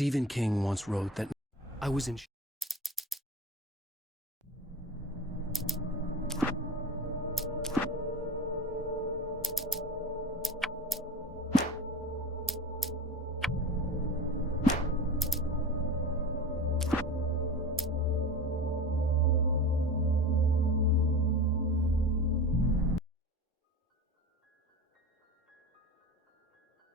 Stephen King once wrote that I was in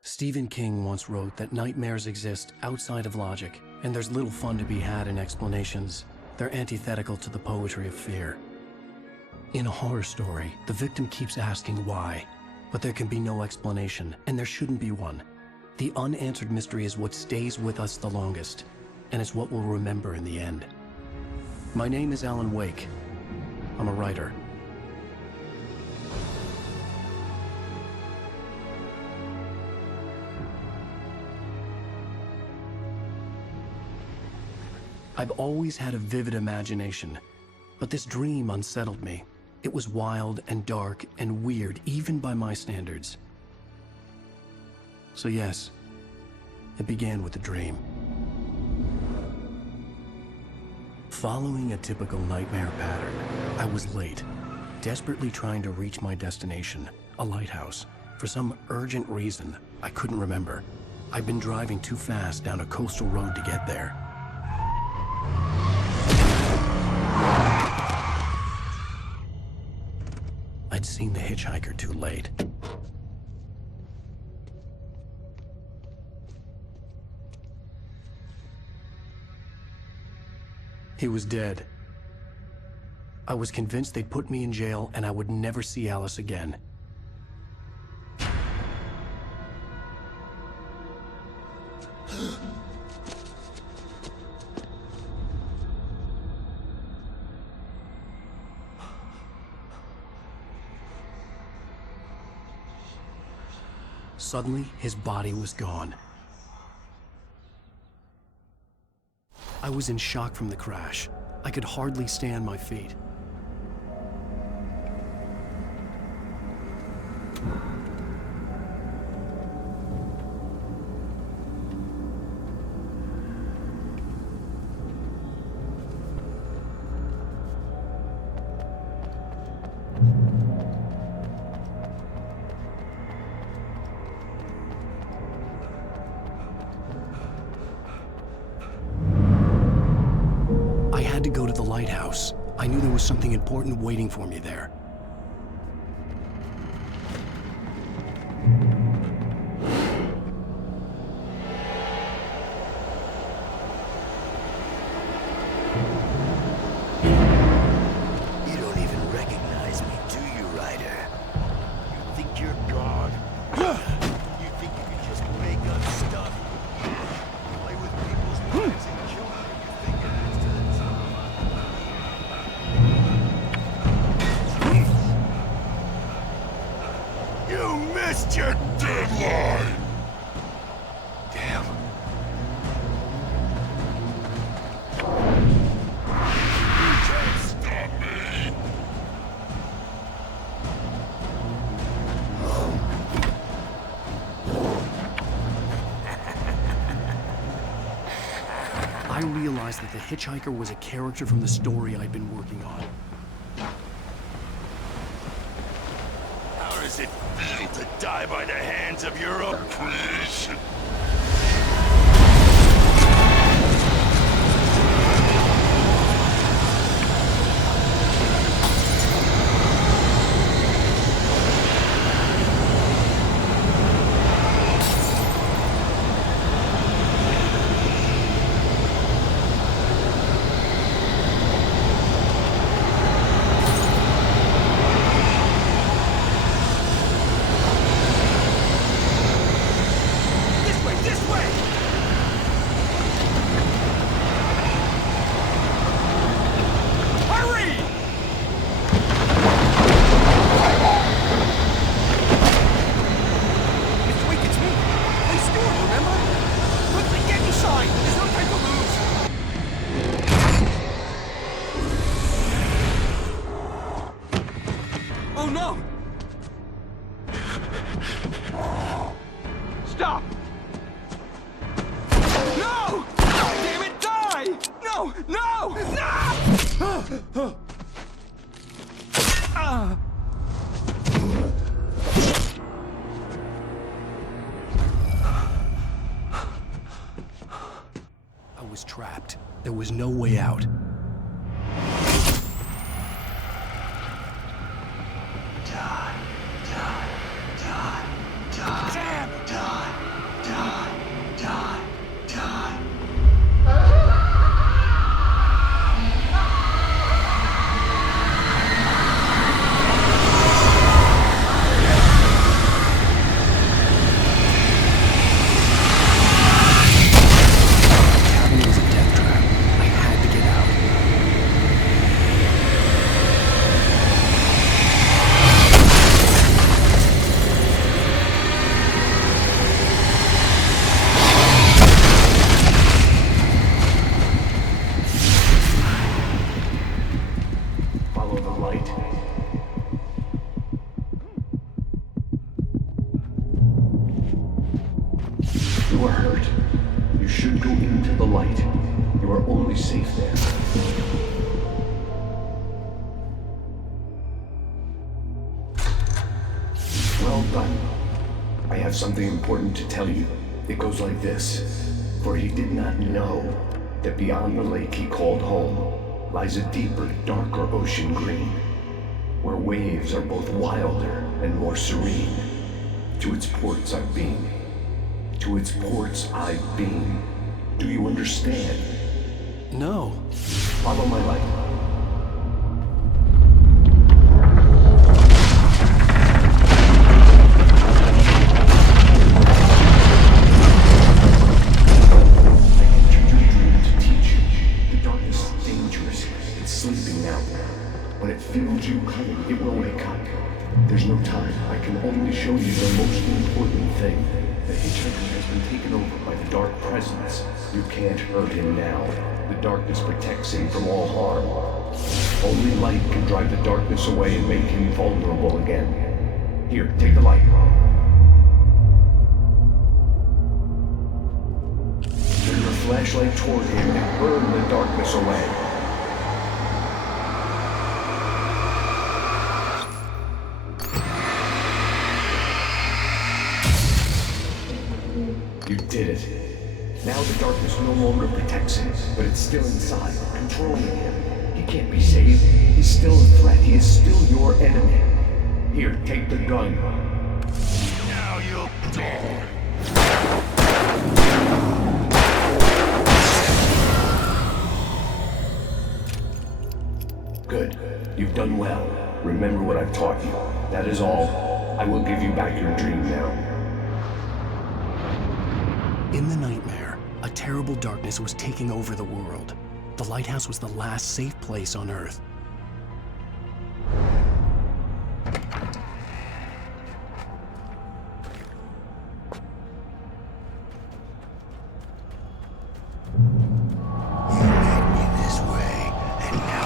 Stephen King once wrote that nightmares exist outside of logic, and there's little fun to be had in explanations. They're antithetical to the poetry of fear. In a horror story, the victim keeps asking why, but there can be no explanation, and there shouldn't be one. The unanswered mystery is what stays with us the longest, and it's what we'll remember in the end. My name is Alan Wake. I'm a writer. I've always had a vivid imagination, but this dream unsettled me. It was wild and dark and weird, even by my standards. So yes, it began with a dream. Following a typical nightmare pattern, I was late, desperately trying to reach my destination, a lighthouse. For some urgent reason, I couldn't remember. I'd been driving too fast down a coastal road to get there. I'd seen the hitchhiker too late. He was dead. I was convinced they'd put me in jail and I would never see Alice again. Suddenly, his body was gone. I was in shock from the crash. I could hardly stand my feet. To go to the lighthouse. I knew there was something important waiting for me there. You don't even recognize me, do you, Ryder? You think you're God? You think you can just make up stuff? Play with people's lives and kill them if you think it adds to the top? You missed your deadline! Damn. You can't stop me! I realized that the hitchhiker was a character from the story I'd been working on. How does it feel to die by the hands of your own creation? Oh no! Stop! No! I was trapped. There was no way out. You are hurt. You should go into the light. You are only safe there. Well done. I have something important to tell you. It goes like this. For he did not know that beyond the lake he called home lies a deeper, darker ocean green, where waves are both wilder and more serene. To its ports I've been. To its ports I've been. Do you understand? No. Follow my light. I entered your dream to teach you. The darkness is dangerous. It's sleeping now. When it feels you coming, it will wake up. There's no time. I can only show you the most important thing. The hitchhiker has been taken over by the dark presence. You can't hurt him now. The darkness protects him from all harm. Only light can drive the darkness away and make him vulnerable again. Here, take the light. Turn your flashlight toward him and burn the darkness away. You did it. Now the darkness no longer protects him, but it's still inside, controlling him. He can't be saved. He's still a threat. He is still your enemy. Here, take the gun. Now you'll die. Good. You've done well. Remember what I've taught you. That is all. I will give you back your dream now. In the nightmare, a terrible darkness was taking over the world. The lighthouse was the last safe place on Earth. You led me this way, and now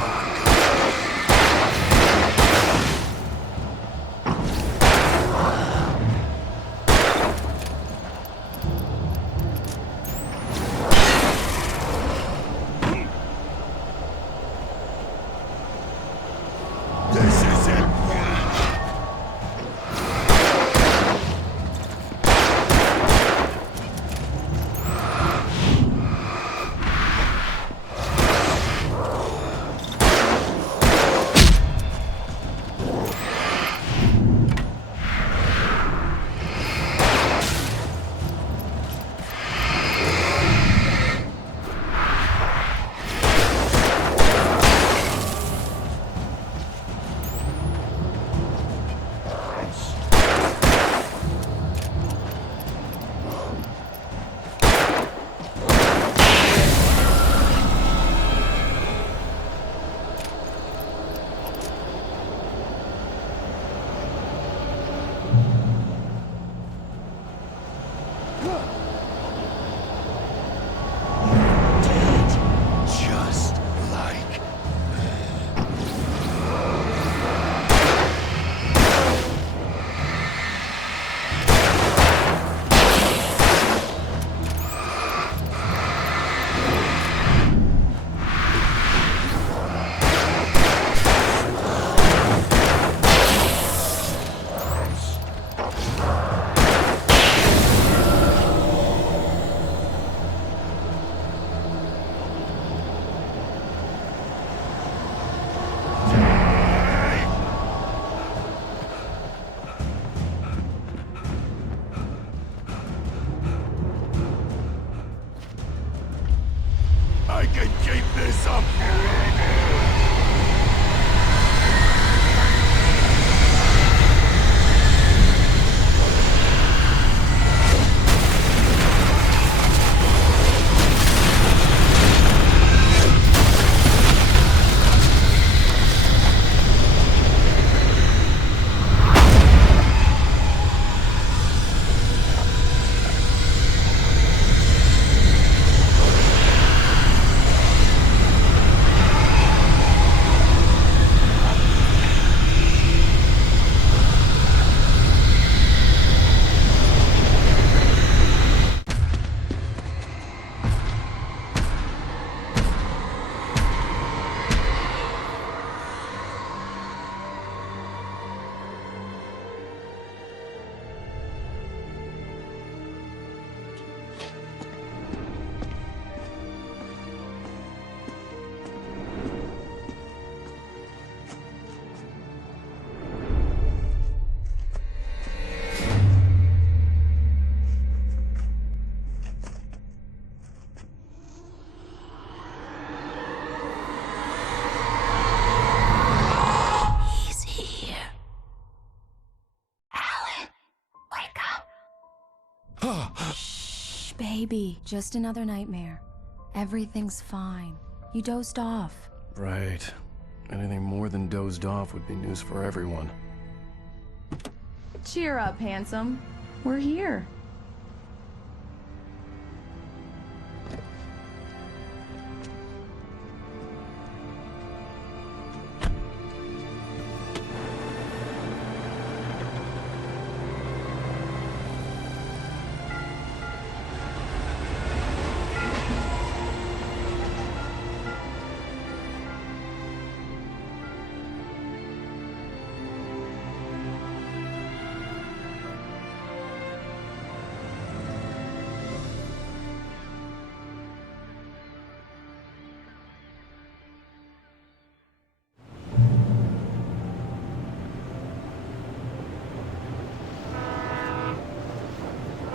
Shh, baby. Just another nightmare. Everything's fine. You dozed off. Right. Anything more than dozed off would be news for everyone. Cheer up, handsome. We're here.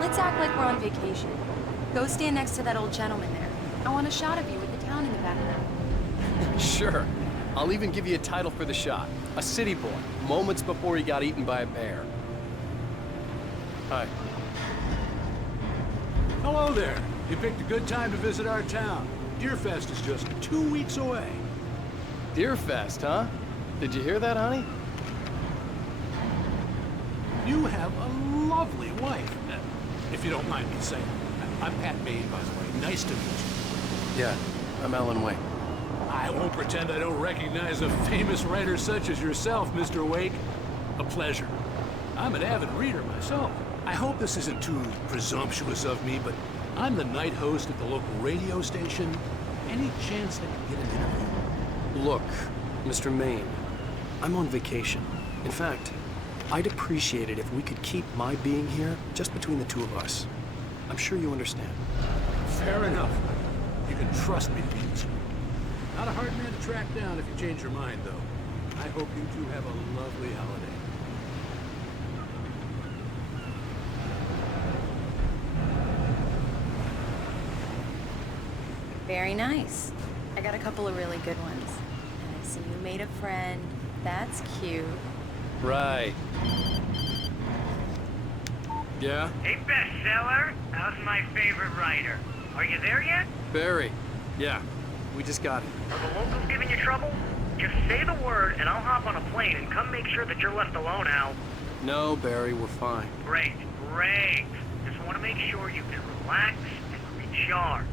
Let's act like we're on vacation. Go stand next to that old gentleman there. I want a shot of you with the town in the background. Sure. I'll even give you a title for the shot. A city boy, moments before he got eaten by a bear. Hi. Hello there. You picked a good time to visit our town. Deerfest is just 2 weeks away. Deerfest, huh? Did you hear that, honey? You have a lovely wife, if you don't mind me saying. I'm Pat Maine, by the way. Nice to meet you. Yeah, I'm Alan Wake. I won't pretend I don't recognize a famous writer such as yourself, Mr. Wake. A pleasure. I'm an avid reader myself. I hope this isn't too presumptuous of me, but I'm the night host at the local radio station. Any chance I could get an interview? Look, Mr. Maine, I'm on vacation. In fact, I'd appreciate it if we could keep my being here just between the two of us. I'm sure you understand. Fair enough. You can trust me to be this. Not a hard man to track down if you change your mind, though. I hope you two have a lovely holiday. Very nice. I got a couple of really good ones. And I see you made a friend. That's cute. Right. Yeah? Hey, bestseller. How's my favorite writer? Are you there yet? Barry. Yeah, we just got it. Are the locals giving you trouble? Just say the word and I'll hop on a plane and come make sure that you're left alone, Al. No, Barry, we're fine. Great, great. Just want to make sure you can relax and recharge.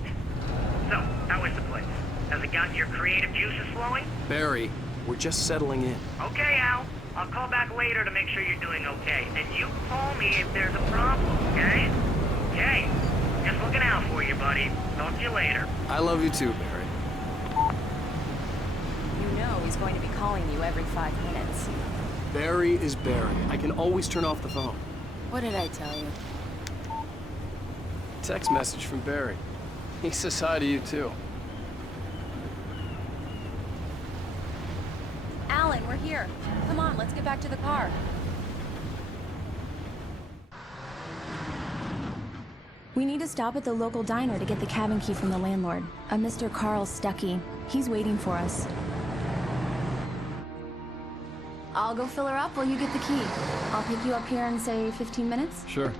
So, how is the place? Has it gotten your creative juices flowing? Barry, we're just settling in. Okay, Al. I'll call back later to make sure you're doing okay. And you call me if there's a problem, okay? Okay. Just looking out for you, buddy. Talk to you later. I love you too, Barry. You know he's going to be calling you every 5 minutes. Barry is Barry. I can always turn off the phone. What did I tell you? Text message from Barry. He says hi to you too. Alan, we're here. Come on, let's get back to the car. We need to stop at the local diner to get the cabin key from the landlord, a Mr. Carl Stuckey. He's waiting for us. I'll go fill her up while you get the key. I'll pick you up here in, say, 15 minutes? Sure.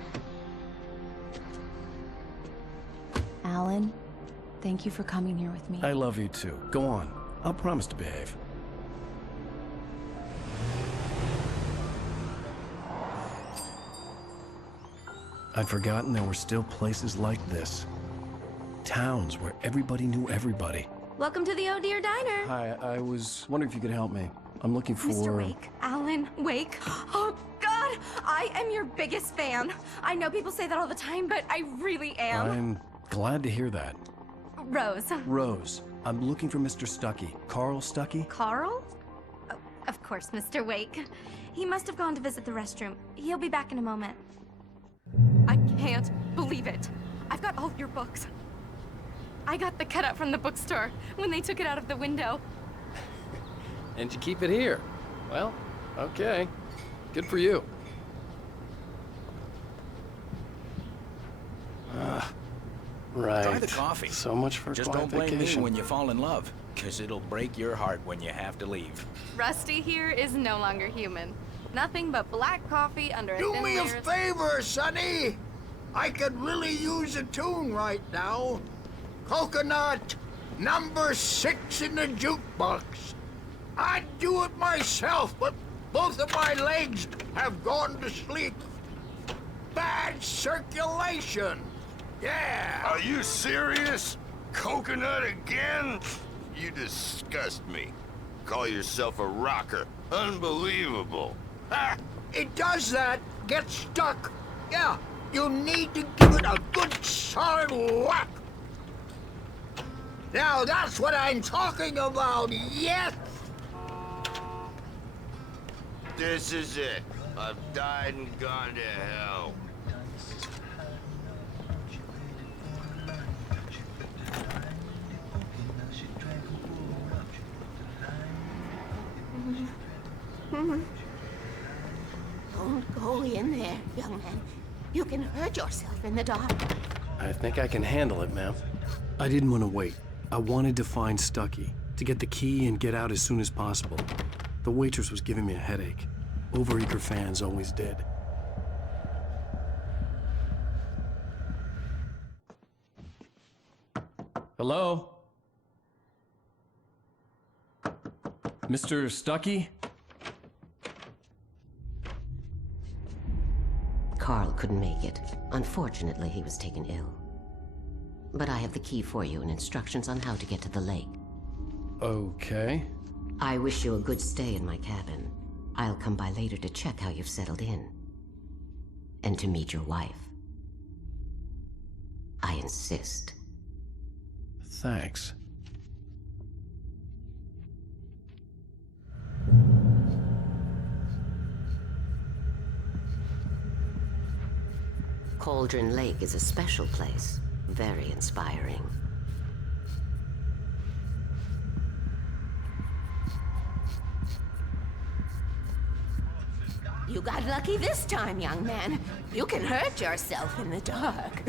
Alan, thank you for coming here with me. I love you too. Go on. I'll promise to behave. I'd forgotten there were still places like this. Towns where everybody knew everybody. Welcome to the Oh Dear Diner. Hi, I was wondering if you could help me. I'm looking for... Mr. Wake. Alan Wake. Oh, God! I am your biggest fan. I know people say that all the time, but I really am. I'm glad to hear that. Rose. Rose, I'm looking for Mr. Stuckey. Carl Stuckey? Carl? Oh, of course, Mr. Wake. He must have gone to visit the restroom. He'll be back in a moment. I can't believe it. I've got all your books. I got the cutout from the bookstore when they took it out of the window. And you keep it here. Well, okay. Good for you. Right. Try the coffee. So much for Just quiet don't blame vacation. me when you fall in love, because it'll break your heart when you have to leave. Rusty here is no longer human. Nothing but black coffee under a Do thin me a layer of... favor, Sonny! I could really use a tune right now. Coconut, number 6 in the jukebox. I'd do it myself, but both of my legs have gone to sleep. Bad circulation. Yeah. Are you serious? Coconut again? You disgust me. Call yourself a rocker. Unbelievable. Ha! It does that. Get stuck. Yeah, you need to give it a good solid whack. Now that's what I'm talking about, yes! This is it. I've died and gone to hell. Don't go in there, young man. You can hurt yourself in the dark. I think I can handle it, ma'am. I didn't want to wait. I wanted to find Stucky, to get the key and get out as soon as possible. The waitress was giving me a headache. Overeager fans always did. Hello? Mr. Stucky? Carl couldn't make it. Unfortunately, he was taken ill. But I have the key for you and instructions on how to get to the lake. Okay. I wish you a good stay in my cabin. I'll come by later to check how you've settled in. And to meet your wife. I insist. Thanks. Cauldron Lake is a special place. Very inspiring. You got lucky this time, young man. You can hurt yourself in the dark.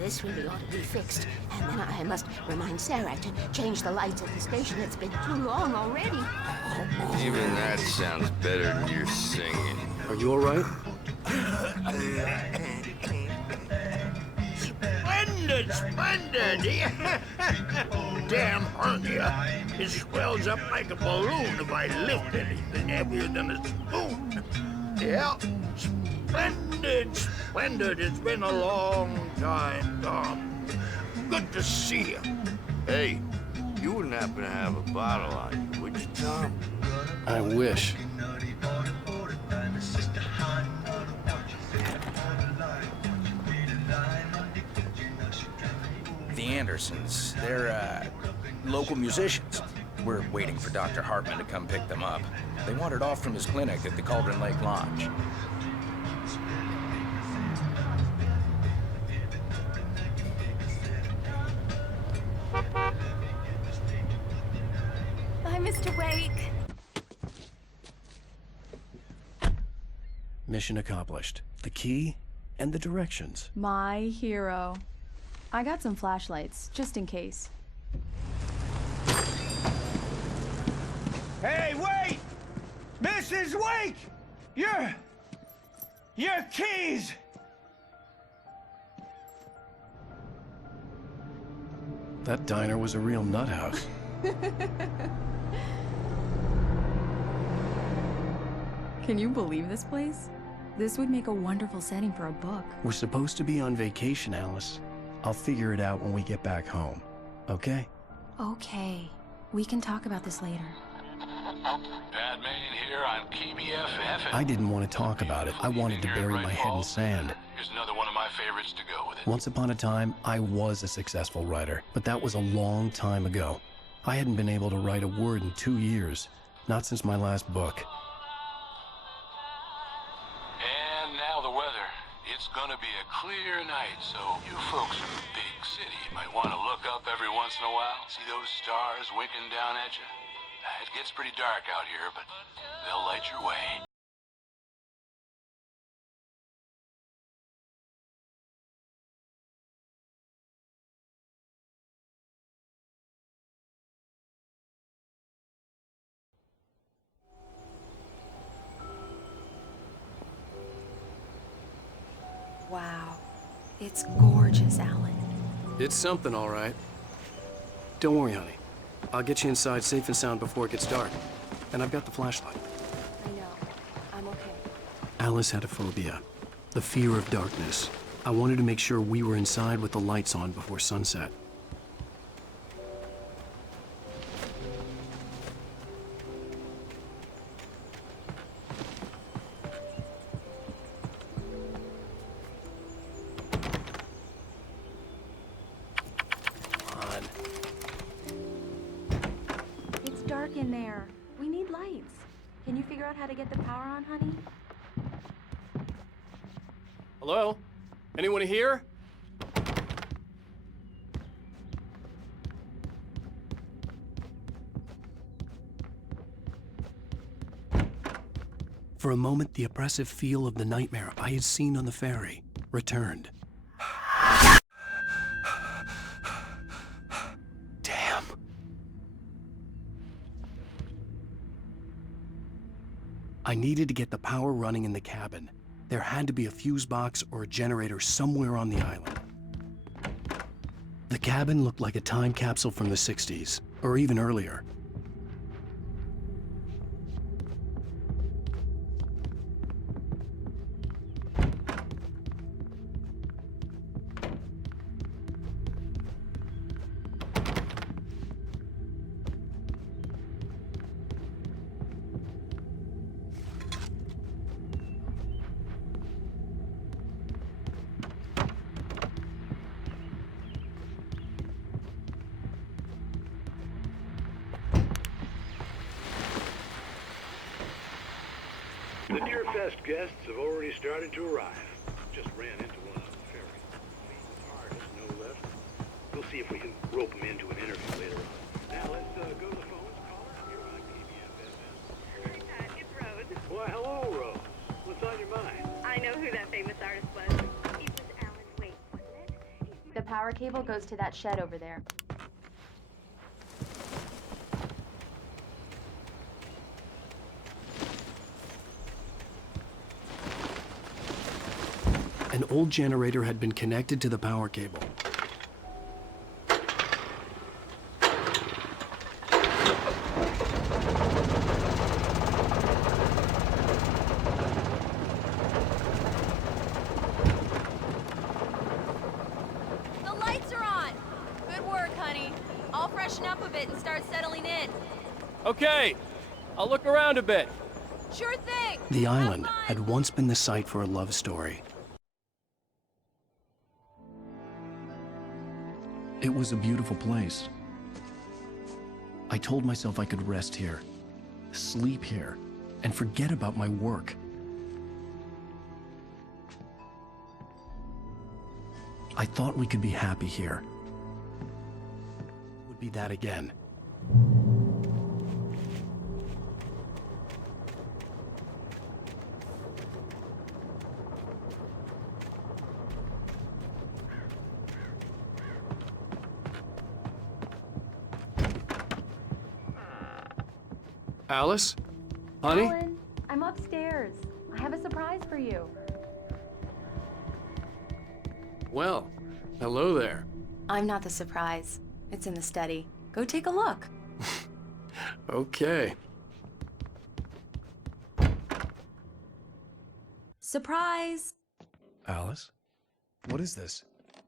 This really ought to be fixed. And then I must remind Sarah to change the lights at the station. It's been too long already. Even that sounds better than your singing. Are you all right? Splendid, splendid! Damn hernia. It swells up like a balloon if I lift anything heavier than a spoon. Yeah, splendid, splendid. It's been a long time, Tom. Good to see you. Hey, you wouldn't happen to have a bottle on you, would you, Tom? I wish. The Andersons, they're, local musicians. We're waiting for Dr. Hartman to come pick them up. They wandered off from his clinic at the Cauldron Lake Lodge. Bye, Mr. Wake. Mission accomplished. The key and the directions. My hero. I got some flashlights, just in case. Hey, wait! Mrs. Wake! Your keys! That diner was a real nut house. Can you believe this place? This would make a wonderful setting for a book. We're supposed to be on vacation, Alice. I'll figure it out when we get back home. Okay? Okay. We can talk about this later. Bad man here on KBFF. I didn't want to talk about it. I wanted to bury my head in sand. Here's another one of my favorites to go with it. Once upon a time, I was a successful writer, but that was a long time ago. I hadn't been able to write a word in 2 years, not since my last book. And now the weather. It's gonna be a clear night, so you folks in the big city might want to look up every once in a while. See those stars winking down at you? It gets pretty dark out here, but they'll light your way. Wow. It's gorgeous, Alan. It's something, all right. Don't worry, honey. I'll get you inside safe and sound before it gets dark. And I've got the flashlight. I know. I'm okay. Alice had a phobia. The fear of darkness. I wanted to make sure we were inside with the lights on before sunset. It's dark in there. We need lights. Can you figure out how to get the power on, honey? Hello? Anyone here? For a moment, the oppressive feel of the nightmare I had seen on the ferry returned. Damn. I needed to get the power running in the cabin. There had to be a fuse box or a generator somewhere on the island. The cabin looked like a time capsule from the 60s, or even earlier. The Deer Fest guests have already started to arrive. Just ran into one on the ferry. Artists, no less. We'll see if we can rope them into an interview later on. Now let's go to the phones. Caller, you're on KBFS. Hi, Pat. It's Rose. Why, hello, Rose. What's on your mind? I know who that famous artist was. It was Alan Wake, wasn't it? The power cable goes to that shed over there. An old generator had been connected to the power cable. The lights are on! Good work, honey. I'll freshen up a bit and start settling in. Okay, I'll look around a bit. Sure thing! The island had once been the site for a love story. It was a beautiful place. I told myself I could rest here, sleep here, and forget about my work. I thought we could be happy here. It would be that again. Alice? Honey? Alan, I'm upstairs. I have a surprise for you. Well, hello there. I'm not the surprise. It's in the study. Go take a look. Okay. Surprise! Alice? What is this?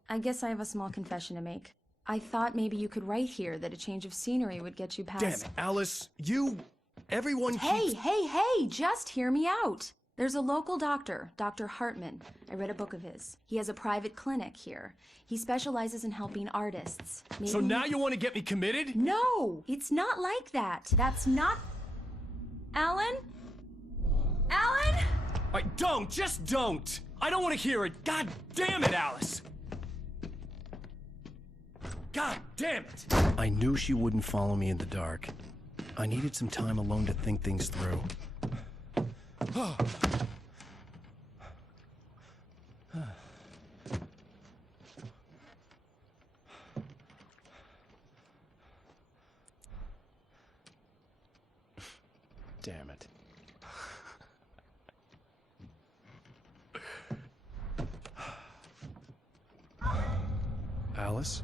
I guess I have a small confession to make. I thought maybe you could write here that a change of scenery would get you past... Damn it, Alice, everyone keeps... Hey, just hear me out. There's a local doctor, Dr. Hartman. I read a book of his. He has a private clinic here. He specializes in helping artists. So now you want to get me committed? No, it's not like that. That's not... Alan? Alan? Just don't! I don't want to hear it! God damn it, Alice! God damn it! I knew she wouldn't follow me in the dark. I needed some time alone to think things through. Damn it. Alice?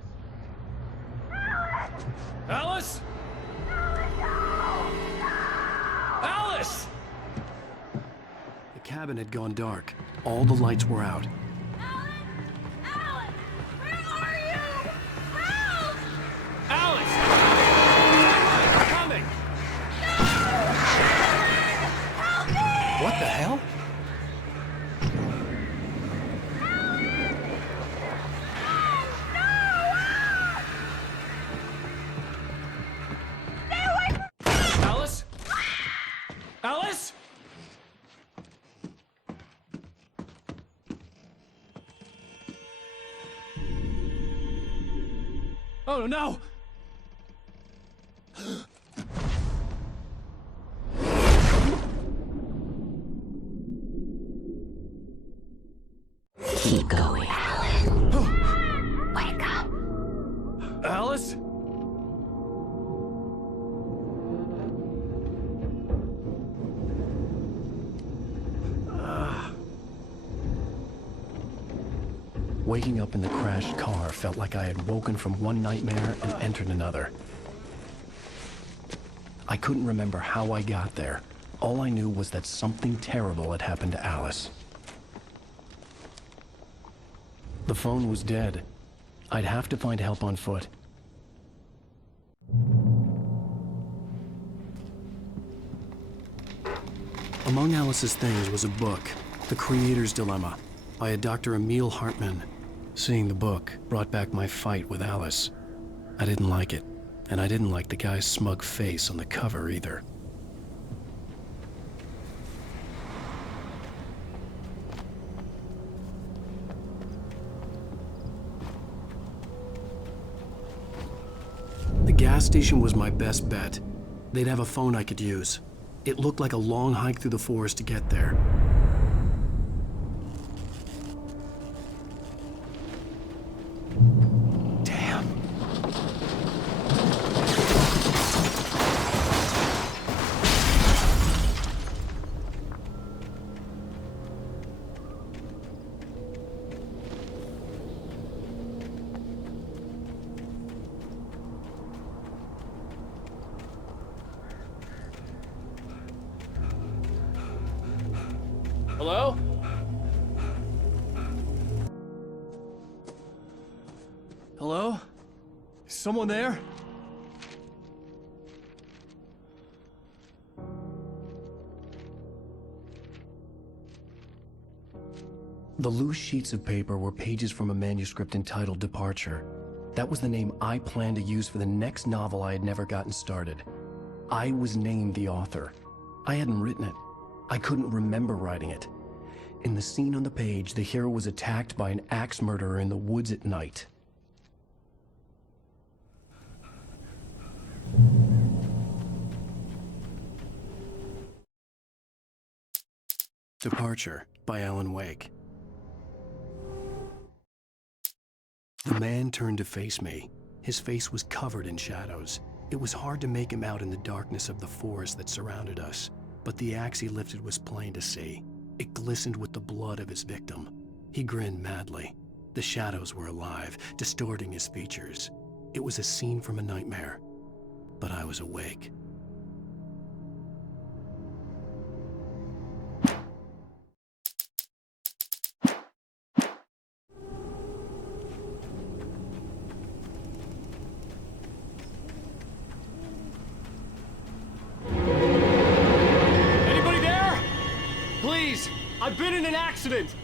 Alice? Alice! The cabin had gone dark. All the lights were out. Alice! I'm coming! What the hell? Alice? Alice? Oh no! Keep going, Alan. Wake up. Alice? Waking up in the crashed car felt like I had woken from one nightmare and entered another. I couldn't remember how I got there. All I knew was that something terrible had happened to Alice. The phone was dead. I'd have to find help on foot. Among Alice's things was a book, The Creator's Dilemma, by a Dr. Emil Hartman. Seeing the book brought back my fight with Alice. I didn't like it, and I didn't like the guy's smug face on the cover either. The gas station was my best bet. They'd have a phone I could use. It looked like a long hike through the forest to get there. Damn. Hello? Hello? Is someone there? The loose sheets of paper were pages from a manuscript entitled Departure. That was the name I planned to use for the next novel I had never gotten started. I was named the author. I hadn't written it. I couldn't remember writing it. In the scene on the page, the hero was attacked by an axe murderer in the woods at night. Departure by Alan Wake. The man turned to face me. His face was covered in shadows. It was hard to make him out in the darkness of the forest that surrounded us, but the axe he lifted was plain to see. It glistened with the blood of his victim. He grinned madly. The shadows were alive, distorting his features. It was a scene from a nightmare, but I was awake. Anybody there? Please, I've been in an accident.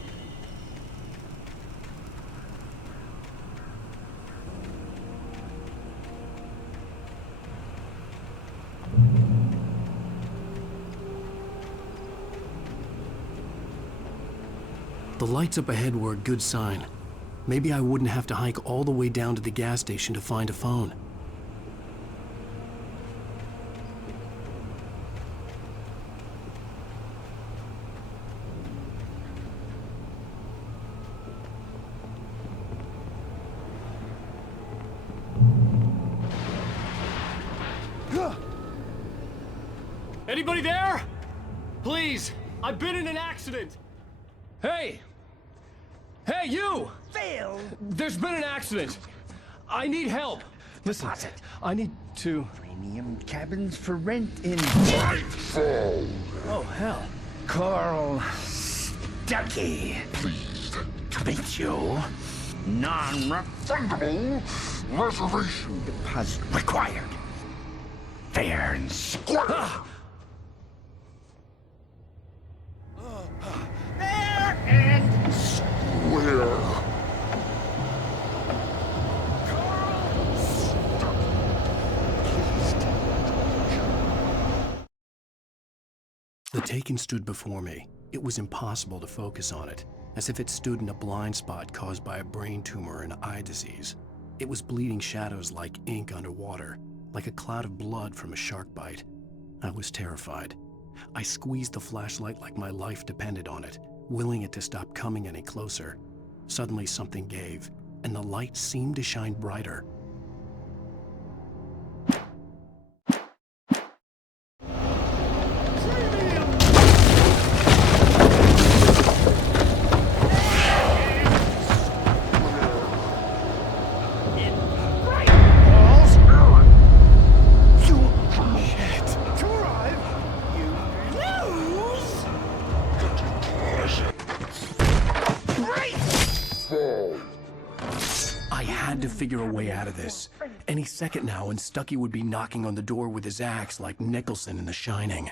The lights up ahead were a good sign. Maybe I wouldn't have to hike all the way down to the gas station to find a phone. Anybody there? Please, I've been in an accident. Hey! Hey, you! Phil! There's been an accident. I need help. Listen, I need to... Premium cabins for rent in... Oh, hell. Carl Stucky. Pleased to meet you. Non-refundable reservation deposit required. Fair and square. Fair and square. The Taken stood before me. It was impossible to focus on it, as if it stood in a blind spot caused by a brain tumor and eye disease. It was bleeding shadows like ink underwater, like a cloud of blood from a shark bite. I was terrified. I squeezed the flashlight like my life depended on it, willing it to stop coming any closer. Suddenly something gave, and the light seemed to shine brighter. I had to figure a way out of this. Any second now, and Stucky would be knocking on the door with his axe like Nicholson in The Shining.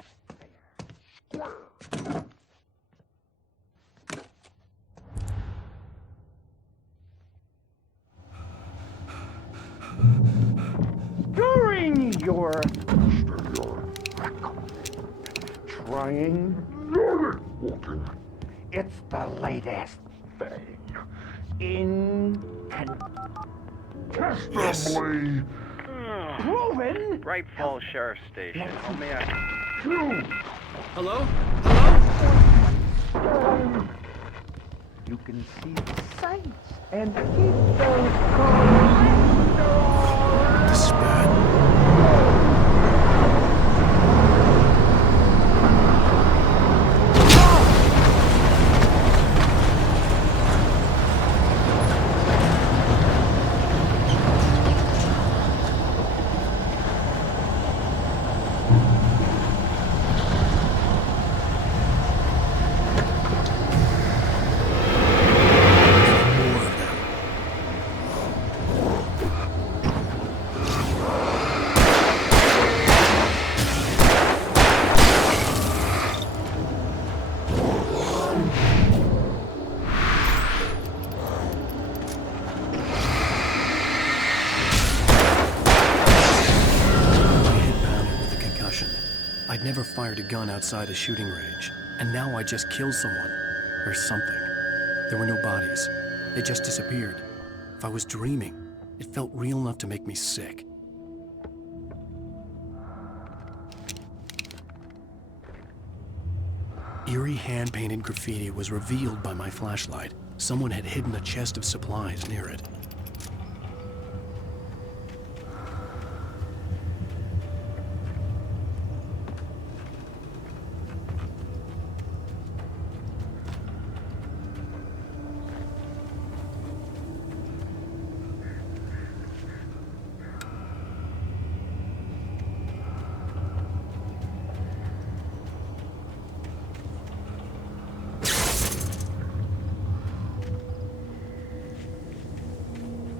During your trying walking, it's the latest thing. Incontestably proven. Bright Falls Sheriff Station. How may I? Hello? You can see the sights and keep those cards. This is bad. I'd never fired a gun outside a shooting range, and now I just killed someone. Or something. There were no bodies. They just disappeared. If I was dreaming, it felt real enough to make me sick. Eerie hand-painted graffiti was revealed by my flashlight. Someone had hidden a chest of supplies near it.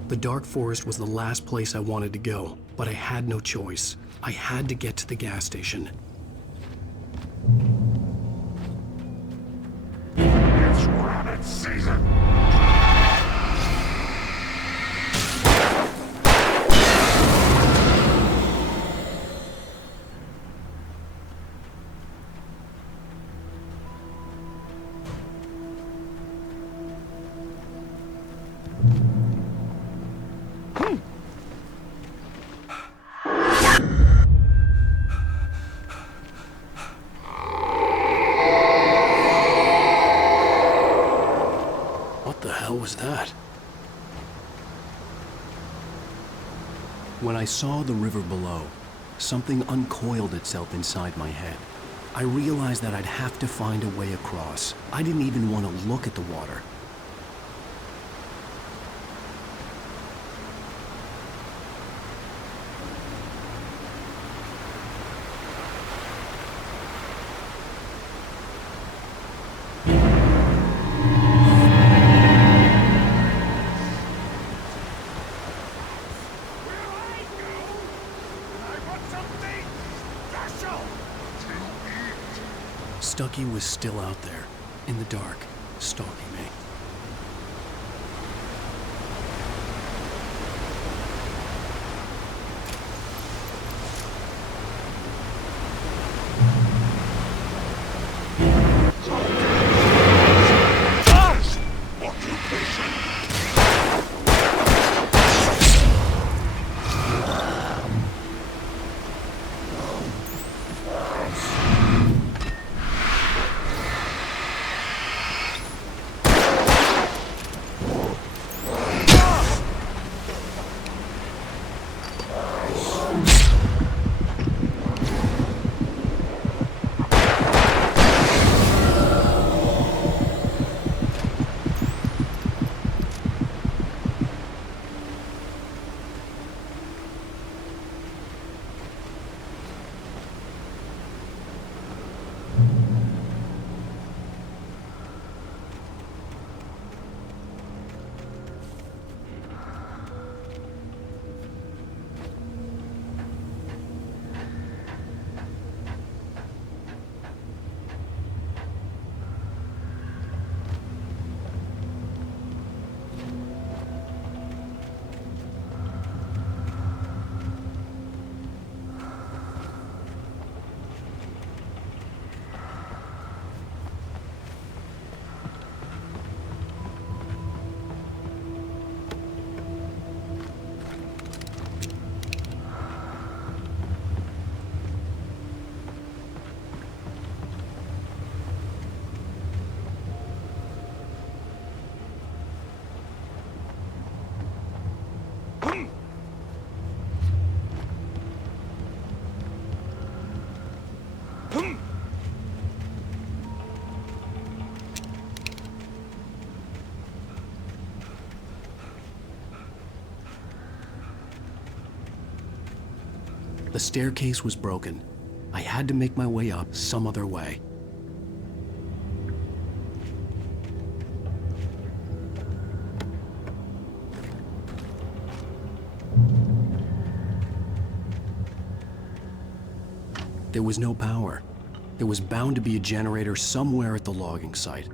The dark forest was the last place I wanted to go, but I had no choice. I had to get to the gas station. It's rabbit season. What was that? When I saw the river below, something uncoiled itself inside my head. I realized that I'd have to find a way across. I didn't even want to look at the water. Stucky was still out there, in the dark, stalking me. The staircase was broken. I had to make my way up some other way. There was no power. There was bound to be a generator somewhere at the logging site.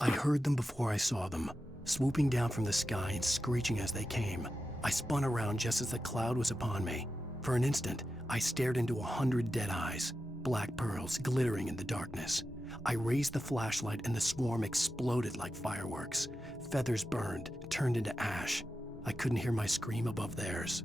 I heard them before I saw them, swooping down from the sky and screeching as they came. I spun around just as the cloud was upon me. For an instant, I stared into 100 dead eyes, black pearls glittering in the darkness. I raised the flashlight and the swarm exploded like fireworks. Feathers burned, turned into ash. I couldn't hear my scream above theirs.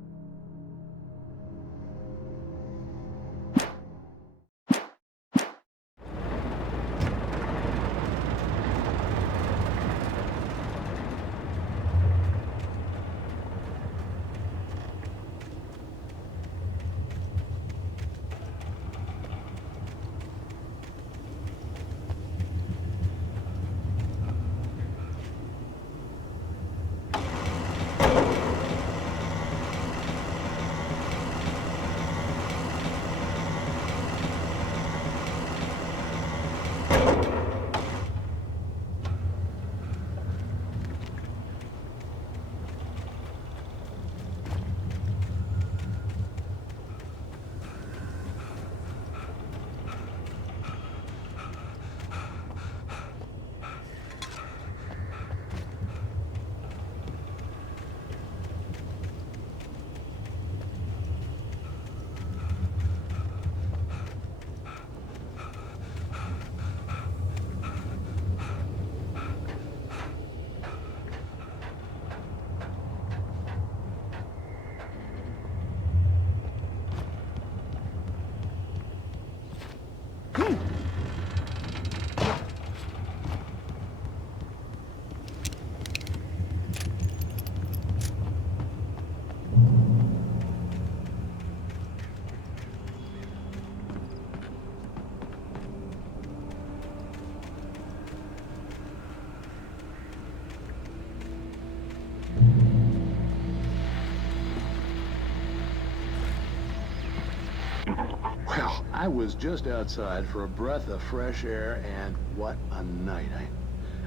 I was just outside for a breath of fresh air, and what a night.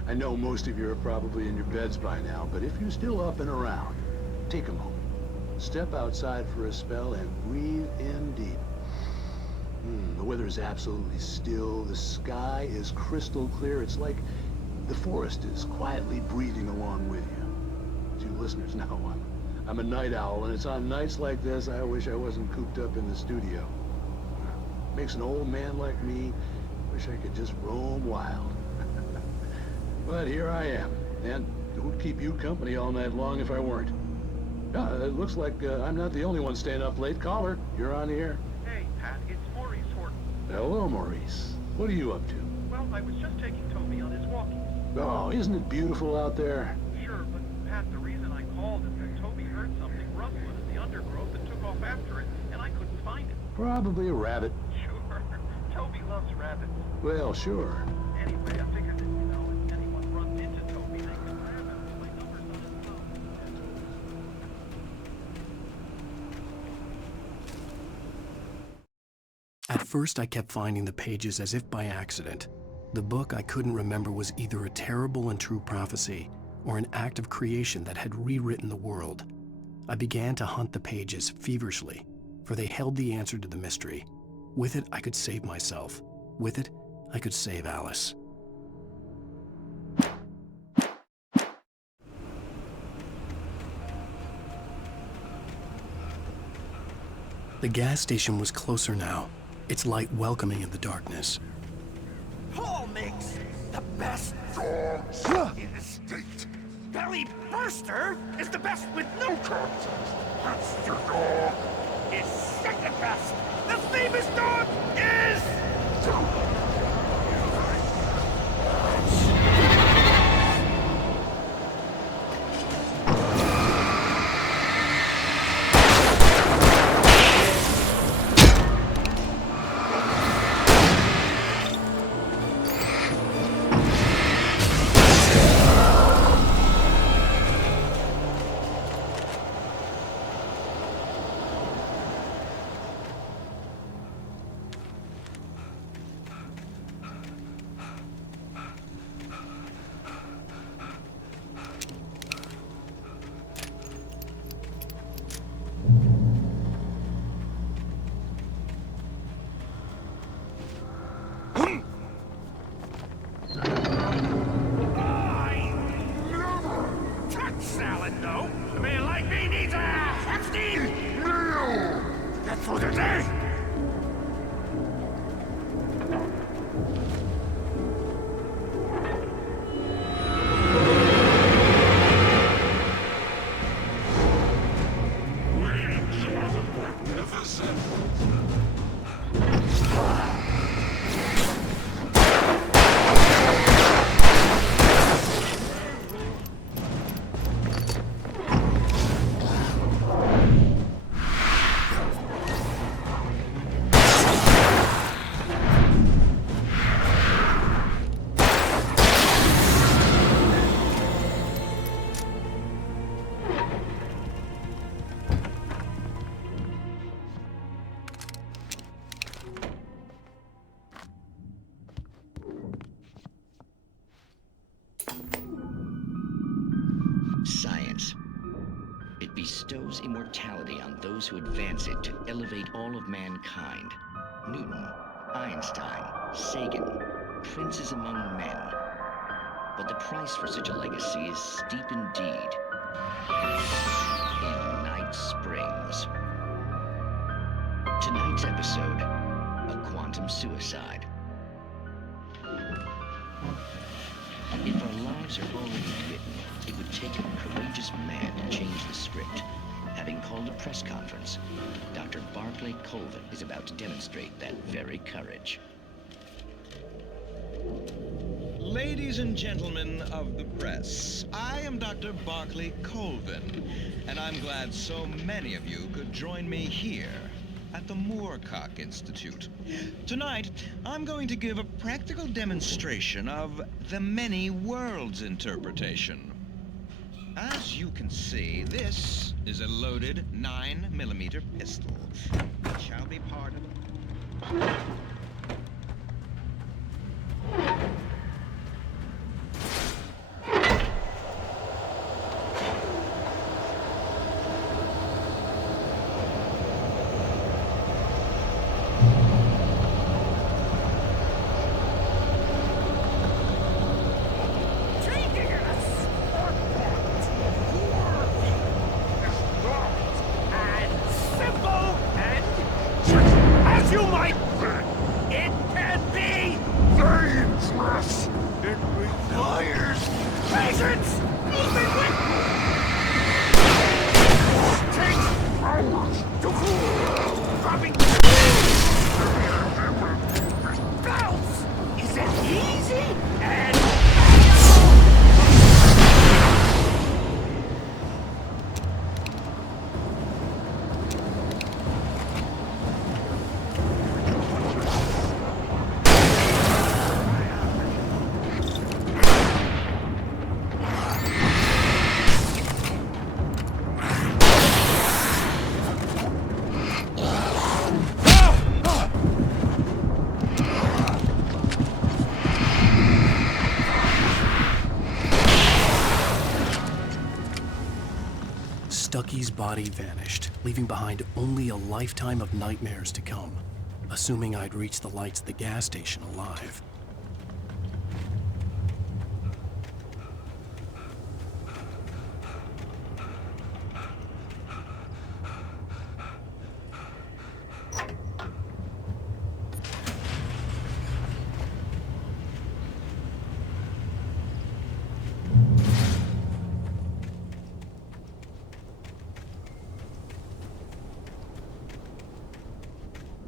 I know most of you are probably in your beds by now, but if you're still up and around, take a moment. Step outside for a spell and breathe in deep. The weather is absolutely still. The sky is crystal clear. It's like the forest is quietly breathing along with you. As you listeners know, I'm a night owl, and it's on nights like this I wish I wasn't cooped up in the studio. Makes an old man like me wish I could just roam wild. But here I am, and it would keep you company all night long if I weren't. It looks like I'm not the only one staying up late. Caller, you're on the air. Hey, Pat, it's Maurice Horton. Hello, Maurice. What are you up to? Well, I was just taking Toby on his walkies. Oh, isn't it beautiful out there? Sure, but Pat, the reason I called is that Toby heard something rustling in the undergrowth and took off after it, and I couldn't find it. Probably a rabbit. Sure. Toby loves rabbits. Well, sure. Anyway, I figured that, if anyone runs into Toby, they can grab him. My number's on his phone. At first, I kept finding the pages as if by accident. The book I couldn't remember was either a terrible and true prophecy or an act of creation that had rewritten the world. I began to hunt the pages feverishly, for they held the answer to the mystery. With it, I could save myself. With it, I could save Alice. The gas station was closer now, its light welcoming in the darkness. Paul makes the best dogs in the state. Belly Burster is the best with no cuts. Monster Dog is second best. The famous dog is... Science. It bestows immortality on those who advance it to elevate all of mankind. Newton, Einstein, Sagan, princes among men. But the price for such a legacy is steep indeed. In Night Springs. Tonight's episode, a quantum suicide. If our lives are already written, it would take a courageous man to change the script. Having called a press conference, Dr. Barclay Colvin is about to demonstrate that very courage. Ladies and gentlemen of the press, I am Dr. Barclay Colvin, and I'm glad so many of you could join me here at the Moorcock Institute. Tonight, I'm going to give a practical demonstration of the many worlds interpretation. As you can see, this is a loaded 9mm pistol. It shall be part of Stucky's body vanished, leaving behind only a lifetime of nightmares to come, assuming I'd reached the lights of the gas station alive.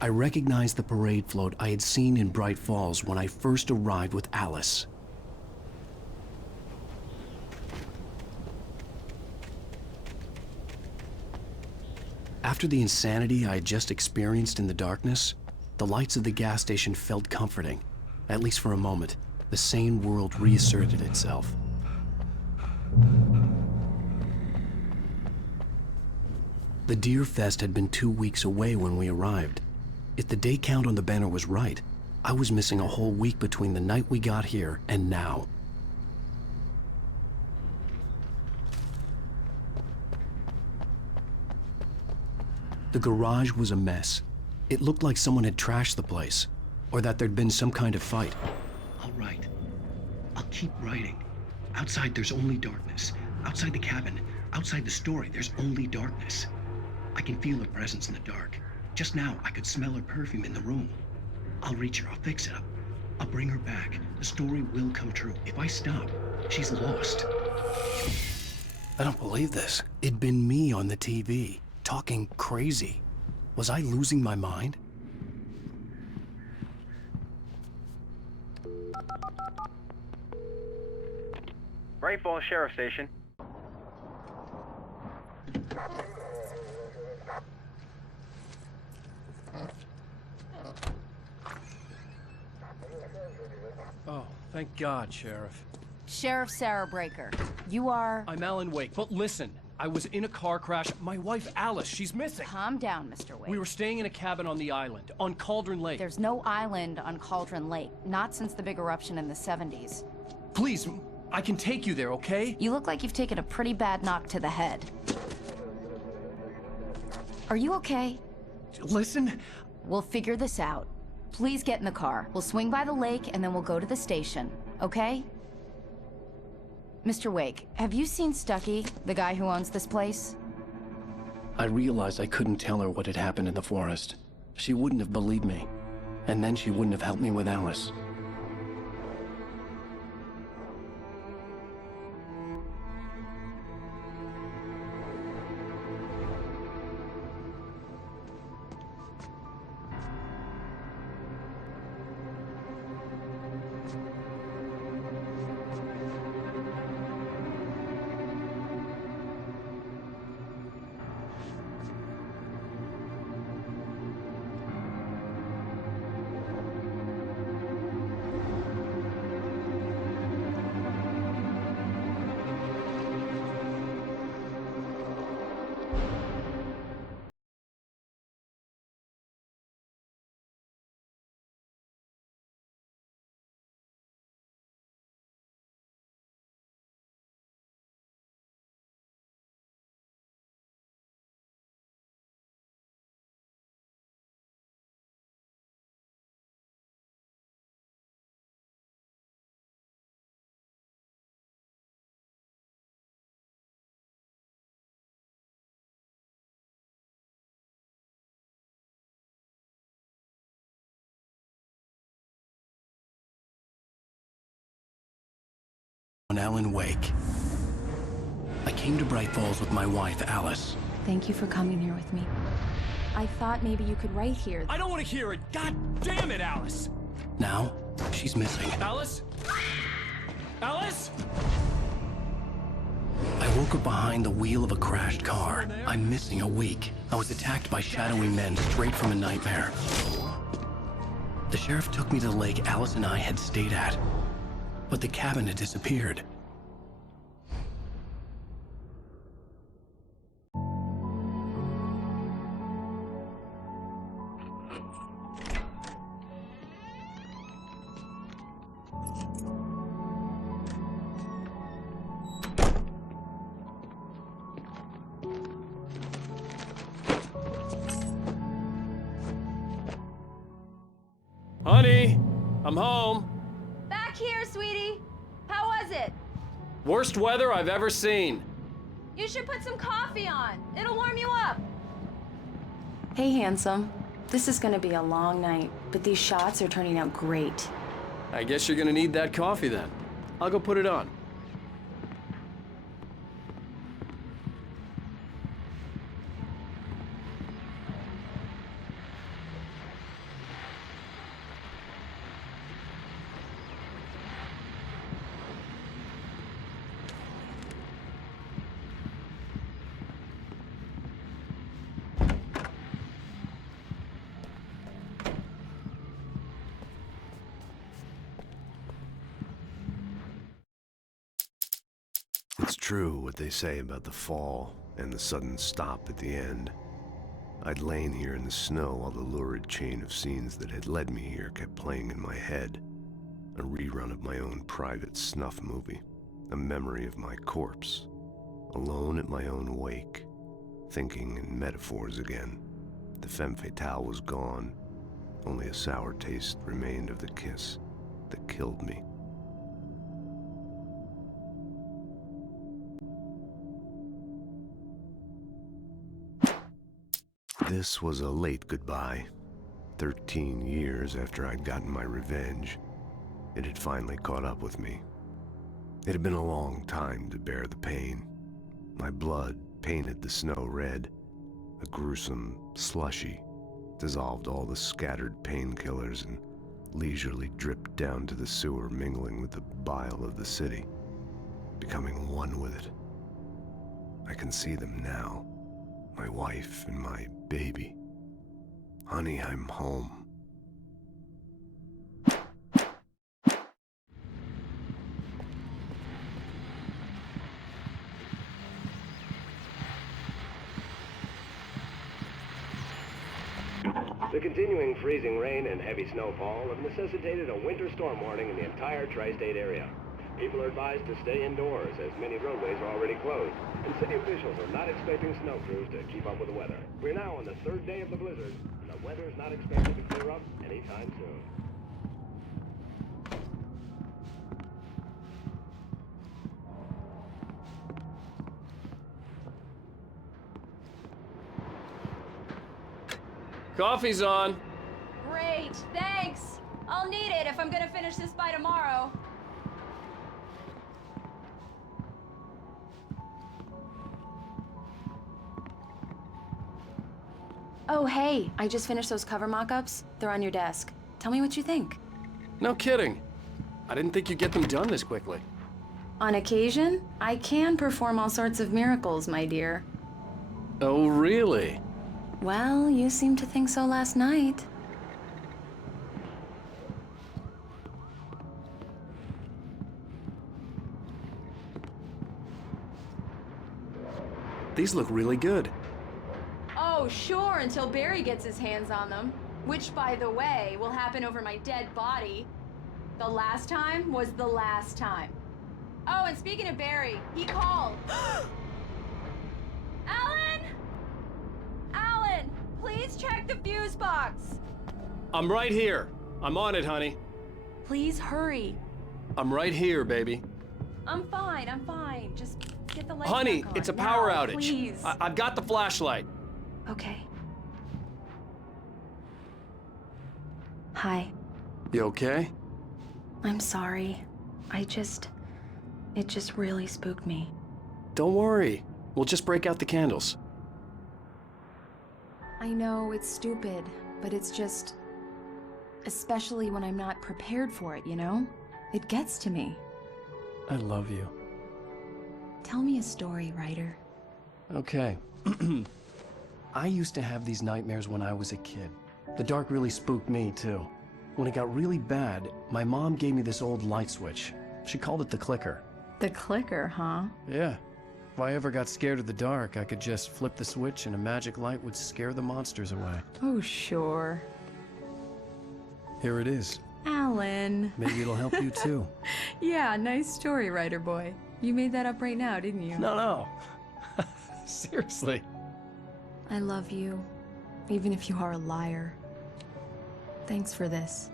I recognized the parade float I had seen in Bright Falls when I first arrived with Alice. After the insanity I had just experienced in the darkness, the lights of the gas station felt comforting. At least for a moment, the sane world reasserted itself. The Deer Fest had been 2 weeks away when we arrived. If the day count on the banner was right, I was missing a whole week between the night we got here and now. The garage was a mess. It looked like someone had trashed the place, or that there'd been some kind of fight. I'll write. I'll keep writing. Outside, there's only darkness. Outside the cabin, outside the story, there's only darkness. I can feel her presence in the dark. Just now, I could smell her perfume in the room. I'll reach her, I'll fix it up. I'll bring her back. The story will come true. If I stop, she's lost. I don't believe this. It'd been me on the TV, talking crazy. Was I losing my mind? Bright Falls Sheriff Station. Oh, thank God, Sheriff. Sheriff Sarah Breaker. You are... I'm Alan Wake, but listen. I was in a car crash. My wife, Alice, she's missing. Calm down, Mr. Wake. We were staying in a cabin on the island, on Cauldron Lake. There's no island on Cauldron Lake. Not since the big eruption in the 70s. Please, I can take you there, okay? You look like you've taken a pretty bad knock to the head. Are you okay? Listen. We'll figure this out. Please get in the car. We'll swing by the lake and then we'll go to the station, okay? Mr. Wake, have you seen Stucky, the guy who owns this place? I realized I couldn't tell her what had happened in the forest. She wouldn't have believed me. And then she wouldn't have helped me with Alice. Alan Wake. I came to Bright Falls with my wife, Alice. Thank you for coming here with me. I thought maybe you could write here. I don't want to hear it! God damn it, Alice! Now, she's missing. Alice? Alice? I woke up behind the wheel of a crashed car. I'm missing a week. I was attacked by shadowy men straight from a nightmare. The sheriff took me to the lake Alice and I had stayed at, but the cabin had disappeared. Honey, I'm home. Back here, sweetie. How was it? Worst weather I've ever seen. You should put some coffee on. It'll warm you up. Hey, handsome. This is gonna be a long night, but these shots are turning out great. I guess you're gonna need that coffee then. I'll go put it on. It's true what they say about the fall and the sudden stop at the end. I'd lain here in the snow while the lurid chain of scenes that had led me here kept playing in my head. A rerun of my own private snuff movie, a memory of my corpse, alone at my own wake, thinking in metaphors again. The femme fatale was gone. Only a sour taste remained of the kiss that killed me. This was a late goodbye. 13 years after I'd gotten my revenge, it had finally caught up with me. It had been a long time to bear the pain. My blood painted the snow red. A gruesome slushy dissolved all the scattered painkillers and leisurely dripped down to the sewer, mingling with the bile of the city, becoming one with it. I can see them now. My wife and my baby. Honey, I'm home. The continuing freezing rain and heavy snowfall have necessitated a winter storm warning in the entire tri-state area. People are advised to stay indoors as many roadways are already closed, and city officials are not expecting snow crews to keep up with the weather. We're now on the third day of the blizzard, and the weather is not expected to clear up anytime soon. Coffee's on. Great, thanks. I'll need it if I'm gonna finish this by tomorrow. Oh, hey, I just finished those cover mock-ups. They're on your desk. Tell me what you think. No kidding. I didn't think you'd get them done this quickly. On occasion, I can perform all sorts of miracles, my dear. Oh, really? Well, you seemed to think so last night. These look really good. Oh, sure, until Barry gets his hands on them. Which, by the way, will happen over my dead body. The last time was the last time. Oh, and speaking of Barry, he called. Alan! Alan, please check the fuse box. I'm right here. I'm on it, honey. Please hurry. I'm right here, baby. I'm fine, I'm fine. Just get the lights Honey, back on. it's a power Now, outage. Please. I've got the flashlight. Okay. Hi. You okay? I'm sorry. It just really spooked me. Don't worry. We'll just break out the candles. I know it's stupid, but it's just... especially when I'm not prepared for it, you know? It gets to me. I love you. Tell me a story, writer. Okay. I used to have these nightmares when I was a kid. The dark really spooked me, too. When it got really bad, my mom gave me this old light switch. She called it the clicker. The clicker, huh? Yeah. If I ever got scared of the dark, I could just flip the switch and a magic light would scare the monsters away. Oh, sure. Here it is. Alan. Maybe it'll help you, too. Yeah, nice story, writer boy. You made that up right now, didn't you? No. Seriously. I love you, even if you are a liar. Thanks for this.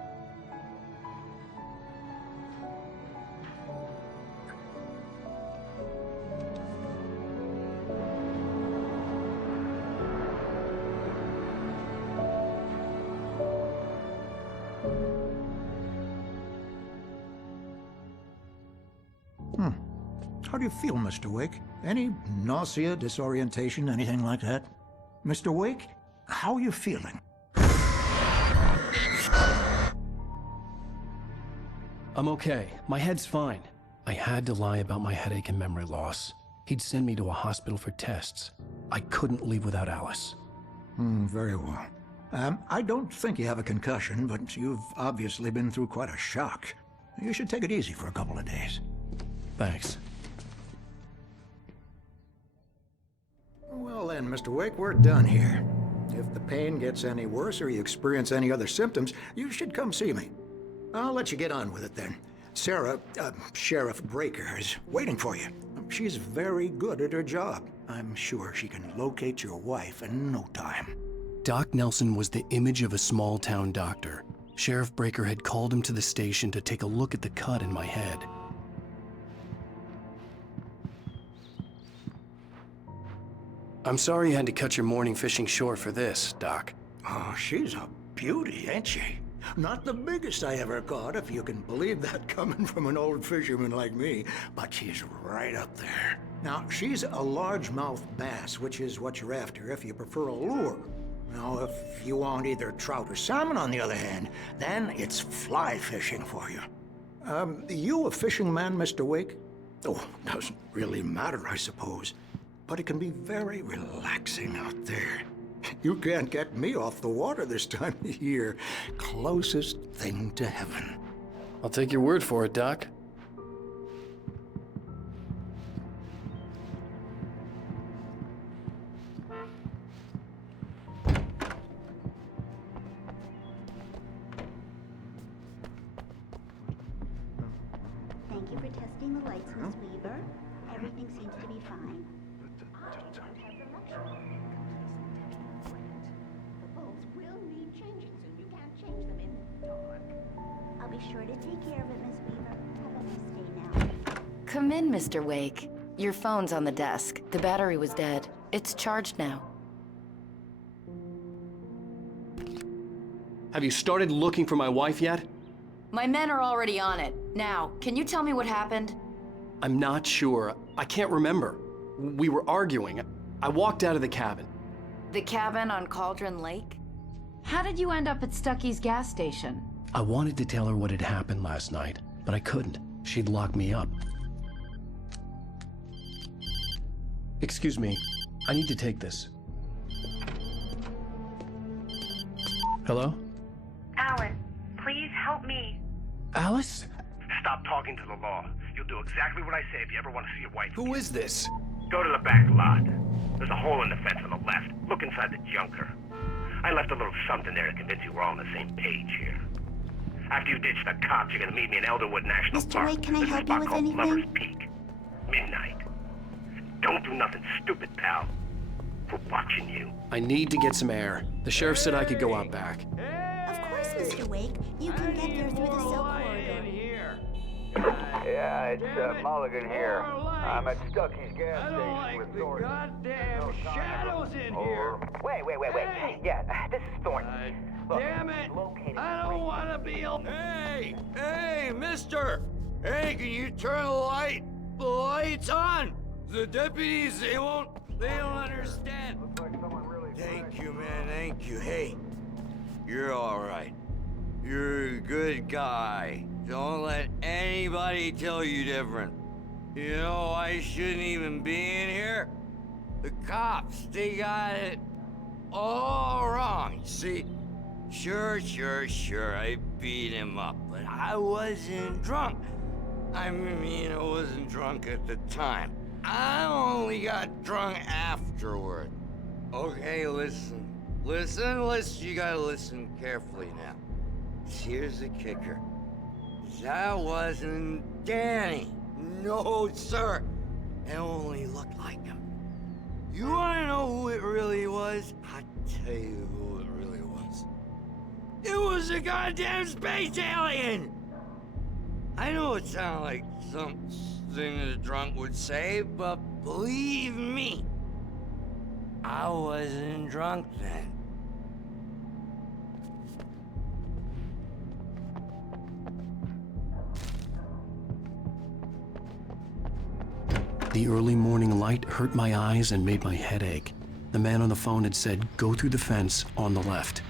How do you feel, Mr. Wake? Any nausea, disorientation, anything like that? Mr. Wake, how are you feeling? I'm okay. My head's fine. I had to lie about my headache and memory loss. He'd send me to a hospital for tests. I couldn't leave without Alice. Very well. I don't think you have a concussion, but you've obviously been through quite a shock. You should take it easy for a couple of days. Thanks. Well then, Mr. Wake, we're done here. If the pain gets any worse or you experience any other symptoms, you should come see me. I'll let you get on with it then. Sarah, Sheriff Breaker, is waiting for you. She's very good at her job. I'm sure she can locate your wife in no time. Doc Nelson was the image of a small-town doctor. Sheriff Breaker had called him to the station to take a look at the cut in my head. I'm sorry you had to cut your morning fishing short for this, Doc. Oh, she's a beauty, ain't she? Not the biggest I ever caught, if you can believe that coming from an old fisherman like me, but she's right up there. Now, she's a largemouth bass, which is what you're after if you prefer a lure. Now, if you want either trout or salmon, on the other hand, then it's fly fishing for you. You a fishing man, Mr. Wake? Oh, doesn't really matter, I suppose. But it can be very relaxing out there. You can't get me off the water this time of year. Closest thing to heaven. I'll take your word for it, Doc. Thank you for testing the lights, Miss Weaver. Everything seems to be fine. I'll be sure to take care of it, Miss Weaver. Have a nice day now. Come in, Mr. Wake. Your phone's on the desk. The battery was dead. It's charged now. Have you started looking for my wife yet? My men are already on it. Now, can you tell me what happened? I'm not sure. I can't remember. We were arguing. I walked out of the cabin. The cabin on Cauldron Lake? How did you end up at Stucky's gas station? I wanted to tell her what had happened last night, but I couldn't. She'd lock me up. Excuse me. I need to take this. Hello? Alan, please help me. Alice? Stop talking to the law. You'll do exactly what I say if you ever want to see your wife. Who is this? Go to the back lot. There's a hole in the fence on the left. Look inside the junker. I left a little something there to convince you we're all on the same page here. After you ditch the cops, you're gonna meet me in Elderwood National Park. Wake, can I There's a help you spot with called anything? Lover's Peak. Midnight. Don't do nothing stupid, pal. We're watching you. I need to get some air. The sheriff said I could go out back. Of course, Mr. Wake. You can get there through the silk corridor. Yeah, it's Mulligan here. I'm at Stucky's gas station with Thornton. Goddamn shadows in here. Wait. Yeah, this is Thornton. Look, Damn it! I don't want to be. Hey, mister! Hey, can you turn the light? The light's on! The deputies, they don't understand. Thank you, man, thank you. Hey, you're all right. You're a good guy. Don't let anybody tell you different. You know, I shouldn't even be in here. The cops, they got it all wrong. See, sure, I beat him up, but I wasn't drunk. I mean, I wasn't drunk at the time. I only got drunk afterward. Okay, listen, you gotta listen carefully now. Here's the kicker. That wasn't Danny. No, sir. It only looked like him. You wanna know who it really was? I'll tell you who it really was. It was a goddamn space alien! I know it sounded like something a drunk would say, but believe me, I wasn't drunk then. The early morning light hurt my eyes and made my head ache. The man on the phone had said, go through the fence on the left.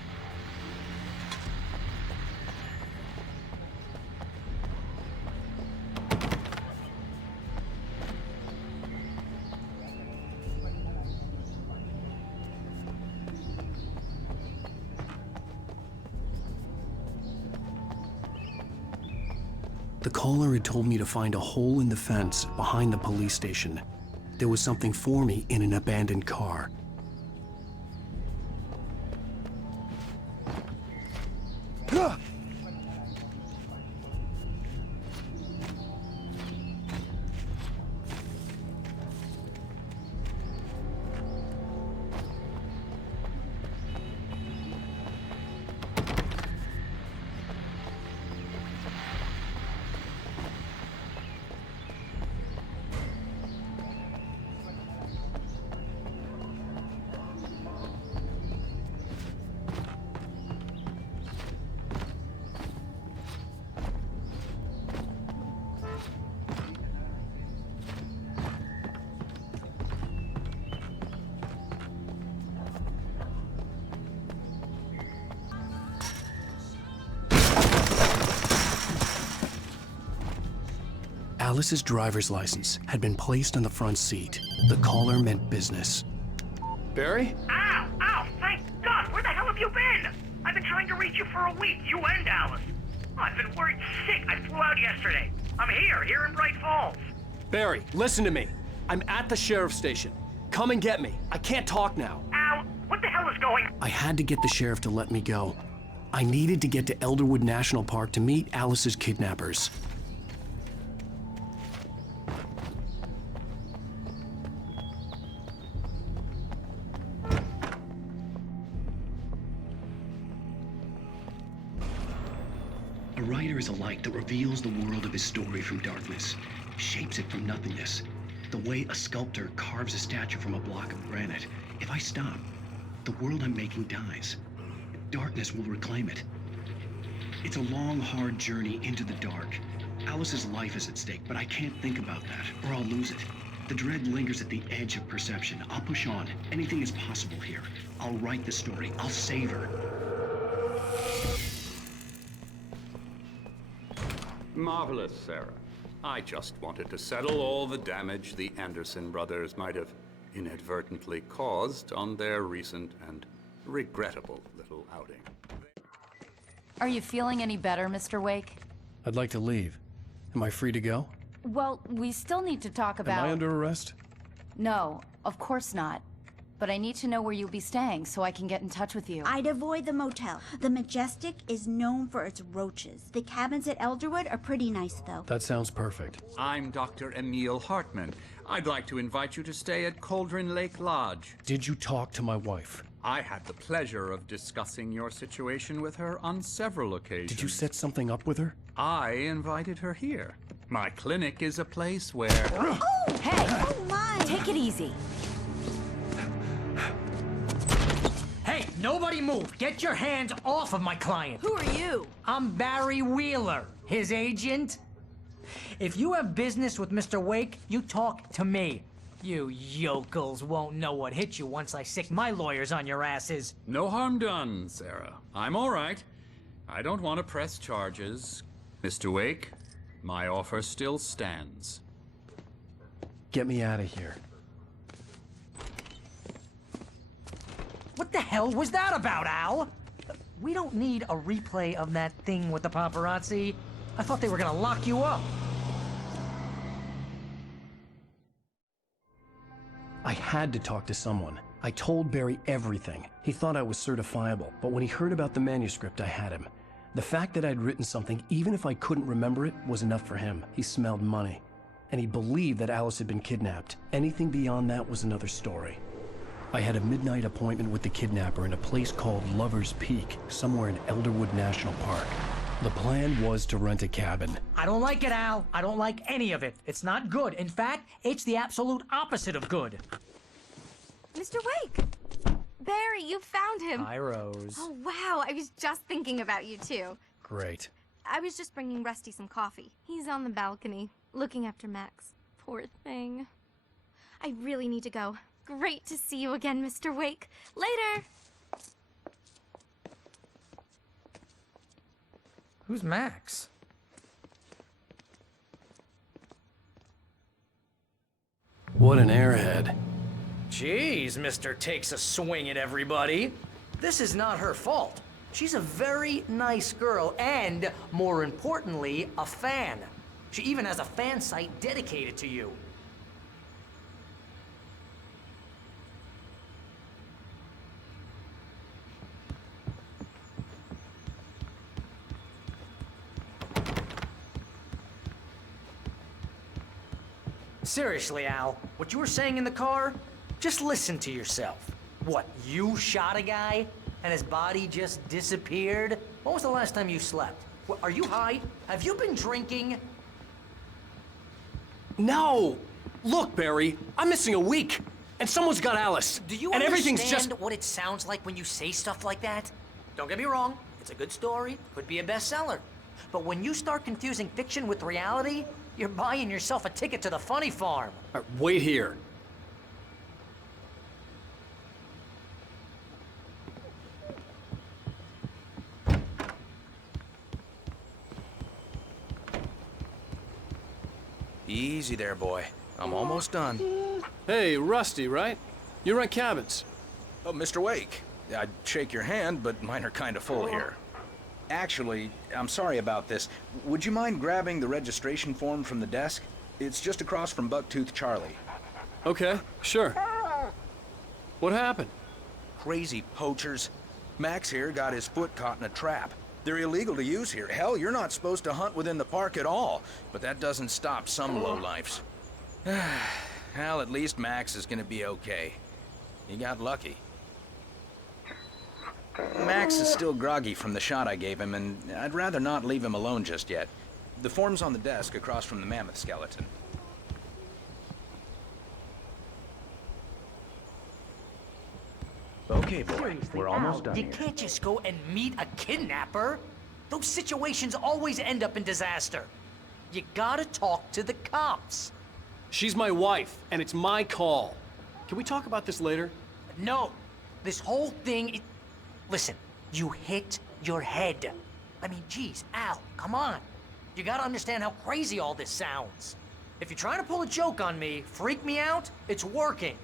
The caller had told me to find a hole in the fence behind the police station. There was something for me in an abandoned car. Alice's driver's license had been placed on the front seat. The caller meant business. Barry? Ow! Ow! Thank God! Where the hell have you been? I've been trying to reach you for a week, you and Alice. I've been worried sick. I flew out yesterday. I'm here in Bright Falls. Barry, listen to me. I'm at the sheriff's station. Come and get me. I can't talk now. Ow! What the hell is going on? I had to get the sheriff to let me go. I needed to get to Elderwood National Park to meet Alice's kidnappers. A writer is a light that reveals the world of his story from darkness, shapes it from nothingness. The way a sculptor carves a statue from a block of granite. If I stop, the world I'm making dies. Darkness will reclaim it. It's a long, hard journey into the dark. Alice's life is at stake, but I can't think about that, or I'll lose it. The dread lingers at the edge of perception. I'll push on. Anything is possible here. I'll write the story. I'll save her. Marvelous, Sarah. I just wanted to settle all the damage the Anderson brothers might have inadvertently caused on their recent and regrettable little outing. Are you feeling any better, Mr. Wake? I'd like to leave. Am I free to go? Well, we still need to talk about... Am I under arrest? No, of course not. But I need to know where you'll be staying so I can get in touch with you. I'd avoid the motel. The Majestic is known for its roaches. The cabins at Elderwood are pretty nice, though. That sounds perfect. I'm Dr. Emil Hartman. I'd like to invite you to stay at Cauldron Lake Lodge. Did you talk to my wife? I had the pleasure of discussing your situation with her on several occasions. Did you set something up with her? I invited her here. My clinic is a place where... Oh! Hey! Oh, my! Take it easy. Hey, nobody move! Get your hands off of my client! Who are you? I'm Barry Wheeler, his agent. If you have business with Mr. Wake, you talk to me. You yokels won't know what hit you once I sick my lawyers on your asses. No harm done, Sarah. I'm all right. I don't want to press charges. Mr. Wake, my offer still stands. Get me out of here. What the hell was that about, Al? We don't need a replay of that thing with the paparazzi. I thought they were gonna lock you up. I had to talk to someone. I told Barry everything. He thought I was certifiable, but when he heard about the manuscript, I had him. The fact that I'd written something, even if I couldn't remember it, was enough for him. He smelled money. And he believed that Alice had been kidnapped. Anything beyond that was another story. I had a midnight appointment with the kidnapper in a place called Lover's Peak, somewhere in Elderwood National Park. The plan was to rent a cabin. I don't like it, Al. I don't like any of it. It's not good. In fact, it's the absolute opposite of good. Mr. Wake! Barry, you found him. Hi, Rose. Oh, wow. I was just thinking about you, too. Great. I was just bringing Rusty some coffee. He's on the balcony, looking after Max. Poor thing. I really need to go. Great to see you again, Mr. Wake. Later! Who's Max? What an airhead. Jeez, Mr. Takes a swing at everybody. This is not her fault. She's a very nice girl and, more importantly, a fan. She even has a fan site dedicated to you. Seriously, Al, what you were saying in the car? Just listen to yourself. What, you shot a guy and his body just disappeared? When was the last time you slept? What, are you high? Have you been drinking? No! Look, Barry, I'm missing a week, and someone's got Alice. Do you and understand everything's just what it sounds like when you say stuff like that? Don't get me wrong, it's a good story, could be a bestseller. But when you start confusing fiction with reality, you're buying yourself a ticket to the funny farm. Wait here. Easy there, boy. I'm almost done. Hey, Rusty, right? You rent cabins. Oh, Mr. Wake. I'd shake your hand, but mine are kind of full here. Actually, I'm sorry about this. Would you mind grabbing the registration form from the desk? It's just across from Bucktooth Charlie. Okay, sure. What happened? Crazy poachers. Max here got his foot caught in a trap. They're illegal to use here. Hell, you're not supposed to hunt within the park at all. But that doesn't stop some lowlifes. Well, at least Max is gonna be okay. He got lucky. Max is still groggy from the shot I gave him, and I'd rather not leave him alone just yet. The form's on the desk across from the mammoth skeleton. Okay, boy, we're almost done. You can't just go and meet a kidnapper. Those situations always end up in disaster. You gotta talk to the cops. She's my wife, and it's my call. Can we talk about this later? No, this whole thing is... Listen, you hit your head. I mean, geez, Al, come on. You gotta understand how crazy all this sounds. If you're trying to pull a joke on me, freak me out, it's working.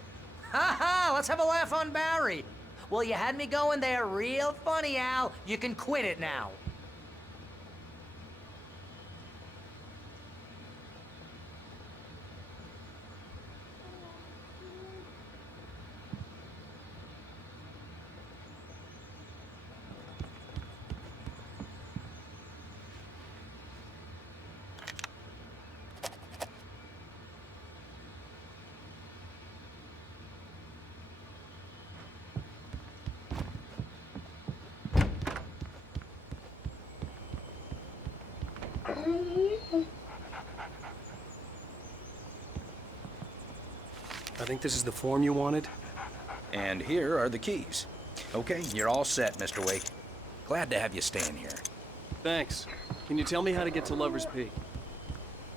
Ha ha, let's have a laugh on Barry. Well, you had me going there real funny, Al. You can quit it now. I think this is the form you wanted. And here are the keys. Okay, you're all set, Mr. Wake. Glad to have you staying here. Thanks. Can you tell me how to get to Lover's Peak?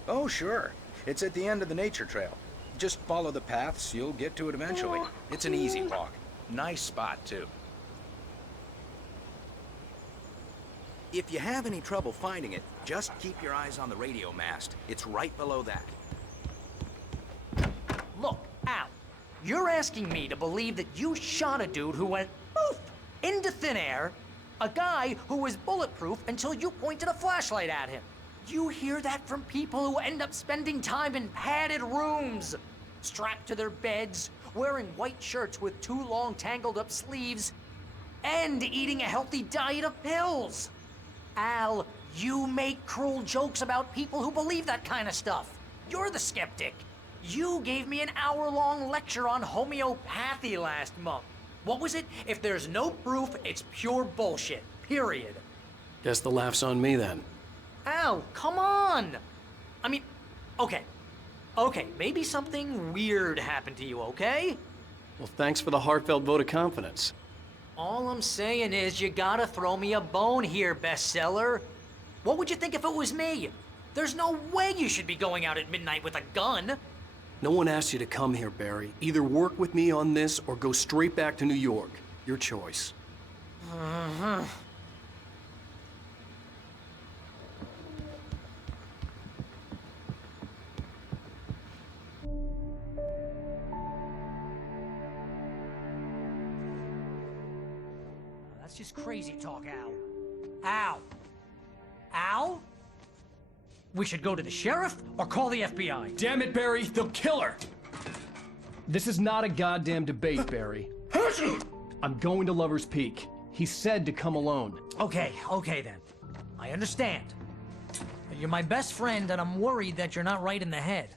Oh, sure. It's at the end of the nature trail. Just follow the paths, you'll get to it eventually. It's an easy walk. Nice spot, too. If you have any trouble finding it, just keep your eyes on the radio mast. It's right below that. Look, Al, you're asking me to believe that you shot a dude who went poof into thin air, a guy who was bulletproof until you pointed a flashlight at him. You hear that from people who end up spending time in padded rooms, strapped to their beds, wearing white shirts with too long tangled up sleeves, and eating a healthy diet of pills. Al, you make cruel jokes about people who believe that kind of stuff. You're the skeptic. You gave me an hour-long lecture on homeopathy last month. What was it? If there's no proof, it's pure bullshit. Period. Guess the laugh's on me then. Al, come on! I mean, okay, maybe something weird happened to you, okay? Well, thanks for the heartfelt vote of confidence. All I'm saying is you gotta throw me a bone here, bestseller. What would you think if it was me? There's no way you should be going out at midnight with a gun. No one asked you to come here, Barry. Either work with me on this or go straight back to New York. Your choice. That's just crazy talk, Al. Al? Al? We should go to the sheriff or call the FBI. Damn it, Barry, they'll kill her! This is not a goddamn debate, Barry. I'm going to Lover's Peak. He said to come alone. Okay then. I understand. You're my best friend, and I'm worried that you're not right in the head.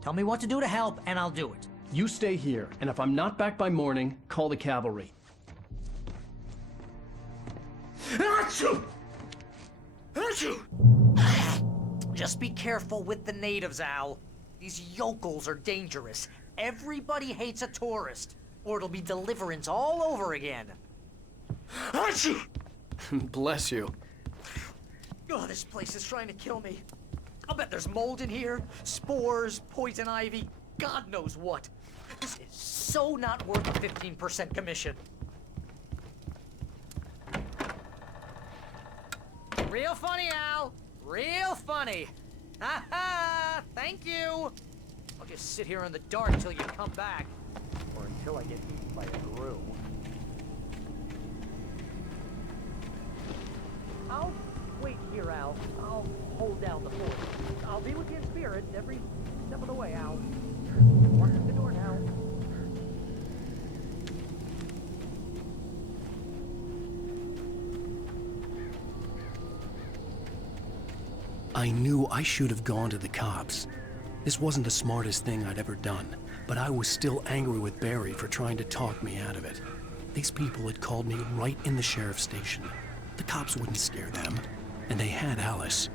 Tell me what to do to help, and I'll do it. You stay here, and if I'm not back by morning, call the cavalry. Achoo! Achoo! Just be careful with the natives, Al. These yokels are dangerous. Everybody hates a tourist, or it'll be Deliverance all over again. Achoo! Bless you. Oh, this place is trying to kill me. I'll bet there's mold in here, spores, poison ivy, God knows what. This is so not worth a 15% commission. Real funny, Al. Real funny. Ha ha! Thank you. I'll just sit here in the dark until you come back. Or until I get eaten by a grue. I'll wait here, Al. I'll hold down the fort. I'll be with you in spirit every step of the way, Al. Walk through the door now. I knew I should have gone to the cops. This wasn't the smartest thing I'd ever done, but I was still angry with Barry for trying to talk me out of it. These people had called me right in the sheriff's station. The cops wouldn't scare them, and they had Alice.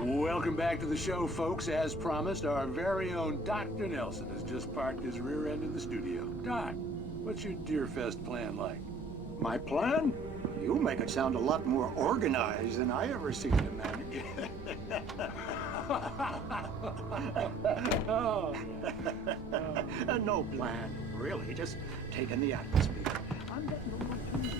Welcome back to the show, folks. As promised, our very own Dr. Nelson has just parked his rear end in the studio. Doc, what's your Deerfest plan like? My plan? You make it sound a lot more organized than I ever seem to manage. No plan, really. Just taking the atmosphere. I'm getting a little too...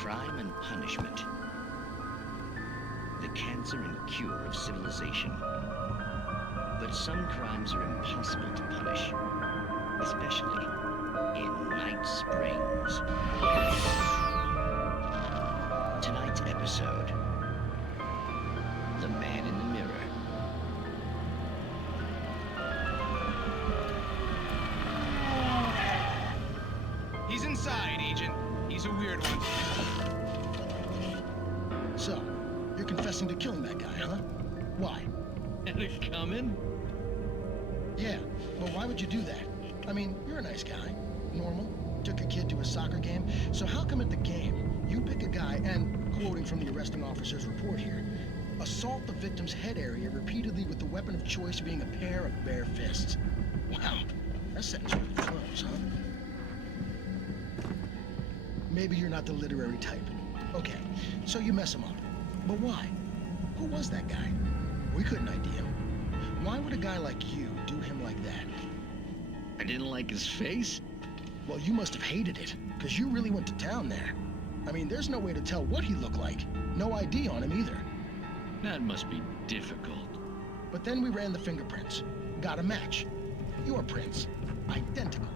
crime and punishment. The cancer and cure of civilization. But some crimes are impossible to punish, especially in Night Springs. Tonight's episode, The Man in the Mirror. He's inside, Agent. He's a weird one. So, you're confessing to killing that guy, huh? Why? And it coming? Yeah, but why would you do that? I mean, you're a nice guy. Normal. Took a kid to a soccer game. So how come at the game, you pick a guy and, quoting from the arresting officer's report here, assault the victim's head area repeatedly with the weapon of choice being a pair of bare fists? Wow, that sentence really flows, huh? Maybe you're not the literary type. Okay, so you mess him up. But why? Who was that guy? We couldn't ID him. Why would a guy like you do him like that? I didn't like his face? Well, you must have hated it, because you really went to town there. I mean, there's no way to tell what he looked like. No ID on him either. That must be difficult. But then we ran the fingerprints. Got a match. Your prints. Identical.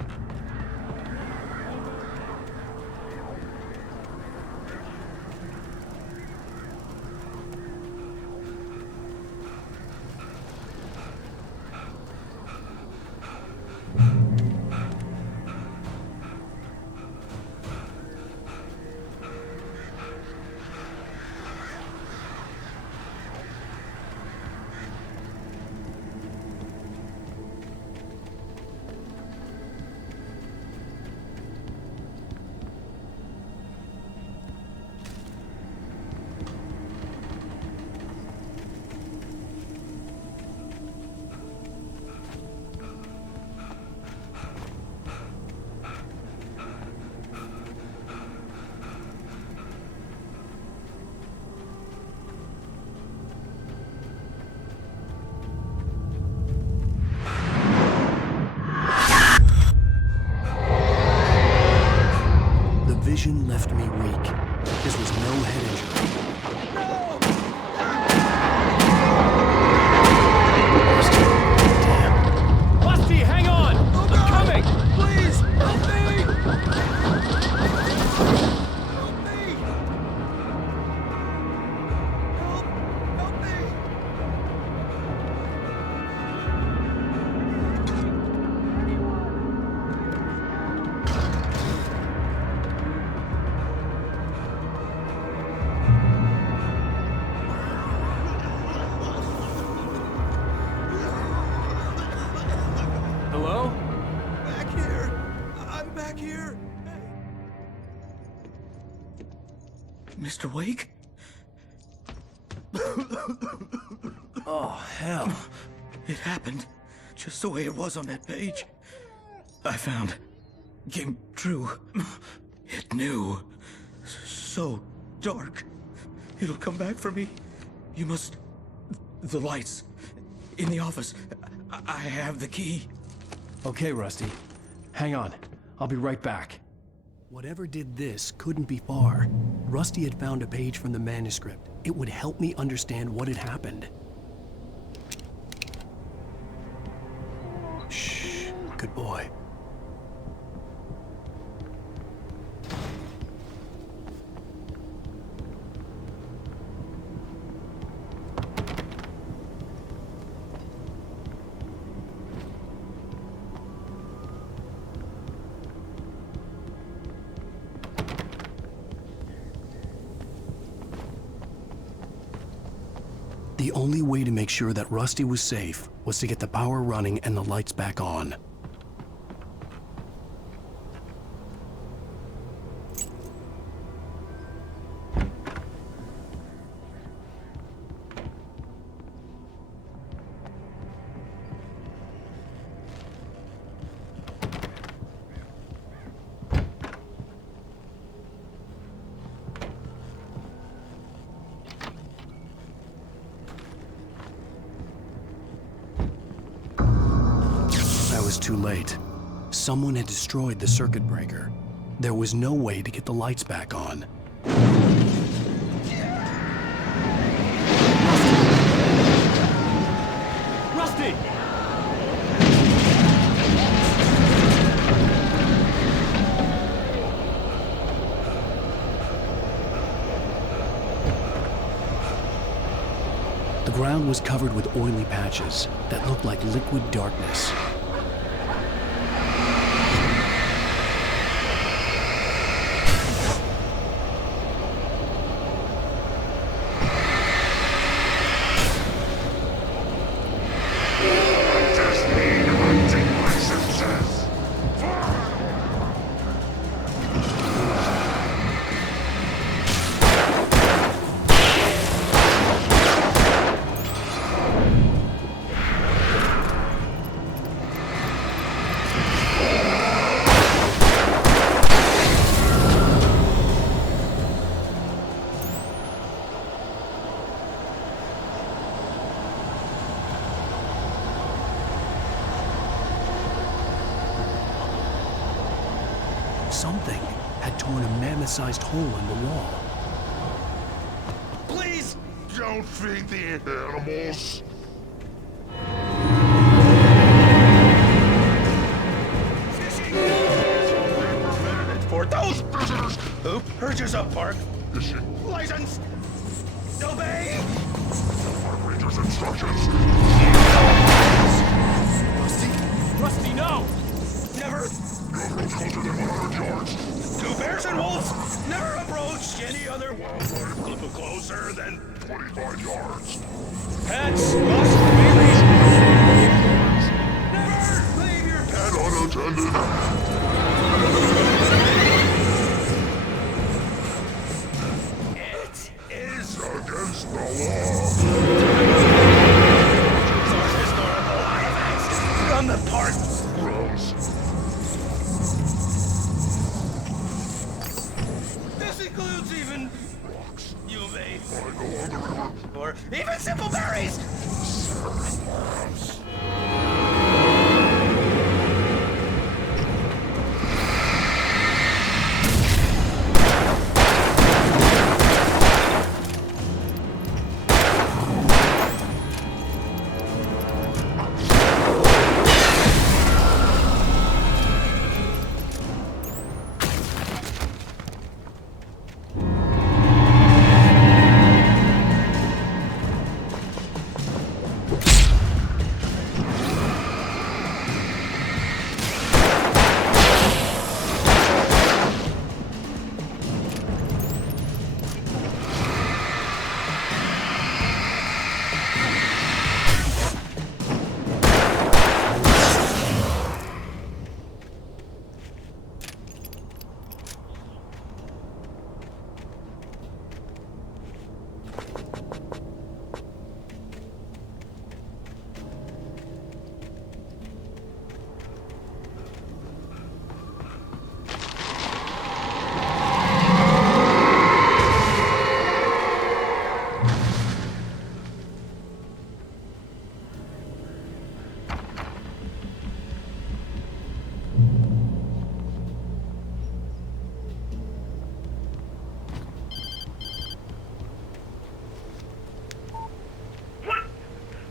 Vision left me weak. This was no head injury. Damn. Rusty, hang on! I'm coming! Please, help me! Help me! Help me! Hello? Back here! I'm back here! Mr. Wake? Oh, hell. It happened just the way it was on that page. I found. Came true. It knew. So dark. It'll come back for me. You must... The lights. In the office. I have the key. Okay, Rusty. Hang on. I'll be right back. Whatever did this couldn't be far. Rusty had found a page from the manuscript. It would help me understand what had happened. Shh. Good boy. The only way to make sure that Rusty was safe was to get the power running and the lights back on. Too late. Someone had destroyed the circuit breaker. There was no way to get the lights back on. Rusty! The ground was covered with oily patches that looked like liquid darkness. Something had torn a mammoth-sized hole in the wall. Please don't feed the animals. For those visitors who purchase a park license, obey Park ranger's instructions. Rusty, no! Never. Approach closer than 100 yards. To bears and wolves, never approach any other wildlife closer than 25 yards. pets must be released. Never leave your pet Unattended. It is against the law. our historical artifacts from the park. Gross. This includes even you may I go on the river. or even simple berries.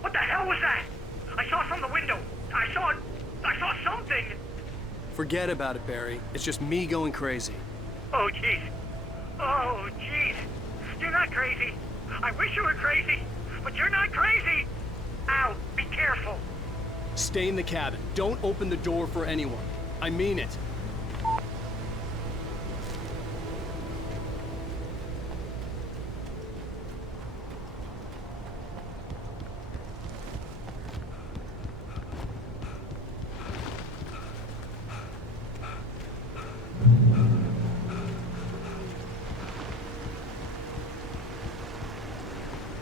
What the hell was that? I saw from the window. I saw something. Forget about it, Barry. It's just me going crazy. Oh, jeez. Oh, jeez. You're not crazy. I wish you were crazy, but you're not crazy. Ow, be careful. Stay in the cabin. Don't open the door for anyone. I mean it.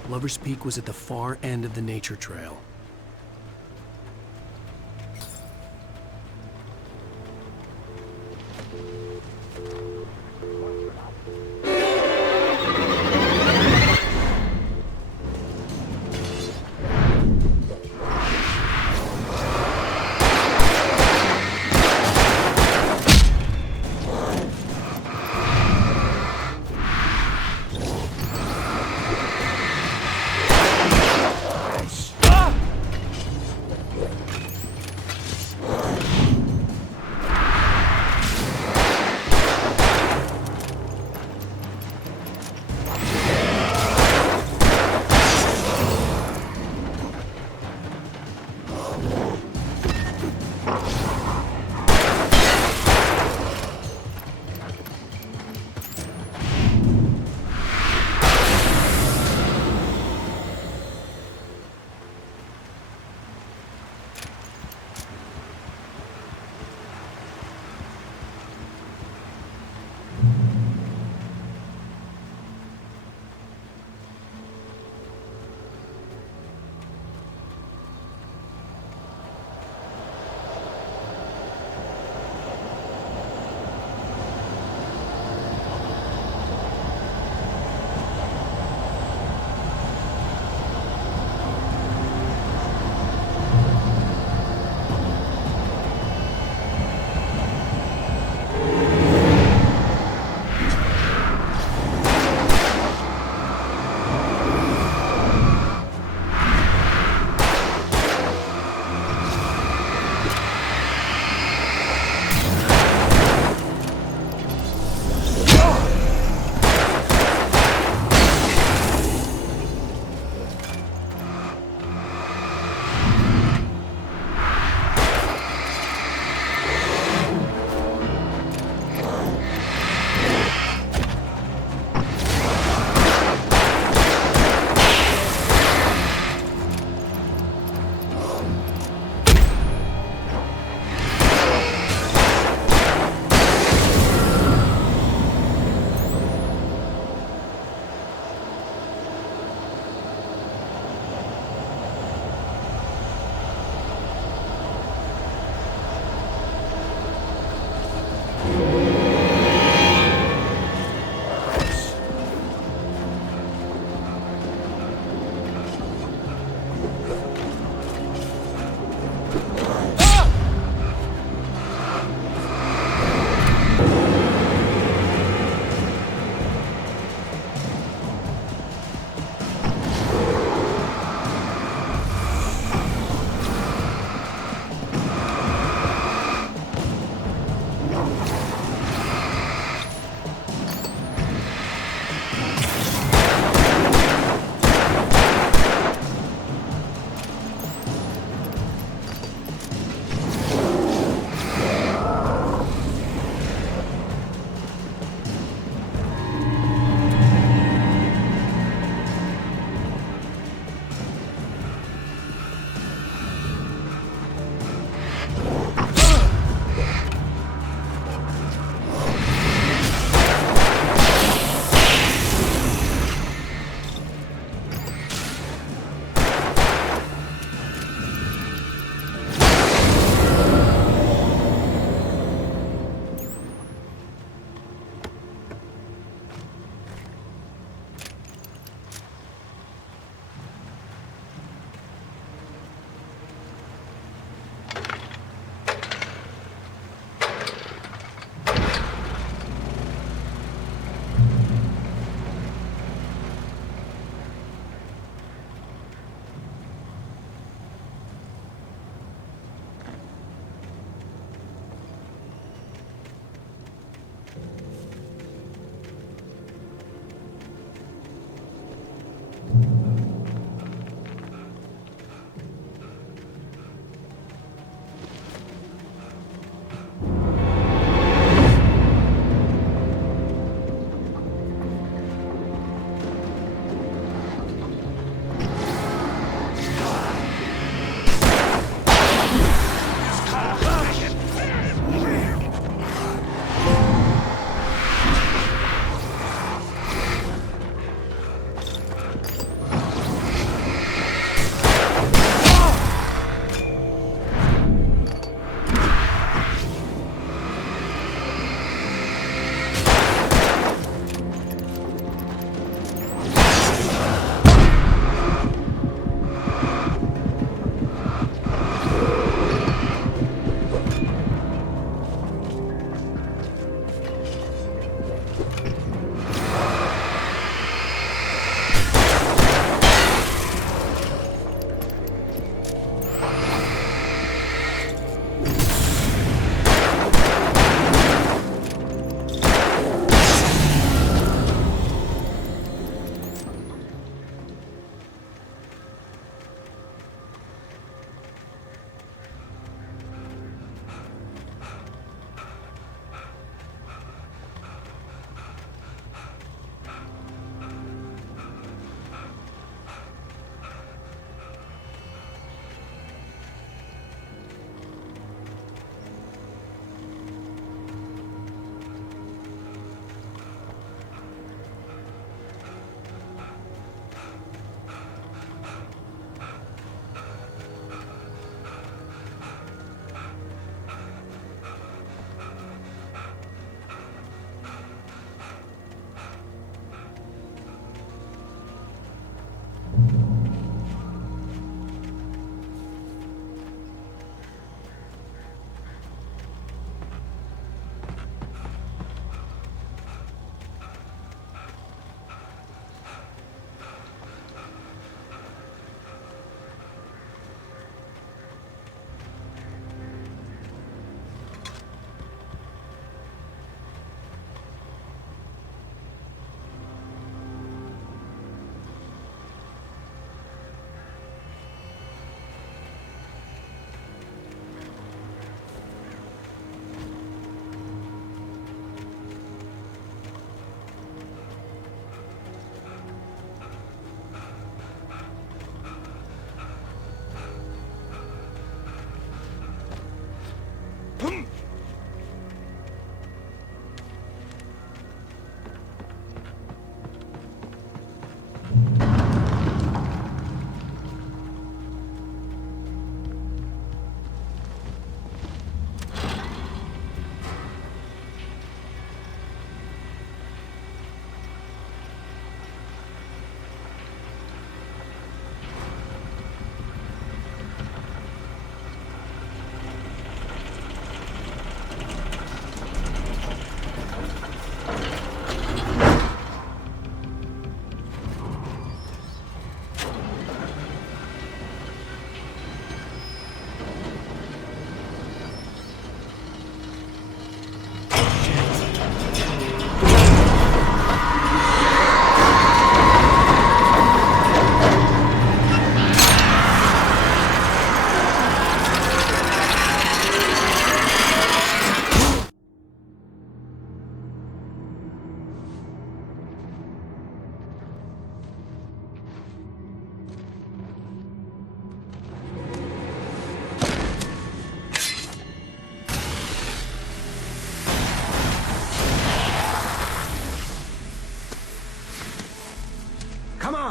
Lover's Peak was at the far end of the nature trail.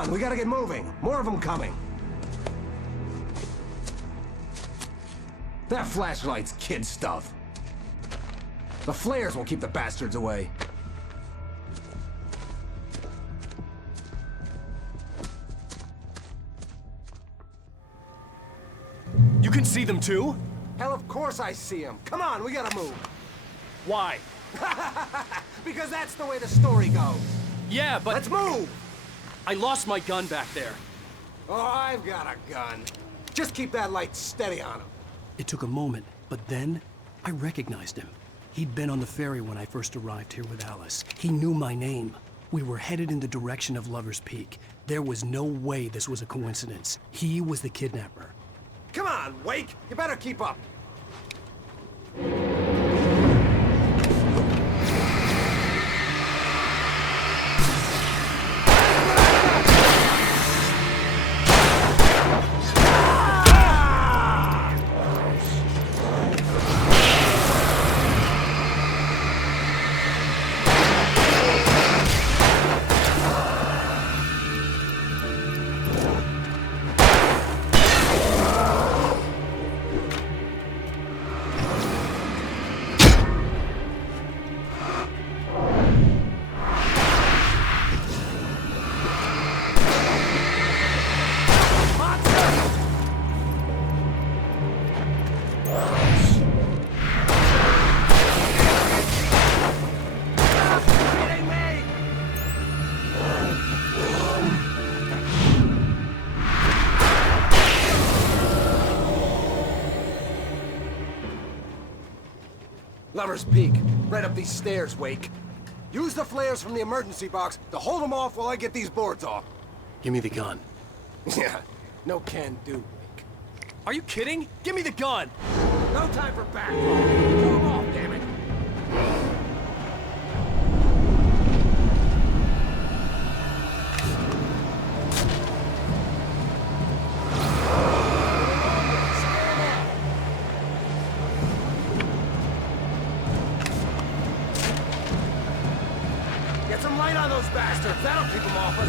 on, we gotta get moving. More of them coming. That flashlight's kid stuff. The flares will keep the bastards away. You can see them too? Hell, of course I see them. Come on, we gotta move. Why? Because that's the way the story goes. Yeah, but... Let's move! I lost my gun back there. Oh, I've got a gun. Just keep that light steady on him. It took a moment, but then I recognized him. He'd been on the ferry when I first arrived here with Alice. He knew my name. We were headed in the direction of Lover's Peak. There was no way this was a coincidence. He was the kidnapper. Come on, Wake! You better keep up. Lover's Peak. Right up these stairs, Wake. Use the flares from the emergency box to hold them off while I get these boards off. Give me the gun. Yeah, no can do, Wake. Are you kidding? Give me the gun! No time for back talk. Pull them off, damn it. Get some light on those bastards. That'll keep them off us.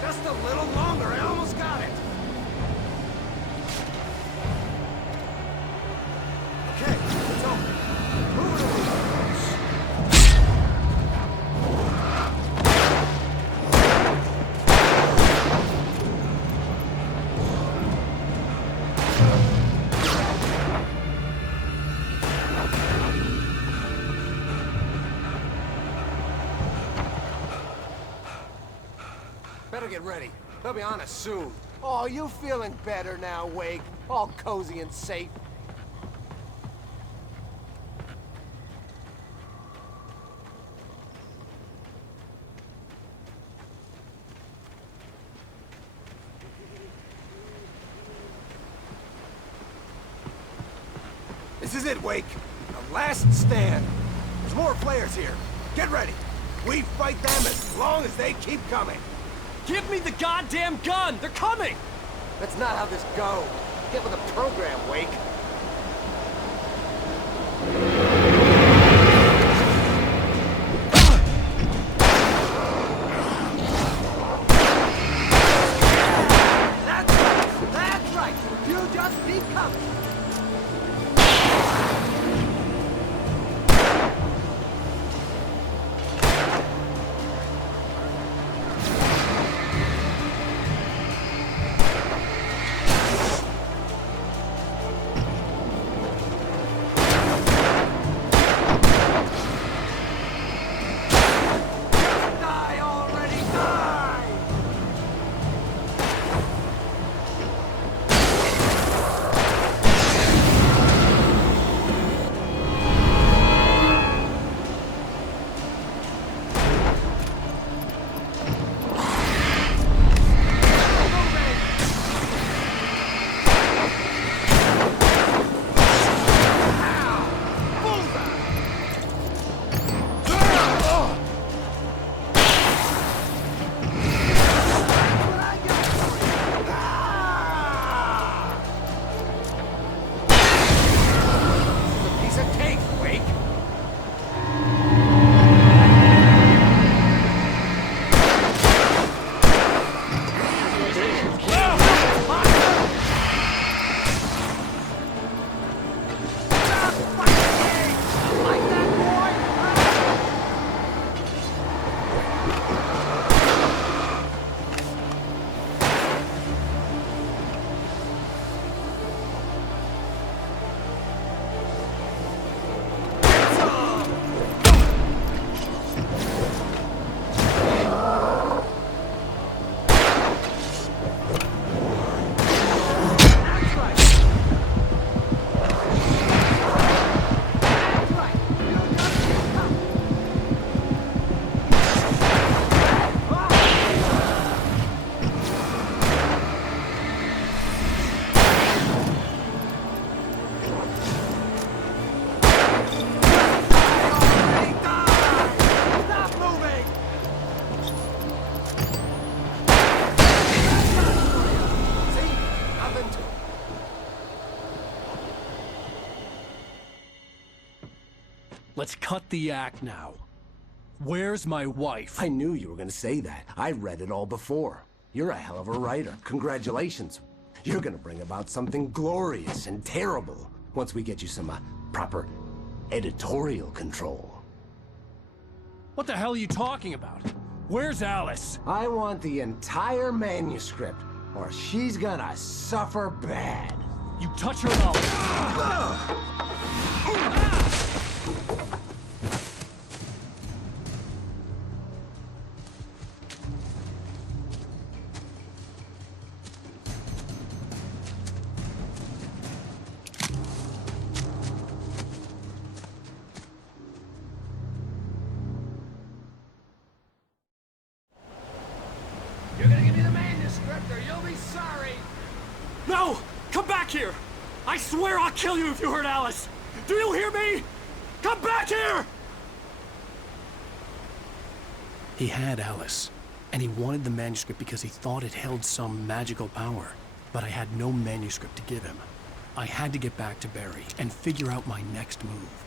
Just a little longer. I almost got it. Okay, it's open. Move it along. Better get ready. They'll be on us soon. Oh, you feeling better now, Wake? All cozy and safe. This is it, Wake. The last stand. There's more flares here. Get ready. We fight them as long as they keep coming. Give me the goddamn gun! They're coming! That's not how this goes. Get with the program, Wake. That's right. You just keep coming. Let's cut the act now. Where's my wife? I knew you were gonna say that. I read it all before. You're a hell of a writer. Congratulations. You're gonna bring about something glorious and terrible once we get you some proper editorial control. What the hell are you talking about? Where's Alice? I want the entire manuscript, or she's gonna suffer bad. You touch her and I'll... You're gonna give me the manuscript or you'll be sorry. No! Come back here! I swear I'll kill you if you hurt Alice! Do you hear me? Come back here! He had Alice, and he wanted the manuscript because he thought it held some magical power. But I had no manuscript to give him. I had to get back to Barry and figure out my next move.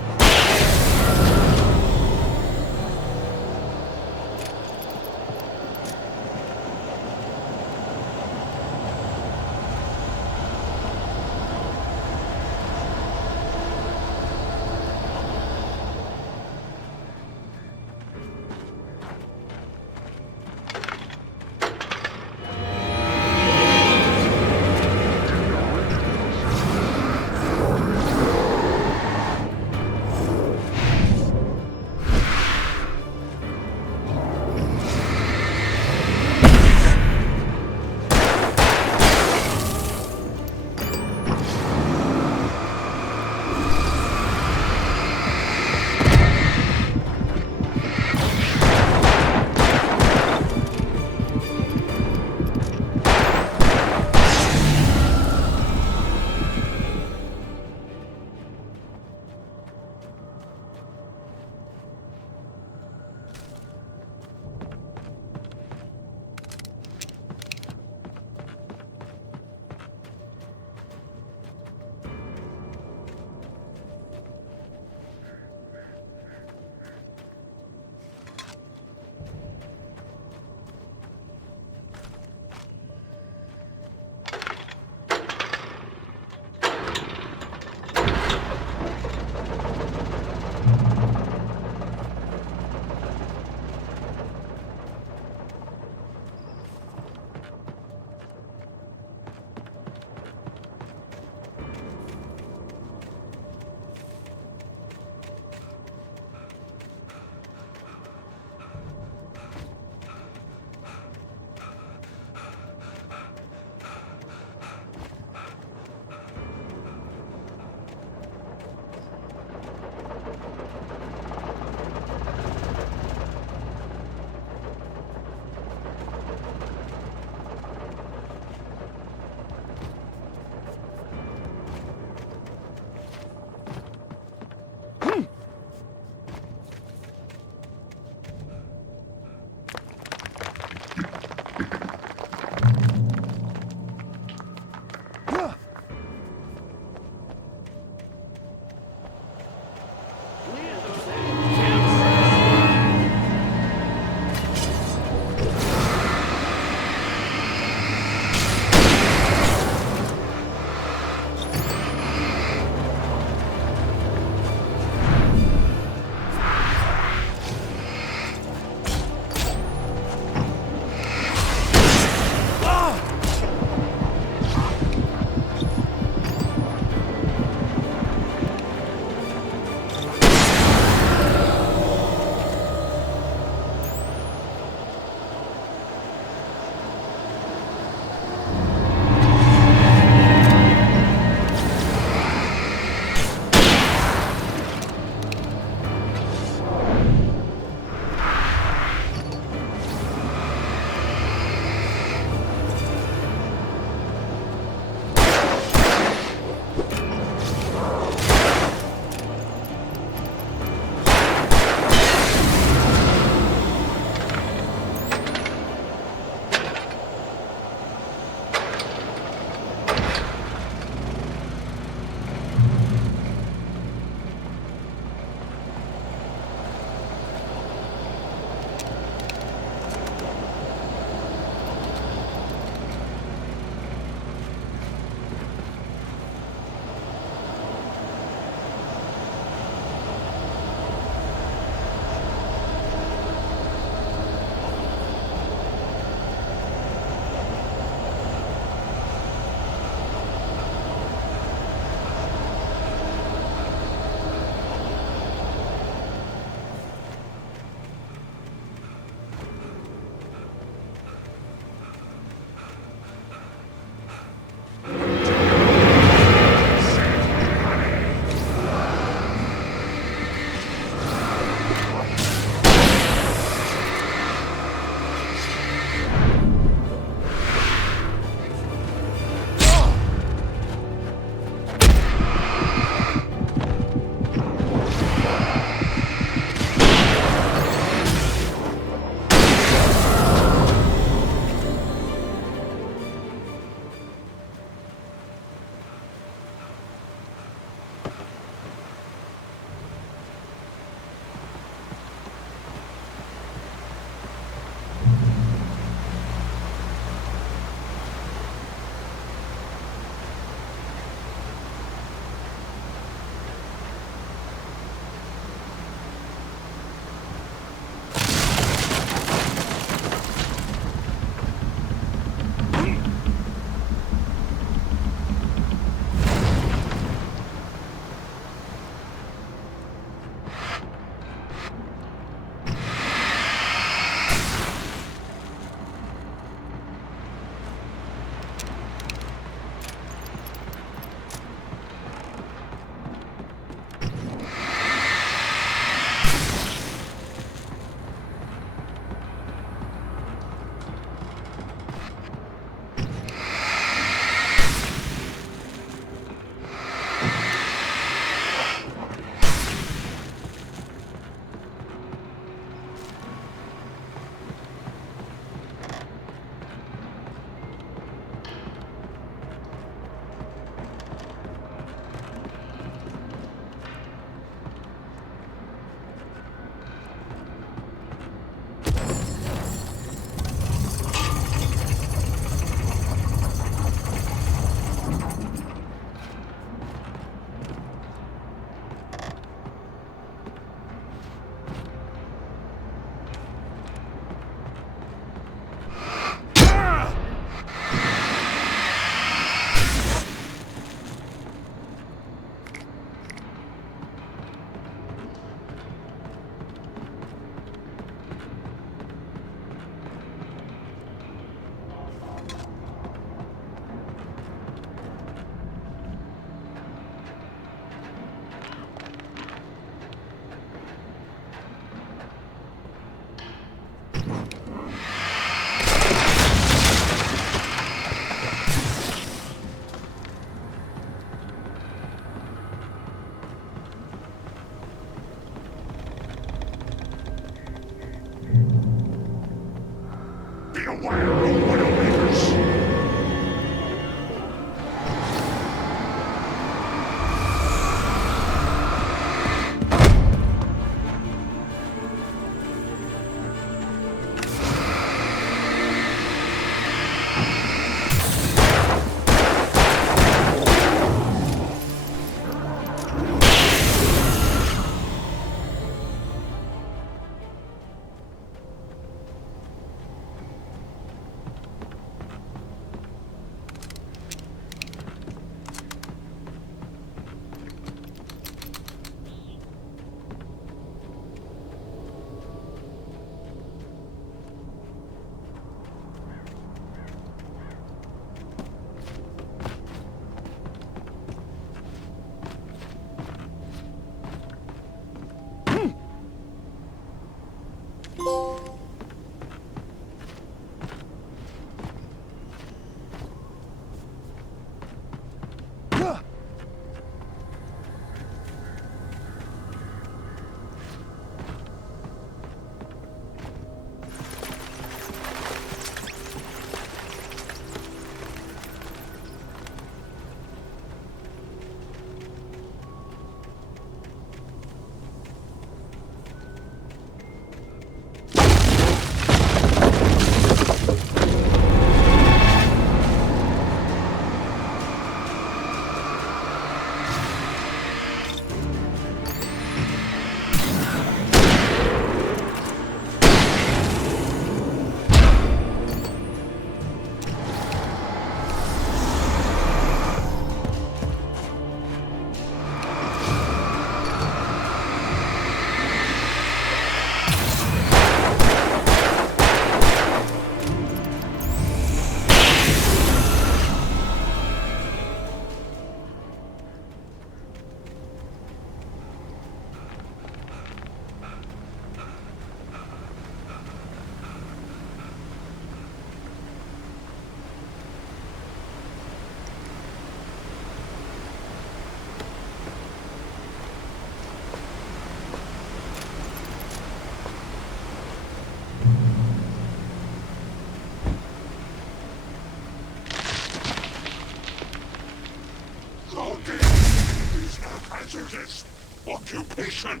hazardous occupation.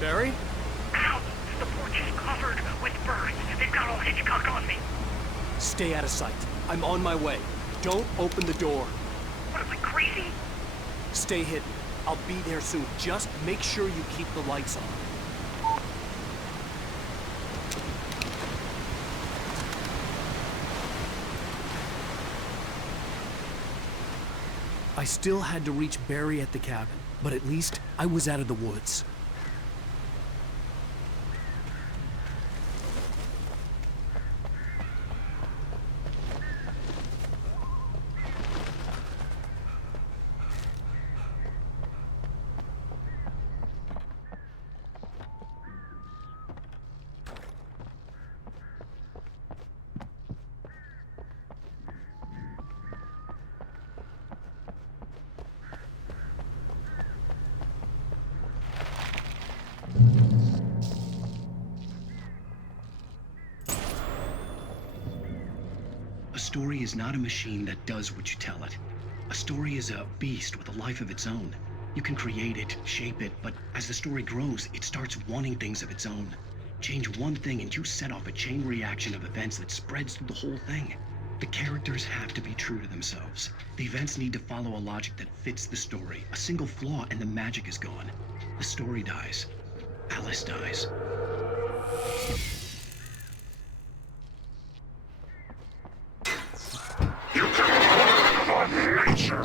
Barry? Ow! The porch is covered with birds. They've got all Hitchcock on me. Stay out of sight. I'm on my way. Don't open the door. What am I, crazy? Stay hidden. I'll be there soon. Just make sure you keep the lights on. I still had to reach Barry at the cabin, but at least I was out of the woods. A story is not a machine that does what you tell it. A story is a beast with a life of its own. You can create it, shape it, but as the story grows, it starts wanting things of its own. Change one thing and you set off a chain reaction of events that spreads through the whole thing. The characters have to be true to themselves. The events need to follow a logic that fits the story. A single flaw and the magic is gone. The story dies. Alice dies. You can learn from nature.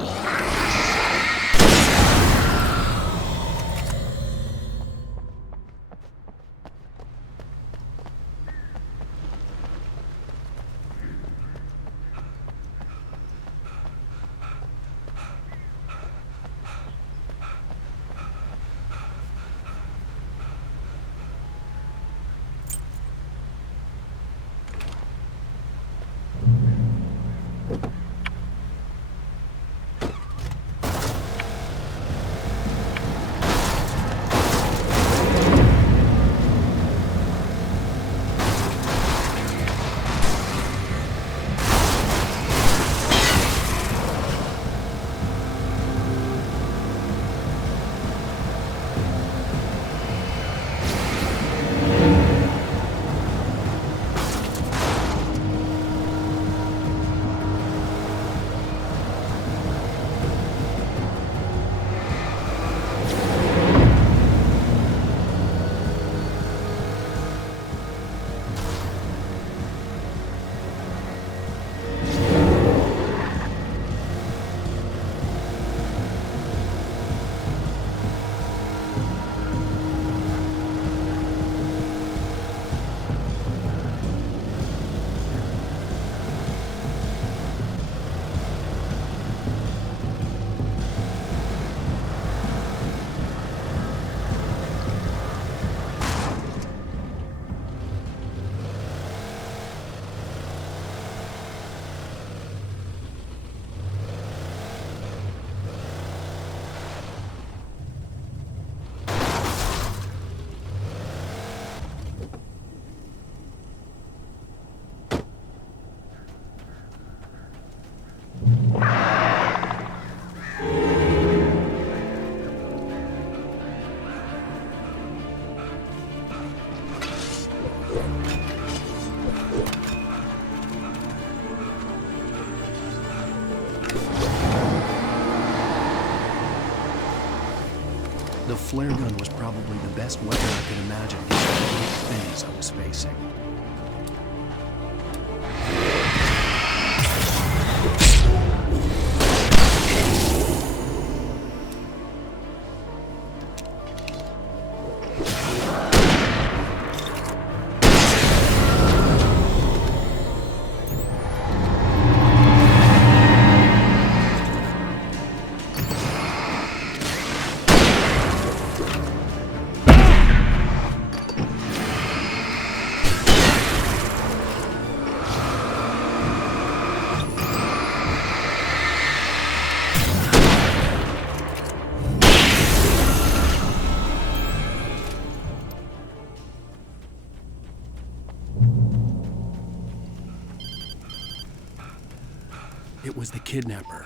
The flare gun was probably the best weapon I could imagine against the great things I was facing. It was the kidnapper.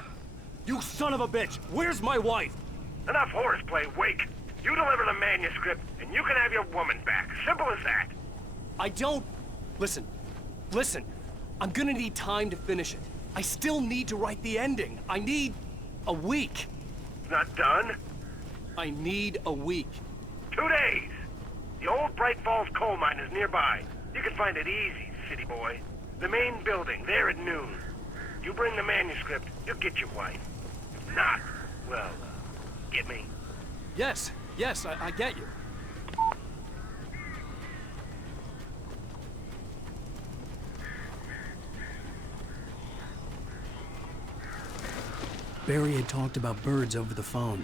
You son of a bitch! Where's my wife? Enough horseplay, Wake. You deliver the manuscript, and you can have your woman back. Simple as that. I don't... Listen. I'm gonna need time to finish it. I still need to write the ending. I need a week. It's not done? I need a week. 2 days. The old Bright Falls coal mine is nearby. You can find it easy, city boy. The main building, there at noon. You bring the manuscript, you'll get your wife. If not, well, get me? Yes, I get you. Barry had talked about birds over the phone.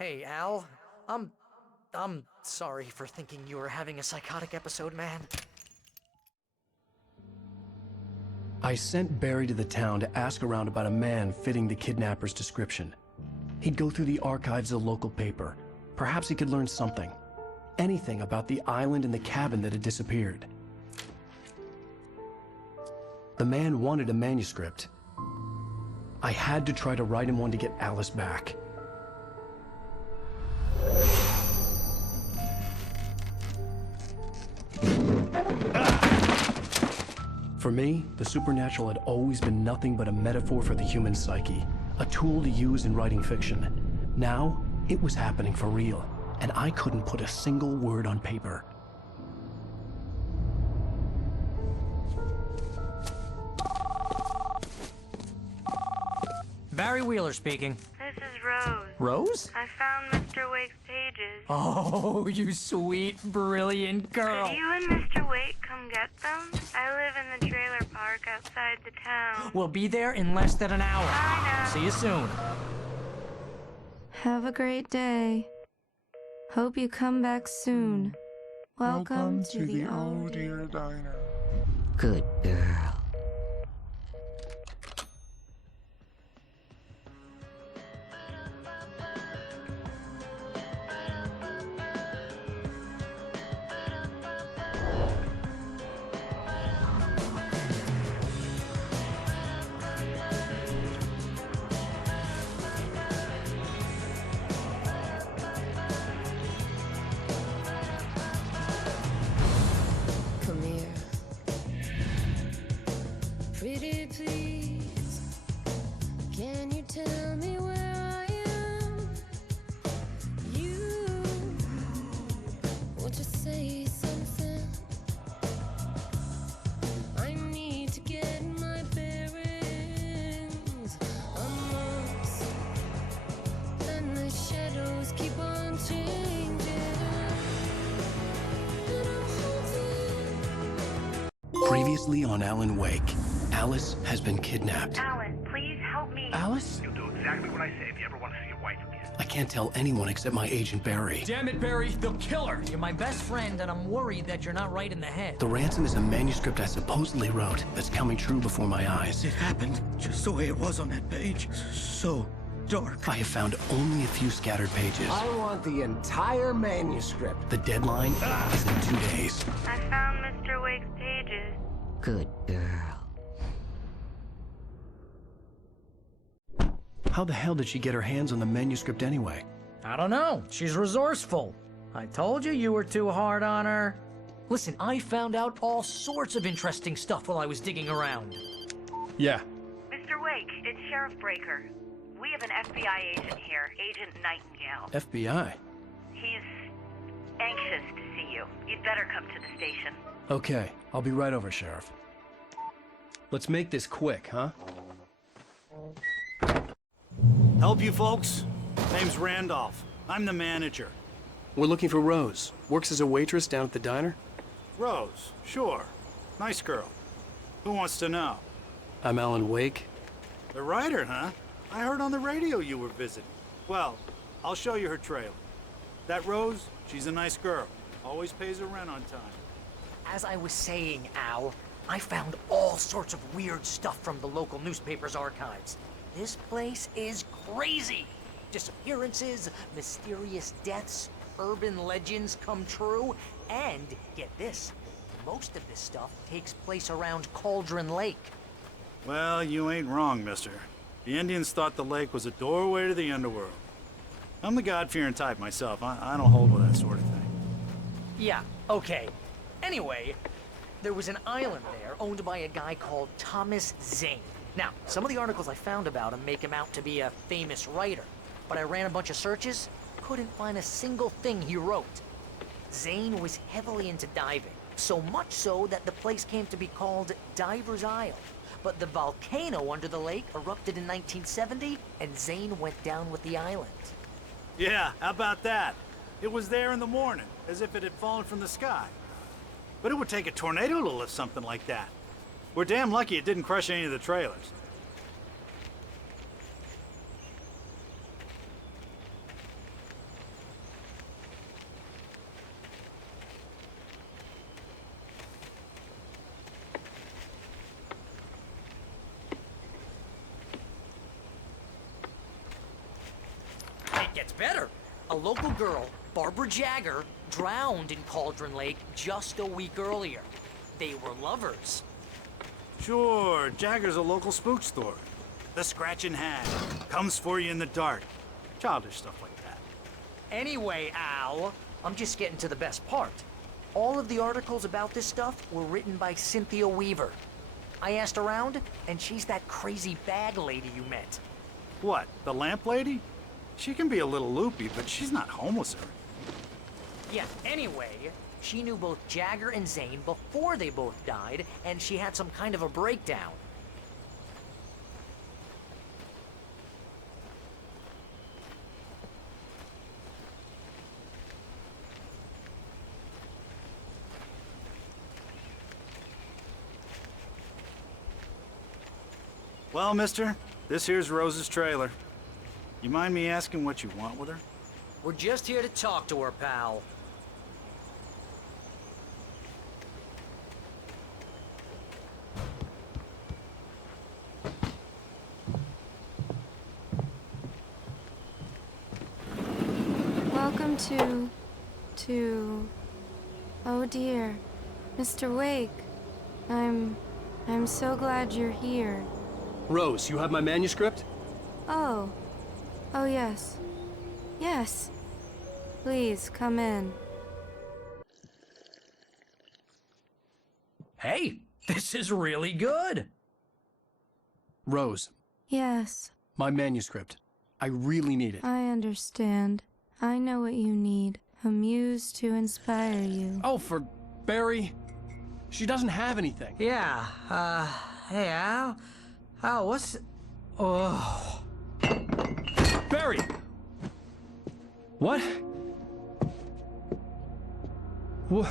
Hey, Al. I'm sorry for thinking you were having a psychotic episode, man. I sent Barry to the town to ask around about a man fitting the kidnapper's description. He'd go through the archives of the local paper. Perhaps he could learn something. Anything about the island and the cabin that had disappeared. The man wanted a manuscript. I had to try to write him one to get Alice back. For me, the supernatural had always been nothing but a metaphor for the human psyche, a tool to use in writing fiction. Now, it was happening for real, and I couldn't put a single word on paper. Barry Wheeler speaking. This is Rose. Rose? I found Mr. Wake's pages. Oh, you sweet, brilliant girl. Could you and Mr. Wake come get them? I live in the trailer park outside the town. We'll be there in less than an hour. Bye now. See you soon. Have a great day. Hope you come back soon. Welcome to the Oh Dear Diner. Good girl. Come here. Pretty please, can you tell me where I am? You want to say something? I need to get my bearings. I'm lost, and the shadows keep on changing. And I'm holding. Previously on Alan Wake, Alice has been kidnapped. Alan, please help me. Alice? You'll do exactly what I say if you ever want to see your wife again. I can't tell anyone except my agent Barry. Damn it, Barry, they'll kill her! You're my best friend, and I'm worried that you're not right in the head. The ransom is a manuscript I supposedly wrote that's coming true before my eyes. It happened just the way it was on that page. So dark. I have found only a few scattered pages. I want the entire manuscript. The deadline is in 2 days. I found Mr. Wake's pages. Good girl. How the hell did she get her hands on the manuscript anyway? I don't know. She's resourceful. I told you you were too hard on her. Listen, I found out all sorts of interesting stuff while I was digging around. Yeah. Mr. Wake, it's Sheriff Breaker. We have an FBI agent here, Agent Nightingale. FBI? He's anxious to see you. You'd better come to the station. Okay, I'll be right over, Sheriff. Let's make this quick, huh? Help you folks? Name's Randolph. I'm the manager. We're looking for Rose. Works as a waitress down at the diner. Rose, sure. Nice girl. Who wants to know? I'm Alan Wake. The writer, huh? I heard on the radio you were visiting. Well, I'll show you her trailer. That Rose, she's a nice girl. Always pays her rent on time. As I was saying, Al, I found all sorts of weird stuff from the local newspaper's archives. This place is crazy. Disappearances, mysterious deaths, urban legends come true, and get this, most of this stuff takes place around Cauldron Lake. Well, you ain't wrong, mister. The Indians thought the lake was a doorway to the underworld. I'm the God-fearing type myself. I don't hold with that sort of thing. Yeah, okay. Anyway, there was an island there owned by a guy called Thomas Zane. Now, some of the articles I found about him make him out to be a famous writer, but I ran a bunch of searches, couldn't find a single thing he wrote. Zane was heavily into diving, so much so that the place came to be called Diver's Isle. But the volcano under the lake erupted in 1970, and Zane went down with the island. Yeah, how about that? It was there in the morning, as if it had fallen from the sky. But it would take a tornado to lift something like that. We're damn lucky it didn't crush any of the trailers. gets better. A local girl, Barbara Jagger, drowned in Cauldron Lake just a week earlier. They were lovers. Sure, Jagger's a local spook store. The Scratching Hag comes for you in the dark. Childish stuff like that. Anyway, Al, I'm just getting to the best part. All of the articles about this stuff were written by Cynthia Weaver. I asked around, and she's that crazy bag lady you met. What, the lamp lady? She can be a little loopy, but she's not homeless or anything. Yeah, anyway, she knew both Jagger and Zane before they both died, and she had some kind of a breakdown. Well, mister, this here's Rose's trailer. You mind me asking what you want with her? We're just here to talk to her, pal. Welcome to... Oh dear, Mr. Wake. I'm so glad you're here. Rose, you have my manuscript? Oh. Oh, yes. Yes. Please, come in. Hey, this is really good. Rose, Yes, my manuscript. I really need it. I understand. I know what you need. A muse to inspire you. Oh, for Barry? She doesn't have anything. Yeah, hey, Al? Al, what's... Oh... Barry! What? What?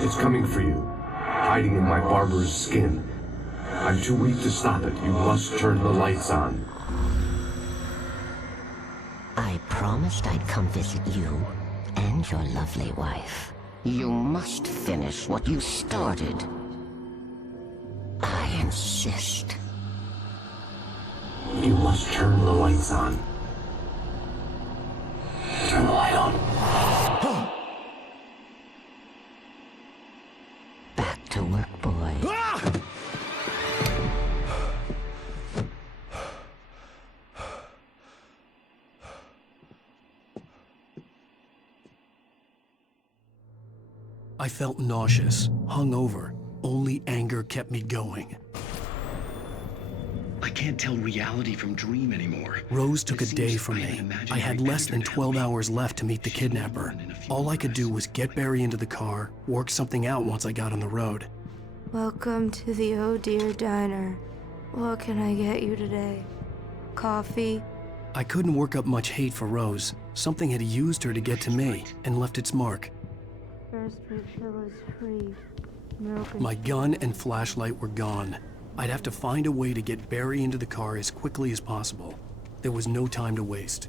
It's coming for you, hiding in my barber's skin. I'm too weak to stop it. You must turn the lights on. I promised I'd come visit you and your lovely wife. You must finish what you started. I insist. You must turn the lights on. Turn the light on. Back to work, boy. I felt nauseous, hungover. Only anger kept me going. I can't tell reality from dream anymore. Rose took a day from me. I had less than 12 hours left to meet the kidnapper. All I could do was get Barry into the car, work something out once I got on the road. Welcome to the Oh Dear Diner. What can I get you today? Coffee? I couldn't work up much hate for Rose. Something had used her to get to me and left its mark. First refill is free. Milk and My gun and flashlight were gone. I'd have to find a way to get Barry into the car as quickly as possible. There was no time to waste.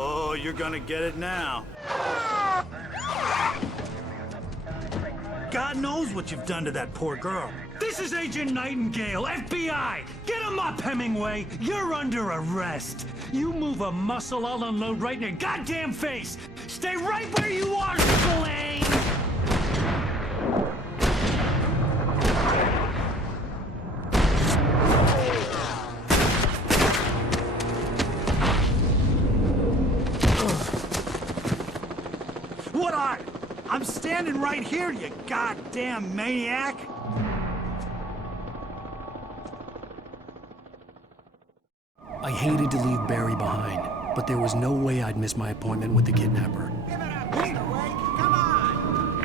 Oh, you're gonna get it now. God knows what you've done to that poor girl. This is Agent Nightingale, FBI! Get him up, Hemingway! You're under arrest! You move a muscle, I'll unload right in your goddamn face! Stay right where you are, Spillane! What are? I'm standing right here, you goddamn maniac! I hated to leave Barry behind, but there was no way I'd miss my appointment with the kidnapper. Give it up, Mr. Wake! Come on!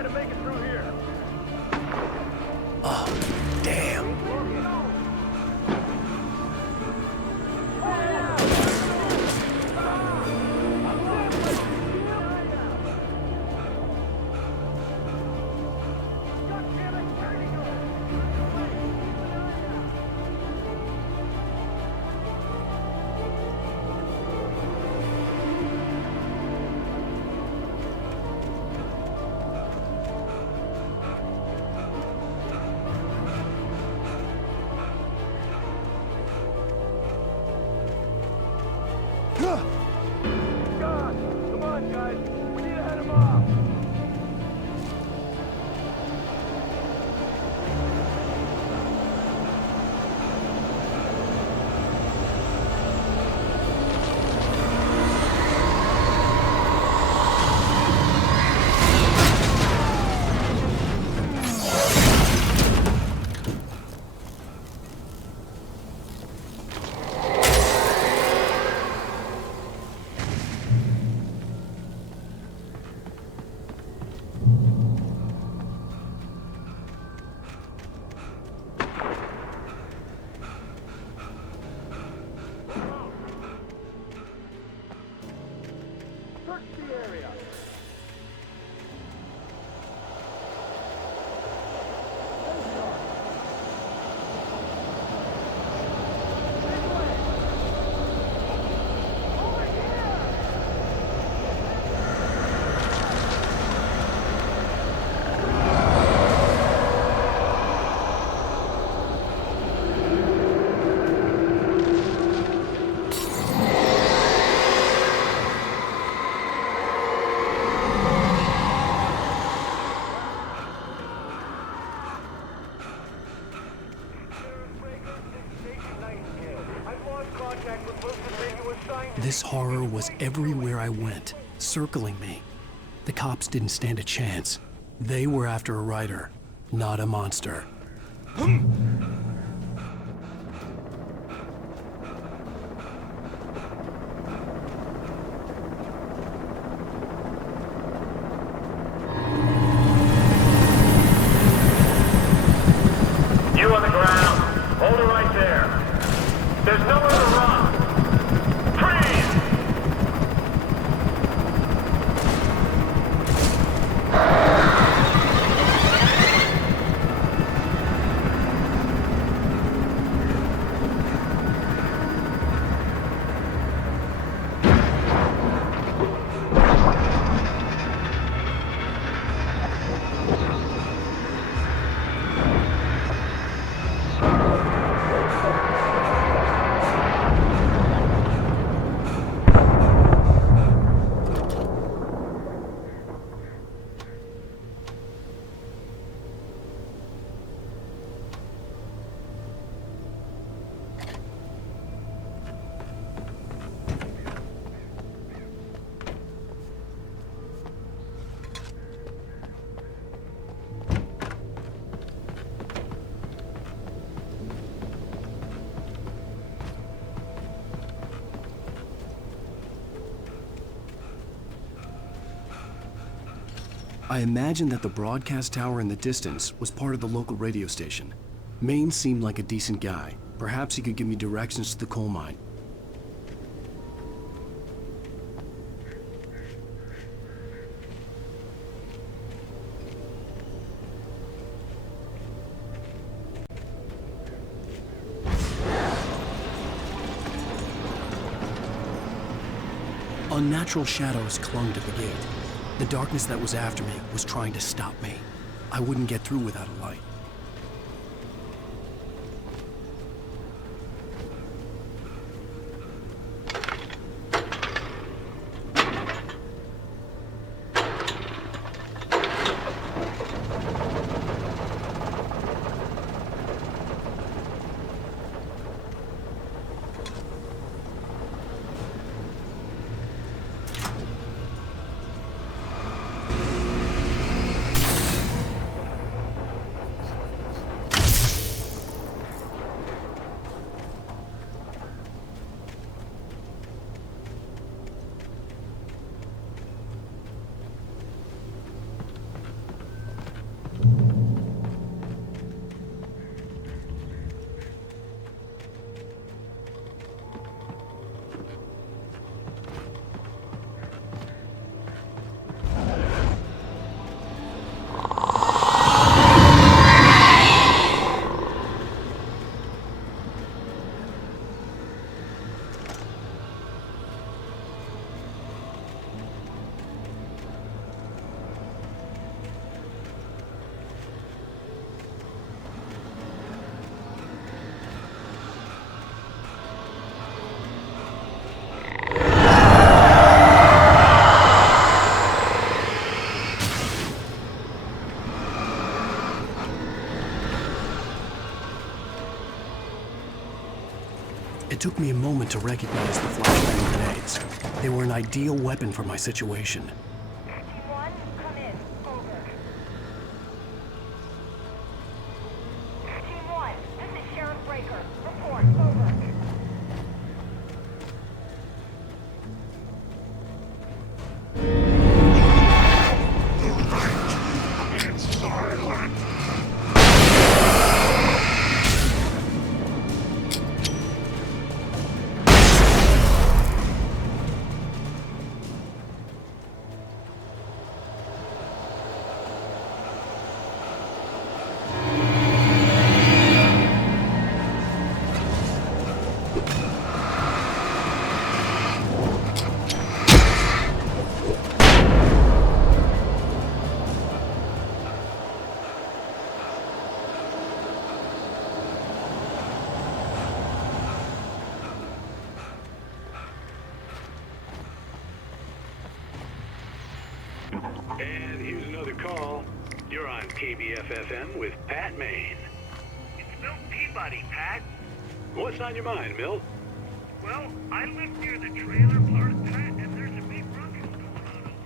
try to make it through here. Oh, damn. God, come on, guys. We need to head him off. Search the area. This horror was everywhere I went, circling me. The cops didn't stand a chance. They were after a writer, not a monster. You on the ground. Hold it right there. There's nowhere to run. Freeze! I imagined that the broadcast tower in the distance was part of the local radio station. Maine seemed like a decent guy. Perhaps he could give me directions to the coal mine. Unnatural shadows clung to the gate. The darkness that was after me was trying to stop me. I wouldn't get through without a light. It took me a moment to recognize the flashbang grenades. They were an ideal weapon for my situation. Team 1, come in. Over. Team 1, this is Sheriff Breaker. Report. Over. And here's another call. You're on KBF-FM with Pat Maine. It's Milt Peabody, Pat. What's on your mind, Milt? Well, I live near the trailer park, Pat, and there's a big ruckus going on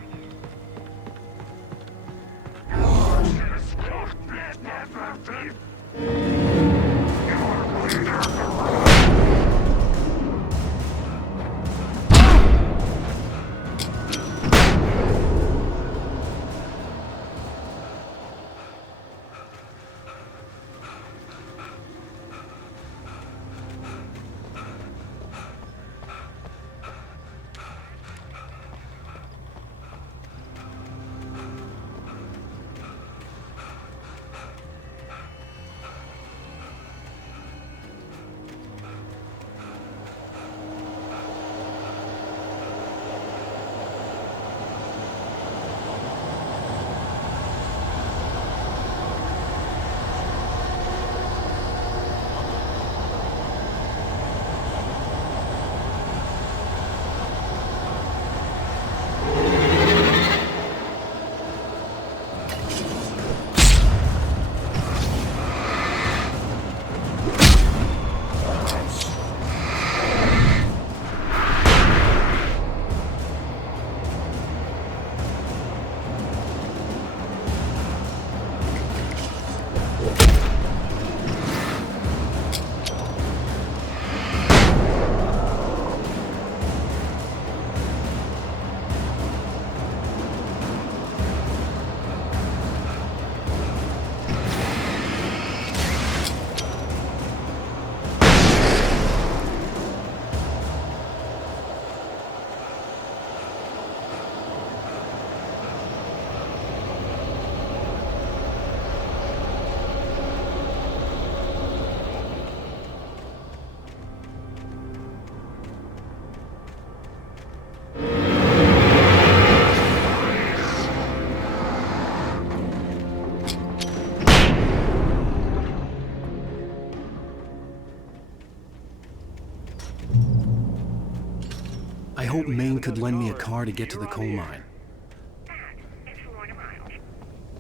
I hope Maine could lend me a car to get to the coal mine.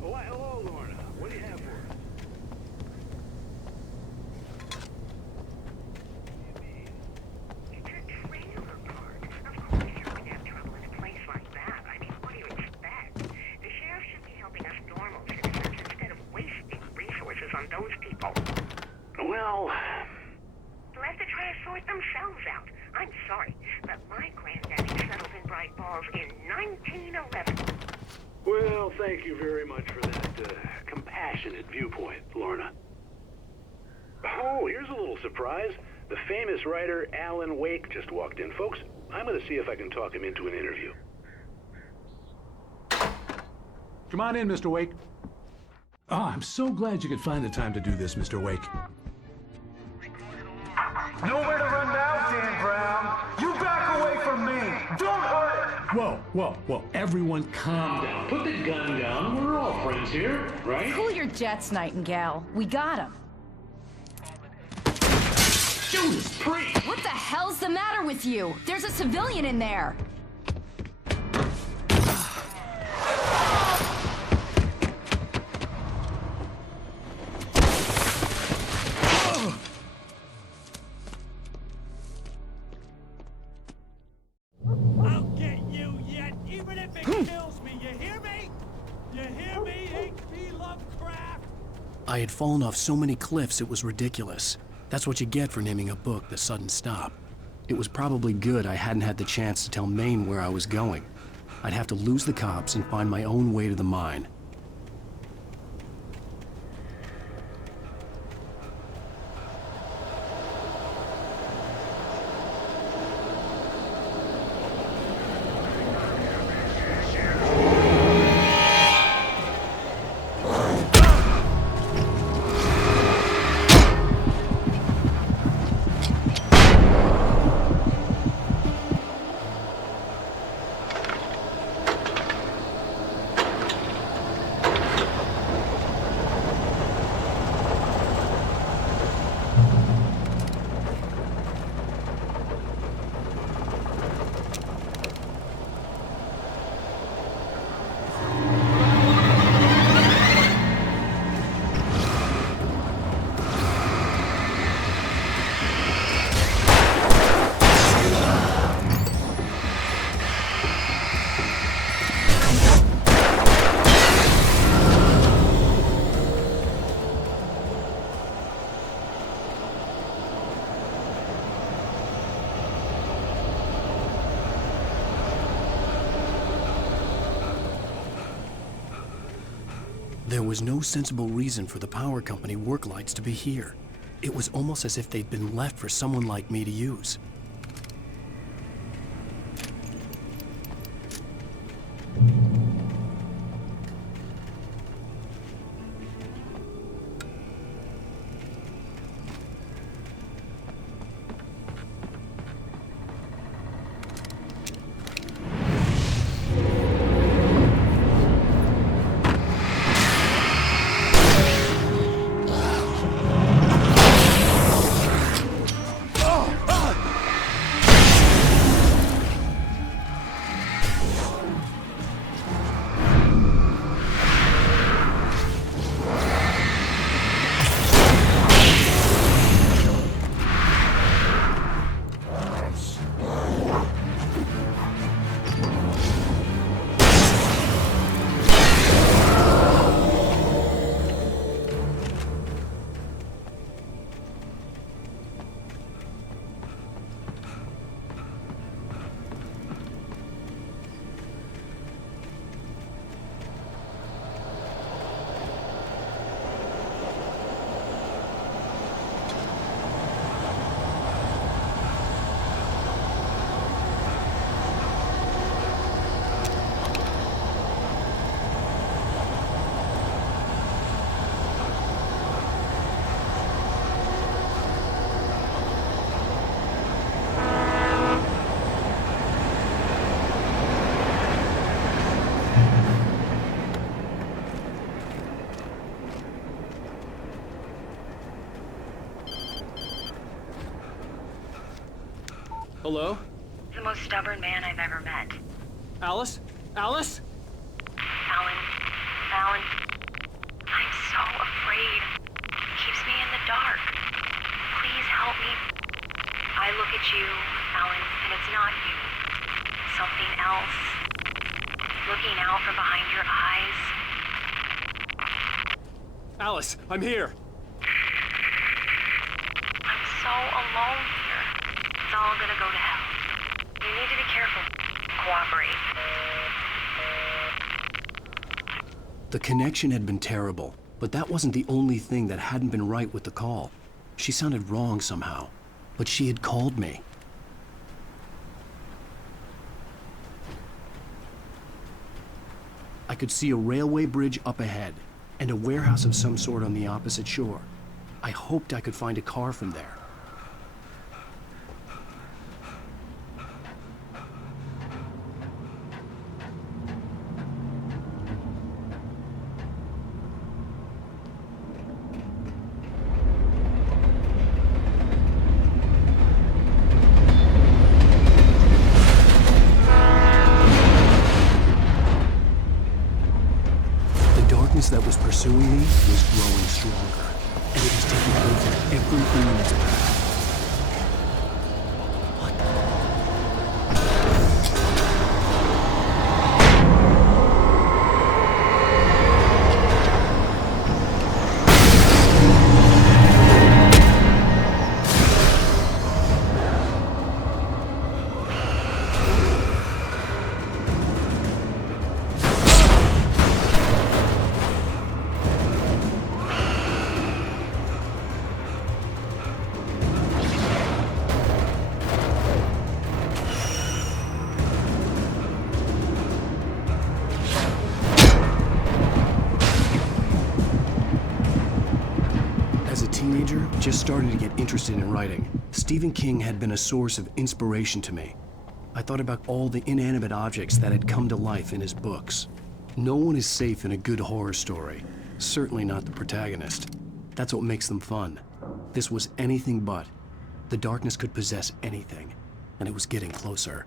Oh, why, hello, Lorna. What do you have for us? It's a trailer park. Of course you're going to have trouble in a place like that. I mean, what do you expect? The sheriff should be helping us normal citizens instead of wasting resources on those people. Well... Let the try to sort themselves out. I'm sorry, but my granddaddy settled in Bright Falls in 1911. Well, thank you very much for that compassionate viewpoint, Lorna. Oh, here's a little surprise. The famous writer Alan Wake just walked in. Folks, I'm going to see if I can talk him into an interview. Come on in, Mr. Wake. Oh, I'm so glad you could find the time to do this, Mr. Wake. Nowhere to run now, Dan Brown. You back away from me. Don't hurt it. Whoa. Everyone calm down. Put the gun down. We're all friends here, right? Cool your jets, Nightingale. We got him. Judas Priest! What the hell's the matter with you? There's a civilian in there. hear me, H.P. Lovecraft? I had fallen off so many cliffs it was ridiculous. That's what you get for naming a book The Sudden Stop. It was probably good I hadn't had the chance to tell Maine where I was going. I'd have to lose the cops and find my own way to the mine. There was no sensible reason for the power company work lights to be here. It was almost as if they'd been left for someone like me to use. Hello? The most stubborn man I've ever met. Alice? Alice? Alan. Alan. I'm so afraid. He keeps me in the dark. Please help me. I look at you, Alan, and it's not you. Something else. Looking out from behind your eyes. Alice, I'm here. I'm so alone here. It's all gonna go to hell. You need to be careful. Cooperate. The connection had been terrible, but that wasn't the only thing that hadn't been right with the call. She sounded wrong somehow, but she had called me. I could see a railway bridge up ahead, and a warehouse of some sort on the opposite shore. I hoped I could find a car from there. That was pursuing me was growing stronger, and it was taking over everything in its path. just starting to get interested in writing. Stephen King had been a source of inspiration to me. I thought about all the inanimate objects that had come to life in his books. No one is safe in a good horror story. Certainly not the protagonist. That's what makes them fun. This was anything but. The darkness could possess anything, and it was getting closer.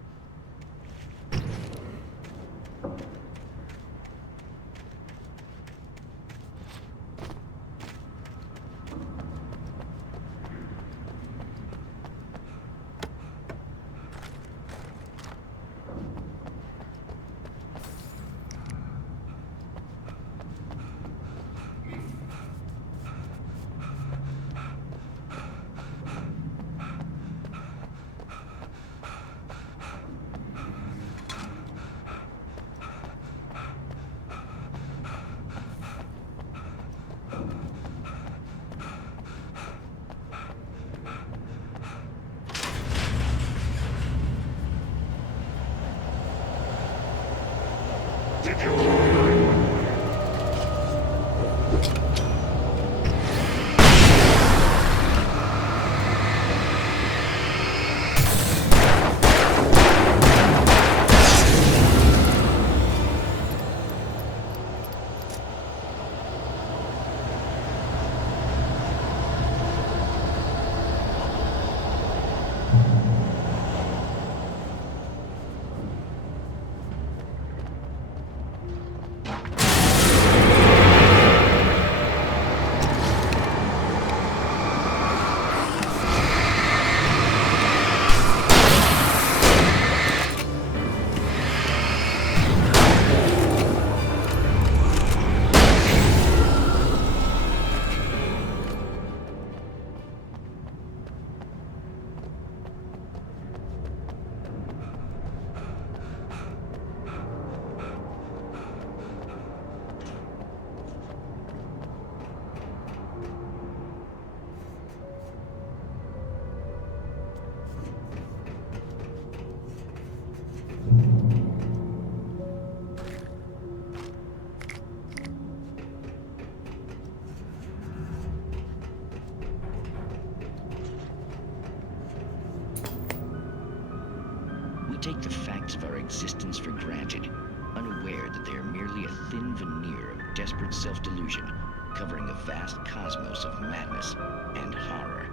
We take the facts of our existence for granted, unaware that they are merely a thin veneer of desperate self-delusion, covering a vast cosmos of madness and horror.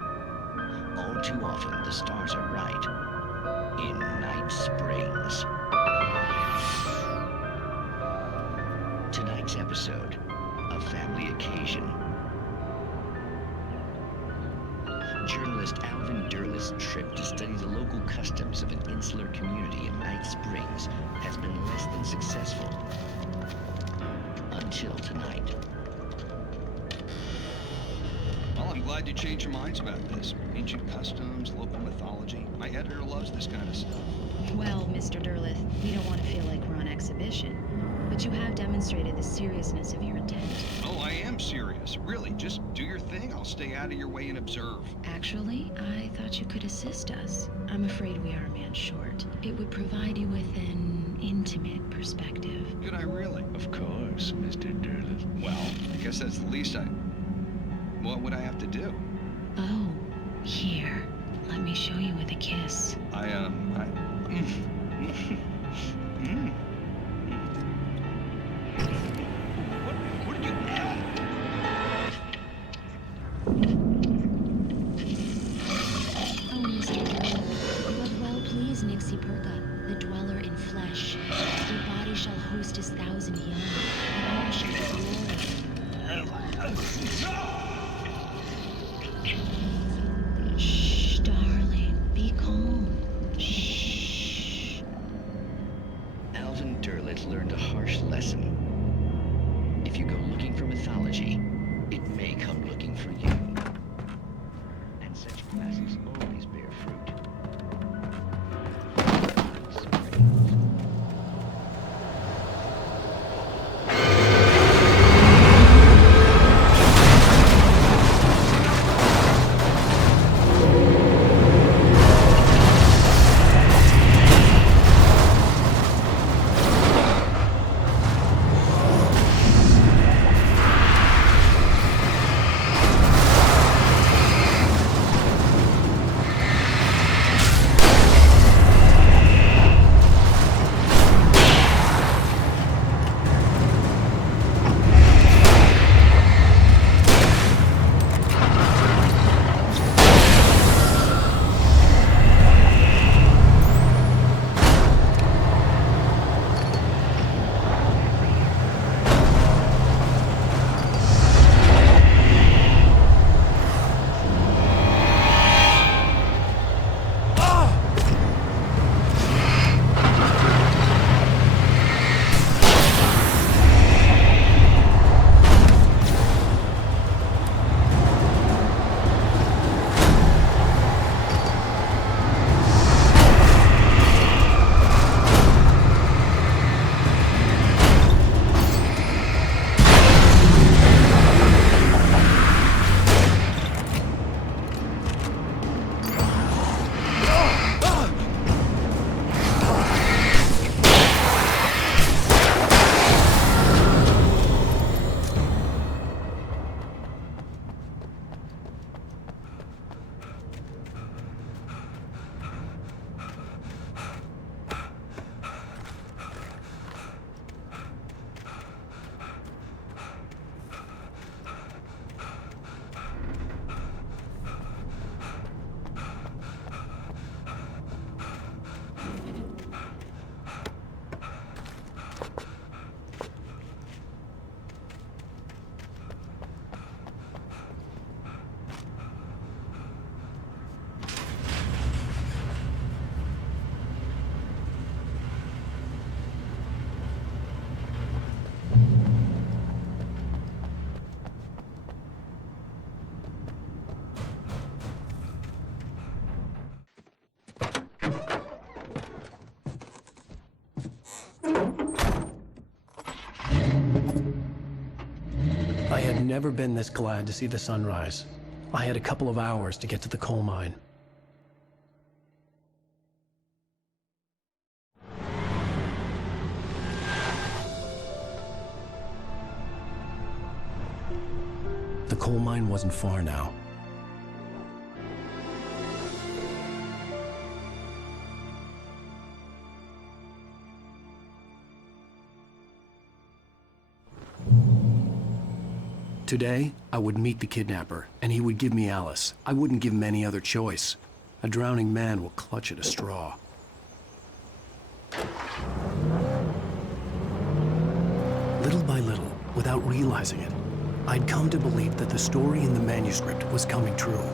All too often, the stars are right. In Night Springs. Tonight's episode, a family occasion. Journalist Alvin Derleth's trip to study the local customs of an insular community in Night Springs has been less than successful. Until tonight. Well, I'm glad you changed your minds about this. Ancient customs, local mythology. My editor loves this kind of stuff. Well, Mr. Derleth, we don't want to feel like we're on exhibition, but you have demonstrated the seriousness of your intent. Oh, I am serious. Really, just do your thing. I'll stay out of your way and observe. Actually, I thought you could assist us. I'm afraid we are a man short. It would provide you with an intimate perspective. Could I really? Of course, Mr. Derleth. Well, I guess that's the least I... What would I have to do? Oh, here. Let me show you with a kiss. What did you... Oh, Mr. Derleth, you have well pleased Nixie Perka, the dweller in flesh. Your body shall host his 1,000 young, and all shall be glory. Shh, darling, be calm. Shh. Alvin Derleth learned a harsh lesson. If you go looking for mythology, it may come looking for you. And such classes always bear fruit. I had never been this glad to see the sunrise. I had a couple of hours to get to the coal mine. The coal mine wasn't far now. Today, I would meet the kidnapper, and he would give me Alice. I wouldn't give him any other choice. A drowning man will clutch at a straw. Little by little, without realizing it, I'd come to believe that the story in the manuscript was coming true.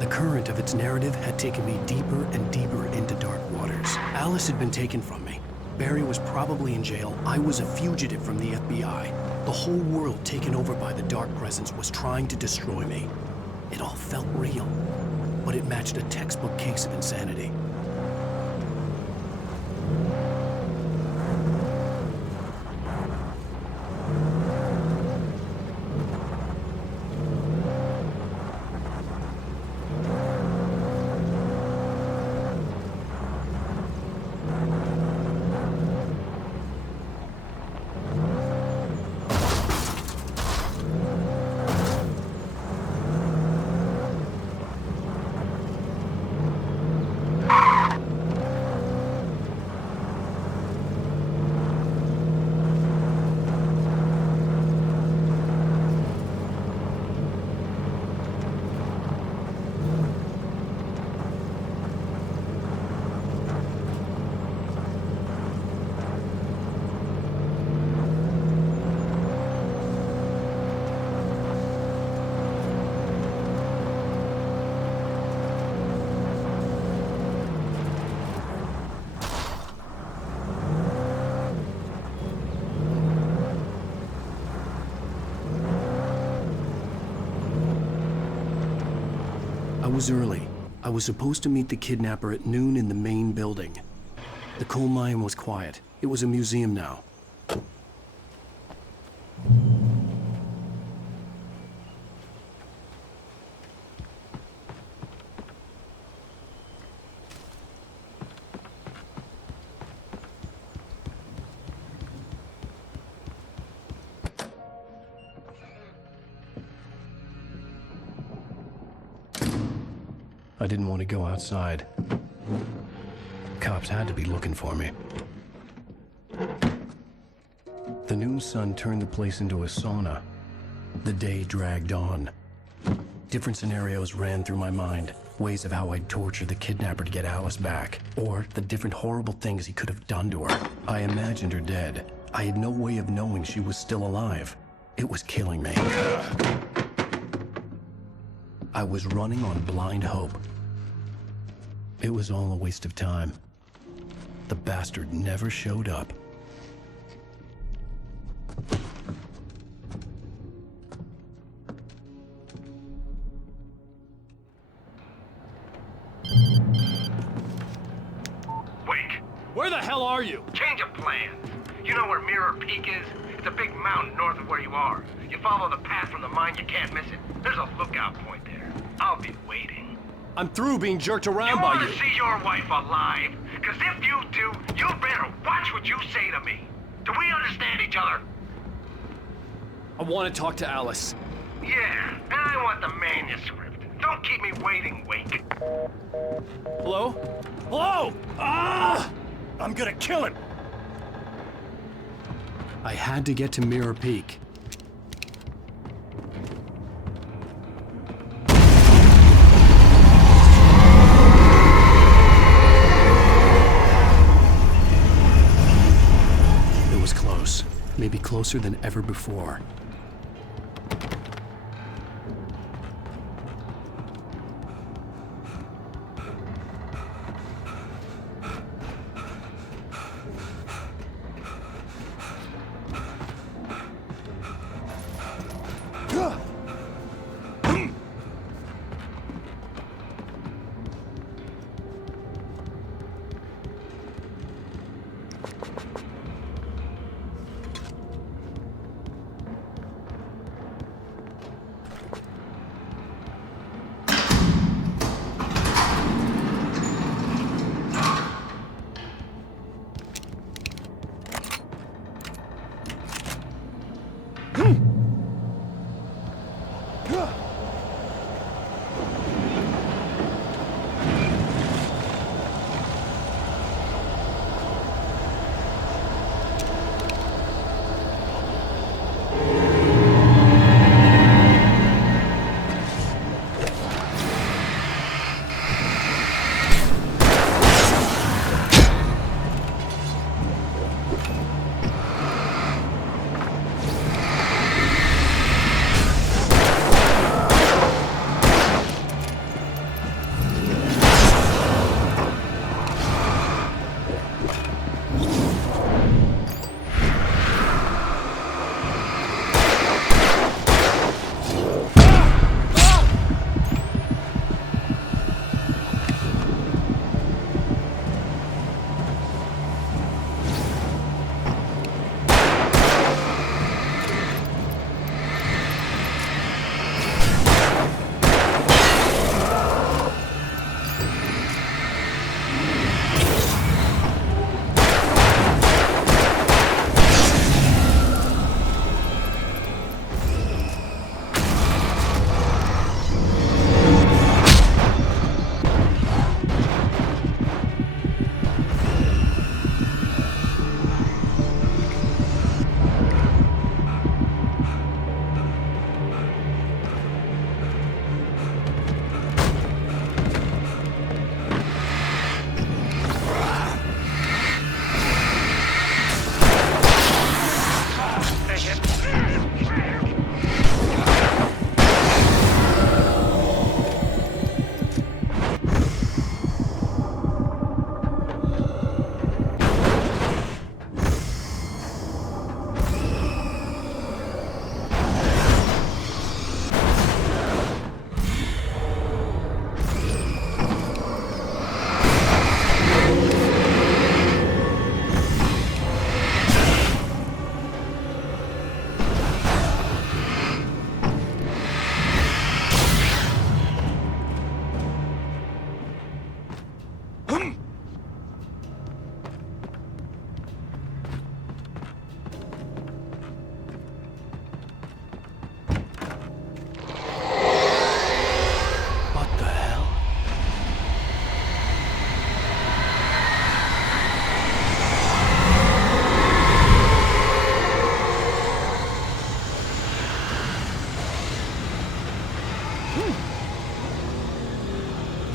The current of its narrative had taken me deeper and deeper into dark waters. Alice had been taken from me. Barry was probably in jail. I was a fugitive from the FBI. The whole world taken over by the Dark Presence was trying to destroy me. It all felt real, but it matched a textbook case of insanity. I was early. I was supposed to meet the kidnapper at noon in the main building. The coal mine was quiet. It was a museum now. I didn't want to go outside. Cops had to be looking for me. The noon sun turned the place into a sauna. The day dragged on. Different scenarios ran through my mind. Ways of how I'd torture the kidnapper to get Alice back. Or the different horrible things he could have done to her. I imagined her dead. I had no way of knowing she was still alive. It was killing me. I was running on blind hope. It was all a waste of time. The bastard never showed up. Wake! Where the hell are you? Change of plans. You know where Mirror Peak is? It's a big mountain north of where you are. You follow the path from the mine, you can't miss it. There's a lookout point there. I'll be waiting. I'm through being jerked around by you. You want to see your wife alive? Because if you do, you better watch what you say to me. Do we understand each other? I want to talk to Alice. Yeah, and I want the manuscript. Don't keep me waiting, Wake. Hello? Hello? Ah! I'm gonna kill him. I had to get to Mirror Peak. It was close. Maybe closer than ever before.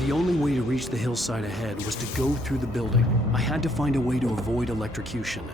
The only way to reach the hillside ahead was to go through the building. I had to find a way to avoid electrocution.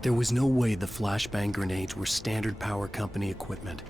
There was no way the flashbang grenades were standard power company equipment.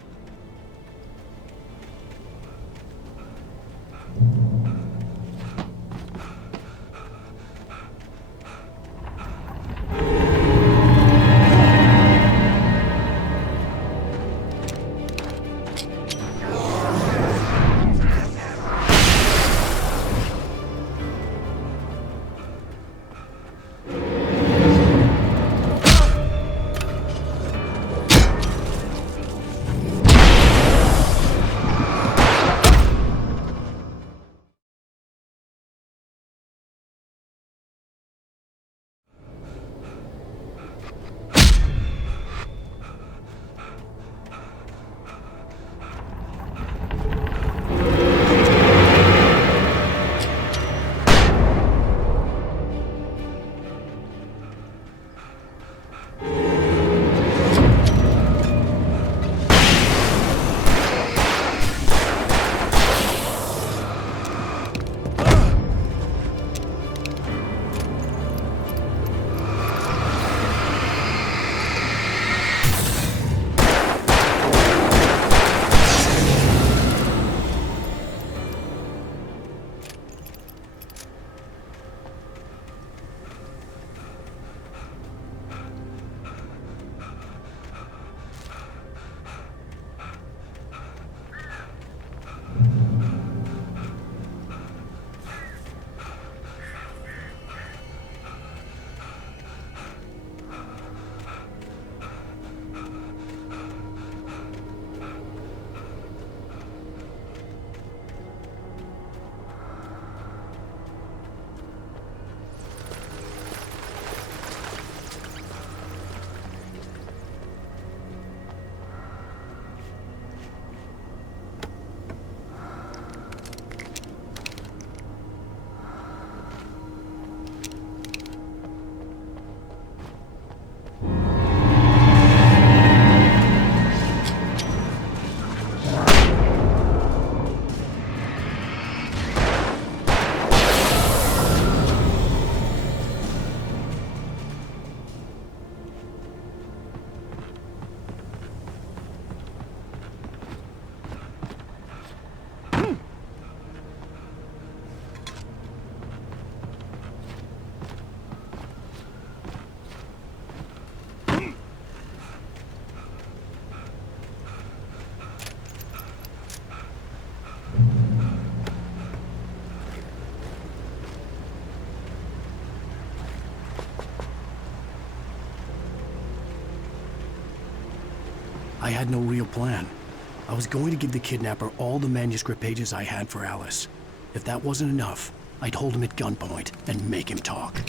I had no real plan. I was going to give the kidnapper all the manuscript pages I had for Alice. If that wasn't enough, I'd hold him at gunpoint and make him talk.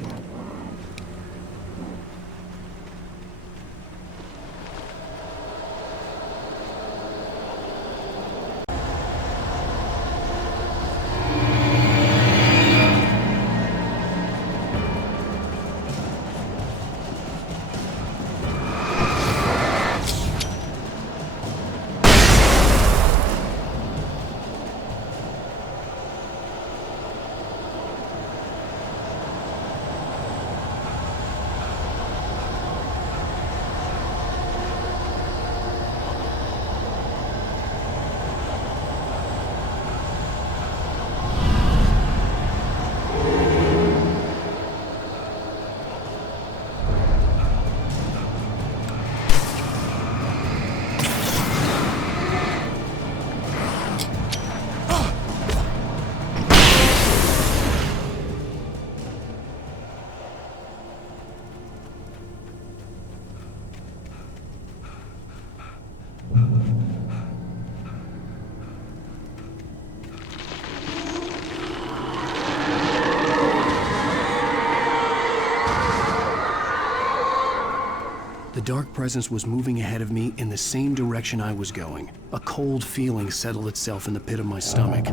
The dark presence was moving ahead of me in the same direction I was going. A cold feeling settled itself in the pit of my stomach.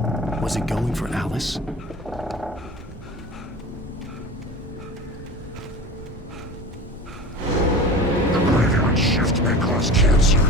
Was it going for Alice? The graveyard shift may cause cancer.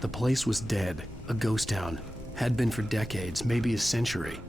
The place was dead, a ghost town. Had been for decades, maybe a century.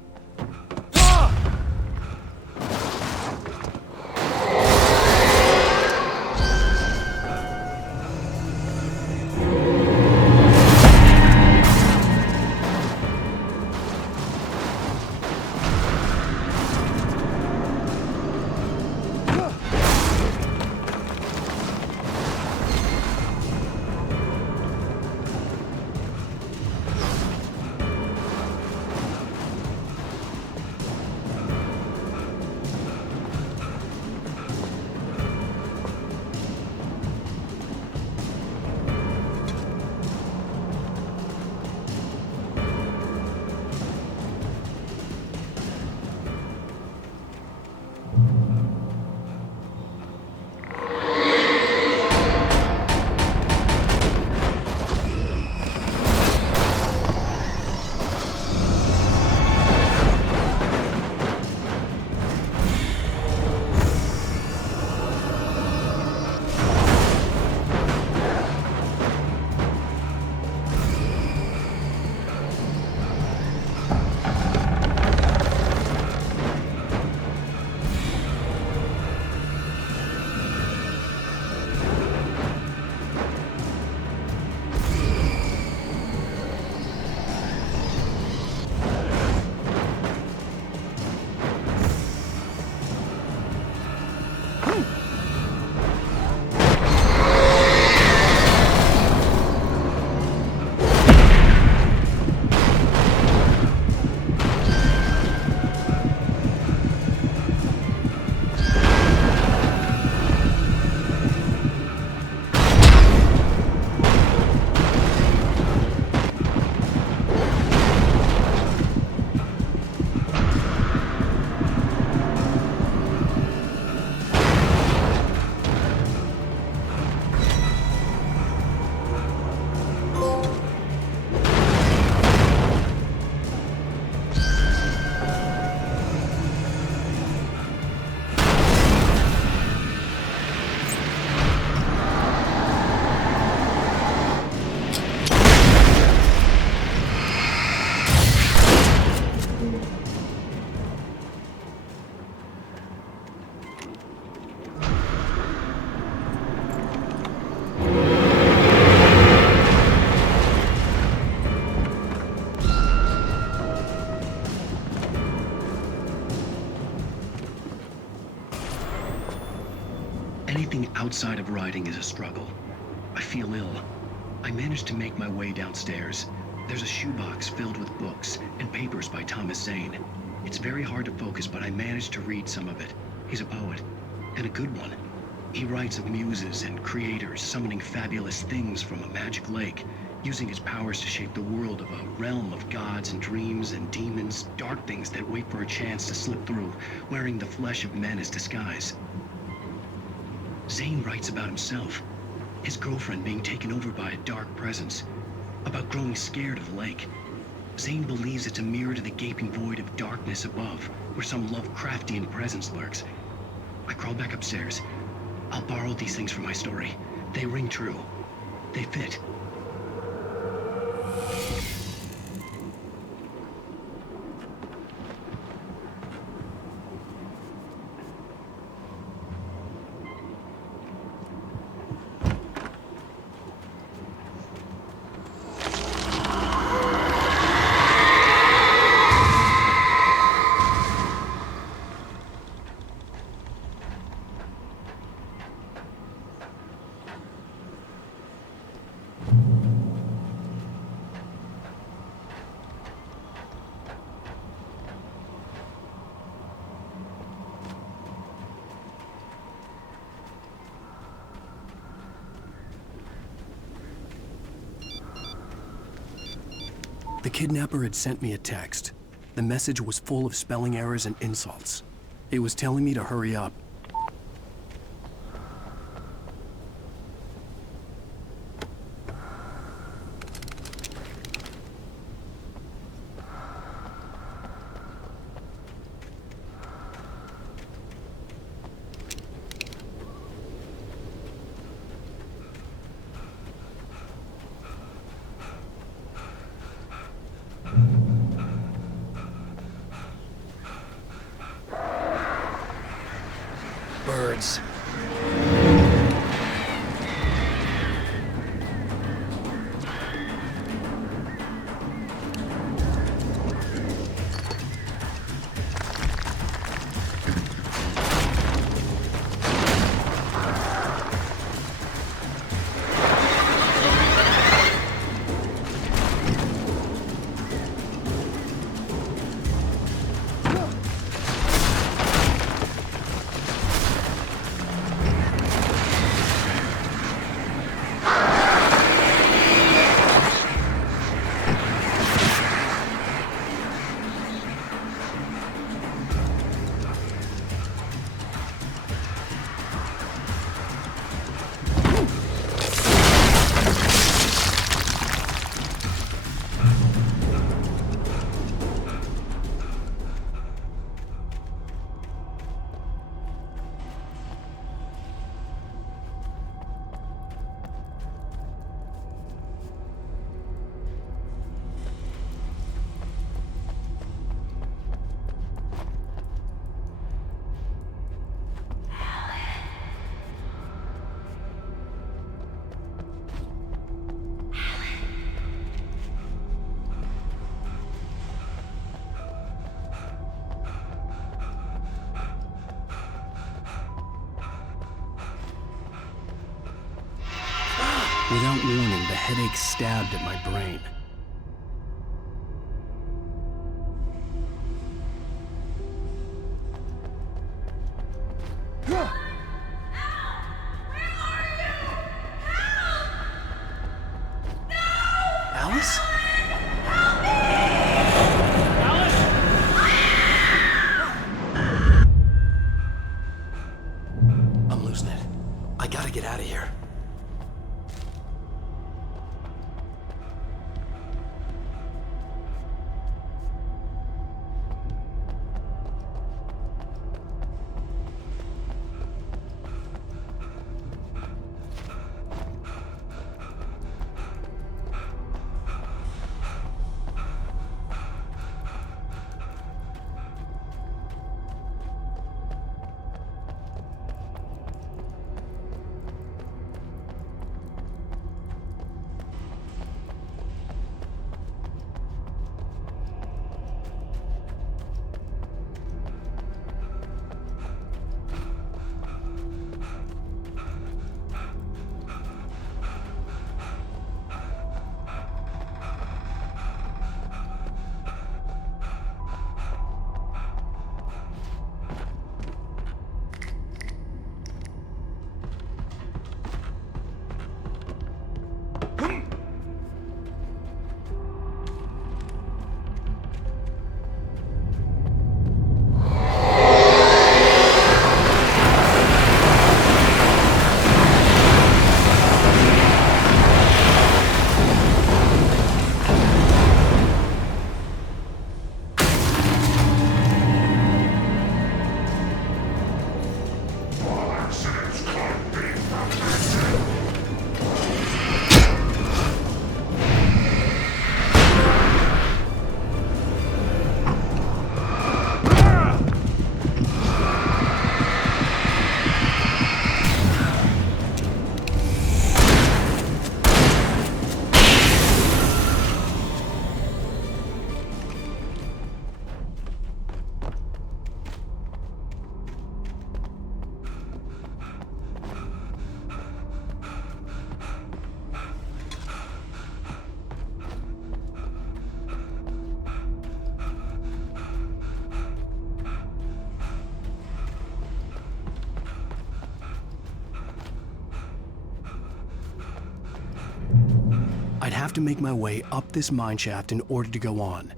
Anything outside of writing is a struggle. I feel ill. I managed to make my way downstairs. There's a shoebox filled with books and papers by Thomas Zane. It's very hard to focus, but I managed to read some of it. He's a poet, and a good one. He writes of muses and creators summoning fabulous things from a magic lake, using his powers to shape the world of a realm of gods and dreams and demons, dark things that wait for a chance to slip through, wearing the flesh of men as disguise. Zane writes about himself, his girlfriend being taken over by a dark presence, about growing scared of the lake. Zane believes it's a mirror to the gaping void of darkness above, where some Lovecraftian presence lurks. I crawl back upstairs. I'll borrow these things for my story. They ring true. They fit. The kidnapper had sent me a text. The message was full of spelling errors and insults. It was telling me to hurry up. Without warning, the headache stabbed at my brain. Alice? I'm losing it. I gotta get out of here. I'd have to make my way up this mine shaft in order to go on.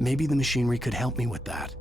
Maybe the machinery could help me with that.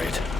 great.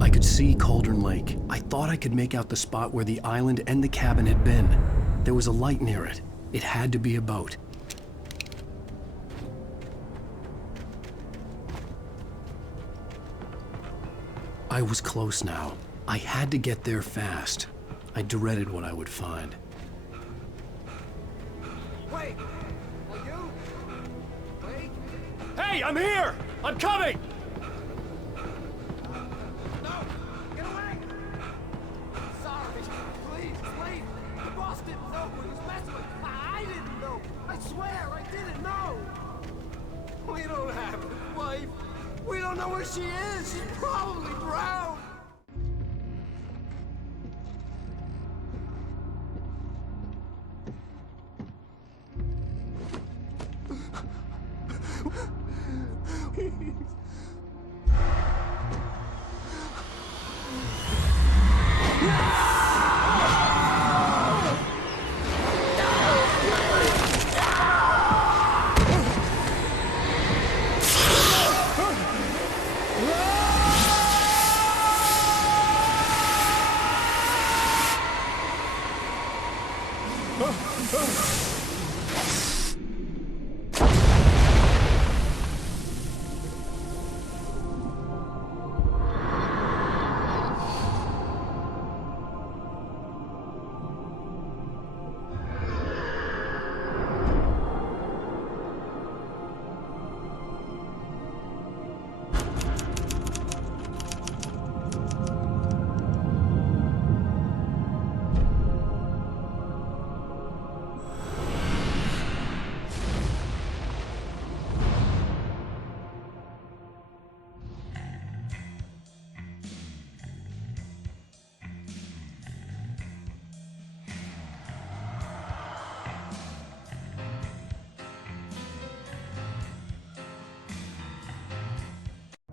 I could see Cauldron Lake. I thought I could make out the spot where the island and the cabin had been. There was a light near it. It had to be a boat. I was close now. I had to get there fast. I dreaded what I would find. Wait! Are you? Wait! Hey, I'm here! I'm coming! No! Get away! Sorry. Please, wait! The boss didn't know what he was messing with. I didn't know. I swear, I didn't know. We don't have his wife. We don't know where she is. She's probably drowned.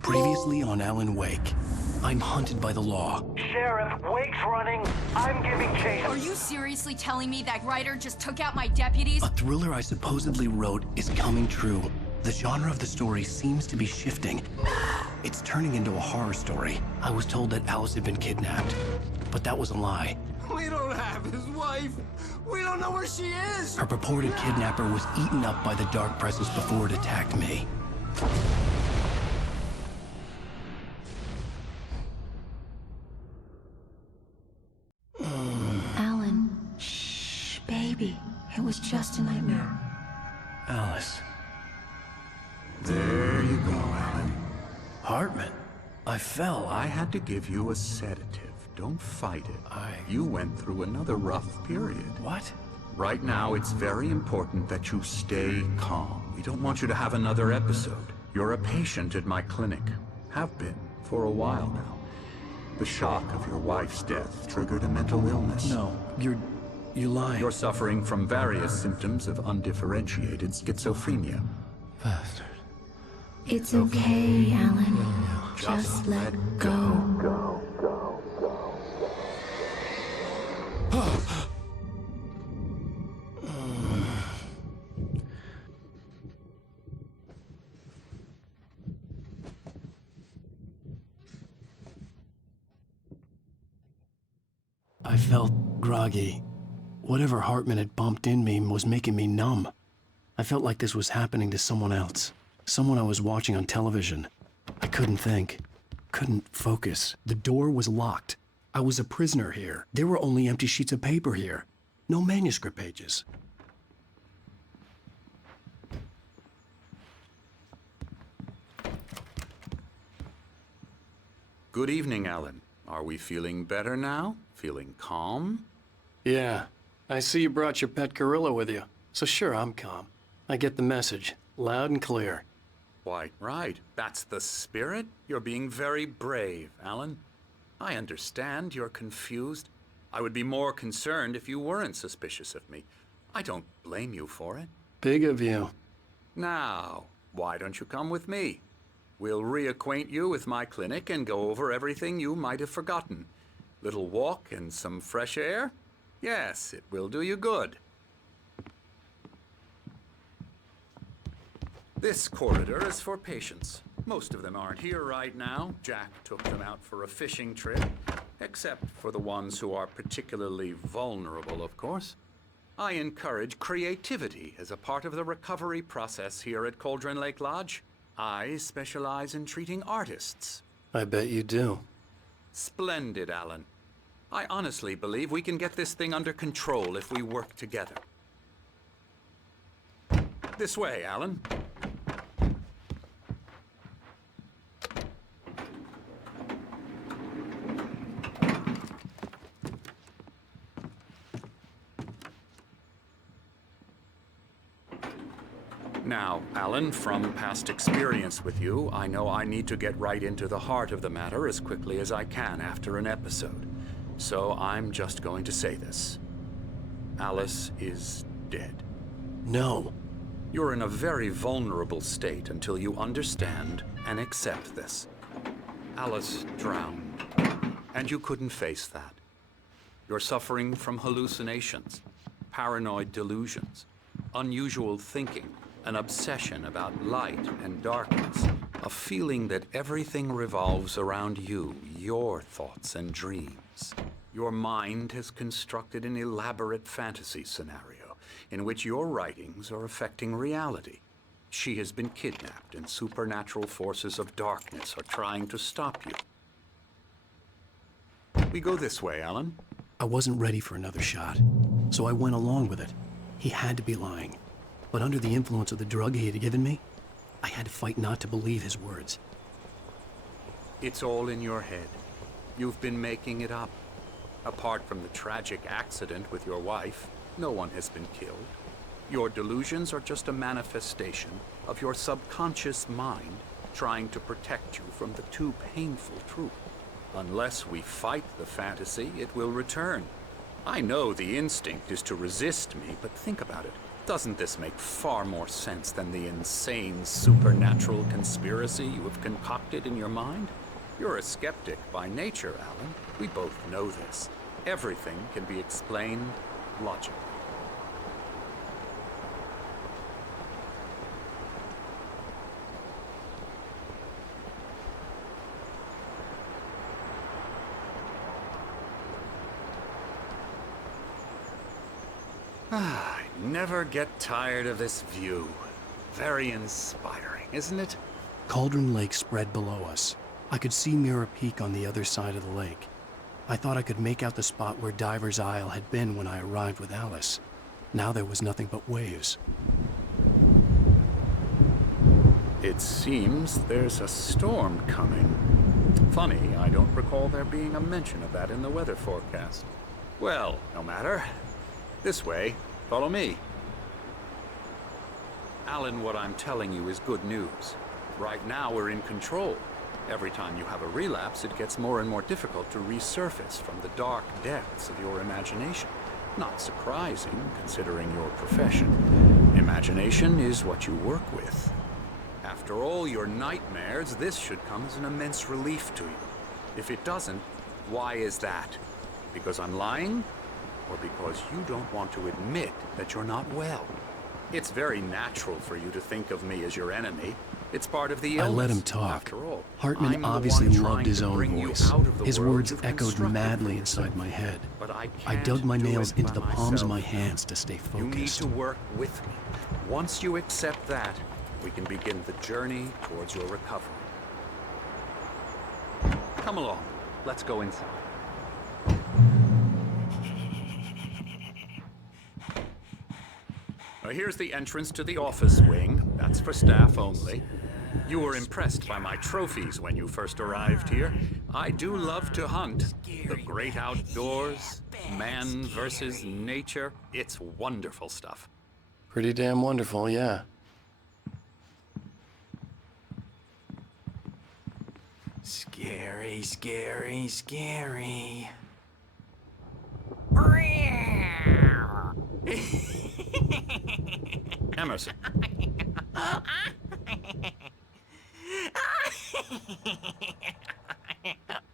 Previously on Alan Wake, I'm hunted by the law. Sheriff, Wake's running. I'm giving chase. Are you seriously telling me that writer just took out my deputies? A thriller I supposedly wrote is coming true. The genre of the story seems to be shifting. It's turning into a horror story. I was told that Alice had been kidnapped, but that was a lie. We don't have his wife. We don't know where she is. Her purported kidnapper was eaten up by the dark presence before it attacked me. Alan, shh, baby. It was just a nightmare. Alice. There you go, Alan. Hartman, I fell. I had to give you a sedative. Don't fight it. You went through another rough period. What? Right now, it's very important that you stay calm. We don't want you to have another episode. You're a patient at my clinic. Have been for a while now. The shock of your wife's death triggered a mental illness. No, you lie. You're suffering from various symptoms of undifferentiated schizophrenia. Bastard. It's okay, Alan. Just let go. I felt groggy. Whatever Hartman had bumped in me was making me numb. I felt like this was happening to someone else. Someone I was watching on television. I couldn't think. Couldn't focus. The door was locked. I was a prisoner here. There were only empty sheets of paper here. No manuscript pages. Good evening, Alan. Are we feeling better now? Feeling calm? Yeah. I see you brought your pet gorilla with you. So sure, I'm calm. I get the message. Loud and clear. Why, right. That's the spirit. You're being very brave, Alan. I understand you're confused. I would be more concerned if you weren't suspicious of me. I don't blame you for it. Big of you. Now, why don't you come with me? We'll reacquaint you with my clinic and go over everything you might have forgotten. Little walk and some fresh air? Yes, it will do you good. This corridor is for patients. Most of them aren't here right now. Jack took them out for a fishing trip. Except for the ones who are particularly vulnerable, of course. I encourage creativity as a part of the recovery process here at Cauldron Lake Lodge. I specialize in treating artists. I bet you do. Splendid, Alan. I honestly believe we can get this thing under control if we work together. This way, Alan. Now, Alan, from past experience with you, I know I need to get right into the heart of the matter as quickly as I can after an episode. So I'm just going to say this. Alice is dead. No. You're in a very vulnerable state until you understand and accept this. Alice drowned, and you couldn't face that. You're suffering from hallucinations, paranoid delusions, unusual thinking, an obsession about light and darkness, a feeling that everything revolves around you, your thoughts and dreams. Your mind has constructed an elaborate fantasy scenario in which your writings are affecting reality. She has been kidnapped and supernatural forces of darkness are trying to stop you. We go this way, Alan. I wasn't ready for another shot, so I went along with it. He had to be lying. But under the influence of the drug he had given me, I had to fight not to believe his words. It's all in your head. You've been making it up. Apart from the tragic accident with your wife, no one has been killed. Your delusions are just a manifestation of your subconscious mind trying to protect you from the too painful truth. Unless we fight the fantasy, it will return. I know the instinct is to resist me, but think about it. Doesn't this make far more sense than the insane supernatural conspiracy you have concocted in your mind? You're a skeptic by nature, Alan. We both know this. Everything can be explained logically. I never get tired of this view. Very inspiring, isn't it? Cauldron Lake spread below us. I could see Mirror Peak on the other side of the lake. I thought I could make out the spot where Diver's Isle had been when I arrived with Alice. Now there was nothing but waves. It seems there's a storm coming. Funny, I don't recall there being a mention of that in the weather forecast. Well, no matter. This way. Follow me. Alan, what I'm telling you is good news. Right now, we're in control. Every time you have a relapse, it gets more and more difficult to resurface from the dark depths of your imagination. Not surprising, considering your profession. Imagination is what you work with. After all your nightmares, this should come as an immense relief to you. If it doesn't, why is that? Because I'm lying? Or because you don't want to admit that you're not well? It's very natural for you to think of me as your enemy. It's part of the illness. I let him talk. After all, Hartman obviously loved his own voice. His words echoed madly inside my head. But I dug my nails into the palms of my hands to stay focused. You need to work with me. Once you accept that, we can begin the journey towards your recovery. Come along. Let's go inside. Here's the entrance to the office wing. That's for staff only. You were impressed by my trophies when you first arrived here. I do love to hunt. The great outdoors, man versus nature. It's wonderful stuff. Pretty damn wonderful, yeah. Scary, scary, scary. Emerson.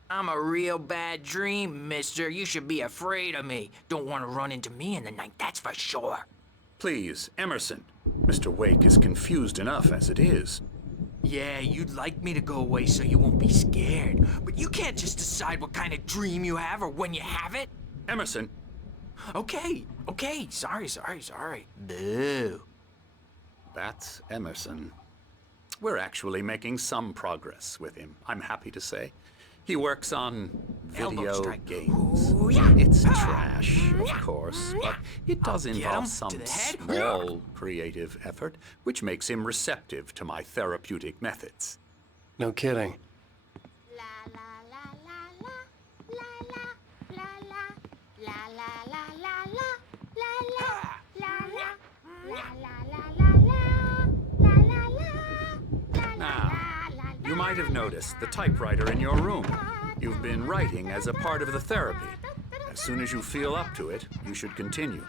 I'm a real bad dream, mister. You should be afraid of me. Don't want to run into me in the night, that's for sure. Please, Emerson, Mr. Wake is confused enough as it is. Yeah, you'd like me to go away so you won't be scared. But you can't just decide what kind of dream you have or when you have it. Emerson. Okay. Sorry. Boo. That's Emerson. We're actually making some progress with him, I'm happy to say. He works on video games. Ooh, yeah. It's trash, of course, but it does I'll get involve him some to the head. small creative effort, which makes him receptive to my therapeutic methods. No kidding. Now, you might have noticed the typewriter in your room. You've been writing as a part of the therapy. As soon as you feel up to it, you should continue.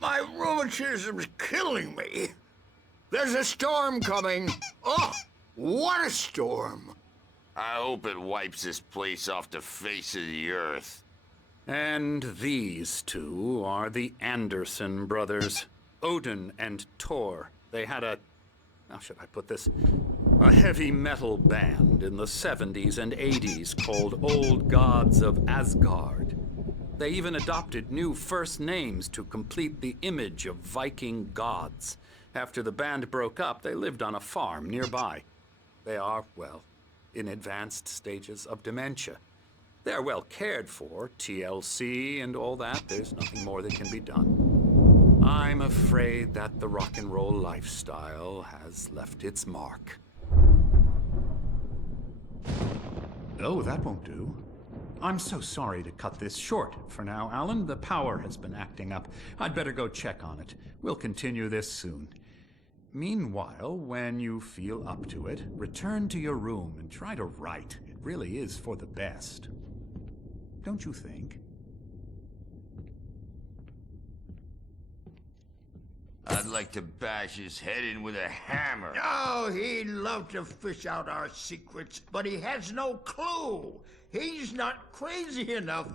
My rheumatism's killing me. There's a storm coming. Oh, what a storm. I hope it wipes this place off the face of the earth. And these two are the Anderson brothers, Odin and Thor. They had how should I put this? A heavy metal band in the 70s and 80s called Old Gods of Asgard. They even adopted new first names to complete the image of Viking gods. After the band broke up, they lived on a farm nearby. They are, well, in advanced stages of dementia. They're well cared for, TLC and all that. There's nothing more that can be done. I'm afraid that the rock and roll lifestyle has left its mark. Oh, that won't do. I'm so sorry to cut this short for now, Alan. The power has been acting up. I'd better go check on it. We'll continue this soon. Meanwhile, when you feel up to it, return to your room and try to write. It really is for the best. Don't you think? I'd like to bash his head in with a hammer. Oh, he'd love to fish out our secrets, but he has no clue. He's not crazy enough.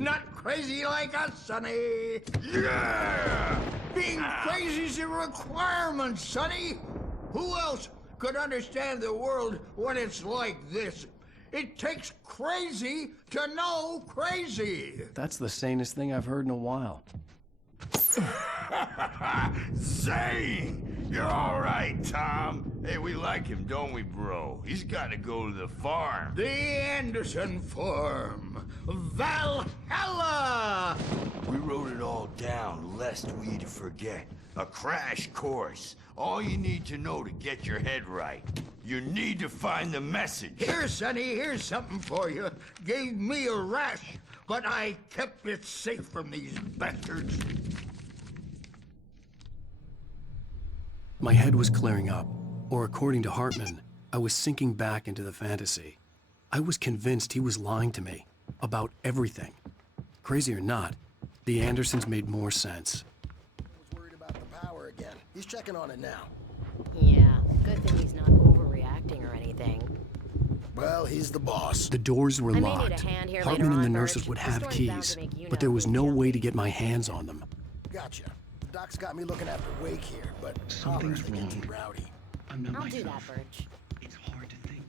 Not crazy like us, Sonny. Yeah! Being crazy's a requirement, Sonny. Who else could understand the world when it's like this? It takes crazy to know crazy. That's the sanest thing I've heard in a while. Zane! You're all right, Tom. Hey, we like him, don't we, bro? He's got to go to the farm. The Anderson farm. Valhalla! We wrote it all down, lest we forget. A crash course. All you need to know to get your head right. You need to find the message. Here, Sonny, here's something for you. Gave me a rash, but I kept it safe from these bastards. My head was clearing up, or according to Hartman, I was sinking back into the fantasy. I was convinced he was lying to me about everything. Crazy or not, the Andersons made more sense. Worried about the power again. He's checking on it now. Yeah, good thing he's not overreacting or anything. Well, he's the boss. The doors were I may need a locked. hand here Hartman later and the on, nurses Birch. would The have story's bound keys, to make you but there was no nervous, way to get my hands on them. Gotcha. Doc's got me looking after Wake here, but Something's I'll wrong. get too rowdy. I'm not I'll do myself. that, Birch. It's hard to think.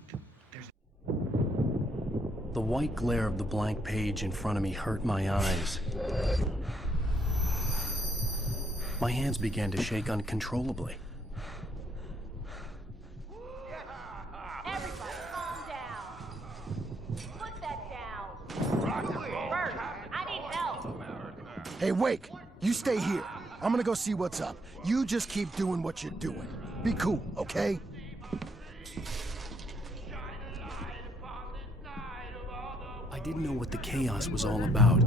The white glare of the blank page in front of me hurt my eyes. My hands began to shake uncontrollably. Everybody, calm down. Put that down. Bert, I need help. Hey, Wake, you stay here. I'm gonna go see what's up. You just keep doing what you're doing. Be cool, okay? I didn't know what the chaos was all about,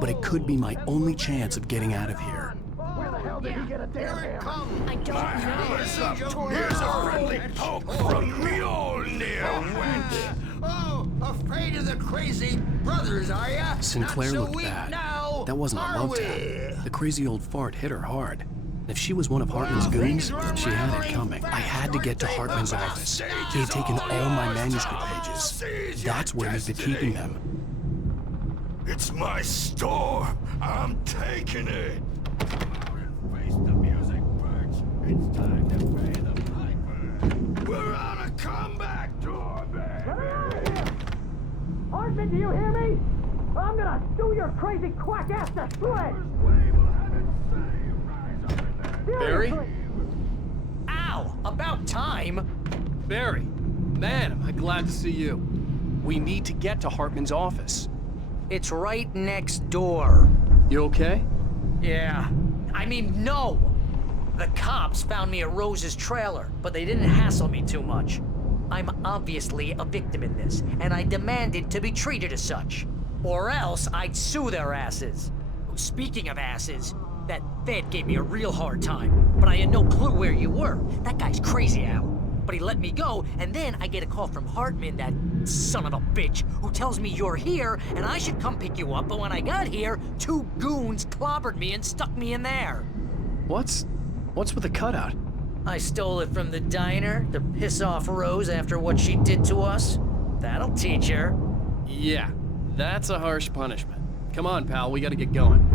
but it could be my only chance of getting out of here. Where the hell did he get a damn hammer? I don't know. Here's a friendly poke from Mjolnir, wench. Oh, afraid of the crazy brothers, are ya? Sinclair Not so looked weak bad. now, That wasn't a are love we? tap. The crazy old fart hit her hard. If she was one of Hartman's goons, she had it coming. I had to get to Hartman's office. He had taken all my manuscript pages. That's where he'd been keeping them. It's my store. I'm taking it. We're on a comeback tour, baby. Hartman, do you hear me? I'm gonna sue your crazy quack ass to shreds! Barry? Ow! About time! Barry, man, am I glad to see you. We need to get to Hartman's office. It's right next door. You okay? Yeah. I mean, no! The cops found me at Rose's trailer, but they didn't hassle me too much. I'm obviously a victim in this, and I demanded to be treated as such. Or else I'd sue their asses. Speaking of asses, that Fed gave me a real hard time, but I had no clue where you were. That guy's crazy, Al. But he let me go, and then I get a call from Hartman, that son of a bitch, who tells me you're here, and I should come pick you up, but when I got here, 2 goons clobbered me and stuck me in there. What's with the cutout? I stole it from the diner to piss off Rose after what she did to us. That'll teach her. Yeah, that's a harsh punishment. Come on, pal, we gotta get going.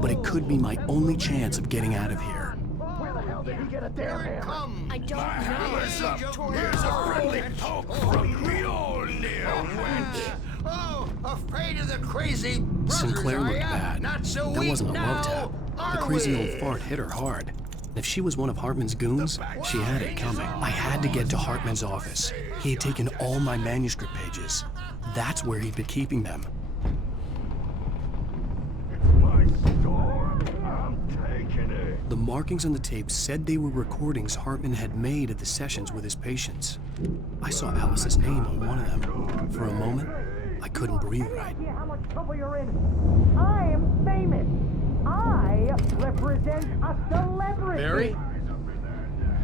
But it could be my only chance of getting out of here. Where the hell did he get a damn hammer? I don't know. Here's a friendly poke from Mjolnir, wench. Oh, afraid of the crazy brothers, Sinclair looked are ya? bad. Not so That weak wasn't a now, love tap. The are crazy we? old fart hit her hard. If she was one of Hartman's goons, she had it coming. I had to get to Hartman's office. He had taken all my manuscript pages. That's where he'd been keeping them. My store. I'm taking it. The markings on the tape said they were recordings Hartman had made at the sessions with his patients. I saw Alice's name on one of them. For a moment, I couldn't breathe right. Idea how much trouble you're in. I am famous. I represent a celebrity. Barry?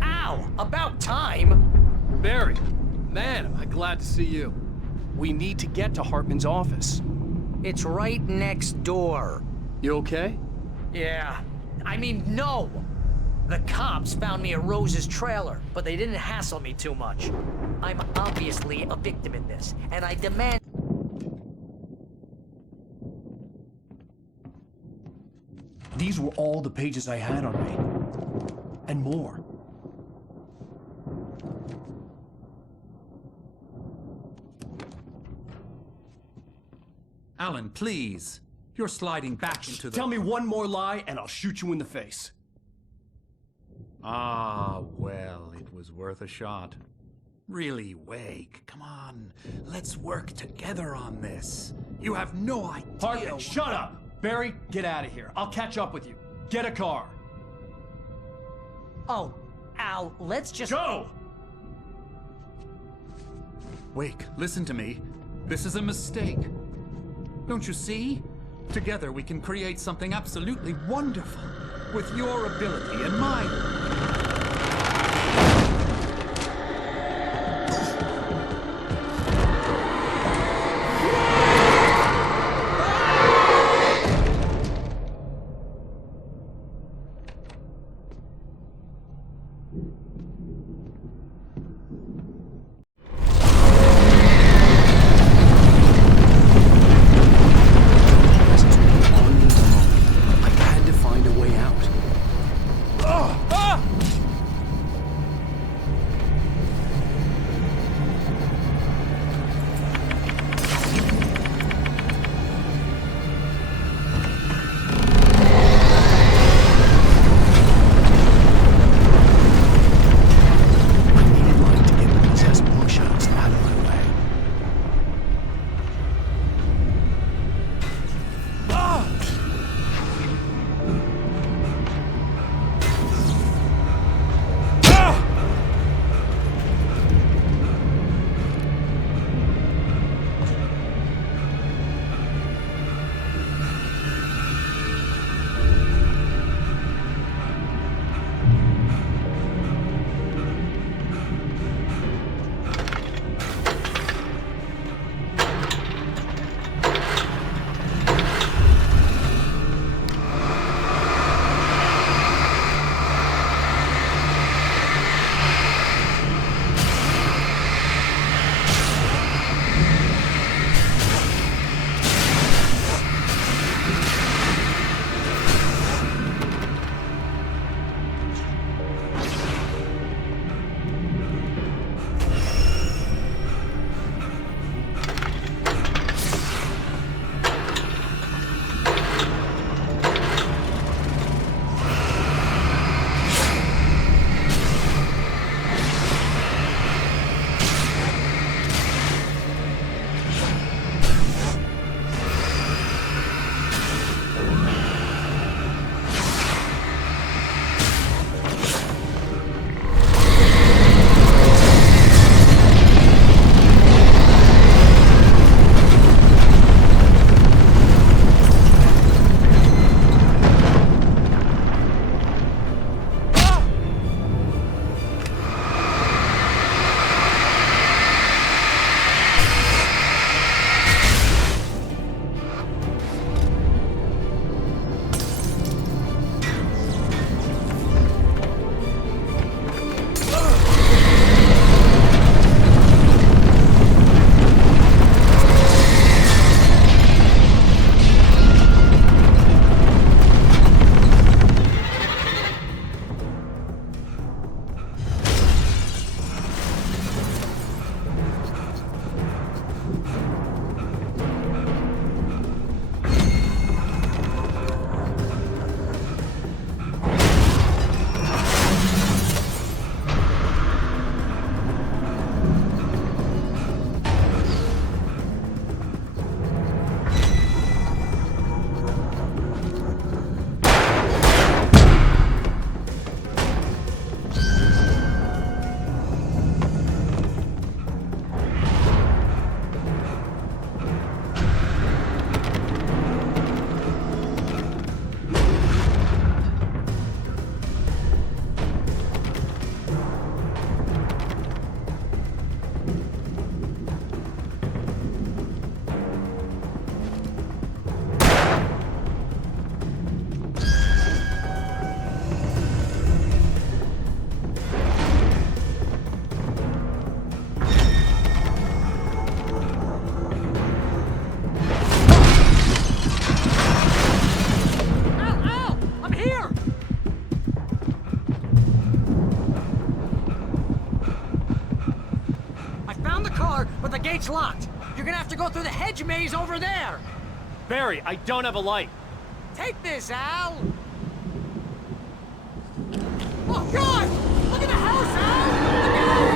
Ow! About time! Barry, man, am I glad to see you. We need to get to Hartman's office. It's right next door. You okay? Yeah. I mean, no! The cops found me at Rose's trailer, but they didn't hassle me too much. I'm obviously a victim in this, and I demand... These were all the pages I had on me. And more. Alan, please. You're sliding back into the... Tell me one more lie and I'll shoot you in the face. Ah, well, it was worth a shot. Really, Wake, come on. Let's work together on this. You have no idea... Hartman, shut up! Barry, get out of here. I'll catch up with you. Get a car. Oh, Al, let's just... Go! Wake, listen to me. This is a mistake. Don't you see? Together we can create something absolutely wonderful. With your ability and mine. car, but the gate's locked. You're gonna have to go through the hedge maze over there. Barry, I don't have a light. Take this, Al. Oh, God! Look at the house, Al! Look out!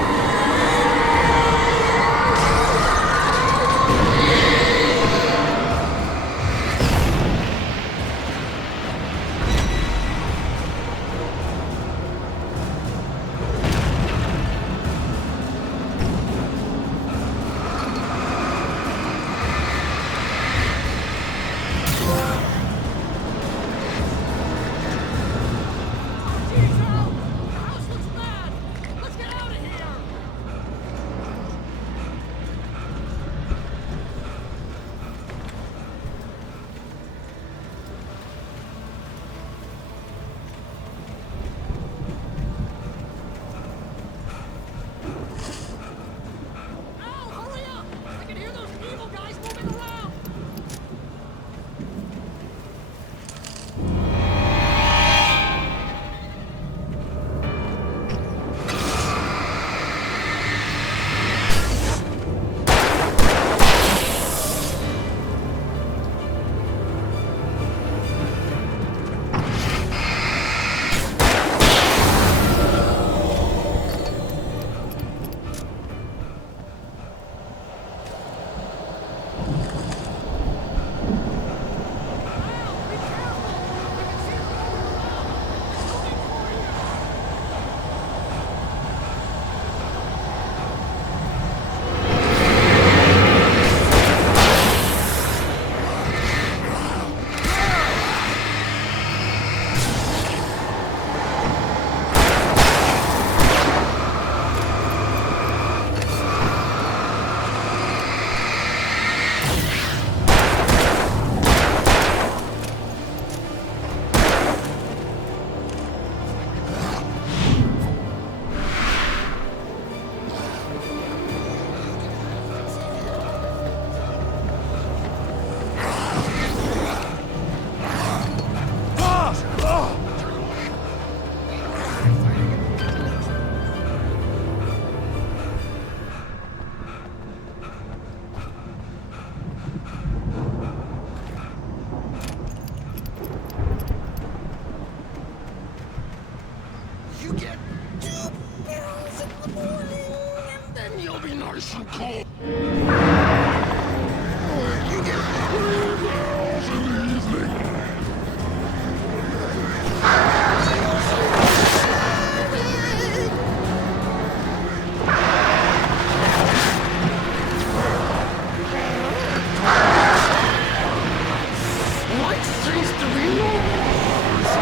You get 2 pills in the morning, and then you'll be nice and cold. You get 3 pills in the evening. What seems to be yours?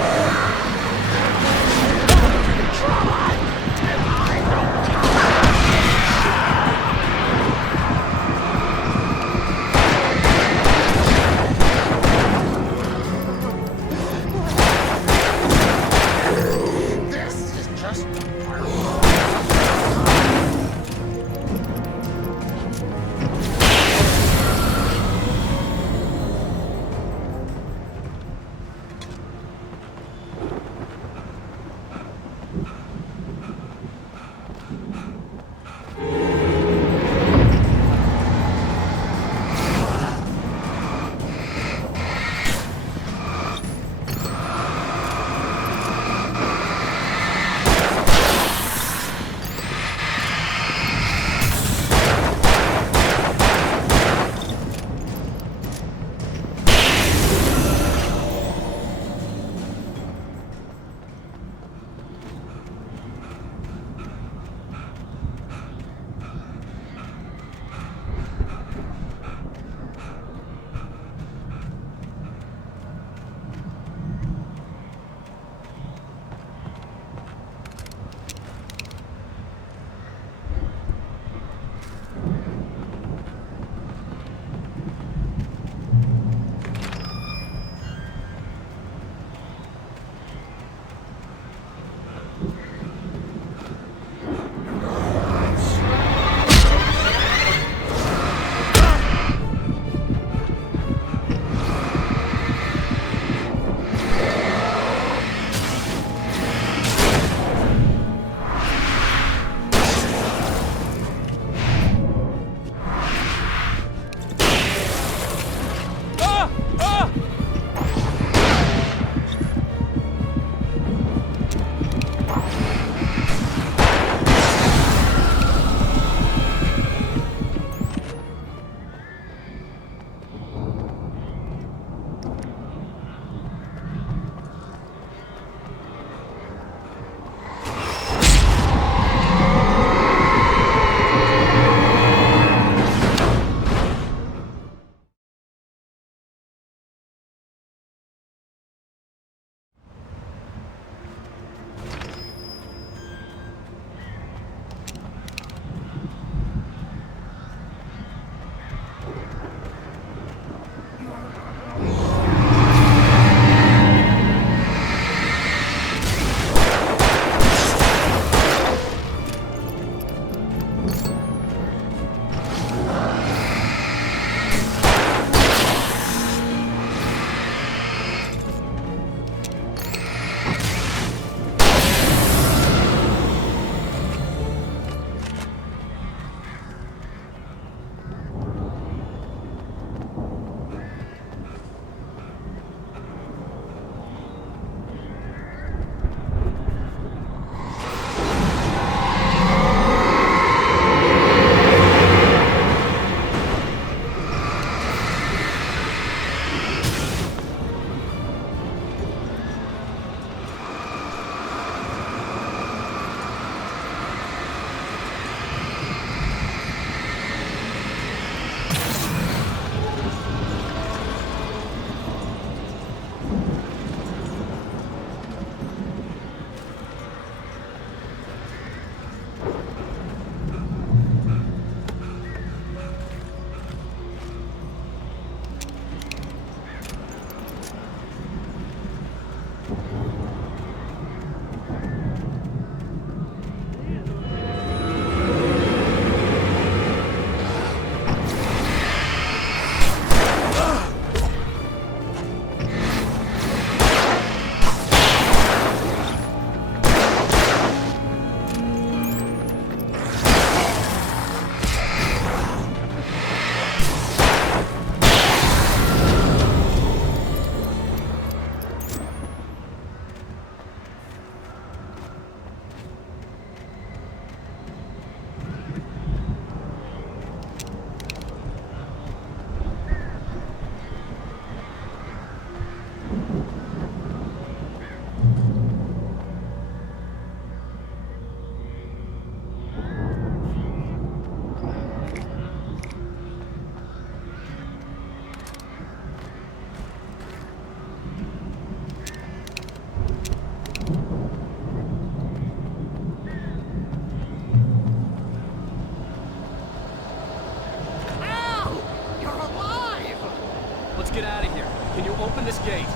get out of here. Can you open this gate?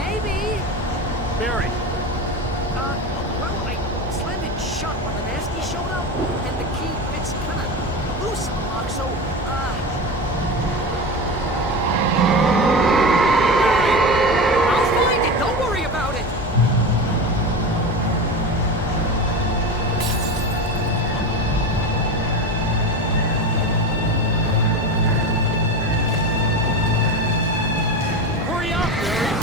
Maybe. Barry! Well, I slammed it shut when the nasty showed up, and the key fits kind of loose in the lock, so, I'll find it! Don't worry about it! Hurry up, Barry!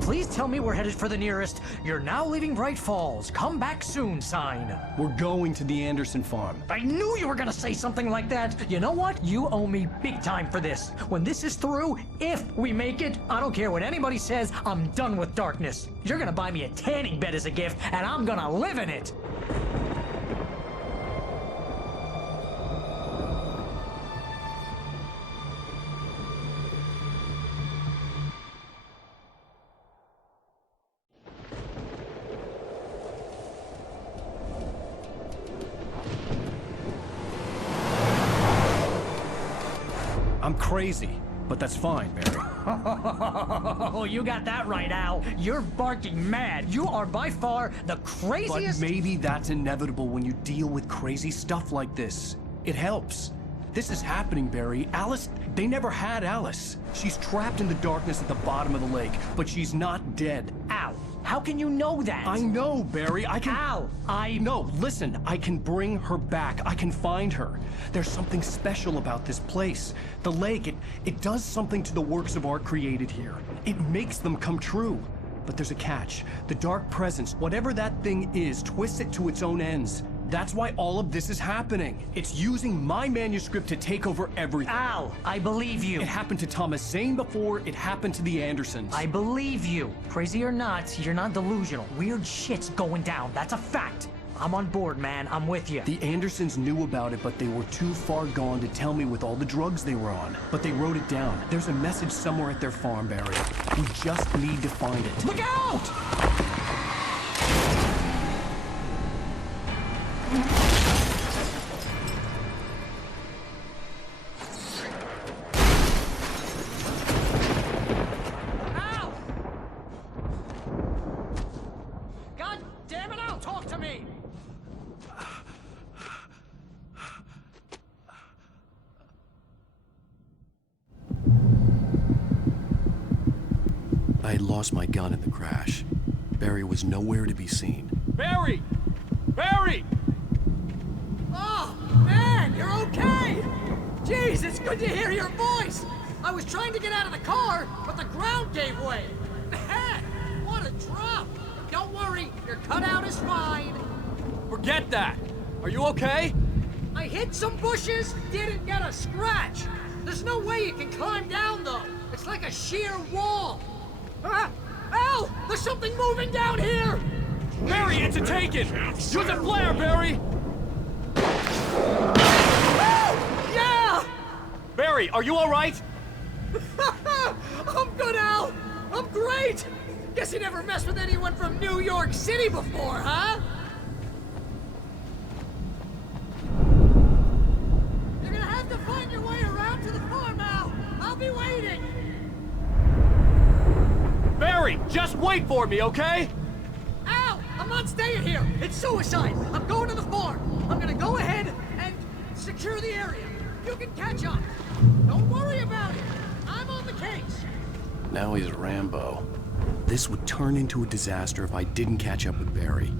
Please tell me we're headed for the nearest "You're now leaving Bright Falls. Come back soon" sign. We're going to the Anderson farm. I knew you were gonna say something like that. You know what? You owe me big time for this. When this is through, if we make it, I don't care what anybody says, I'm done with darkness. You're gonna buy me a tanning bed as a gift, and I'm gonna live in it. I'm crazy, but that's fine, Barry. Oh, you got that right, Al. You're barking mad. You are by far the craziest— But maybe that's inevitable when you deal with crazy stuff like this. It helps. This is happening, Barry. Alice, they never had Alice. She's trapped in the darkness at the bottom of the lake, but she's not dead. Al, how can you know that? I know, Barry. I can— Al, No, listen. I can bring her back. I can find her. There's something special about this place. The lake, it does something to the works of art created here. It makes them come true. But there's a catch. The dark presence, whatever that thing is, twists it to its own ends. That's why all of this is happening. It's using my manuscript to take over everything. Al, I believe you. It happened to Thomas Zane before, it happened to the Andersons. I believe you. Crazy or not, you're not delusional. Weird shit's going down. That's a fact. I'm on board, man. I'm with you. The Andersons knew about it, but they were too far gone to tell me with all the drugs they were on. But they wrote it down. There's a message somewhere at their farm, Barry. We just need to find it. Look out! Al! God damn it, Al, talk to me! I had lost my gun in the crash. Barry was nowhere to be seen. Barry! Barry! Oh, man, you're okay! Jeez, it's good to hear your voice! I was trying to get out of the car, but the ground gave way. Man, what a drop! Don't worry, your cutout is fine. Forget that! Are you okay? I hit some bushes, didn't get a scratch. There's no way you can climb down, though. It's like a sheer wall. Al! There's something moving down here! Barry, it's a taken! Use a flare, Barry! Yeah! Barry, are you alright? I'm good, Al! I'm great! Guess you never messed with anyone from New York City before, huh? You're gonna have to find your way around to the farm, Al! I'll be waiting! Barry, just wait for me, okay? Al, I'm not staying here. It's suicide. I'm going to the farm. I'm gonna go ahead and secure the area. You can catch up. Don't worry about it. I'm on the case. Now he's Rambo. This would turn into a disaster if I didn't catch up with Barry.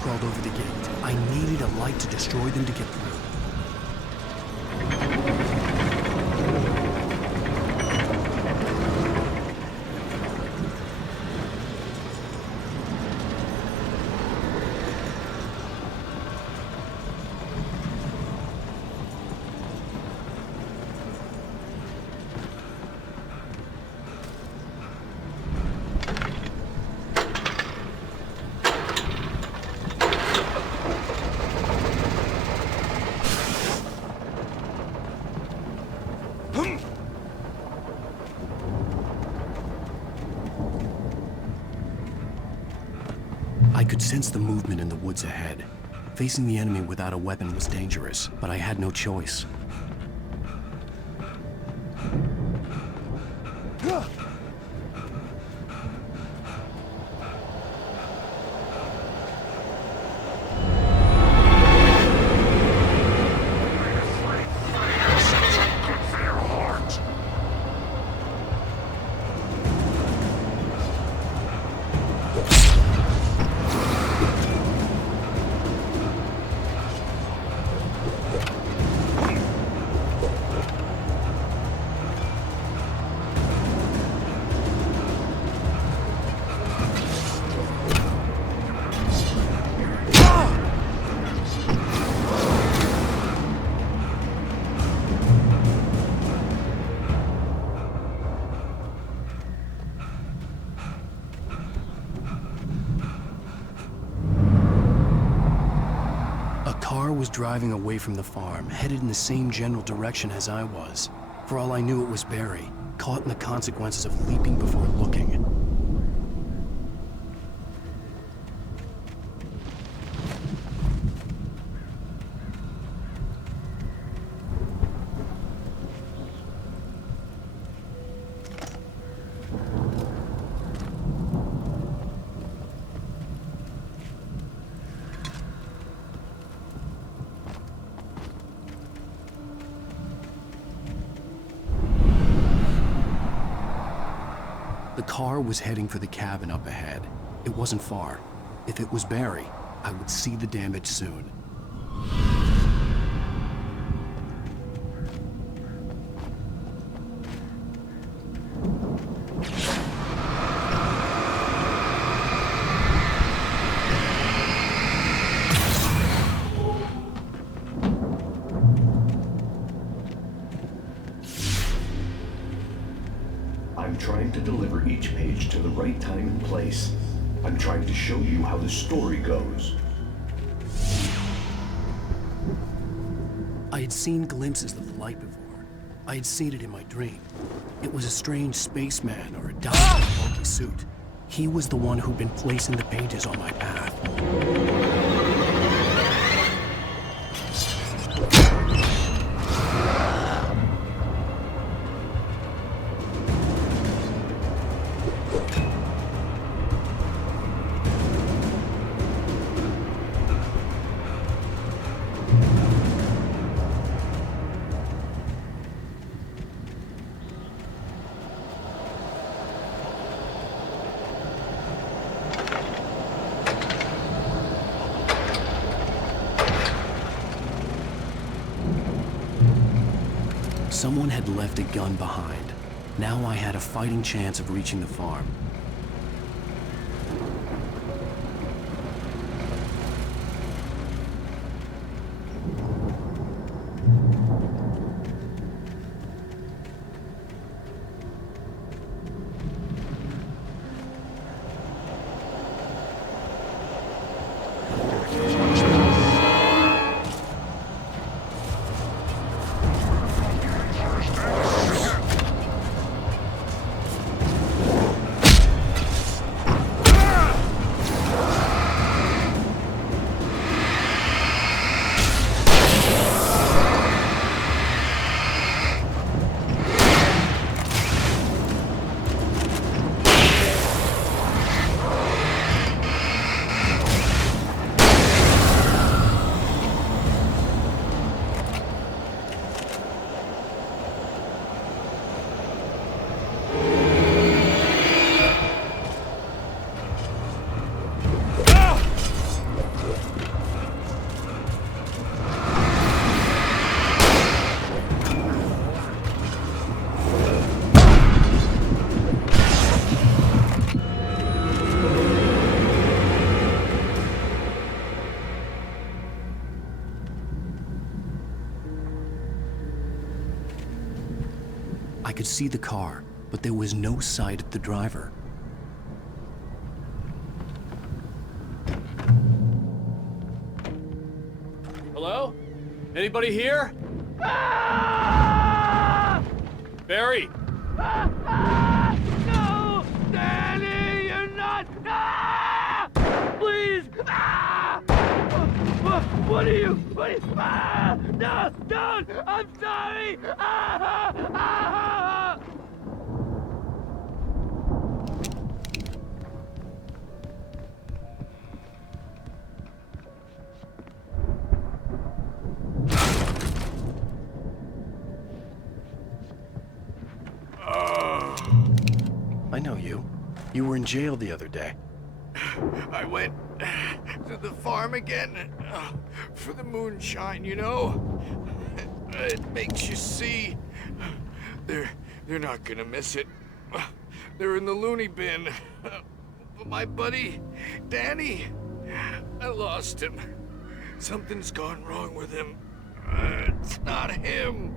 Crawled over the gate. I needed a light to destroy them to get through. I could sense the movement in the woods ahead. Facing the enemy without a weapon was dangerous, but I had no choice. Was driving away from the farm, headed in the same general direction as I was. For all I knew, it was Barry, caught in the consequences of leaping before looking. The car was heading for the cabin up ahead. It wasn't far. If it was Barry, I would see the damage soon. I'm trying to deliver each page to the right time and place. I'm trying to show you how the story goes. I had seen glimpses of the light before. I had seen it in my dream. It was a strange spaceman or a doctor in a bulky suit. He was the one who'd been placing the pages on my path. Someone had left a gun behind. Now I had a fighting chance of reaching the farm. I could see the car, but there was no sight of the driver. Hello? Anybody here? Barry! No! Danny, you're not! Please! What are you? No! Don't! I'm sorry! I know you. You were in jail the other day. I went to the farm again for the moonshine, you know? It makes you see. They're not gonna miss it. They're in the loony bin. My buddy, Danny, I lost him. Something's gone wrong with him. It's not him.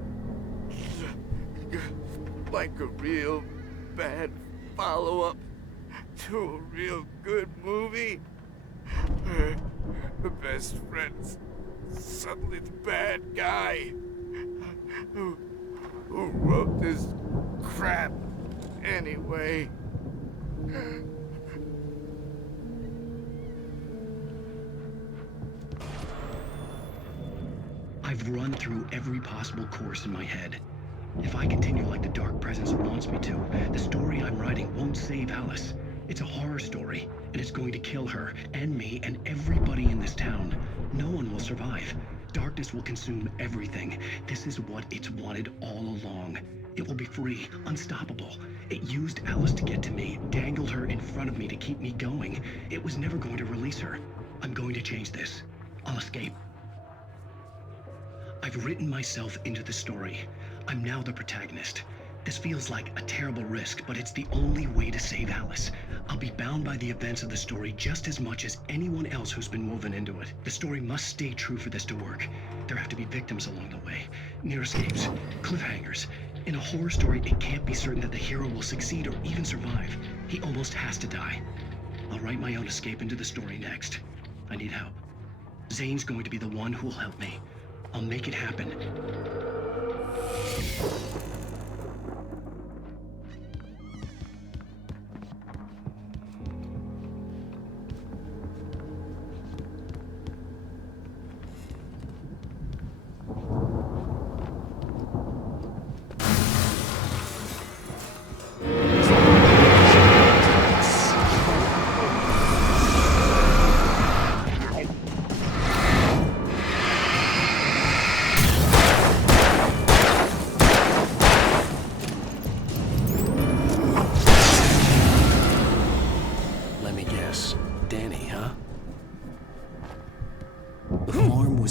Like a real bad follow-up to a real good movie. The best friend's suddenly the bad guy who wrote this crap anyway. I've run through every possible course in my head. If I continue like the Dark Presence wants me to, the story I'm writing won't save Alice. It's a horror story, and it's going to kill her, and me, and everybody in this town. No one will survive. Darkness will consume everything. This is what it's wanted all along. It will be free, unstoppable. It used Alice to get to me, dangled her in front of me to keep me going. It was never going to release her. I'm going to change this. I'll escape. I've written myself into the story. I'm now the protagonist. This feels like a terrible risk, but it's the only way to save Alice. I'll be bound by the events of the story just as much as anyone else who's been woven into it. The story must stay true for this to work. There have to be victims along the way, near escapes, cliffhangers, In a horror story, it can't be certain that the hero will succeed or even survive. He almost has to die. I'll write my own escape into the story next. I need help. Zane's going to be the one who'll help me. I'll make it happen.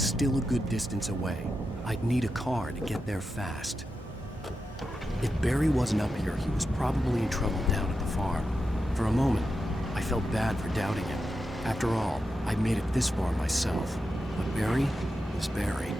Still a good distance away. I'd need a car to get there fast. If Barry wasn't up here, he was probably in trouble down at the farm. For a moment, I felt bad for doubting him. After all, I made it this far myself. But Barry is Barry.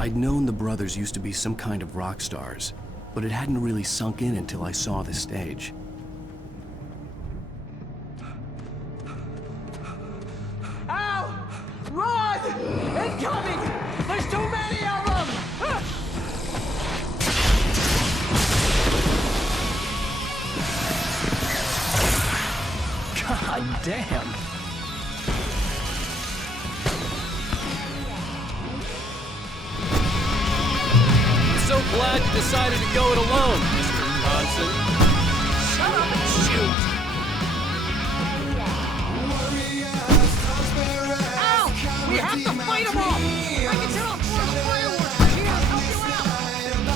I'd known the brothers used to be some kind of rock stars, but it hadn't really sunk in until I saw the stage. Ow! Run! Incoming! There's too many of them! God damn! So glad you decided to go it alone, Mr. Johnson. Shut up and shoot! Ow! We have to fight them all! I can set off more fireworks! Here, I'll help you out!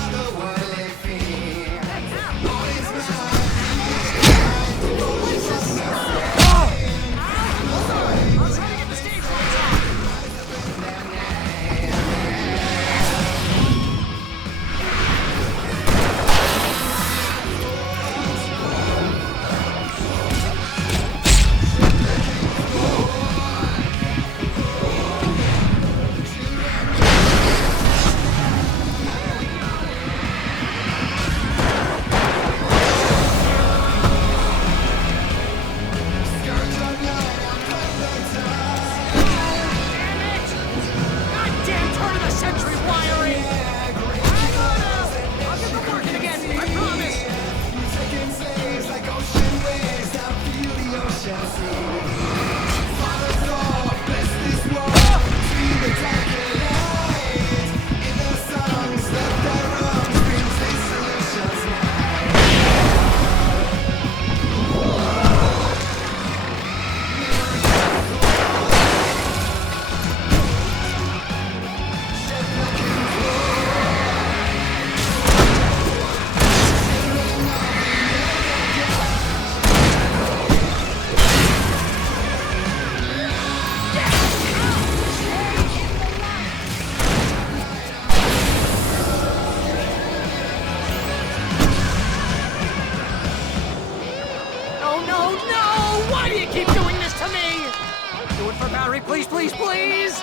for battery, please, please, please!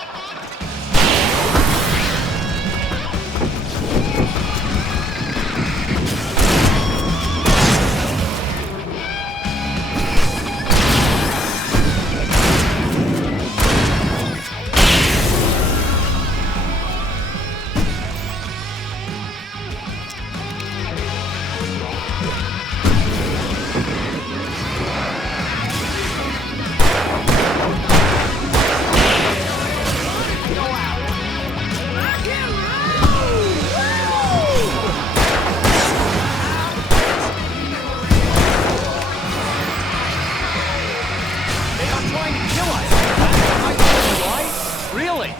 Really?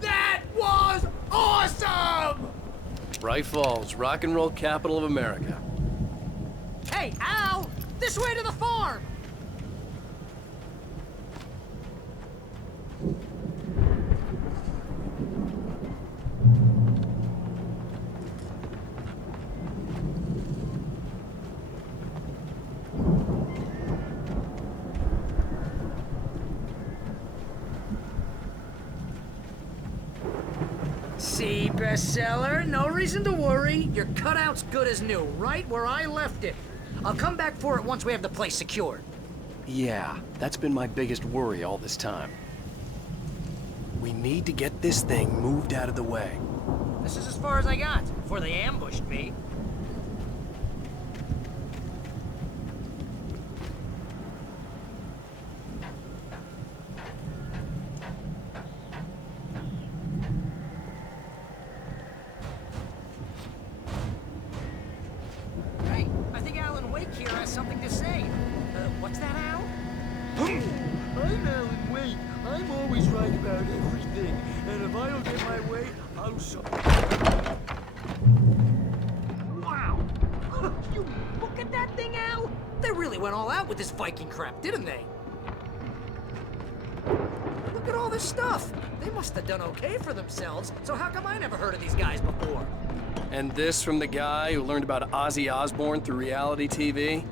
That was awesome! Bright Falls, rock and roll capital of America. Hey, Al! This way to the farm! See, bestseller? No reason to worry. Your cutout's good as new, right where I left it. I'll come back for it once we have the place secured. Yeah, that's been my biggest worry all this time. We need to get this thing moved out of the way. This is as far as I got before they ambushed me. Hey, I think Alan Wake here has something to say. What's that, Al? I'm Alan Wake. I'm always right about everything. And if I don't get my way, I'll Wow! You look at that thing, Al! They really went all out with this Viking crap, didn't they? Look at all this stuff! They must have done okay for themselves, so how come I never heard of these guys before? And this from the guy who learned about Ozzy Osbourne through reality TV?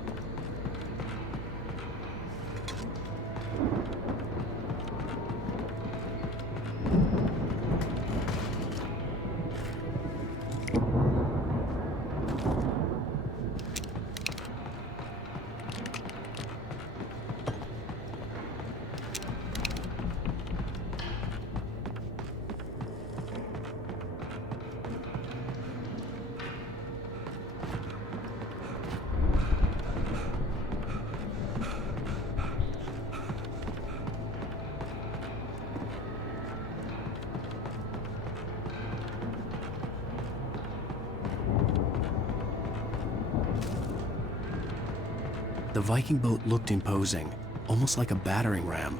The Viking boat looked imposing, almost like a battering ram.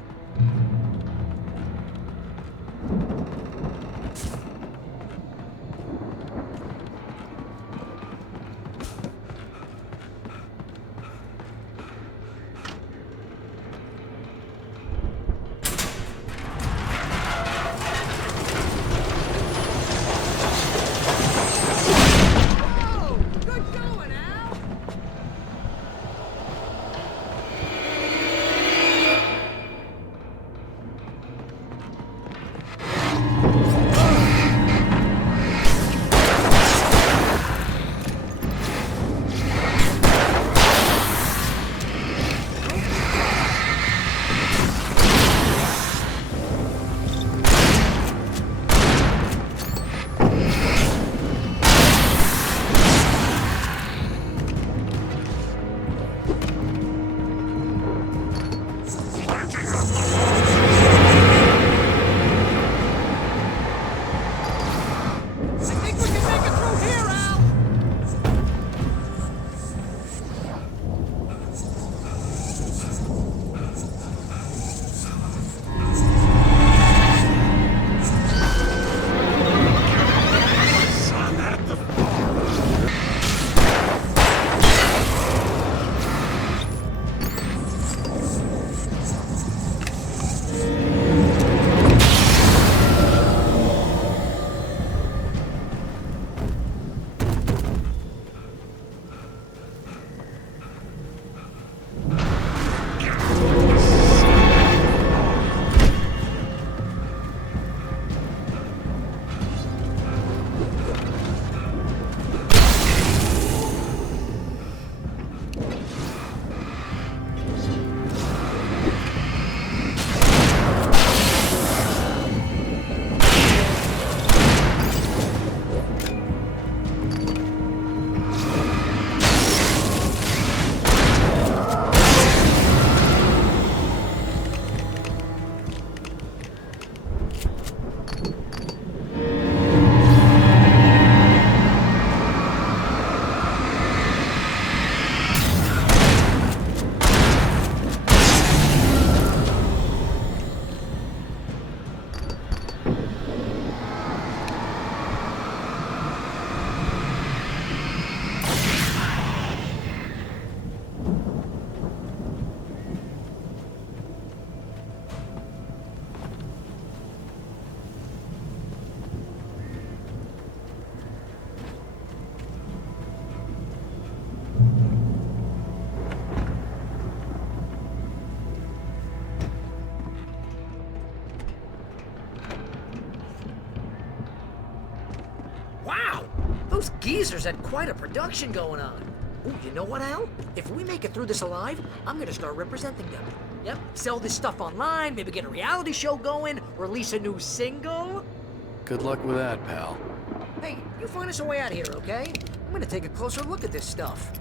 Those geezers had quite a production going on. Ooh, you know what, Al? If we make it through this alive, I'm gonna start representing them. Yep, sell this stuff online, maybe get a reality show going, release a new single. Good luck with that, pal. Hey, you find us a way out of here, okay? I'm gonna take a closer look at this stuff.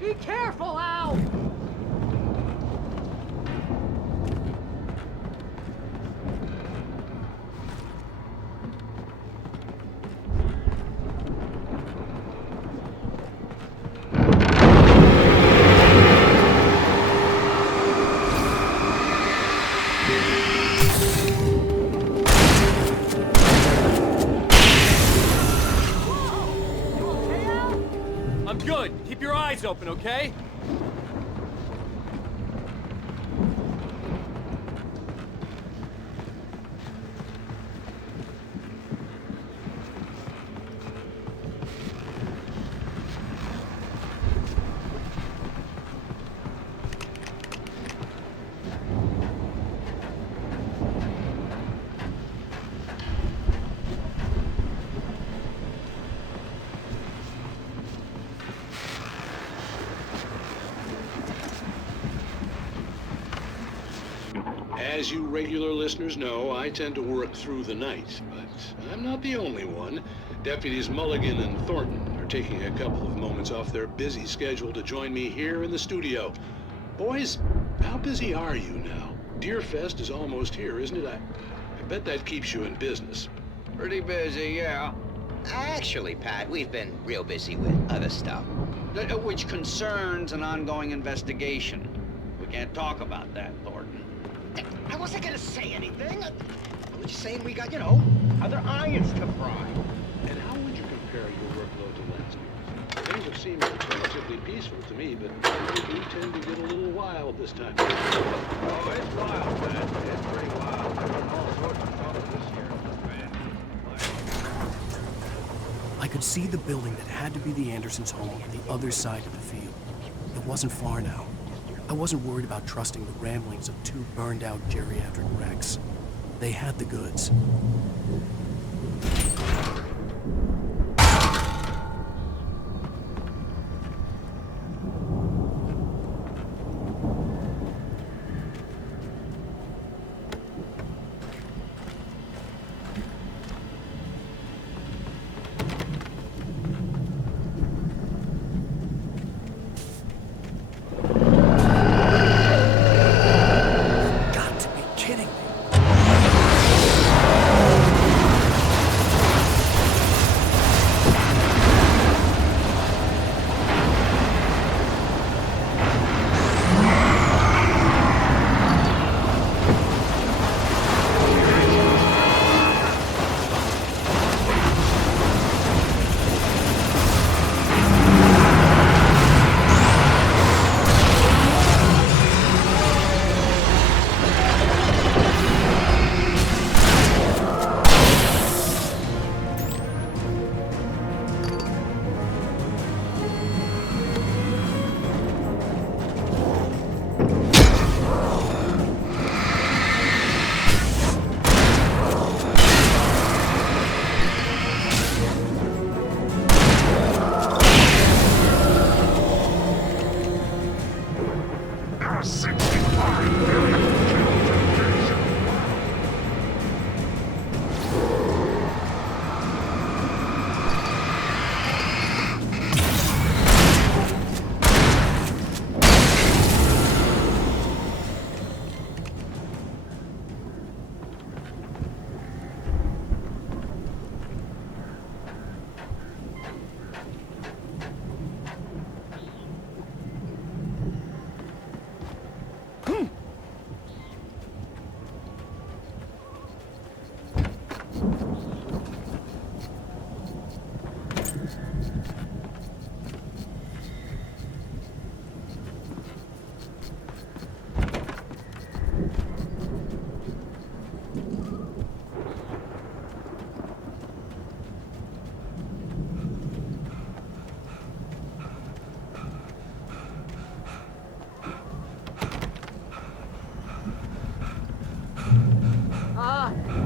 Be careful, Al! I'm good. Keep your eyes open, okay? As you regular listeners know, I tend to work through the night, but I'm not the only one. Deputies Mulligan and Thornton are taking a couple of moments off their busy schedule to join me here in the studio. Boys, how busy are you now? Deerfest is almost here, isn't it? I bet that keeps you in business. Pretty busy, yeah. Actually, Pat, we've been real busy with other stuff, which concerns an ongoing investigation. We can't talk about that, Thornton. I wasn't gonna say anything. I was just saying we got, you know, other irons to fry. And how would you compare your workload to last year? Things have seemed relatively peaceful to me, but they do tend to get a little wild this time. Oh, it's wild, man. It's pretty wild. There's all sorts of trouble this year, man. I could see the building that had to be the Andersons' home on the other side of the field. It wasn't far now. I wasn't worried about trusting the ramblings of two burned-out geriatric wrecks. They had the goods.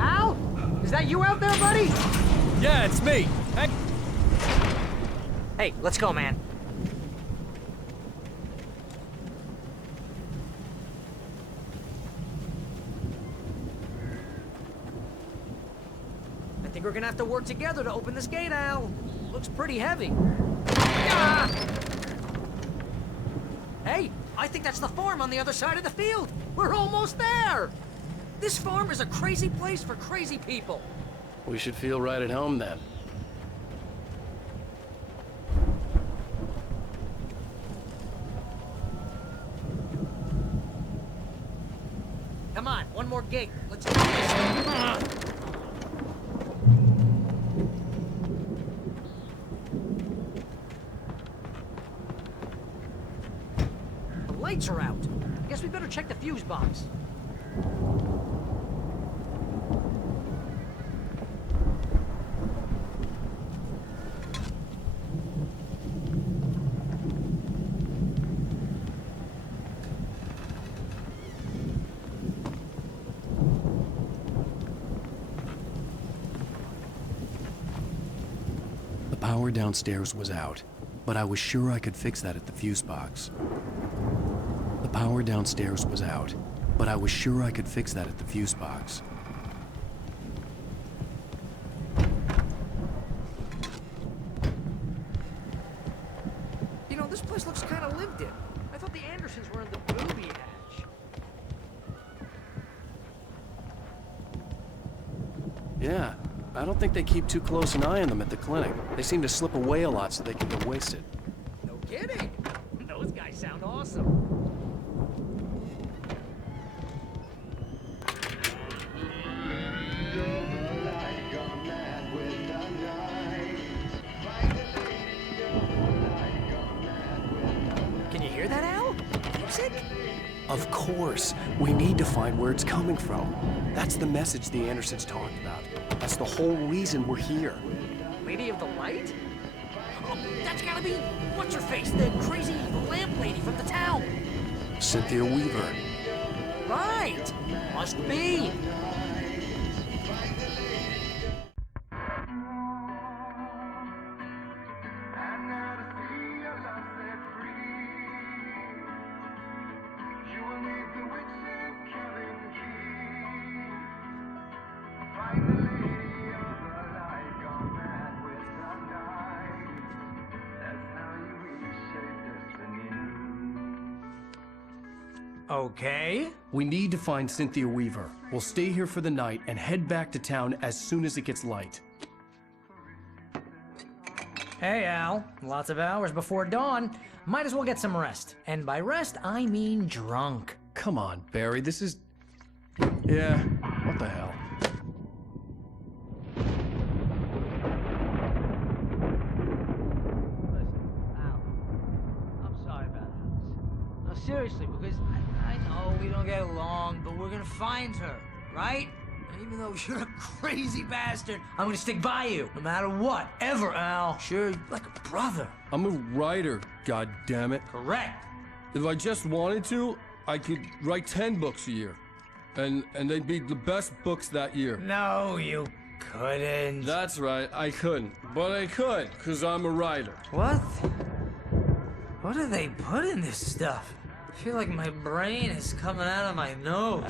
Al? Is that you out there, buddy? Yeah, it's me. Hey. Hey, let's go, man. I think we're gonna have to work together to open this gate, Al. Looks pretty heavy. Ah! Hey, I think that's the farm on the other side of the field. We're almost there. This farm is a crazy place for crazy people. We should feel right at home then. Come on, one more gate. Let's do this. The lights are out. Guess we better check the fuse box. The power downstairs was out, but I was sure I could fix that at the fuse box. The power downstairs was out, but I was sure I could fix that at the fuse box. You know, this place looks kind of lived in. I thought the Andersons were in the booby hatch. Yeah, I don't think they keep too close an eye on them at the clinic. They seem to slip away a lot so they can get wasted. No kidding. Those guys sound awesome. Can you hear that, Al? Music? Of course. We need to find where it's coming from. That's the message the Andersons talked about. That's the whole reason we're here. Lady of the Light? Oh, that's gotta be what's-her-face, the crazy lamp lady from the town. Cynthia Weaver. Right. Must be. Okay. We need to find Cynthia Weaver. We'll stay here for the night and head back to town as soon as it gets light. Hey, Al. Lots of hours before dawn. Might as well get some rest. And by rest, I mean drunk. Come on, Barry, this is... Yeah, what the hell? I'm sorry about Alice. No, seriously, because I know we don't get along, but we're gonna find her, right? And even though you're a crazy bastard, I'm gonna stick by you, no matter what, ever, Al. Sure, like a brother. I'm a writer, goddammit. Correct. If I just wanted to, I could write 10 books a year. And they'd be the best books that year. No, you couldn't. That's right, I couldn't. But I could, because I'm a writer. What? What do they put in this stuff? I feel like my brain is coming out of my nose.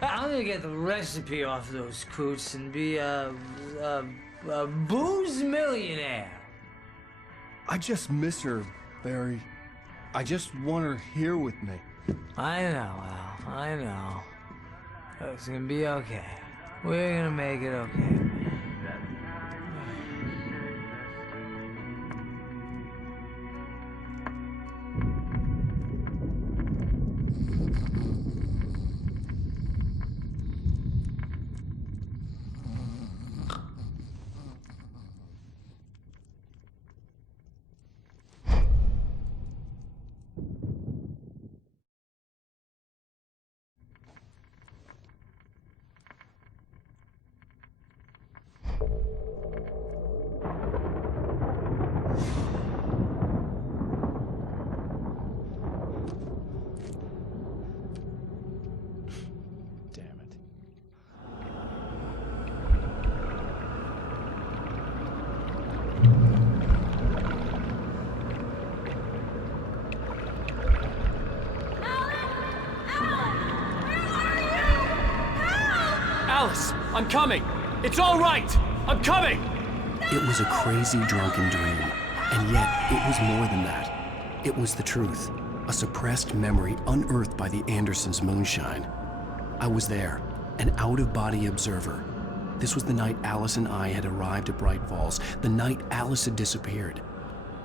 I'm gonna get the recipe off those coots and be a booze millionaire. I just miss her, Barry. I just want her here with me. I know, Al. I know. It's gonna be okay. We're gonna make it okay. Alice, I'm coming! It's all right! I'm coming! It was a crazy, drunken dream, and yet it was more than that. It was the truth, a suppressed memory unearthed by the Andersons' moonshine. I was there, an out-of-body observer. This was the night Alice and I had arrived at Bright Falls, the night Alice had disappeared.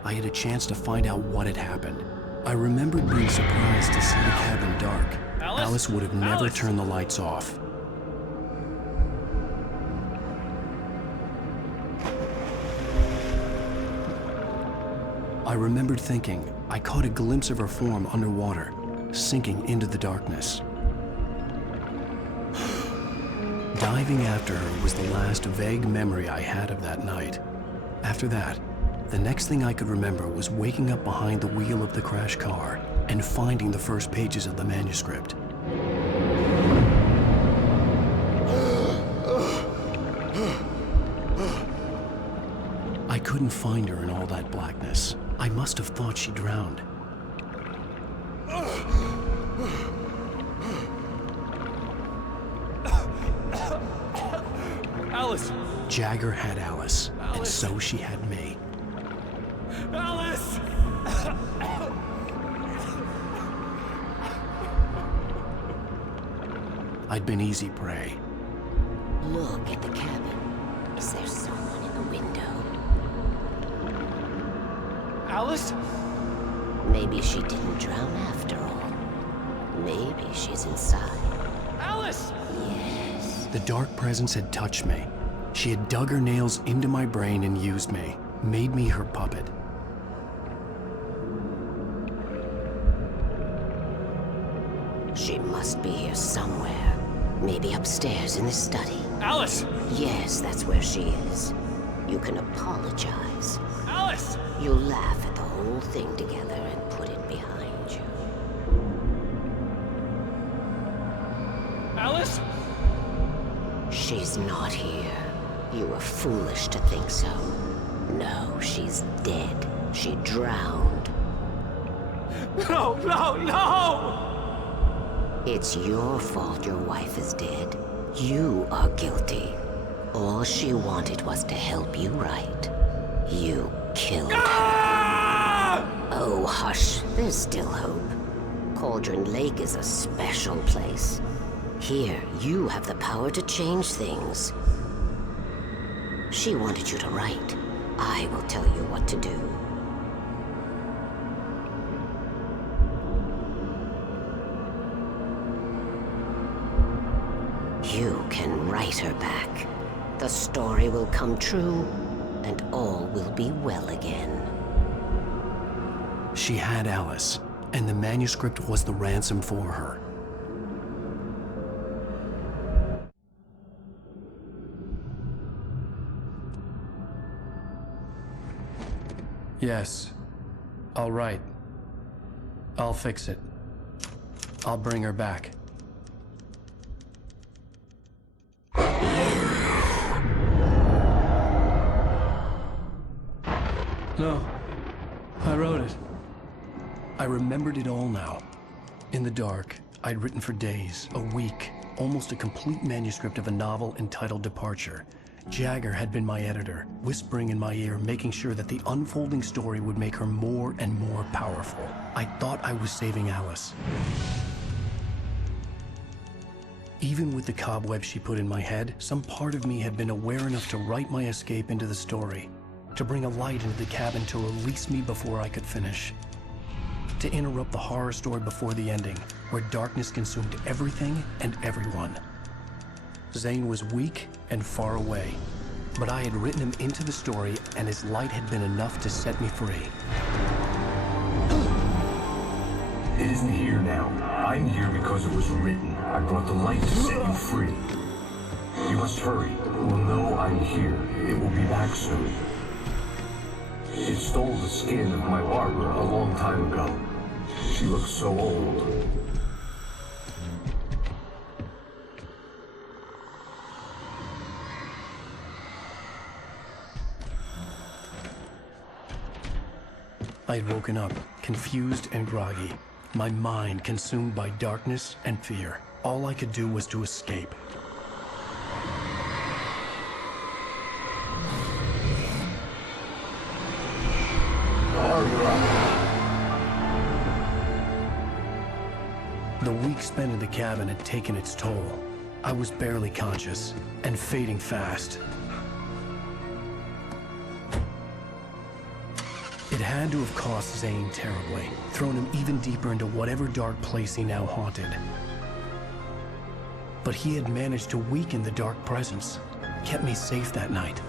I had a chance to find out what had happened. I remembered being surprised to see the cabin dark. Alice would have never turned the lights off. I remembered thinking I caught a glimpse of her form underwater, sinking into the darkness. Diving after her was the last vague memory I had of that night. After that, the next thing I could remember was waking up behind the wheel of the crash car and finding the first pages of the manuscript. I couldn't find her in all that blackness. I must have thought she drowned. Alice! Jagger had Alice, and so she had me. Alice! I'd been easy prey. Look at the cabin. Is there someone in the window? Alice? Maybe she didn't drown after all. Maybe she's inside. Alice! Yes. The dark presence had touched me. She had dug her nails into my brain and used me, made me her puppet. She must be here somewhere. Maybe upstairs in the study. Alice! Yes, that's where she is. You can apologize. Alice! You'll laugh at the whole thing together and put it behind you. Alice? She's not here. You were foolish to think so. No, she's dead. She drowned. No, no, no! It's your fault your wife is dead. You are guilty. All she wanted was to help you right. You killed her. Oh, hush. There's still hope. Cauldron Lake is a special place. Here, you have the power to change things. She wanted you to write. I will tell you what to do. You can write her back. The story will come true, and all will be well again. She had Alice, and the manuscript was the ransom for her. Yes. I'll write. I'll fix it. I'll bring her back. No. I wrote it. I remembered it all now. In the dark, I'd written for days, a week, almost a complete manuscript of a novel entitled Departure. Jagger had been my editor, whispering in my ear, making sure that the unfolding story would make her more and more powerful. I thought I was saving Alice. Even with the cobwebs she put in my head, some part of me had been aware enough to write my escape into the story, to bring a light into the cabin to release me before I could finish, to interrupt the horror story before the ending, where darkness consumed everything and everyone. Zane was weak and far away, but I had written him into the story, and his light had been enough to set me free. It isn't here now. I'm here because it was written. I brought the light to set you free. You must hurry. It will know I'm here. It will be back soon. It stole the skin of my Barbara a long time ago. She looks so old. I had woken up, confused and groggy, my mind consumed by darkness and fear. All I could do was to escape. you're up. The week spent in the cabin had taken its toll. I was barely conscious, and fading fast. It had to have cost Zane terribly, thrown him even deeper into whatever dark place he now haunted. But he had managed to weaken the dark presence, kept me safe that night.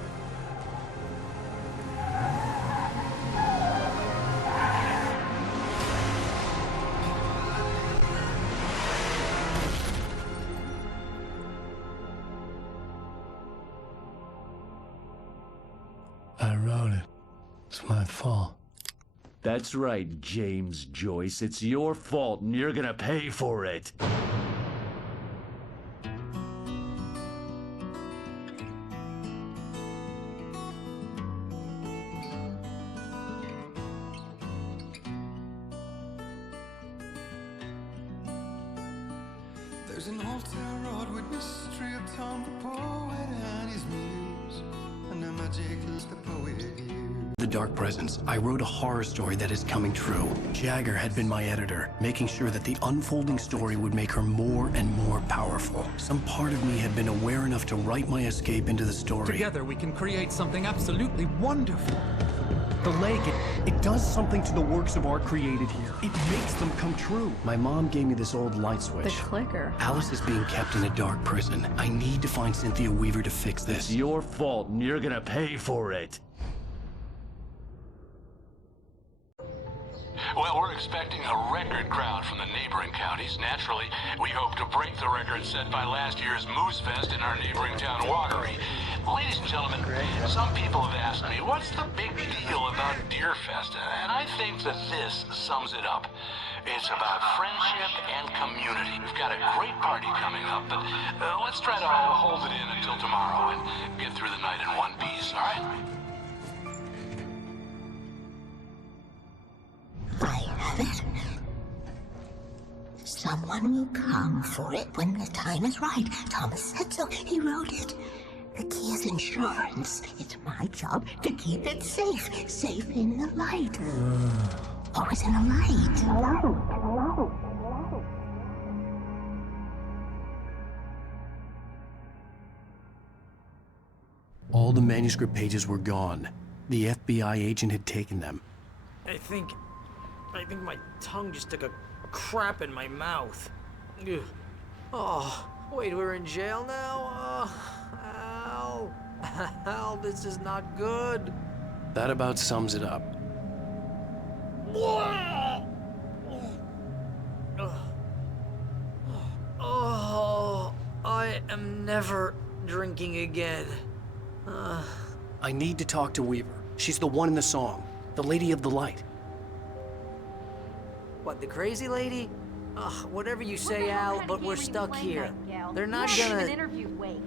I wrote it. It's my fault. That's right, James Joyce. It's your fault, and you're gonna pay for it. There's an old town road with mystery of Tom the poet and his muse, and a magic the poet used. The dark presence. I wrote a horror story that is coming true. Jagger had been my editor, making sure that the unfolding story would make her more and more powerful. Some part of me had been aware enough to write my escape into the story. Together we can create something absolutely wonderful. The lake, it does something to the works of art created here. It makes them come true. My mom gave me this old light switch. The clicker. Alice is being kept in a dark prison. I need to find Cynthia Weaver to fix this. It's your fault, and you're gonna pay for it. Well, we're expecting a record crowd from the neighboring counties. Naturally, we hope to break the record set by last year's Moose Fest in our neighboring town, Watery. Ladies and gentlemen, some people have asked me, what's the big deal about Deer Fest? And I think that this sums it up. It's about friendship and community. We've got a great party coming up, but let's try to hold it in until tomorrow and get through the night in one piece, all right? I have it. Someone will come for it when the time is right. Thomas said so. He wrote it. The key is insurance. It's my job to keep it safe. Safe in the light. Always in the light. All the manuscript pages were gone. The FBI agent had taken them. I think my tongue just took a crap in my mouth. Ugh. Oh, wait, we're in jail now? Al. Al, this is not good. That about sums it up. Oh, I am never drinking again. I need to talk to Weaver. She's the one in the song. The Lady of the Light. What, the crazy lady? Ugh, whatever you say, Al, but we're stuck here. They're not gonna... interviewed Wake.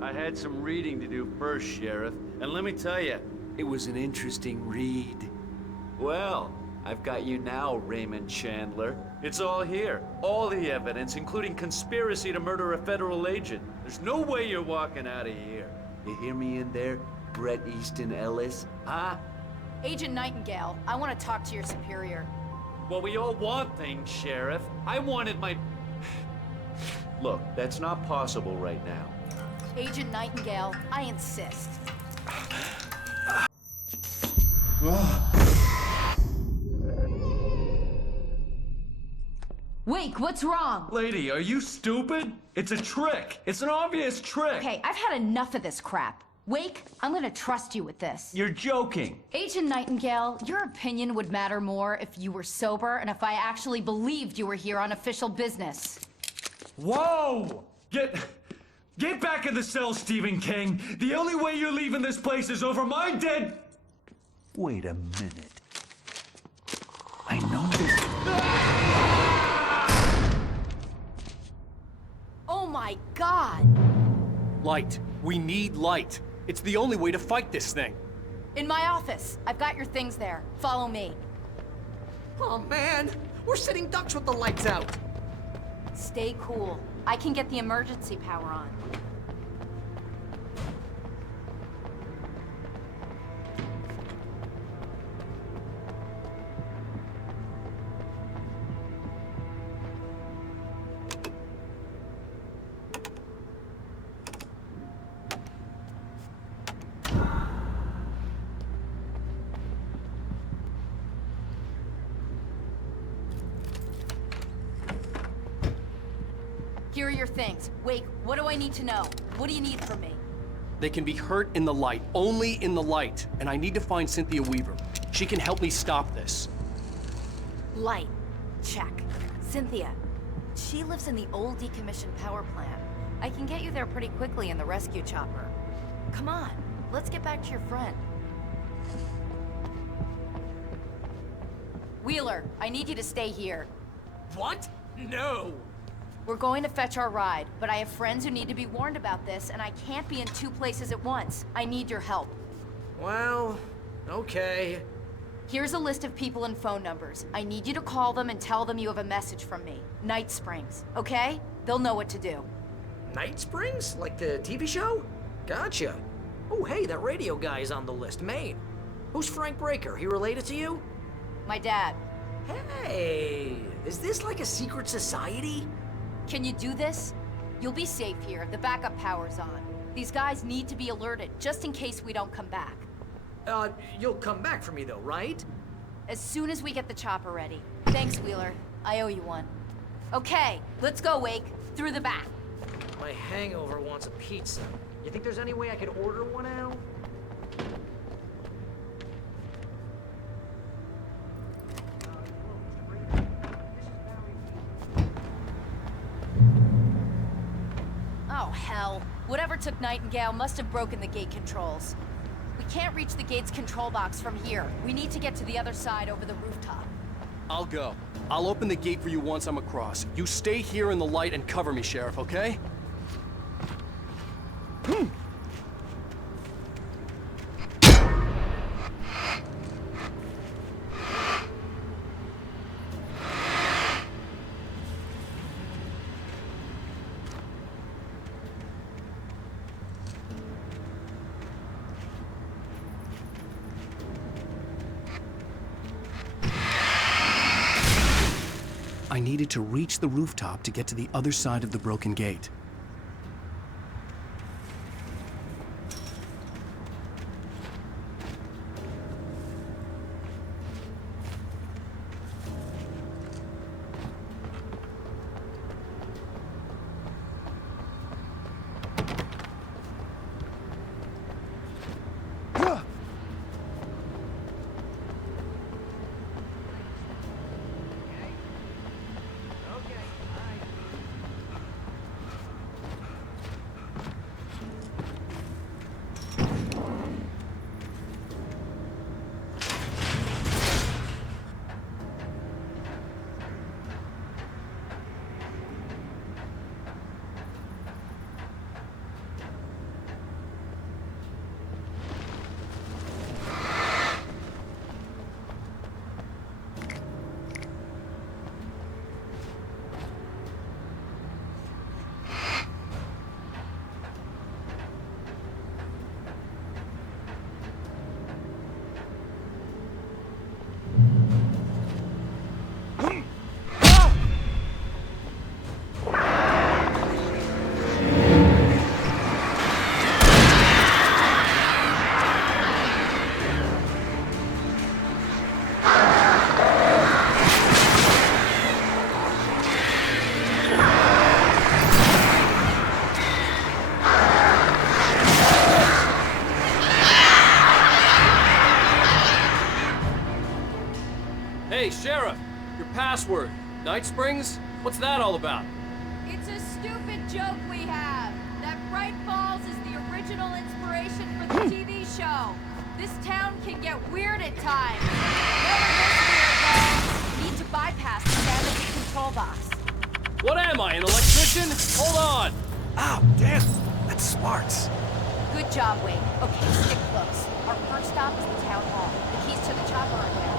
I had some reading to do first, Sheriff, and let me tell you, it was an interesting read. Well, I've got you now, Raymond Chandler. It's all here. All the evidence, including conspiracy to murder a federal agent. There's no way you're walking out of here. You hear me in there, Bret Easton Ellis? Huh? Agent Nightingale, I want to talk to your superior. Well, we all want things, Sheriff. I wanted my... Look, that's not possible right now. Agent Nightingale, I insist. Wake, what's wrong? Lady, are you stupid? It's a trick. It's an obvious trick. Okay, I've had enough of this crap. Wake, I'm gonna trust you with this. You're joking. Agent Nightingale, your opinion would matter more if you were sober and if I actually believed you were here on official business. Whoa! Get back in the cell, Stephen King. The only way you're leaving this place is over my dead... Wait a minute. I know this... Oh my God! Light. We need light. It's the only way to fight this thing. In my office. I've got your things there. Follow me. Oh man, we're sitting ducks with the lights out. Stay cool. I can get the emergency power on. Here are your things. Wait, what do I need to know? What do you need from me? They can be hurt in the light, only in the light. And I need to find Cynthia Weaver. She can help me stop this. Light. Check. Cynthia. She lives in the old decommissioned power plant. I can get you there pretty quickly in the rescue chopper. Come on, let's get back to your friend. Wheeler, I need you to stay here. What? No! We're going to fetch our ride, but I have friends who need to be warned about this, and I can't be in 2 places at once. I need your help. Well, okay. Here's a list of people and phone numbers. I need you to call them and tell them you have a message from me. Night Springs, okay? They'll know what to do. Night Springs? Like the TV show? Gotcha. Oh, hey, that radio guy is on the list, Maine. Who's Frank Breaker? He related to you? My dad. Hey, is this like a secret society? Can you do this? You'll be safe here. The backup power's on. These guys need to be alerted, just in case we don't come back. You'll come back for me though, right? As soon as we get the chopper ready. Thanks, Wheeler. I owe you one. Okay, let's go, Wake. Through the back. My hangover wants a pizza. You think there's any way I could order one out? Oh, hell. Whatever took Nightingale must have broken the gate controls. We can't reach the gate's control box from here. We need to get to the other side over the rooftop. I'll go. I'll open the gate for you once I'm across. You stay here in the light and cover me, Sheriff, okay? I needed to reach the rooftop to get to the other side of the broken gate. Hey, Sheriff! Your password. Night Springs? What's that all about? It's a stupid joke we have. That Bright Falls is the original inspiration for the TV show. This town can get weird at times. Never this weird, though. Need to bypass the sanity control box. What am I, an electrician? Hold on! Ow, damn! That's smarts. Good job, Wade. Okay, stick close. Our first stop is the town hall. The keys to the chopper are there.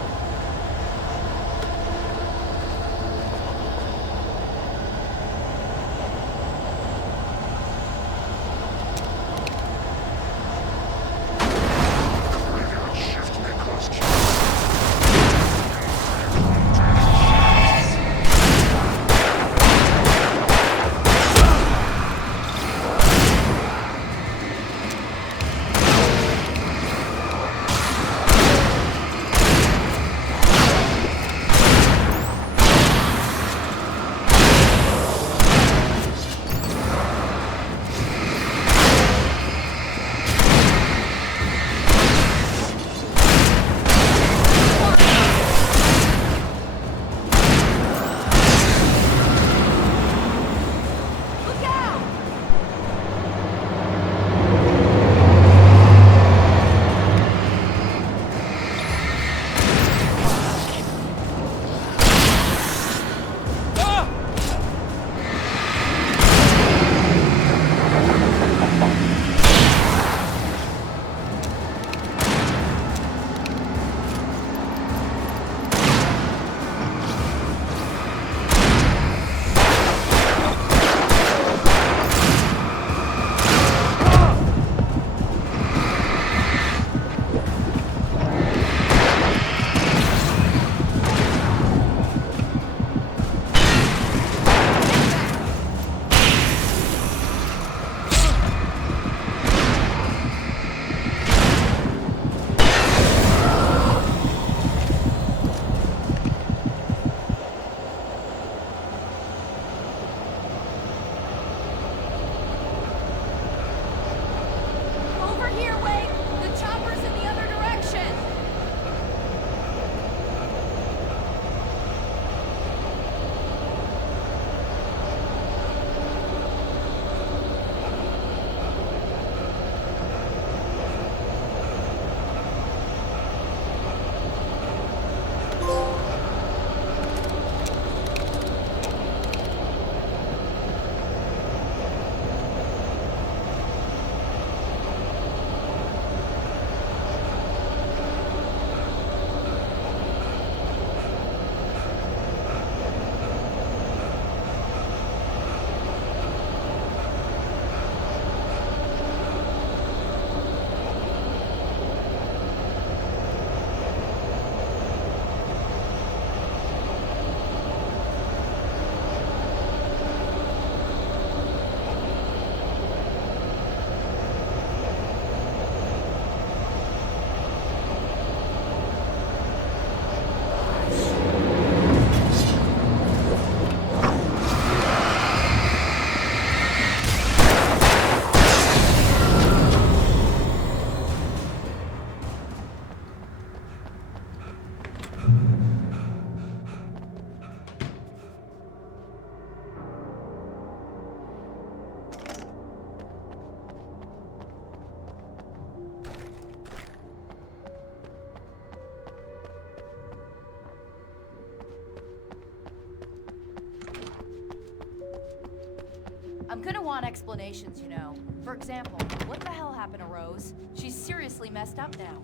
I'm gonna want explanations, you know. For example, what the hell happened to Rose? She's seriously messed up now.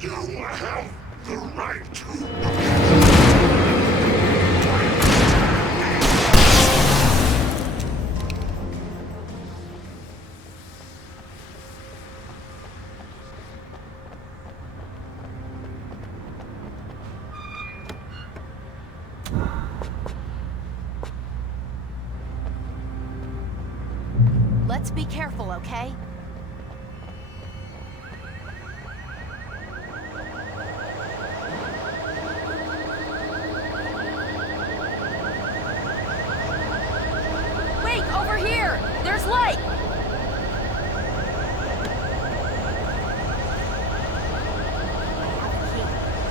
You have the right to. Let's be careful, okay? Wait, over here! There's light!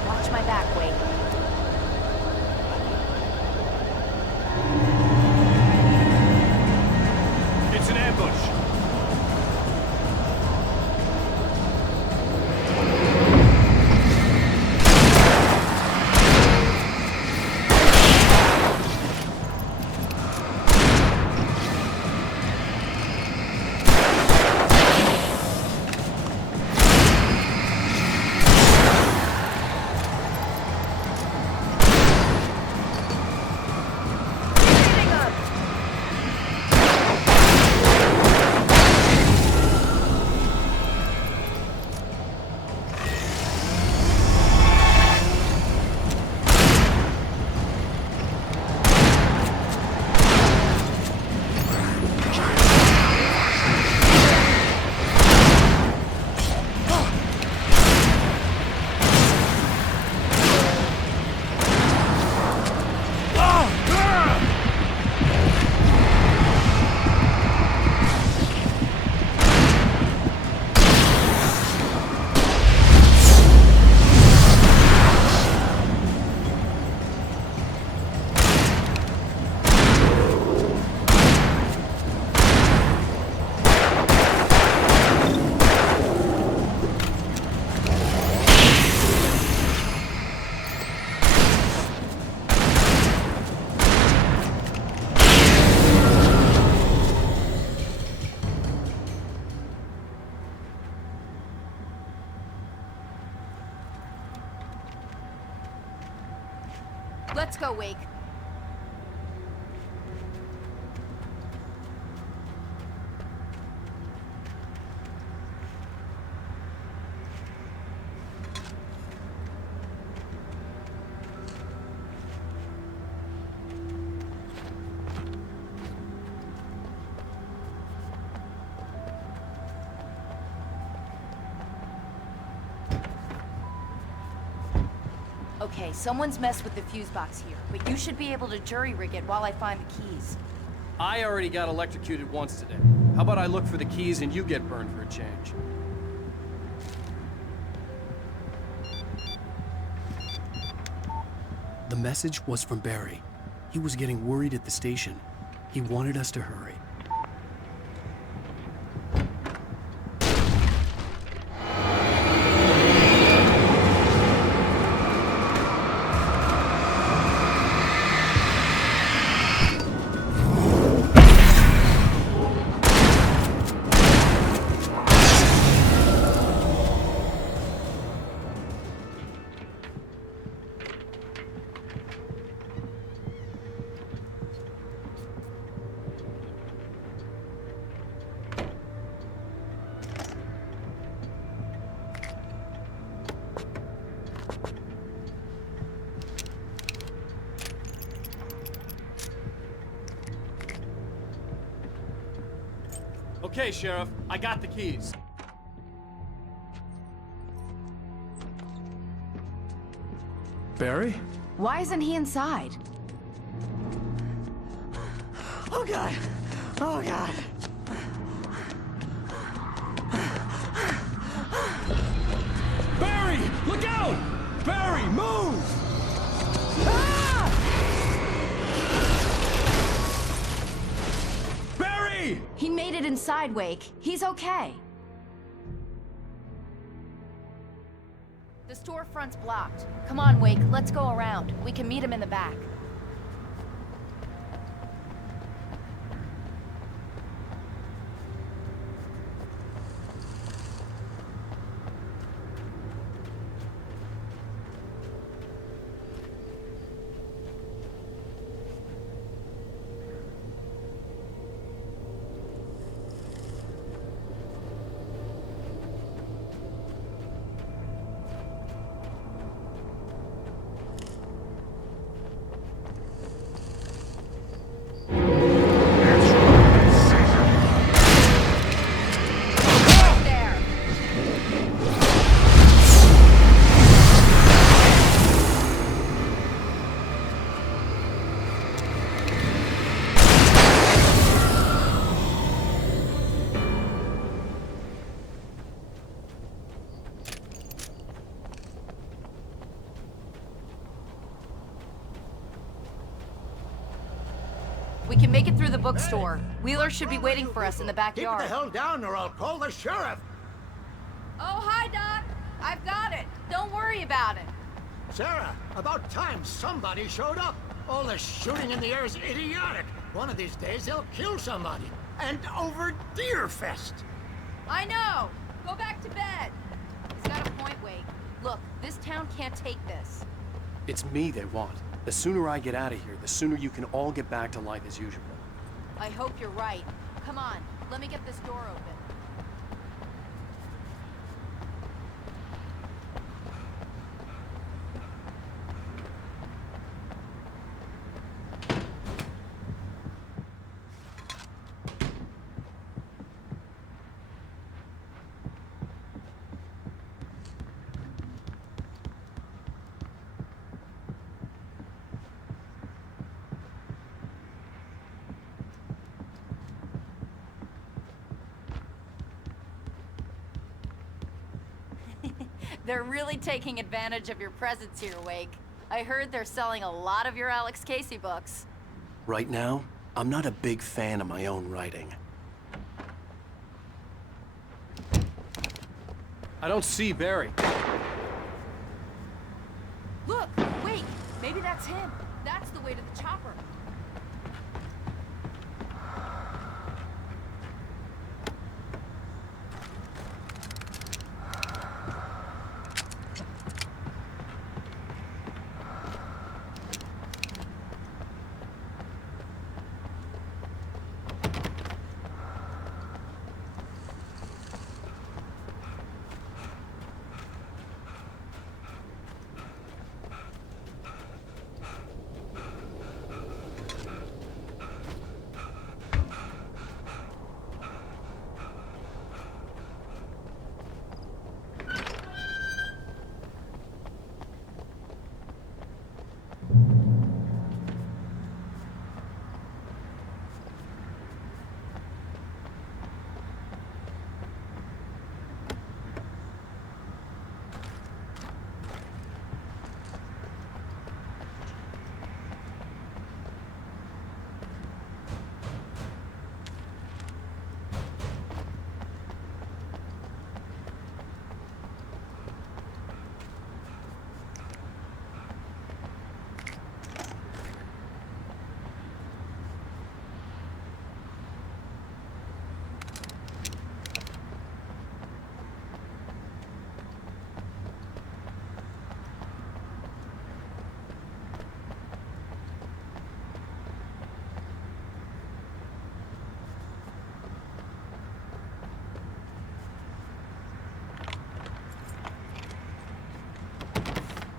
Watch my back, Wade. It's an ambush. Let's go, Wake. Okay, someone's messed with the fuse box here, but you should be able to jury rig it while I find the keys. I already got electrocuted once today. How about I look for the keys and you get burned for a change? The message was from Barry. He was getting worried at the station. He wanted us to hurry. Okay, Sheriff. I got the keys. Barry? Why isn't he inside? Oh, God. Oh, God. Barry! Look out! Barry, move! Barry! He made it inside, Wake. He's okay. The storefront's blocked. Come on, Wake. Let's go around. We can meet him in the back. We can make it through the bookstore. Wheeler should be waiting for us in the backyard. Keep the hell down or I'll call the sheriff. Oh, hi, Doc. I've got it. Don't worry about it. Sarah, about time somebody showed up. All the shooting in the air is idiotic. One of these days they'll kill somebody. And over Deerfest. I know. Go back to bed. He's got a point, Wake. Look, this town can't take this. It's me they want. The sooner I get out of here, the sooner you can all get back to life as usual. I hope you're right. Come on, let me get this door open. They're really taking advantage of your presence here, Wake. I heard they're selling a lot of your Alex Casey books. Right now, I'm not a big fan of my own writing. I don't see Barry. Look, Wake, maybe that's him. That's the way to the chopper.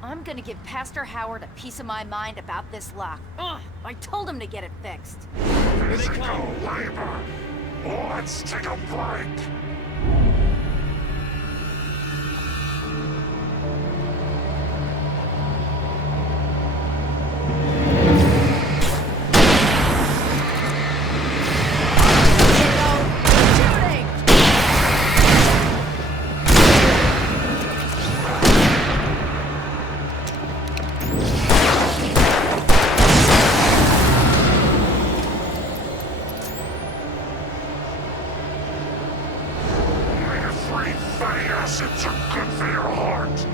I'm gonna give Pastor Howard a piece of my mind about this lock. Ugh, I told him to get it fixed. Physical labor. Let's take a break. Fatty acids are good for your heart.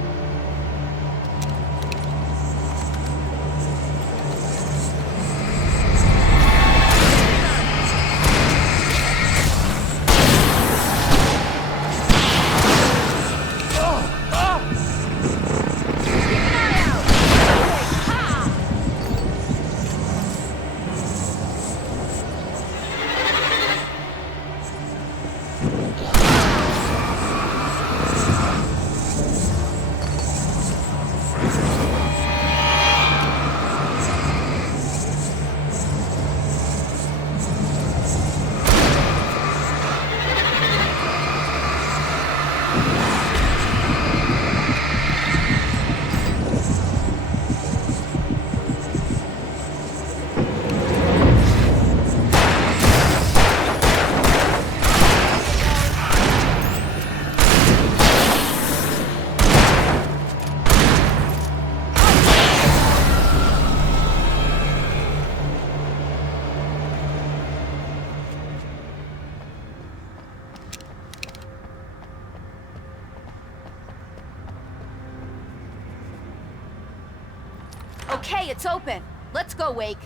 Okay, it's open. Let's go, Wake.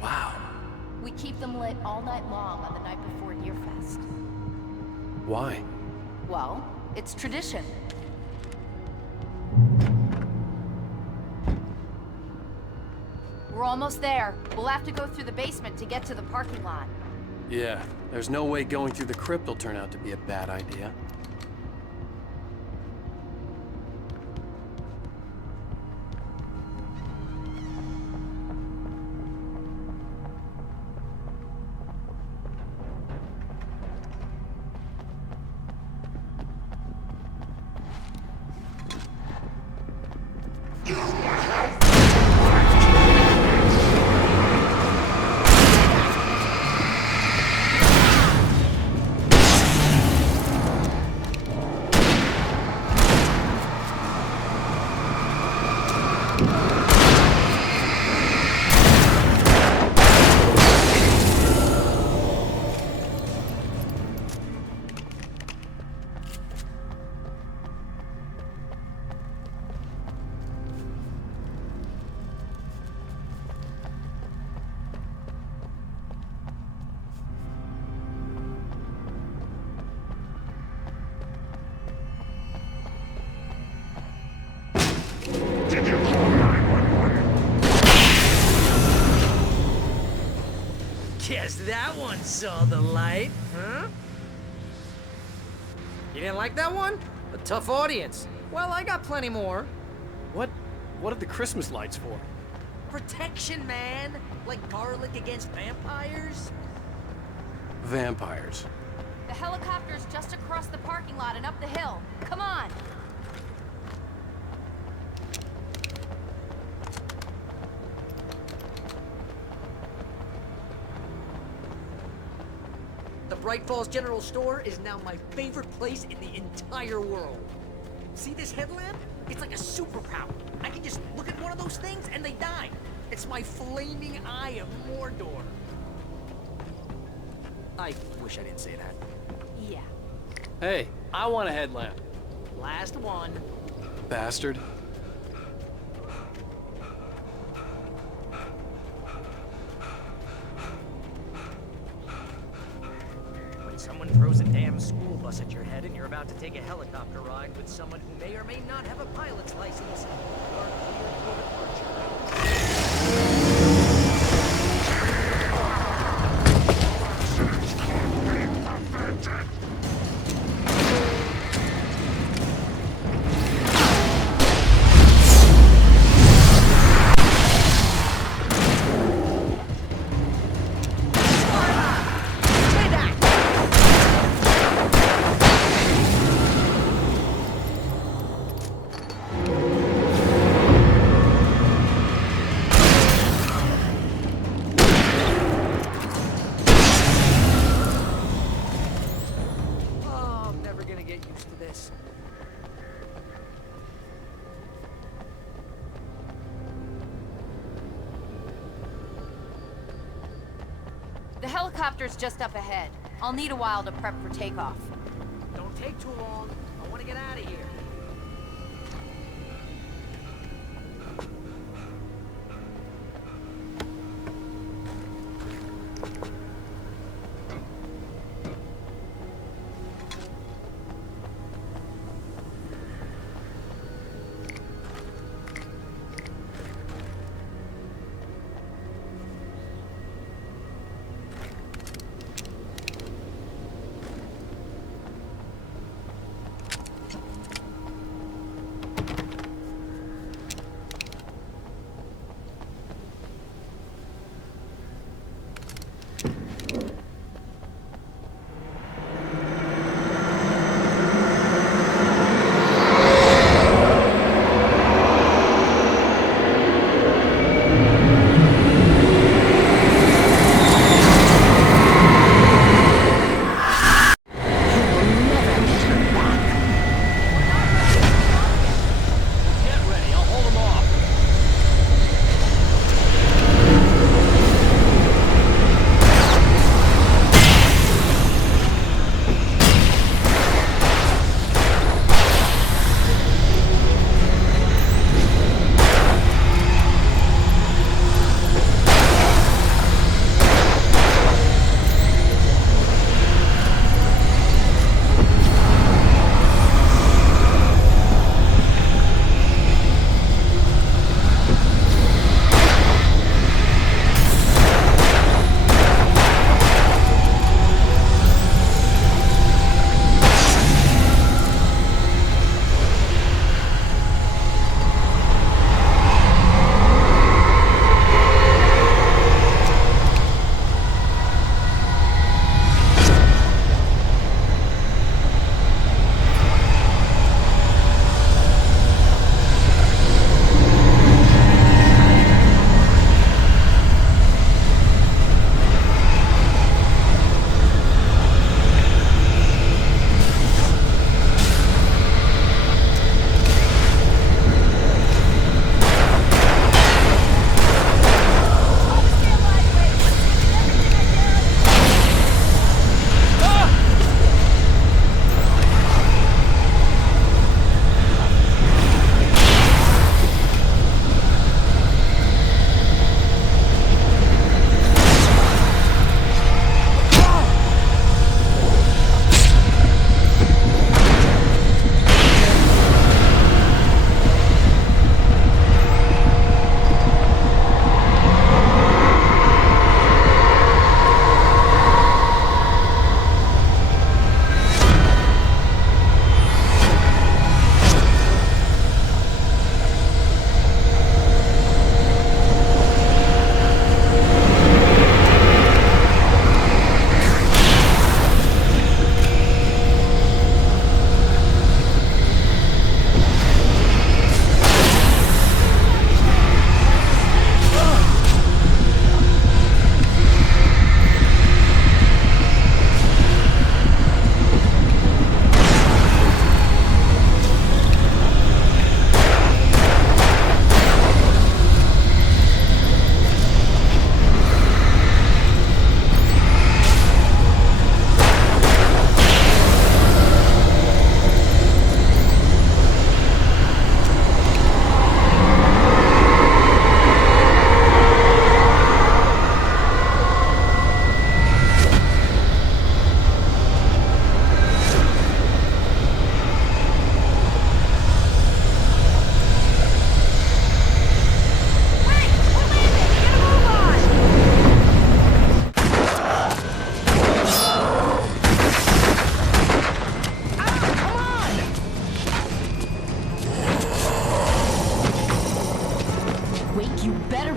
Wow. We keep them lit all night long on the night before Deerfest. Why? Well, it's tradition. We're almost there. We'll have to go through the basement to get to the parking lot. Yeah, there's no way going through the crypt will turn out to be a bad idea. Guess that one saw the light, huh? You didn't like that one? A tough audience. Well, I got plenty more. What are the Christmas lights for? Protection, man. Like garlic against vampires. Vampires. The helicopter's just across the parking lot and up the hill. Come on! The Bright Falls General Store is now my favorite place in the entire world. See this headlamp? It's like a superpower. I can just look at one of those things and they die. It's my flaming eye of Mordor. I wish I didn't say that. Yeah. Hey, I want a headlamp. Last one. Bastard. When someone throws a damn school bus at your head and you're about to take a helicopter ride with someone who may or may not have a pilot's license, you are cleared for departure. helicopter's just up ahead. I'll need a while to prep for takeoff. Don't take too long. I want to get out of here.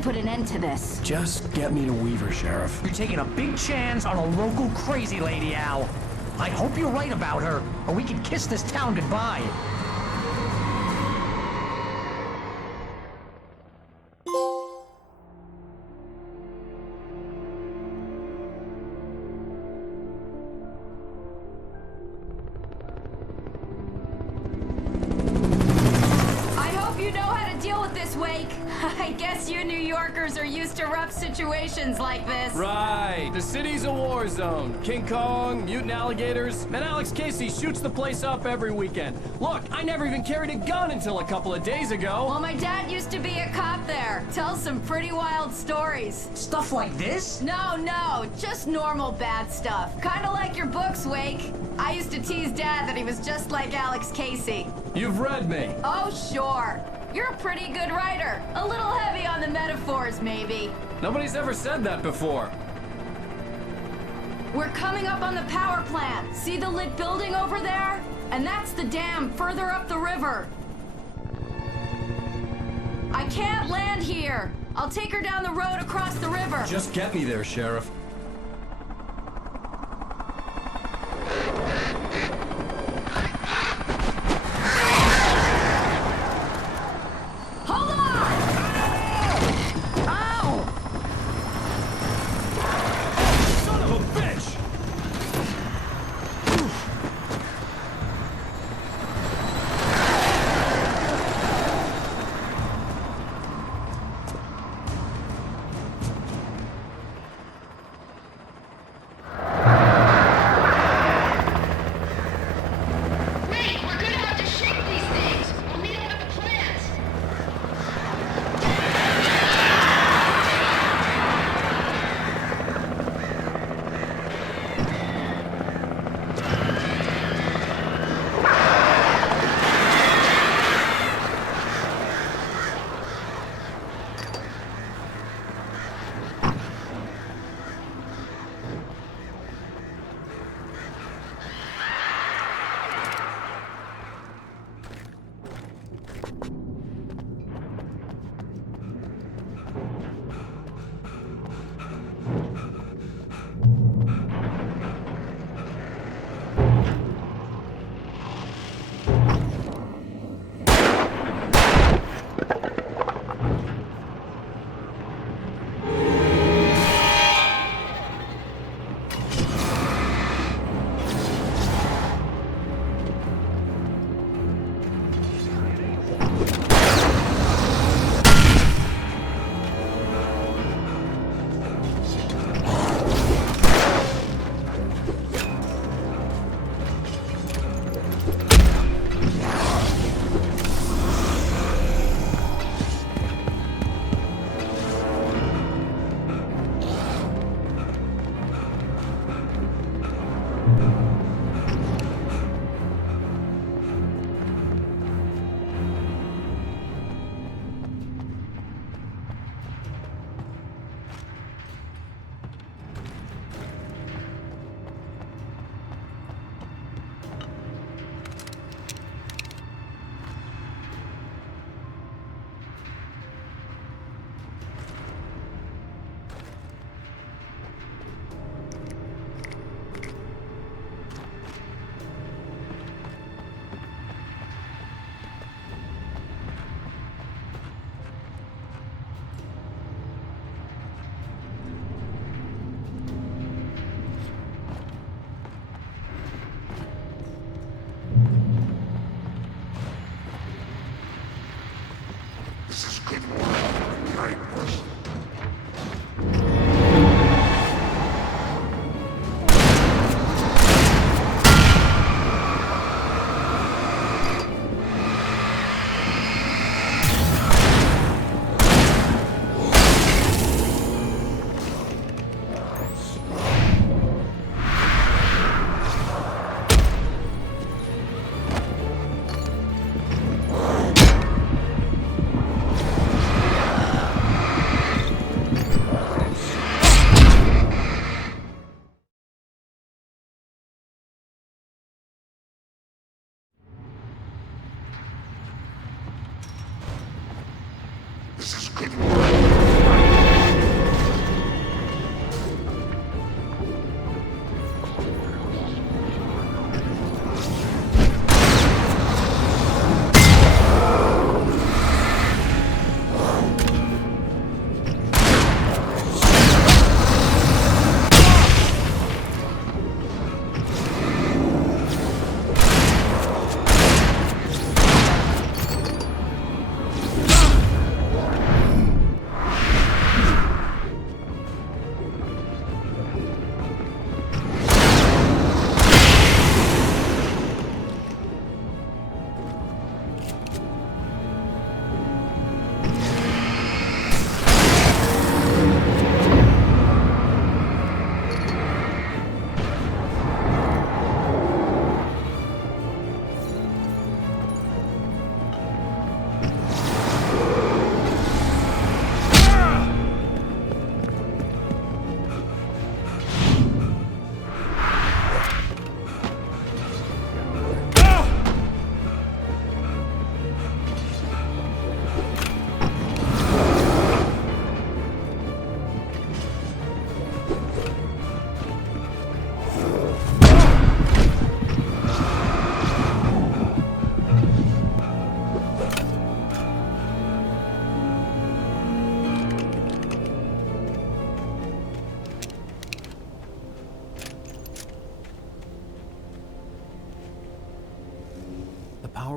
put an end to this. Just get me to Weaver, Sheriff. You're taking a big chance on a local crazy lady, Al. I hope you're right about her, or we can kiss this town goodbye. I hope you know how to deal with this, Wake. I guess guess you New Yorkers are used to rough situations like this. Right. The city's a war zone. King Kong, mutant alligators, and Alex Casey shoots the place up every weekend. Look, I never even carried a gun until a couple of days ago. Well, my dad used to be a cop there. Tells some pretty wild stories. Stuff like this? No, just normal bad stuff. Kinda like your books, Wake. I used to tease Dad that he was just like Alex Casey. You've read me. Oh, sure. You're a pretty good writer. A little heavy on the metaphors, maybe. Nobody's ever said that before. We're coming up on the power plant. See the lit building over there? And that's the dam further up the river. I can't land here. I'll take her down the road across the river. Just get me there, Sheriff. Hold on! Ow! Son of a bitch!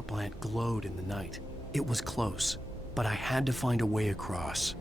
power plant glowed in the night. It was close, but I had to find a way across.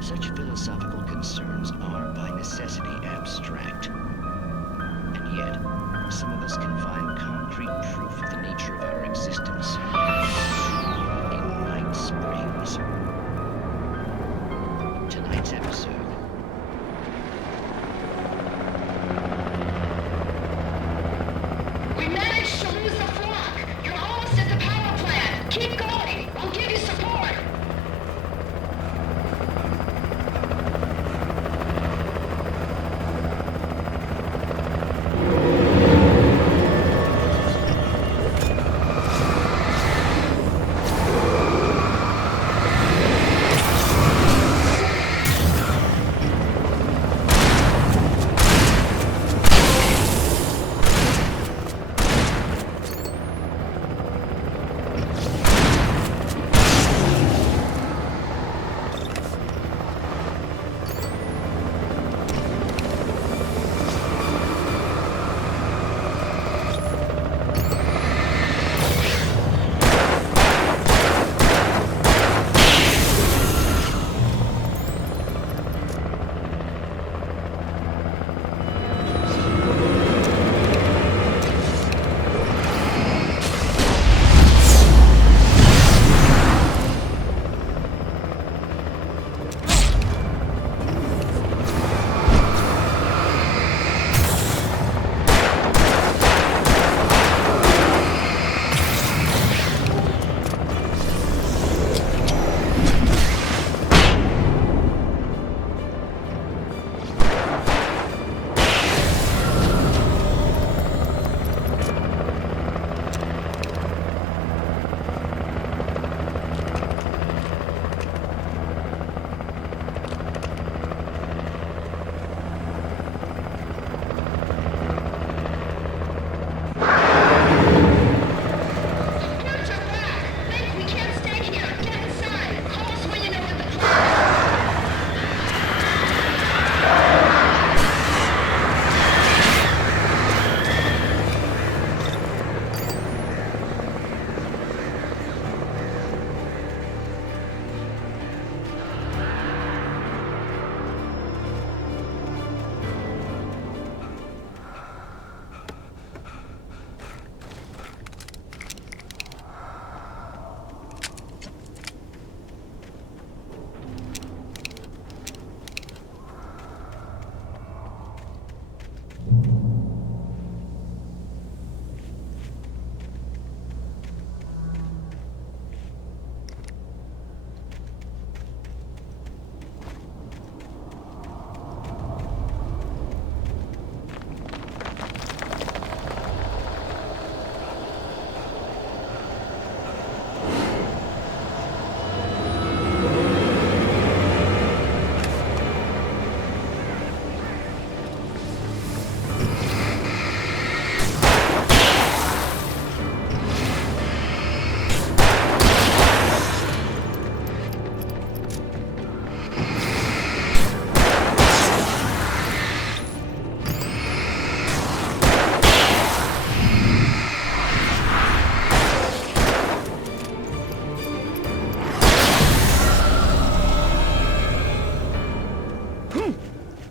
Such philosophical concerns are, by necessity, abstract. And yet, some of us can find concrete proof of the nature of our existence in Night Springs. Tonight's episode. We managed to lose the flock. You're almost at the power plant. Keep going. We'll give you support.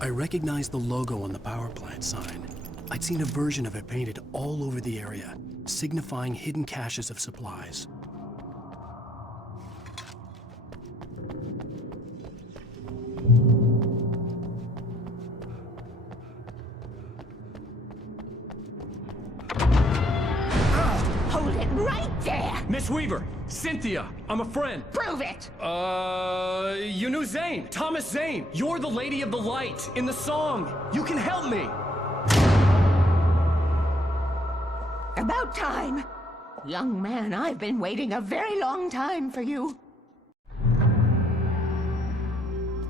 I recognized the logo on the power plant sign. I'd seen a version of it painted all over the area, signifying hidden caches of supplies. Hold it right there! Miss Weaver, Cynthia, I'm a friend. Prove it! You knew Zane, Thomas Zane. You're the Lady of the Light in the song. You can help me. About time. Young man, I've been waiting a very long time for you.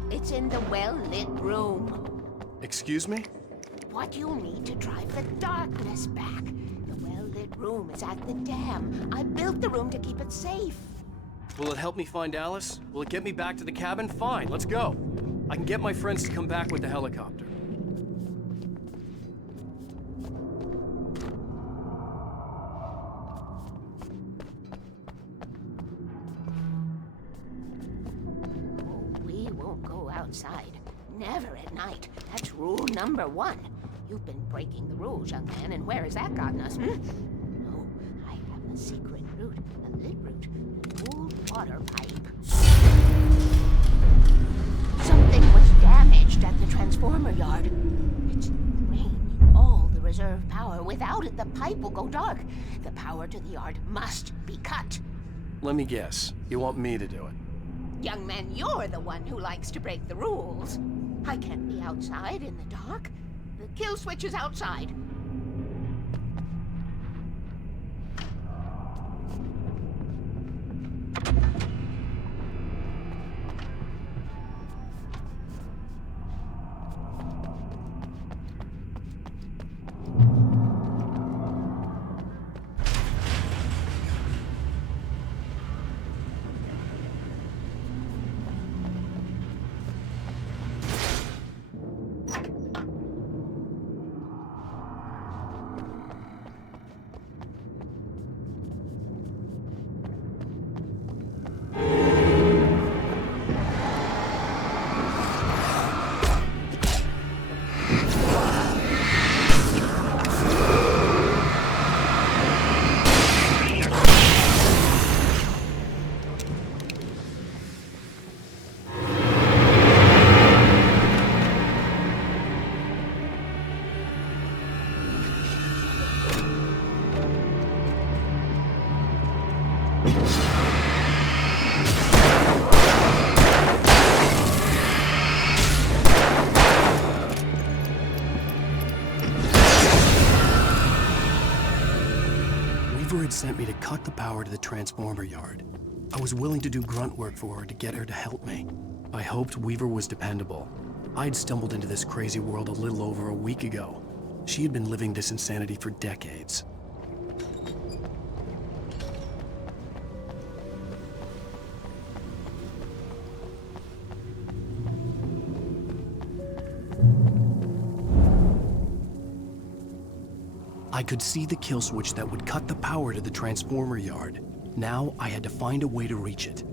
It's in the well-lit room. Excuse me? What you'll need to drive the darkness back. The well-lit room is at the dam. I built the room to keep it safe. Will it help me find Alice? Will it get me back to the cabin? Fine, let's go. I can get my friends to come back with the helicopter. We won't Don't go outside. Never at night. That's rule number 1. You've been breaking the rules, young man, and where has that gotten us, No, I have a secret route, a lit route, an old water pipe. Something was damaged at the transformer yard. It's draining all the reserve power. Without it, the pipe will go dark. The power to the yard must be cut. Let me guess. You want me to do it? Young man, you're the one who likes to break the rules. I can't be outside in the dark. The kill switch is outside. Sent me to cut the power to the transformer yard. I was willing to do grunt work for her to get her to help me. I hoped Weaver was dependable. I'd stumbled into this crazy world a little over a week ago. She had been living this insanity for decades. I could see the kill switch that would cut the power to the transformer yard. Now I had to find a way to reach it.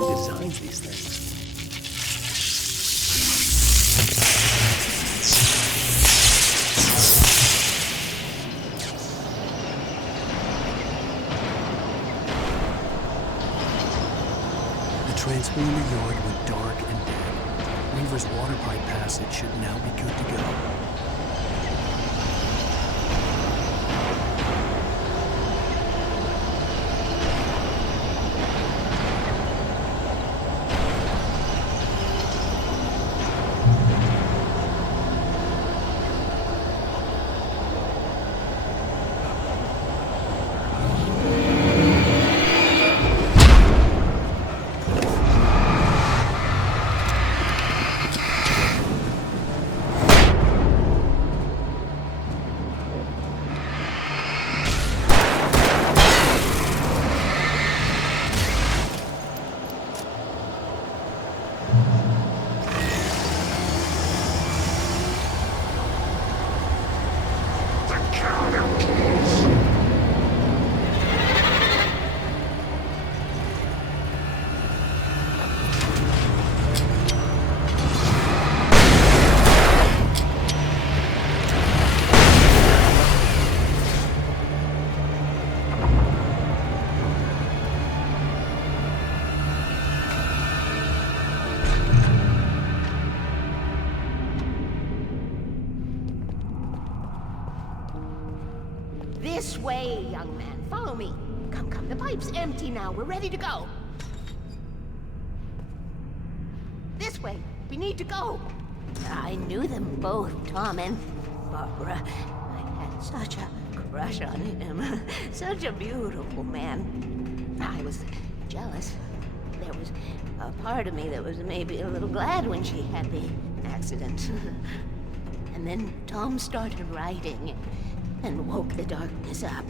Designs these things. Transformer Yard went dark and dead. Weaver's water pipe passage should now be good to go. This way, young man. Follow me. Come, come. The pipe's empty now. We're ready to go. This way. We need to go. I knew them both, Tom and Barbara. I had such a crush on him. Such a beautiful man. I was jealous. There was a part of me that was maybe a little glad when she had the accident. And then Tom started writing and woke the darkness up.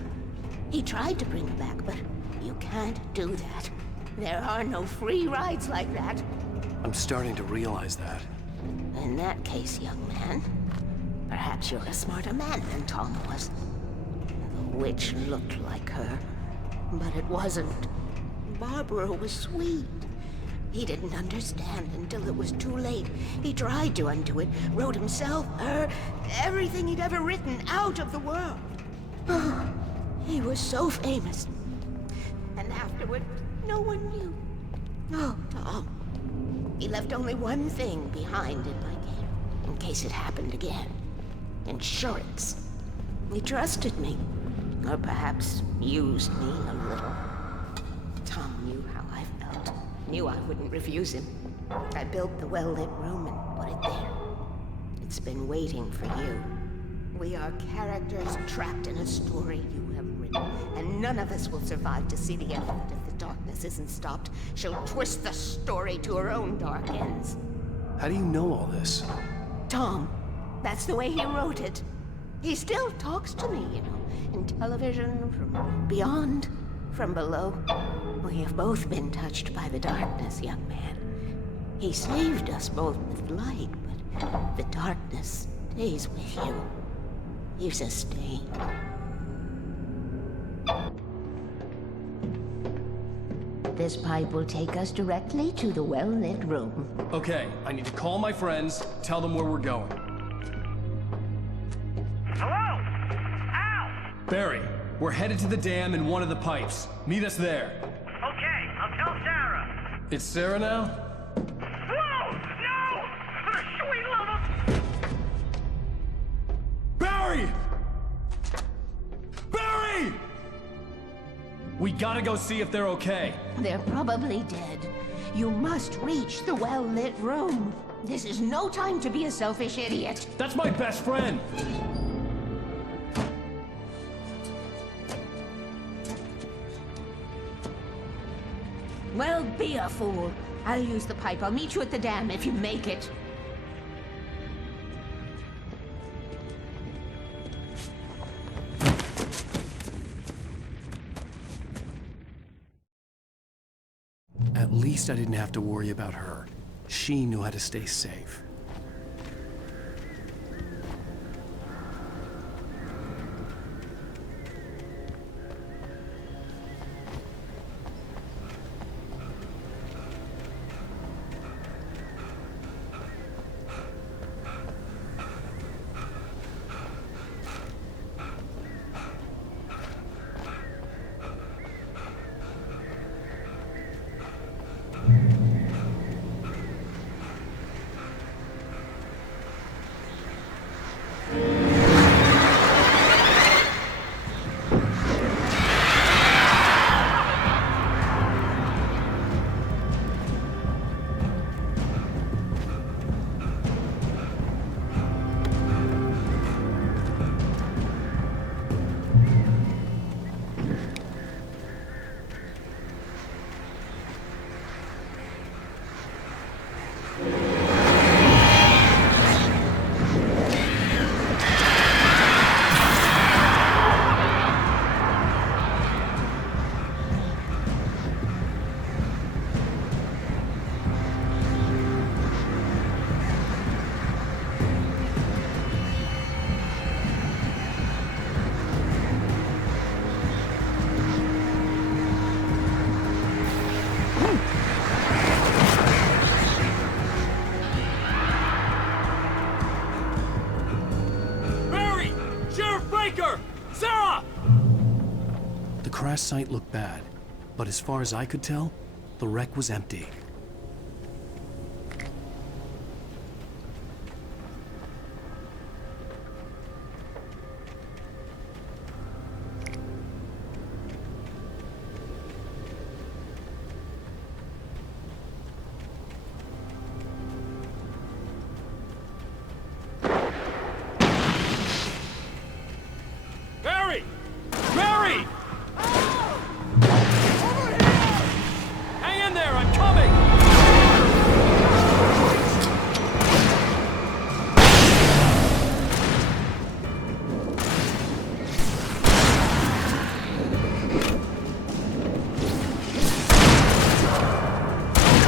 He tried to bring her back, but you can't do that. There are no free rides like that. I'm starting to realize that. In that case, young man, perhaps you're a smarter man than Tom was. The witch looked like her, but it wasn't. Barbara was sweet. He didn't understand until it was too late. He tried to undo it, wrote himself, her, everything he'd ever written out of the world. Oh, he was so famous. And afterward, no one knew. Oh, Tom. He left only one thing behind in my care, in case it happened again. Insurance. He trusted me. Or perhaps used me a little. Tom knew how I felt. Knew I wouldn't refuse him. I built the well-lit room and put it there. It's been waiting for you. We are characters trapped in a story you have written, and none of us will survive to see the end of it if the darkness isn't stopped. She'll twist the story to her own dark ends. How do you know all this? Tom, that's the way he wrote it. He still talks to me, you know, in television, from beyond, from below. We have both been touched by the darkness, young man. He saved us both with light, but the darkness stays with you. Leaves a stain. This pipe will take us directly to the well-lit room. Okay, I need to call my friends, tell them where we're going. Hello? Al! Barry, we're headed to the dam in one of the pipes. Meet us there. Okay, I'll tell Sarah. It's Sarah now? Whoa! No! For the sweet love of... Barry! Barry! We gotta go see if they're okay. They're probably dead. You must reach the well-lit room. This is no time to be a selfish idiot. That's my best friend. Well, be a fool. I'll use the pipe. I'll meet you at the dam if you make it. At least I didn't have to worry about her. She knew how to stay safe. The crash site looked bad, but as far as I could tell, the wreck was empty. Barry! Barry! Hang in there, I'm coming!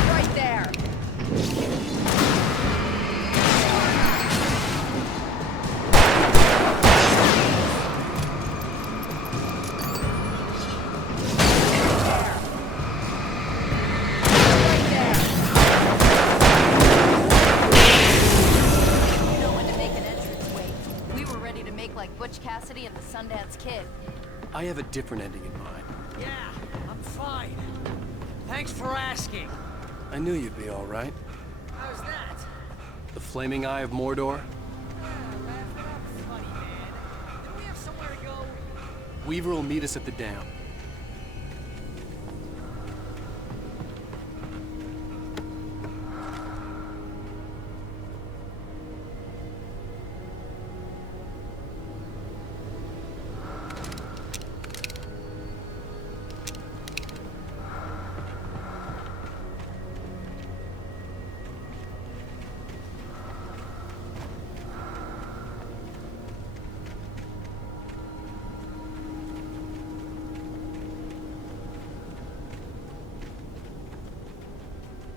Right there. You know when to make an entrance, Wade. We were ready to make like Butch Cassidy and the Sundance Kid. I have a different ending in mind. Yeah, I'm fine. Thanks for asking. I knew you'd be all right. How's that? The flaming eye of Mordor? Funny, man. Didn't we have somewhere to go? Weaver will meet us at the dam.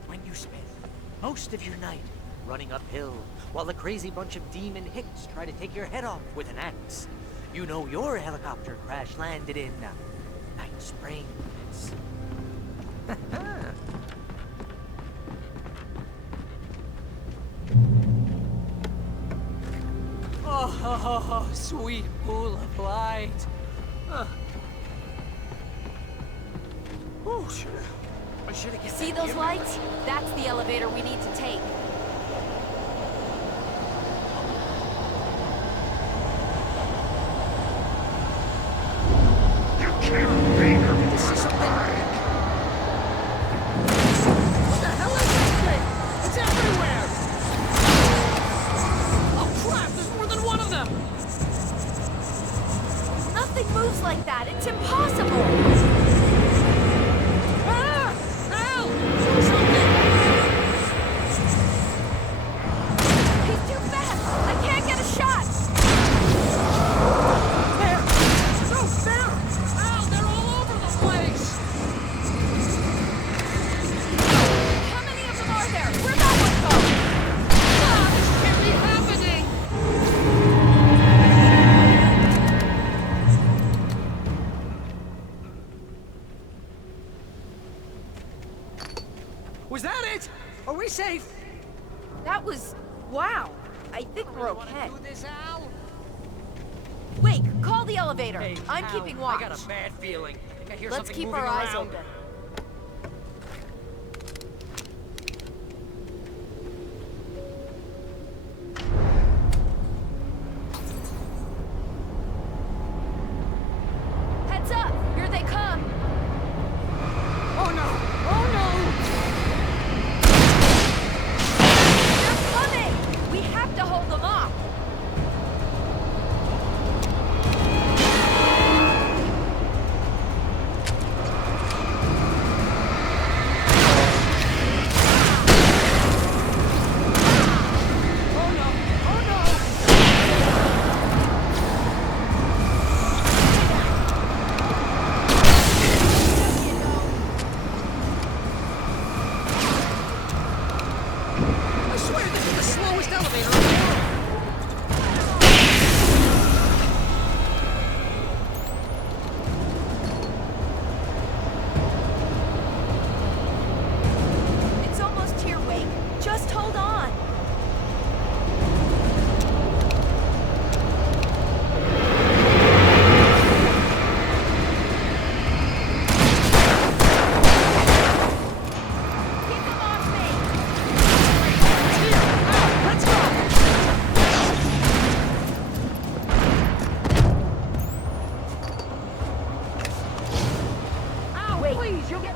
When you spend most of your night running uphill while a crazy bunch of demon hicks try to take your head off with an axe, you know your helicopter crash landed in Night Springs. Oh, sweet pool of light. Oh, shit. I should have See those lights? That's the elevator we need to take. This is something. What the hell is this thing? It's everywhere! Oh crap, there's more than one of them! Nothing moves like that. It's impossible. Ah! Al! Do something! He's too fast. I can't get a shot. There! No, there! Al, they're all over the place! How many of them are there? Where'd that one go? Ah, this can't be happening! Was that it? Are we safe? That was... wow. I think we're Wanna okay. do this, Al? Wait, call the elevator. Hey, I'm Al, keeping watch. I got a bad feeling. I think I hear Let's something keep moving our eyes around. open. Heads up! Here they come! Oh no! Oh no! They're coming! We have to hold them off! she'll get...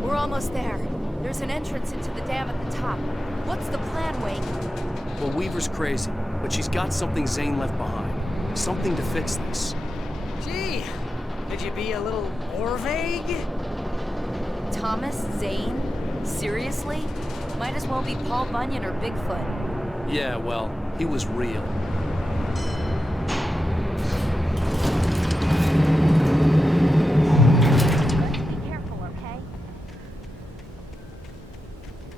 We're almost there. There's an entrance into the dam at the top. What's the plan, Wake? Well, Weaver's crazy, but she's got something Zane left behind. Something to fix this. Gee, could you be a little more vague? Thomas Zane? Seriously? Might as well be Paul Bunyan or Bigfoot. Yeah, well, he was real. Be careful, okay?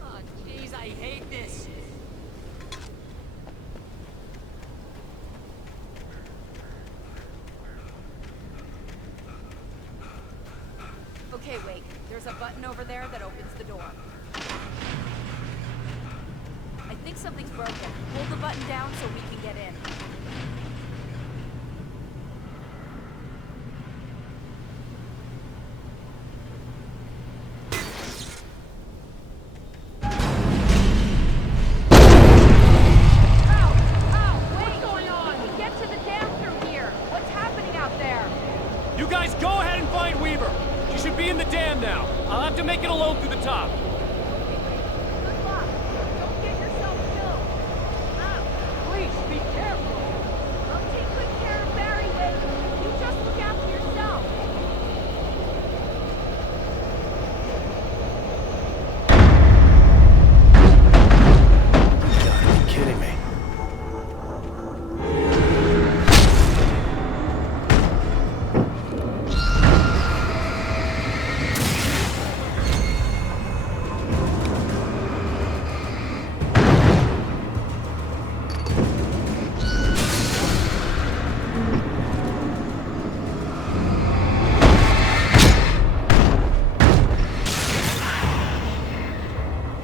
Oh, jeez, I hate this. Okay, Wake. There's a button over there that opens the door. I think something's broken. Hold the button down so we can get in. You guys go ahead and find Weaver. She should be in the dam now. I'll have to make it alone through the top. Good luck. Don't get yourself killed. Please, be careful. I'll take good care of Barry, Wake. You just look after yourself. You gotta be kidding me.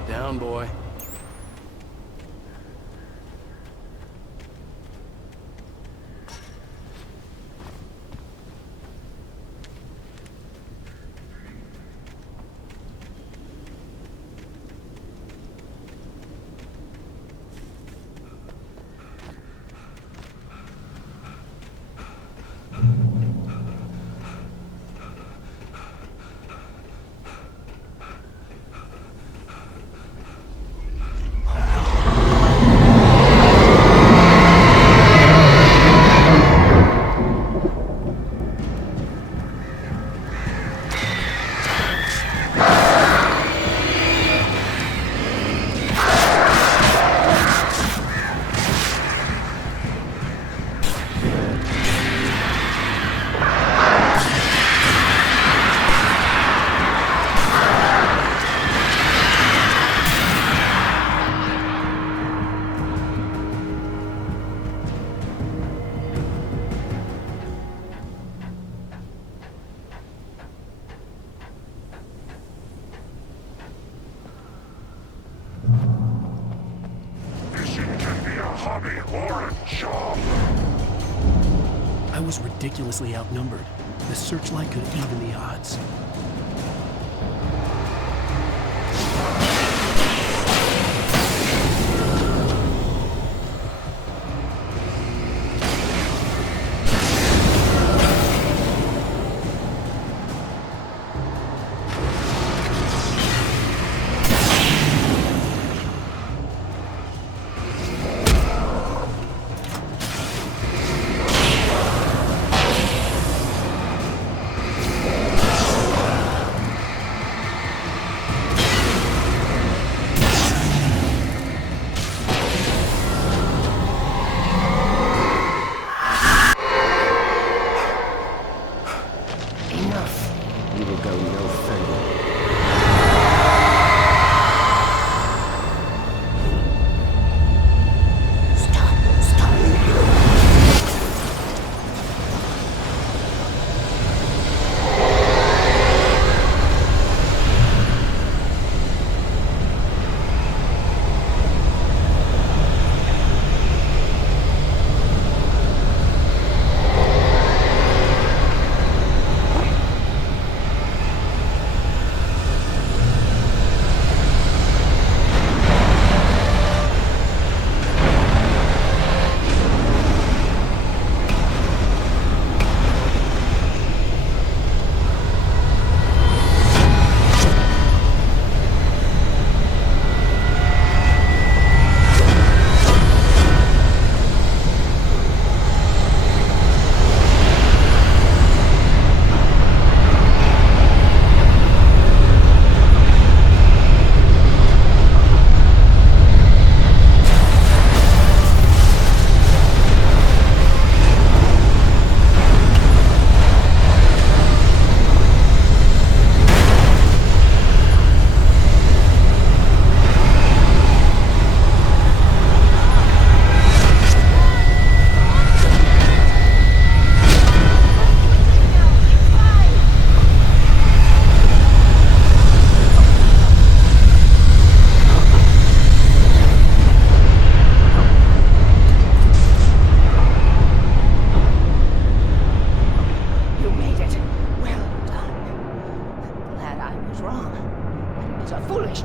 Down, boy. I was ridiculously outnumbered. The searchlight could even the odds.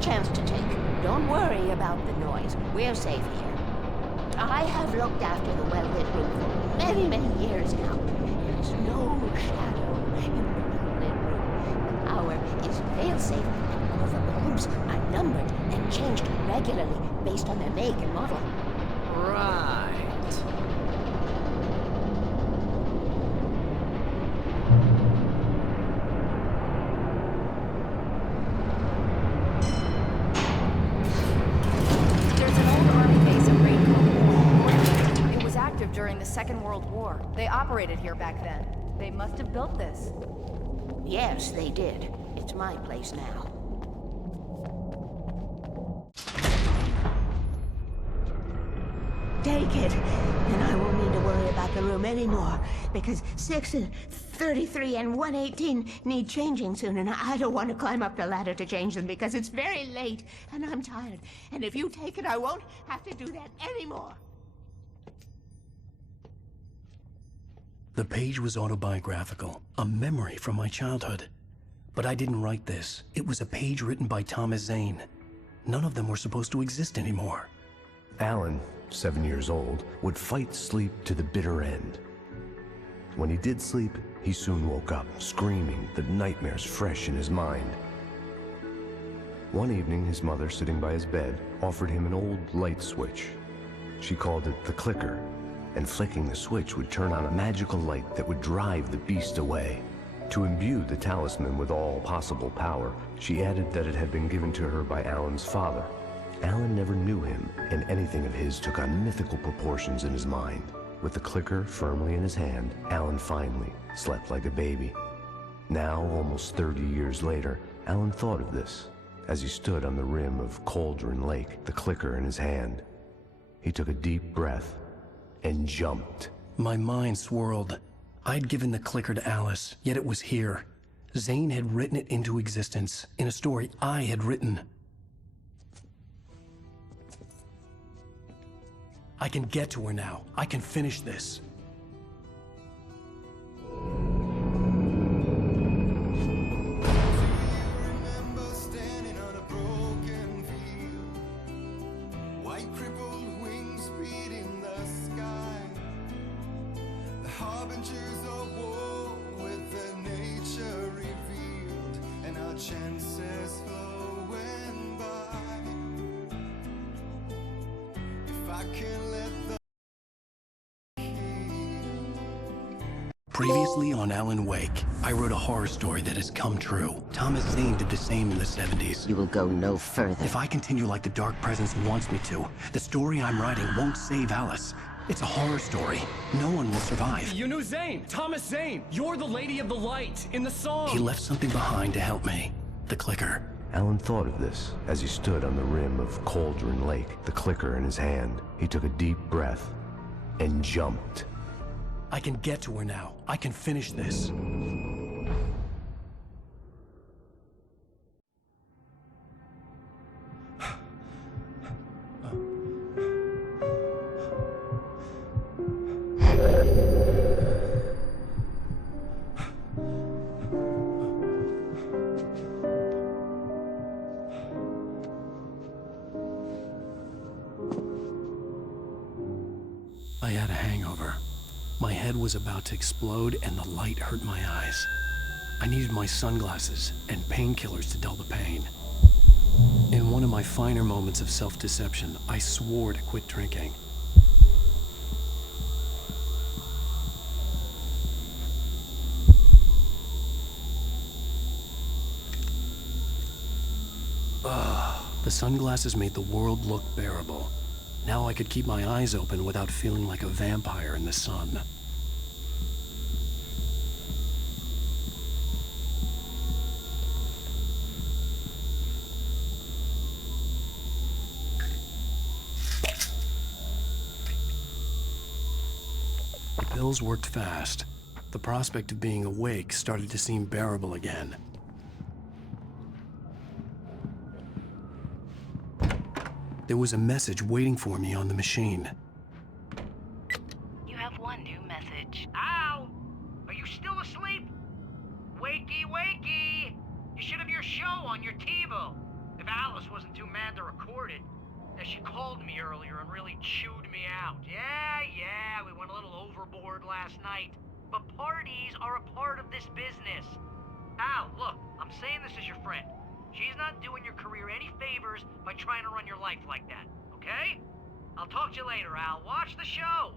chance to take. Don't worry about the noise. We're safe here. I have looked after the well-lit room for many, many years now. There's no shadow in the well-lit room. The power is fail-safe, and all of the bulbs are numbered and changed regularly based on their make and model. Right. There's an old army base at brink. It was active during the Second World War. They operated here back then. They must have built this. Yes, they did. It's my place now. Take it, and I won't need to worry about the room anymore, because 6 and 33 and 118 need changing soon, and I don't want to climb up the ladder to change them because it's very late, and I'm tired. And if you take it, I won't have to do that anymore. The page was autobiographical, a memory from my childhood. But I didn't write this. It was a page written by Thomas Zane. None of them were supposed to exist anymore. Alan, 7 years old, would fight sleep to the bitter end. When he did sleep, he soon woke up, screaming, the nightmares fresh in his mind. One evening, his mother, sitting by his bed, offered him an old light switch. She called it the clicker, and flicking the switch would turn on a magical light that would drive the beast away. To imbue the talisman with all possible power, she added that it had been given to her by Alan's father. Alan never knew him, and anything of his took on mythical proportions in his mind. With the clicker firmly in his hand, Alan finally slept like a baby. Now, almost 30 years later, Alan thought of this as he stood on the rim of Cauldron Lake, the clicker in his hand. He took a deep breath and jumped. My mind swirled. I'd given the clicker to Alice, yet it was here. Zane had written it into existence in a story I had written. I can get to her now. I can finish this. Chances flowing by. If I can let the Previously on Alan Wake, I wrote a horror story that has come true. Thomas Zane did the same in the 70s. You will go no further. If I continue like the Dark Presence wants me to, the story I'm writing won't save Alice. It's a horror story. No one will survive. You knew Zane! Thomas Zane! You're the Lady of the Light in the song! He left something behind to help me. The clicker. Alan thought of this as he stood on the rim of Cauldron Lake, the clicker in his hand. He took a deep breath and jumped. I can get to her now. I can finish this. I had a hangover. My head was about to explode and the light hurt my eyes. I needed my sunglasses and painkillers to dull the pain. In one of my finer moments of self-deception, I swore to quit drinking. The sunglasses made the world look bearable. Now I could keep my eyes open without feeling like a vampire in the sun. The pills worked fast. The prospect of being awake started to seem bearable again. There was a message waiting for me on the machine. You have one new message. Ow! Are you still asleep? Wakey, wakey! You should have your show on your TiVo. If Alice was had to record it. And she called me earlier and really chewed me out. Yeah, we went a little overboard last night. But parties are a part of this business. Al, look, I'm saying this as your friend. She's not doing your career any favors by trying to run your life like that, okay? I'll talk to you later, Al. Watch the show.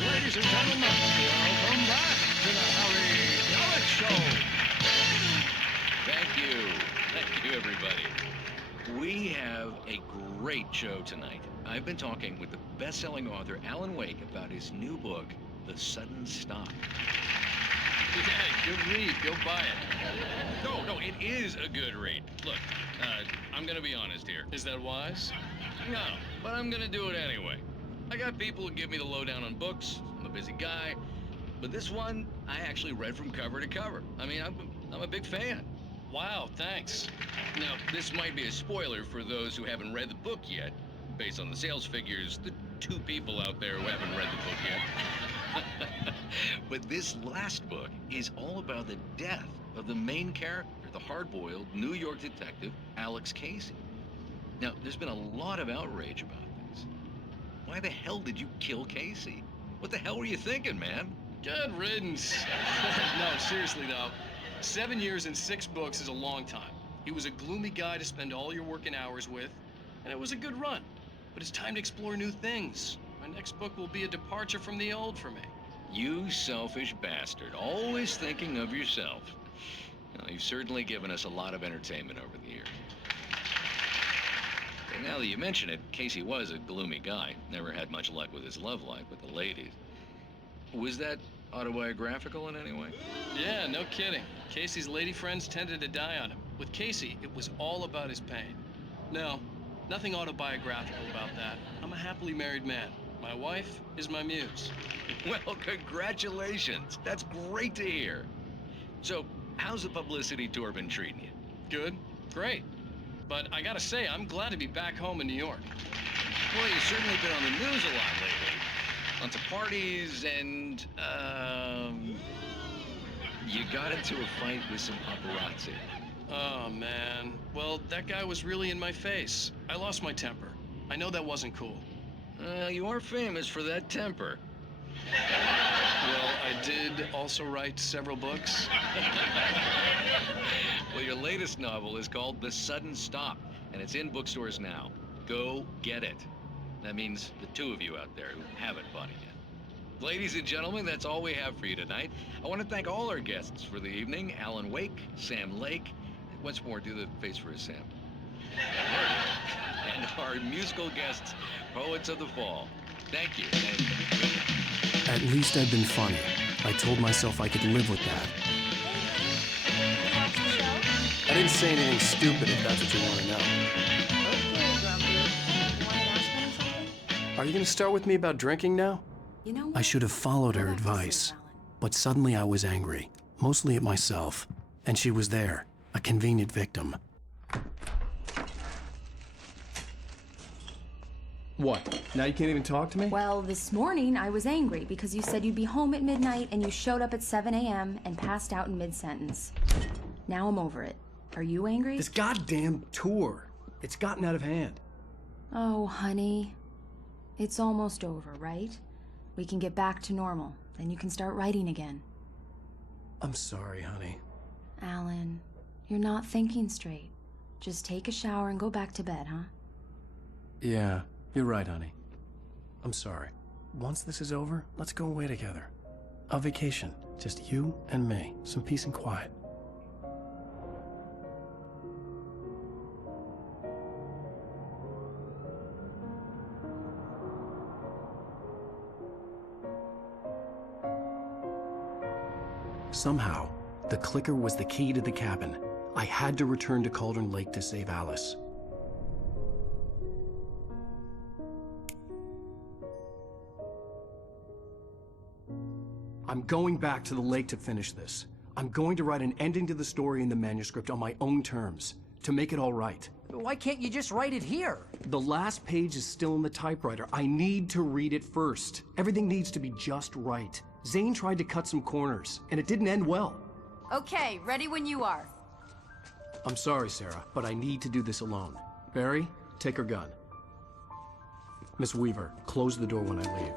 Ladies and gentlemen, welcome back to the Harry Alec Show. Thank you, everybody. We have a great show tonight. I've been talking with the best-selling author Alan Wake about his new book, The Sudden Stop. Yeah, good read. Go buy it. No, it is a good read. Look, I'm gonna be honest here. Is that wise? No, but I'm gonna do it anyway. I got people who give me the lowdown on books. I'm a busy guy. But this one, I actually read from cover to cover. I mean, I'm a big fan. Wow, thanks. Now, this might be a spoiler for those who haven't read the book yet. Based on the sales figures, the 2 people out there who haven't read the book yet. But this last book is all about the death of the main character, the hard-boiled New York detective, Alex Casey. Now, there's been a lot of outrage about this. Why the hell did you kill Casey? What the hell were you thinking, man? Good riddance. No, seriously though. 7 years and 6 books is a long time. He was a gloomy guy to spend all your working hours with, and it was a good run. But it's time to explore new things. My next book will be a departure from the old for me. You selfish bastard, always thinking of yourself. Now, you've certainly given us a lot of entertainment over the years. And now that you mention it, Casey was a gloomy guy. Never had much luck with his love life with the ladies. Was that autobiographical in any way? Yeah, no kidding. Casey's lady friends tended to die on him. With Casey, it was all about his pain. No, nothing autobiographical about that. I'm a happily married man. My wife is my muse. Well, congratulations. That's great to hear. So, how's the publicity tour been treating you? Good. Great. But I gotta say, I'm glad to be back home in New York. Well, you've certainly been on the news a lot lately. Lots of parties and, you got into a fight with some paparazzi. Oh, man. Well, that guy was really in my face. I lost my temper. I know that wasn't cool. You are famous for that temper. Well, I did also write several books. Well, your latest novel is called The Sudden Stop, and it's in bookstores now. Go get it. That means the 2 of you out there who haven't bought it yet. Ladies and gentlemen, that's all we have for you tonight. I want to thank all our guests for the evening. Alan Wake, Sam Lake. Once more, do the face for a Sam. And our musical guests, Poets of the Fall. Thank you. At least I'd been funny. I told myself I could live with that. I didn't say anything stupid, if that's what you want to know. Are you going to start with me about drinking now? You know, I should have followed her advice, but suddenly I was angry, mostly at myself, and she was there, a convenient victim. What? Now you can't even talk to me? Well, this morning I was angry because you said you'd be home at midnight and you showed up at 7 a.m. and passed out in mid-sentence. Now I'm over it. Are you angry? This goddamn tour. It's gotten out of hand. Oh, honey. It's almost over, right? We can get back to normal. Then you can start writing again. I'm sorry, honey. Alan, you're not thinking straight. Just take a shower and go back to bed, huh? Yeah, you're right, honey. I'm sorry. Once this is over, let's go away together. A vacation. Just you and me. Some peace and quiet. Somehow, the clicker was the key to the cabin. I had to return to Cauldron Lake to save Alice. I'm going back to the lake to finish this. I'm going to write an ending to the story in the manuscript on my own terms, to make it all right. Why can't you just write it here? The last page is still in the typewriter. I need to read it first. Everything needs to be just right. Zane tried to cut some corners, and it didn't end well. Okay, ready when you are. I'm sorry, Sarah, but I need to do this alone. Barry, take her gun. Miss Weaver, close the door when I leave.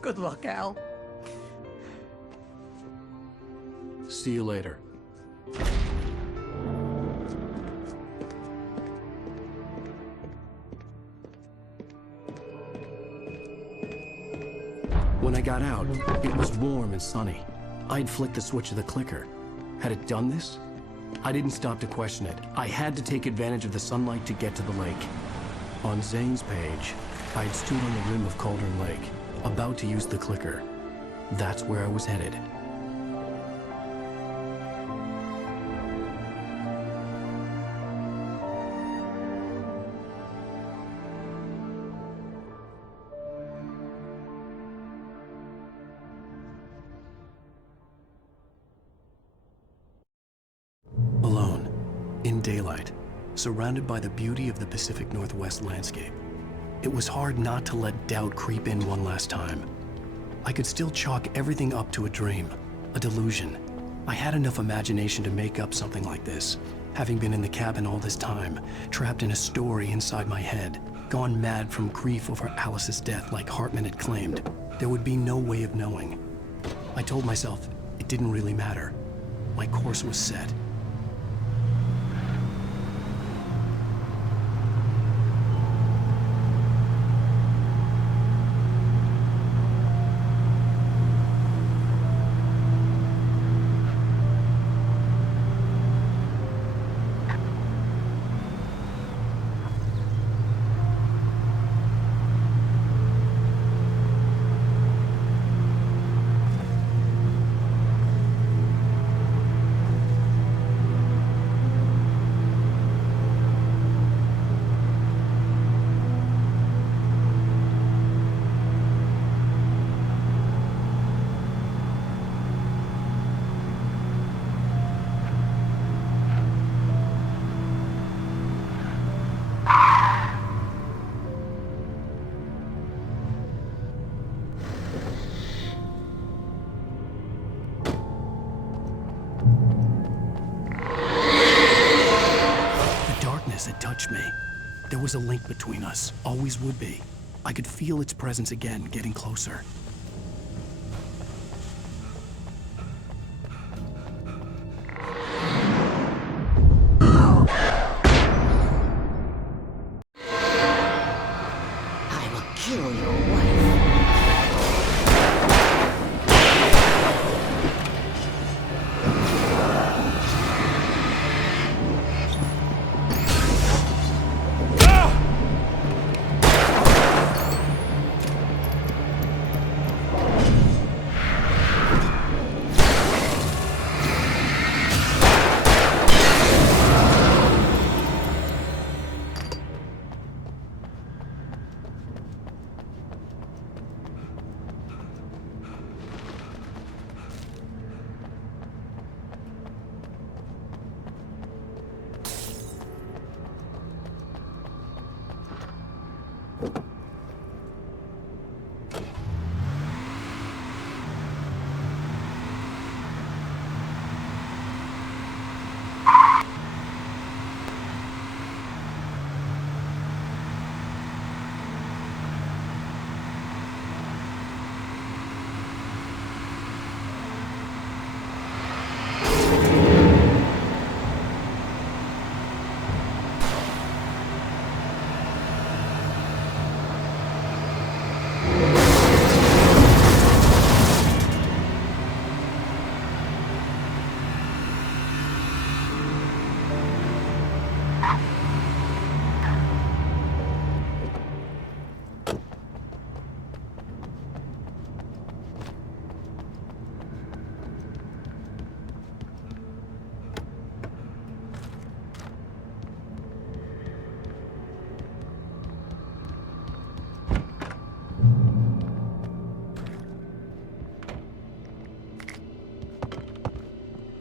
Good luck, Al. See you later. When I got out, it was warm and sunny. I'd flicked the switch of the clicker. Had it done this? I didn't stop to question it. I had to take advantage of the sunlight to get to the lake. On Zane's page, I'd stood on the rim of Cauldron Lake, about to use the clicker. That's where I was headed. Alone, in daylight, surrounded by the beauty of the Pacific Northwest landscape. It was hard not to let doubt creep in one last time. I could still chalk everything up to a dream, a delusion. I had enough imagination to make up something like this, having been in the cabin all this time, trapped in a story inside my head, gone mad from grief over Alice's death like Hartman had claimed. There would be no way of knowing. I told myself it didn't really matter. My course was set. Had touched me. There was a link between us, always would be. I could feel its presence again, getting closer. I will kill your wife.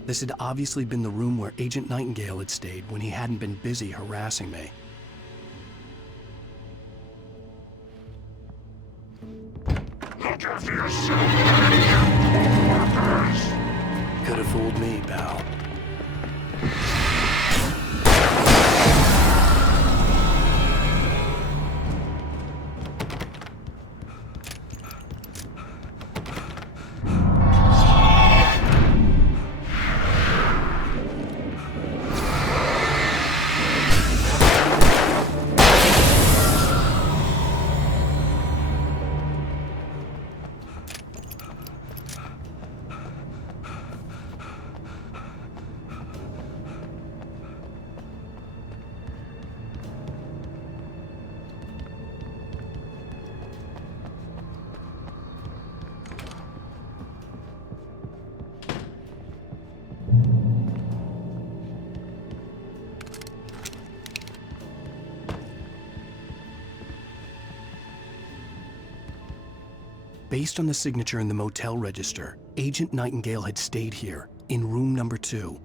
This had obviously been the room where Agent Nightingale had stayed when he hadn't been busy harassing me. Look after yourself, you workers! Could have fooled me, pal. Based on the signature in the motel register, Agent Nightingale had stayed here, in room number 2.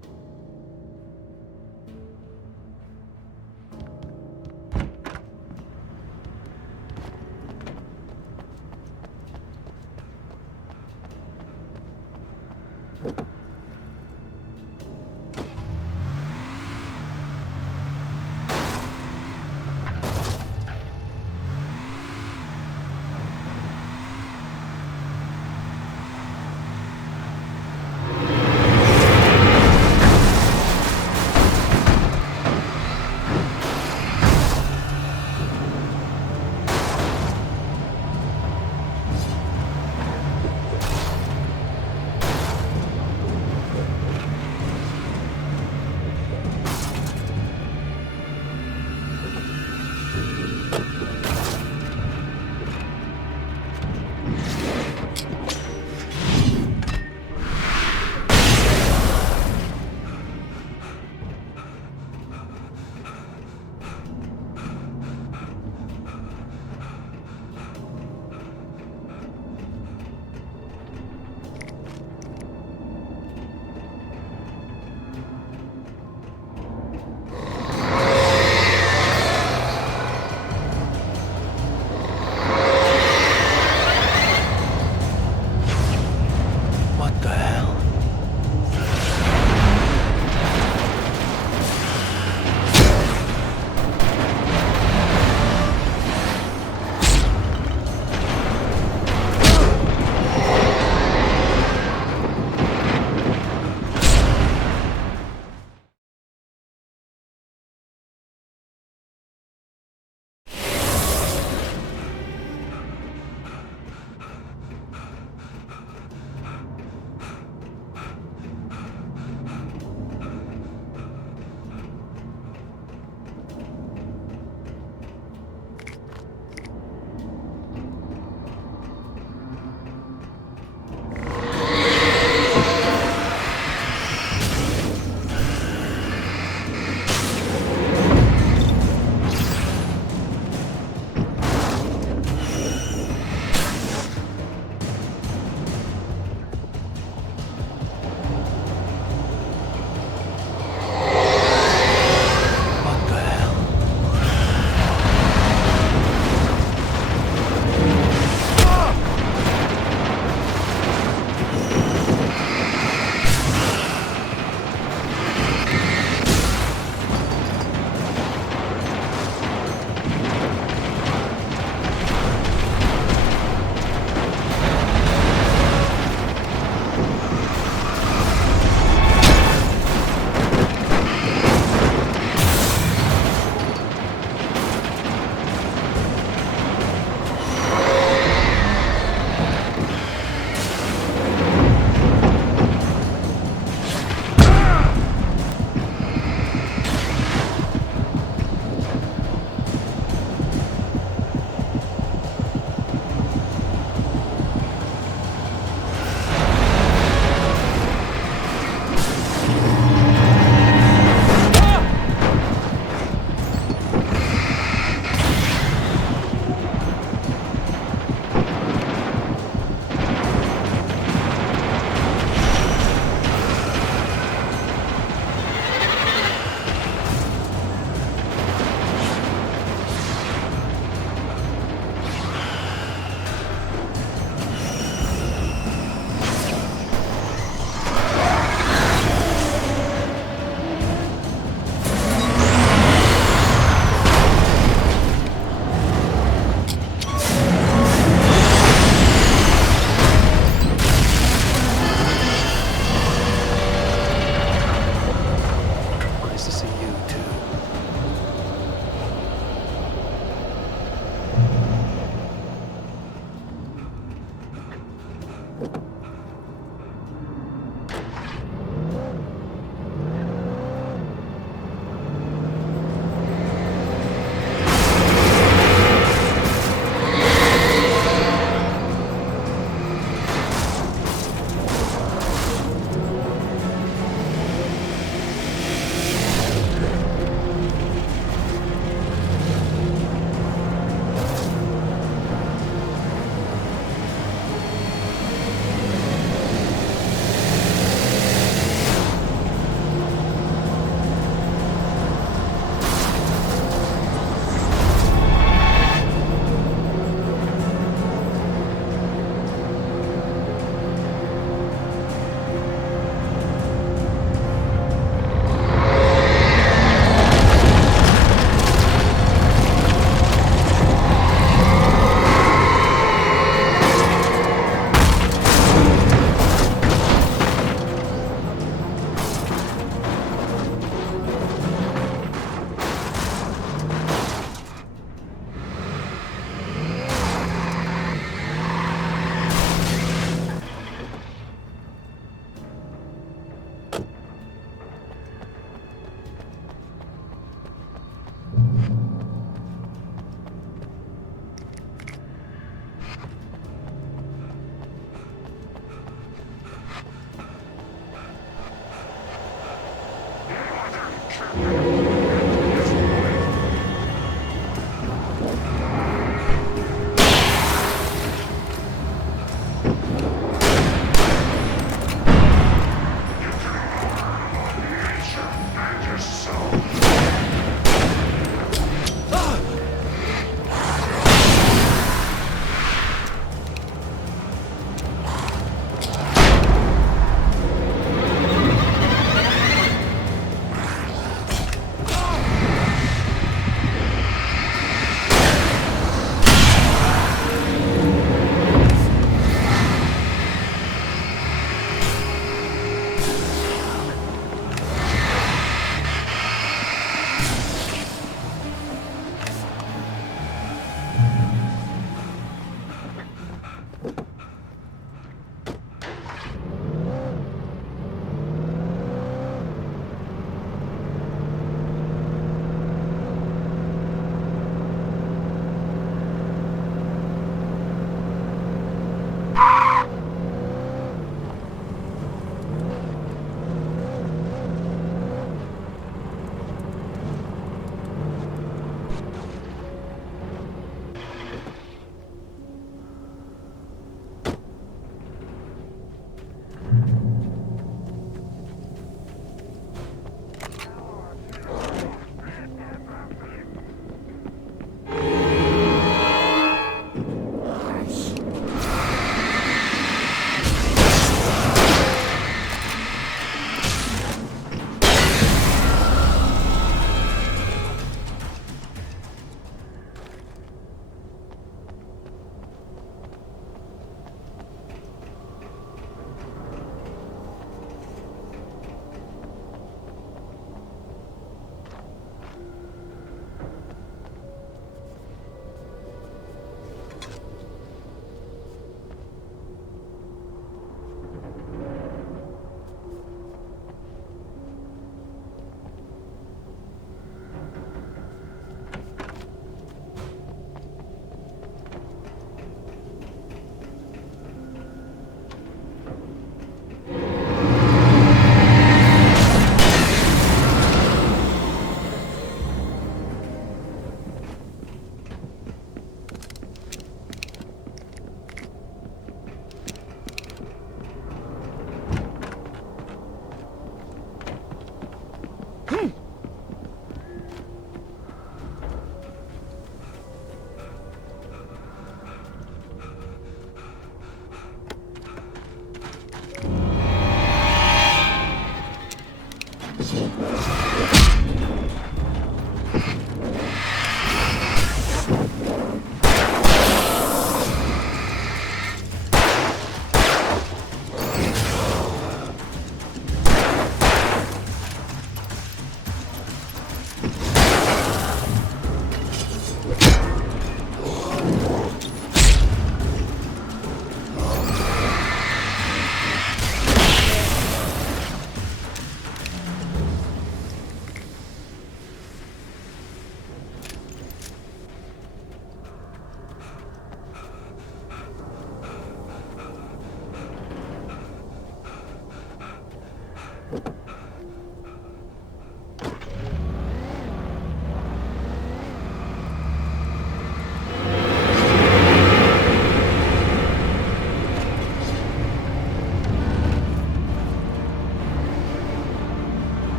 Nice to see you, too.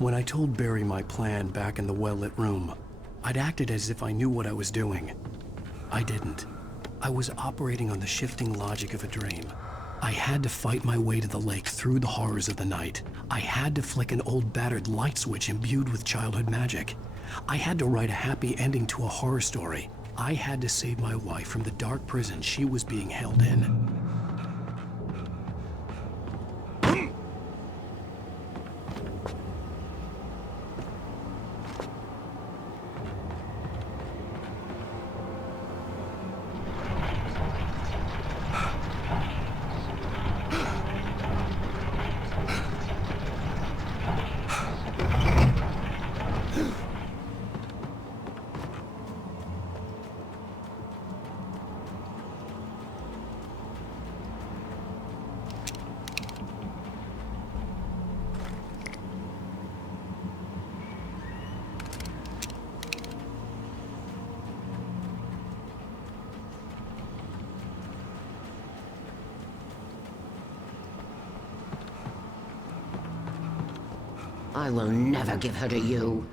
When I told Barry my plan back in the well-lit room, I'd acted as if I knew what I was doing. I didn't. I was operating on the shifting logic of a dream. I had to fight my way to the lake through the horrors of the night. I had to flick an old battered light switch imbued with childhood magic. I had to write a happy ending to a horror story. I had to save my wife from the dark prison she was being held in. I will never give her to you.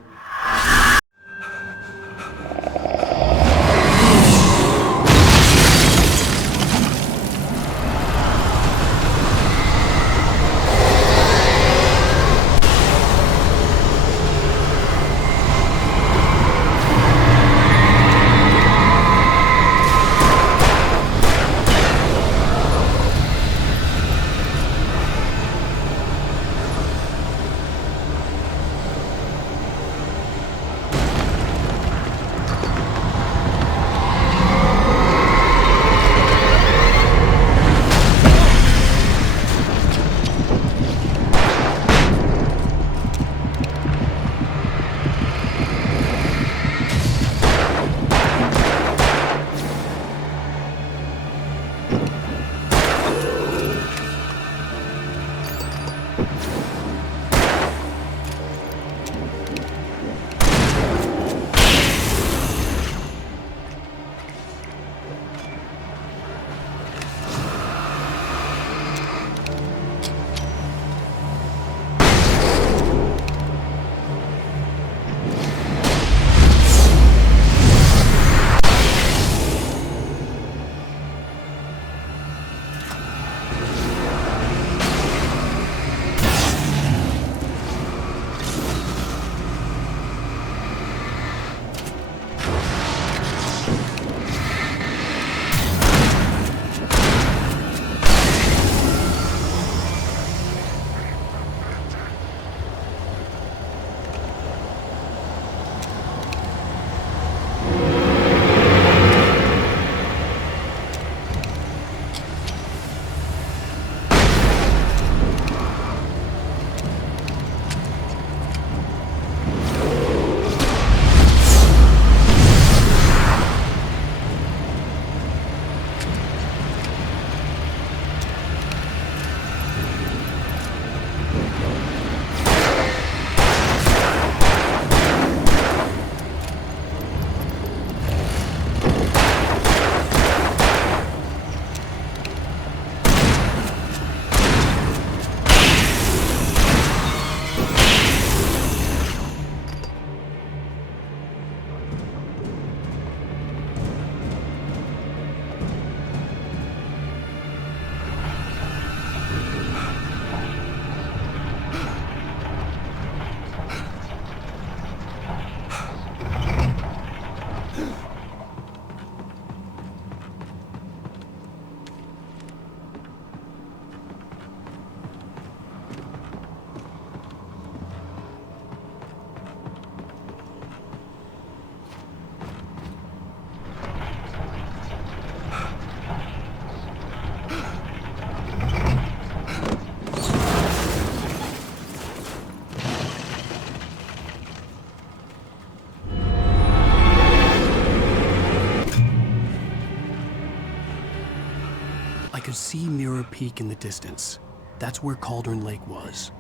I could see Mirror Peak in the distance. That's where Cauldron Lake was.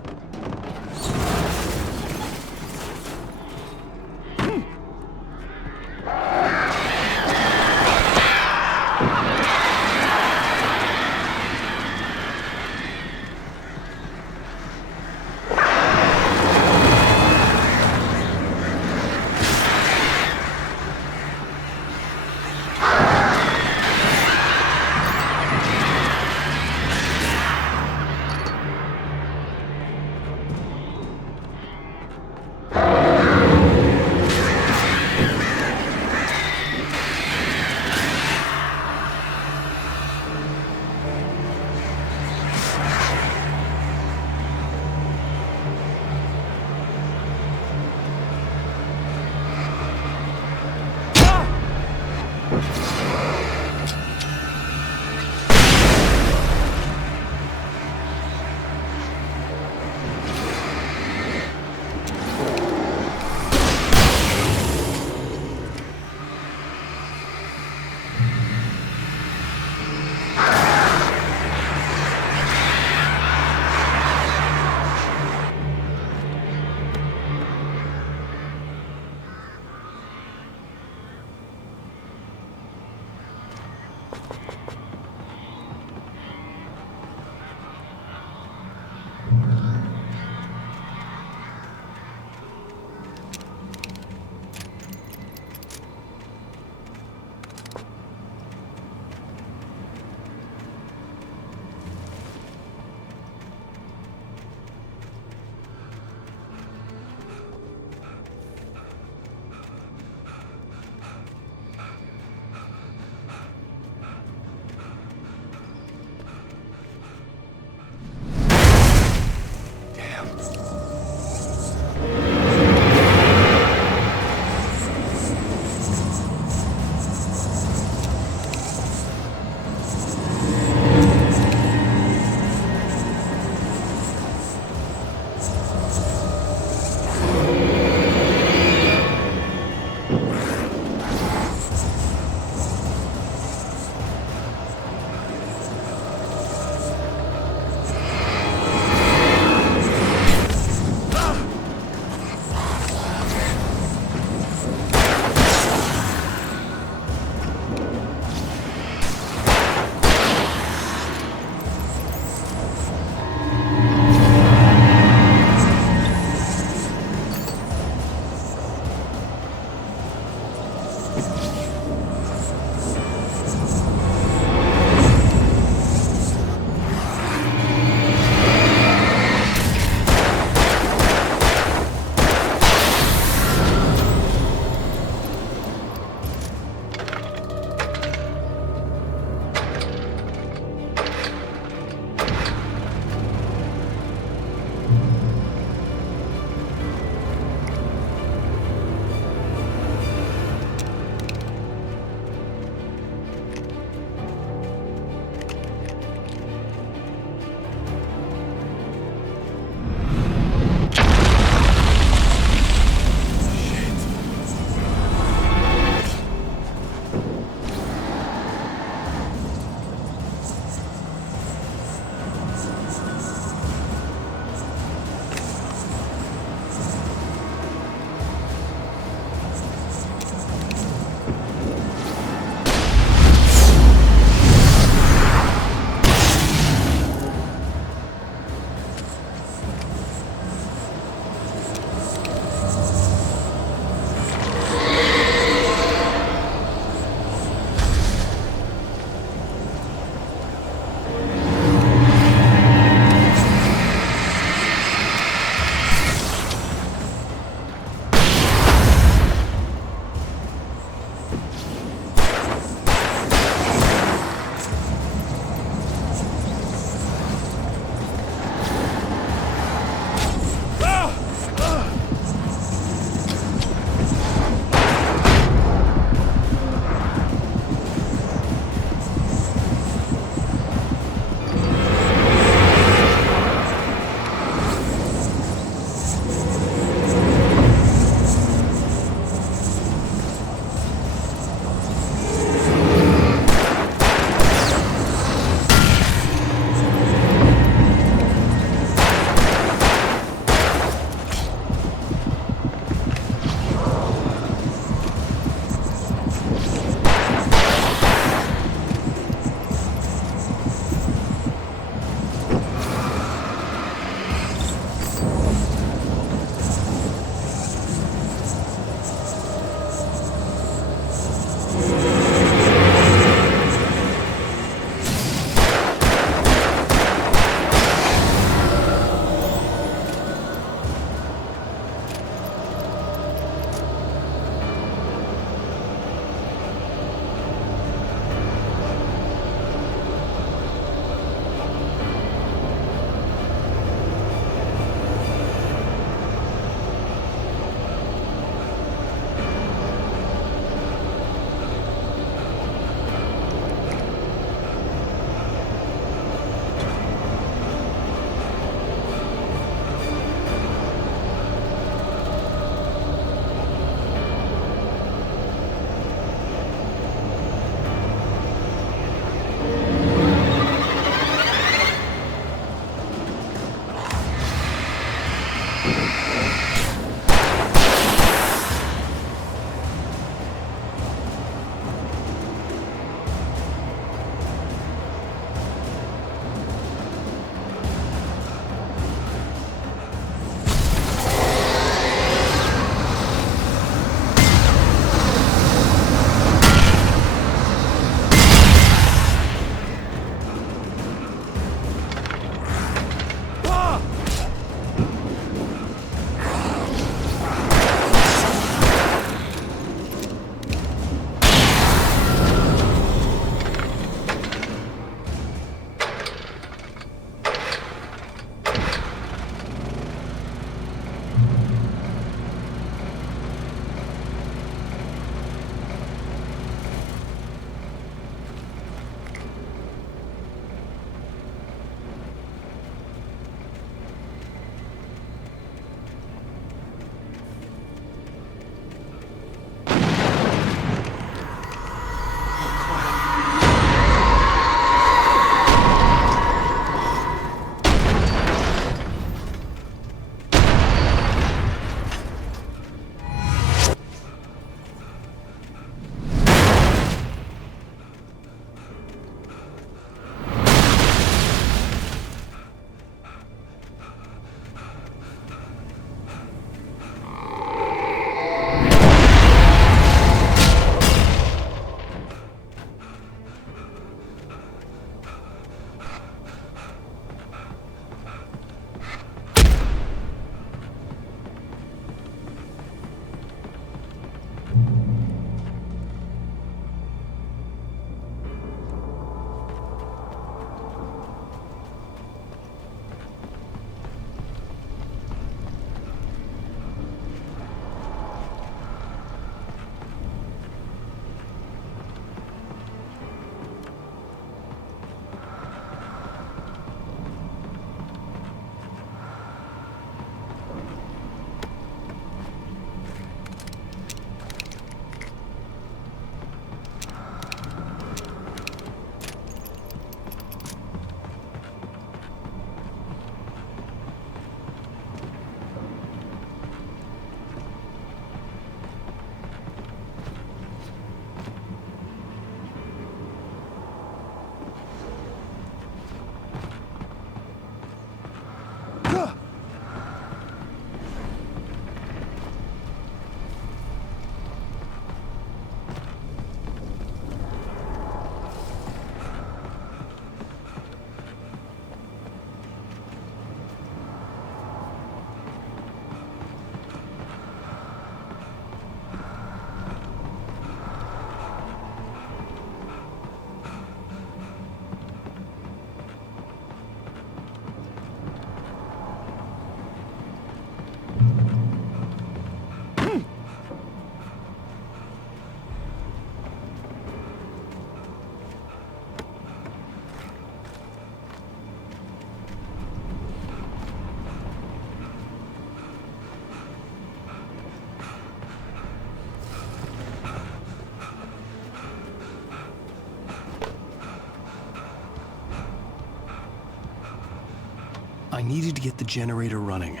I needed to get the generator running.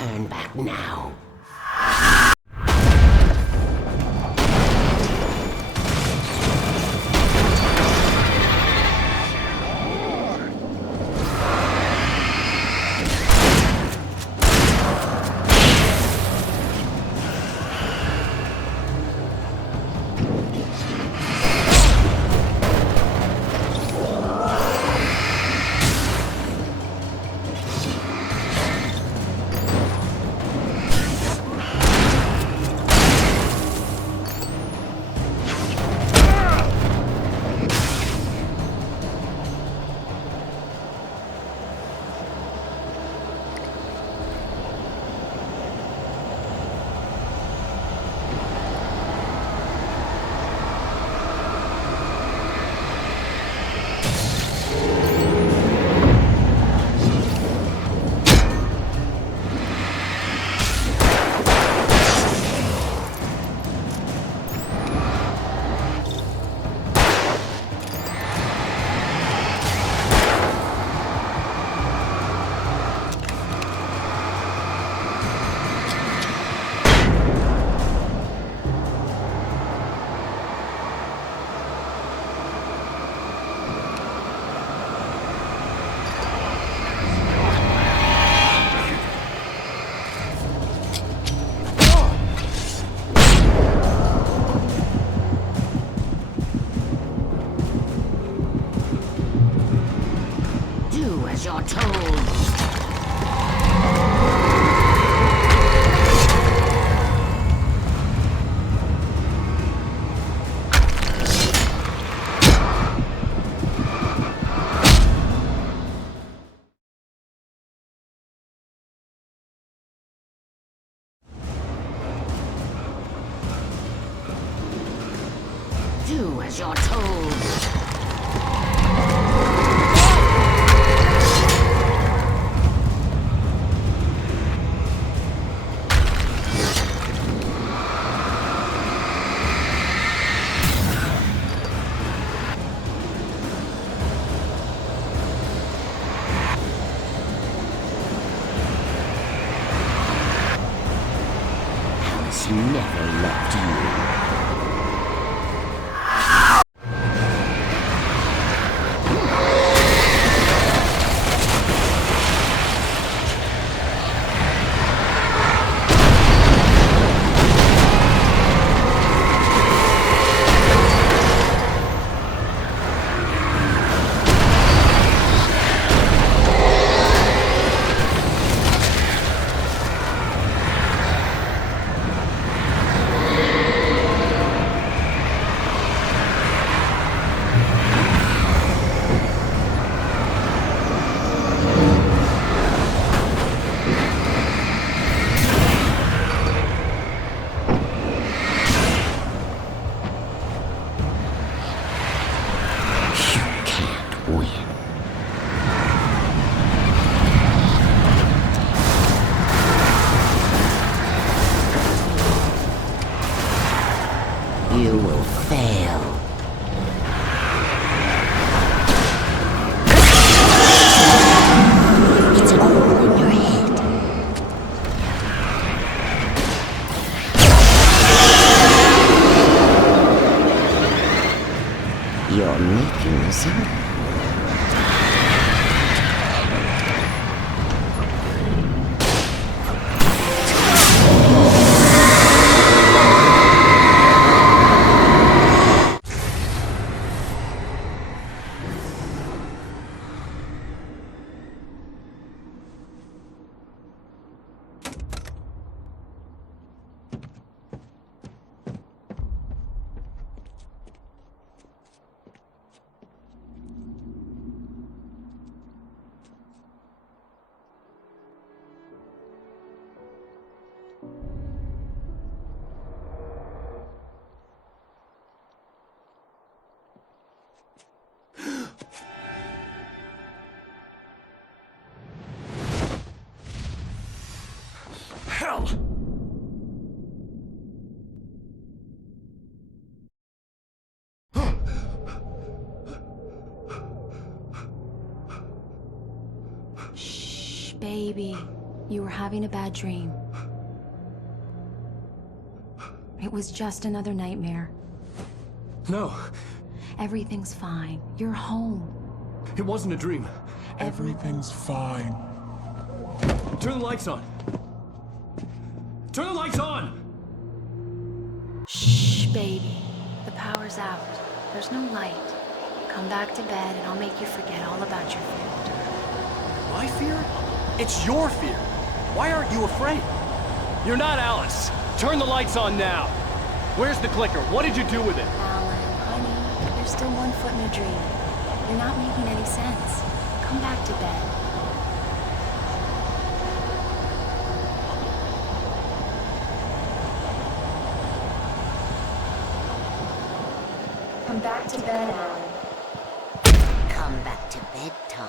Turn back now. Do as you're told. Alice never loved you. You will fail. It's all in your head. You're making this up. Hell! Shh, baby. You were having a bad dream. It was just another nightmare. No. Everything's fine. You're home. It wasn't a dream. Everything's fine. Turn the lights on. Turn the lights on! Shh, baby. The power's out. There's no light. Come back to bed and I'll make you forget all about your fear. My fear? It's your fear. Why aren't you afraid? You're not Alice. Turn the lights on now. Where's the clicker? What did you do with it? Alan, honey, you're still 1 foot in a dream. You're not making any sense. Come back to bed. Come back to bed, Alan. Come back to bed, Tom.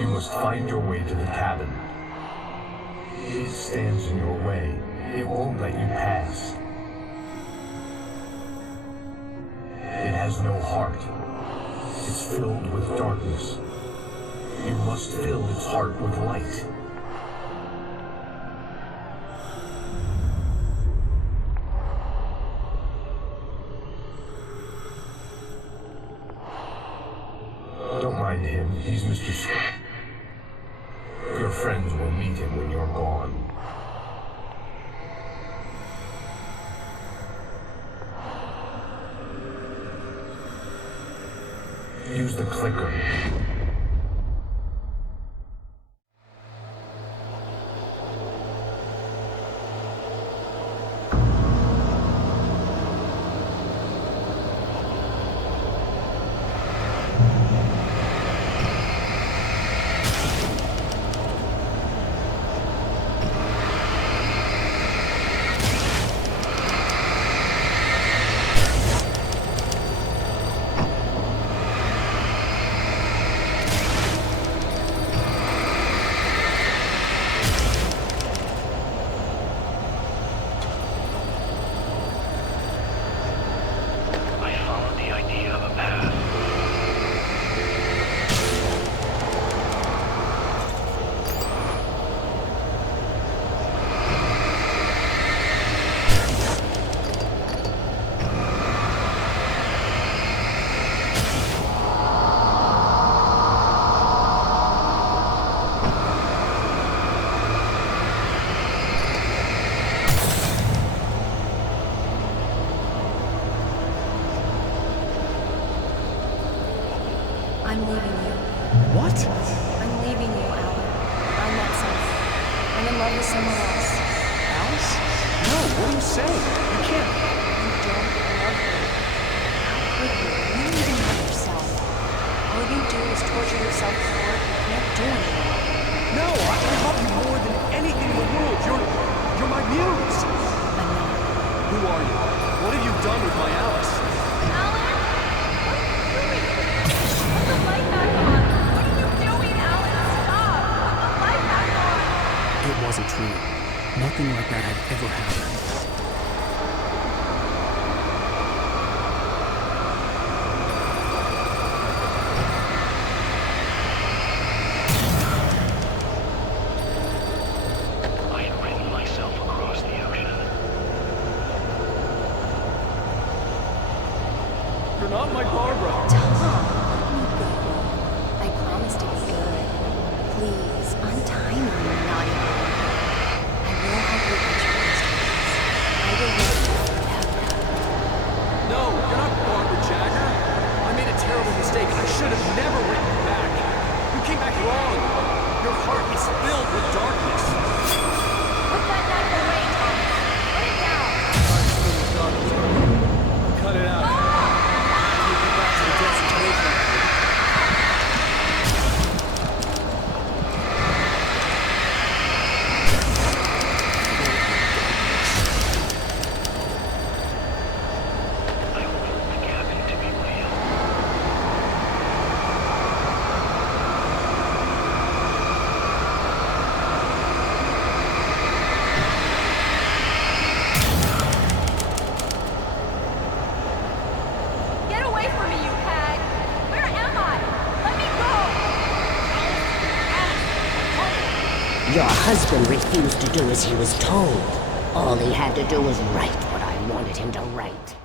You must find your way to the cabin. It stands in your way. It won't let you pass. It has no heart. It's filled with darkness. You must fill its heart with light. Don't mind him. He's Mr. Scott. Your friends will meet him when you're gone. Use the clicker. I'm leaving you. What? I'm leaving you, Alan. I met someone. I'm in love with someone else. Alice? No, what are you saying? You can't. You don't love me. How could you? You don't even love yourself. All you do is torture yourself for work you can't do anymore. No, I love you more than anything in the world. You're my muse. I'm not. Who are you? What have you done with my Alice? Alan? What are you doing? Put the light back on. What are you doing, Alan? Stop. Put the light back on. It wasn't true. Nothing like that had ever happened. I had written myself across the ocean. You're not my Barbara. Tom, let me go. I promise to be good. Please, untie me, you naughty boy. I will help you reach your destinies. I will love you forever. No, you're not Barbara Jagger. I made a terrible mistake. I should have never written you back. You came back wrong. Your heart is filled with darkness. Put that knife away, Thomas. Put it down. Cut it out. Take it back to the dead situation. I want the cabin to be real. Get away from me, you hag. Where am I? Let me go. Your husband refused to do as he was told. All he had to do was write what I wanted him to write.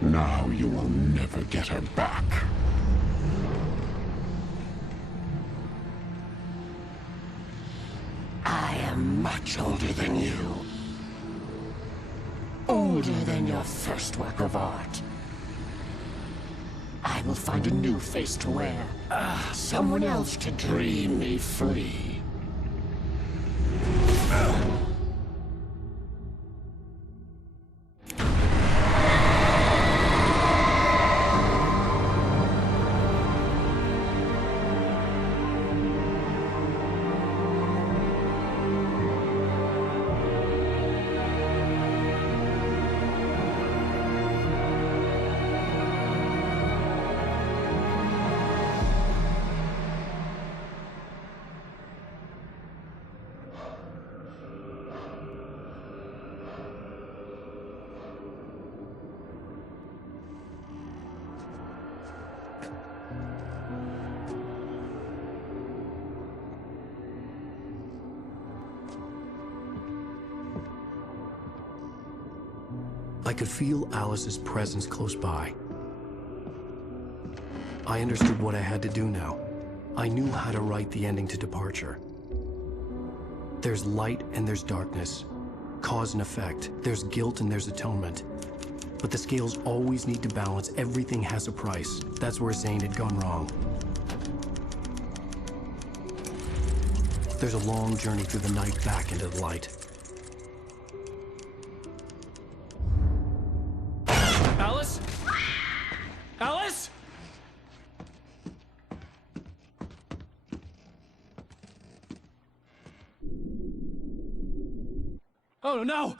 Now you will never get her back. I am much older than you. Older than your first work of art. I will find a new face to wear. Someone else to dream me free. I could feel Alice's presence close by. I understood what I had to do now. I knew how to write the ending to Departure. There's light and there's darkness. Cause and effect. There's guilt and there's atonement. But the scales always need to balance. Everything has a price. That's where Zane had gone wrong. There's a long journey through the night back into the light. Alice? Alice? Oh no!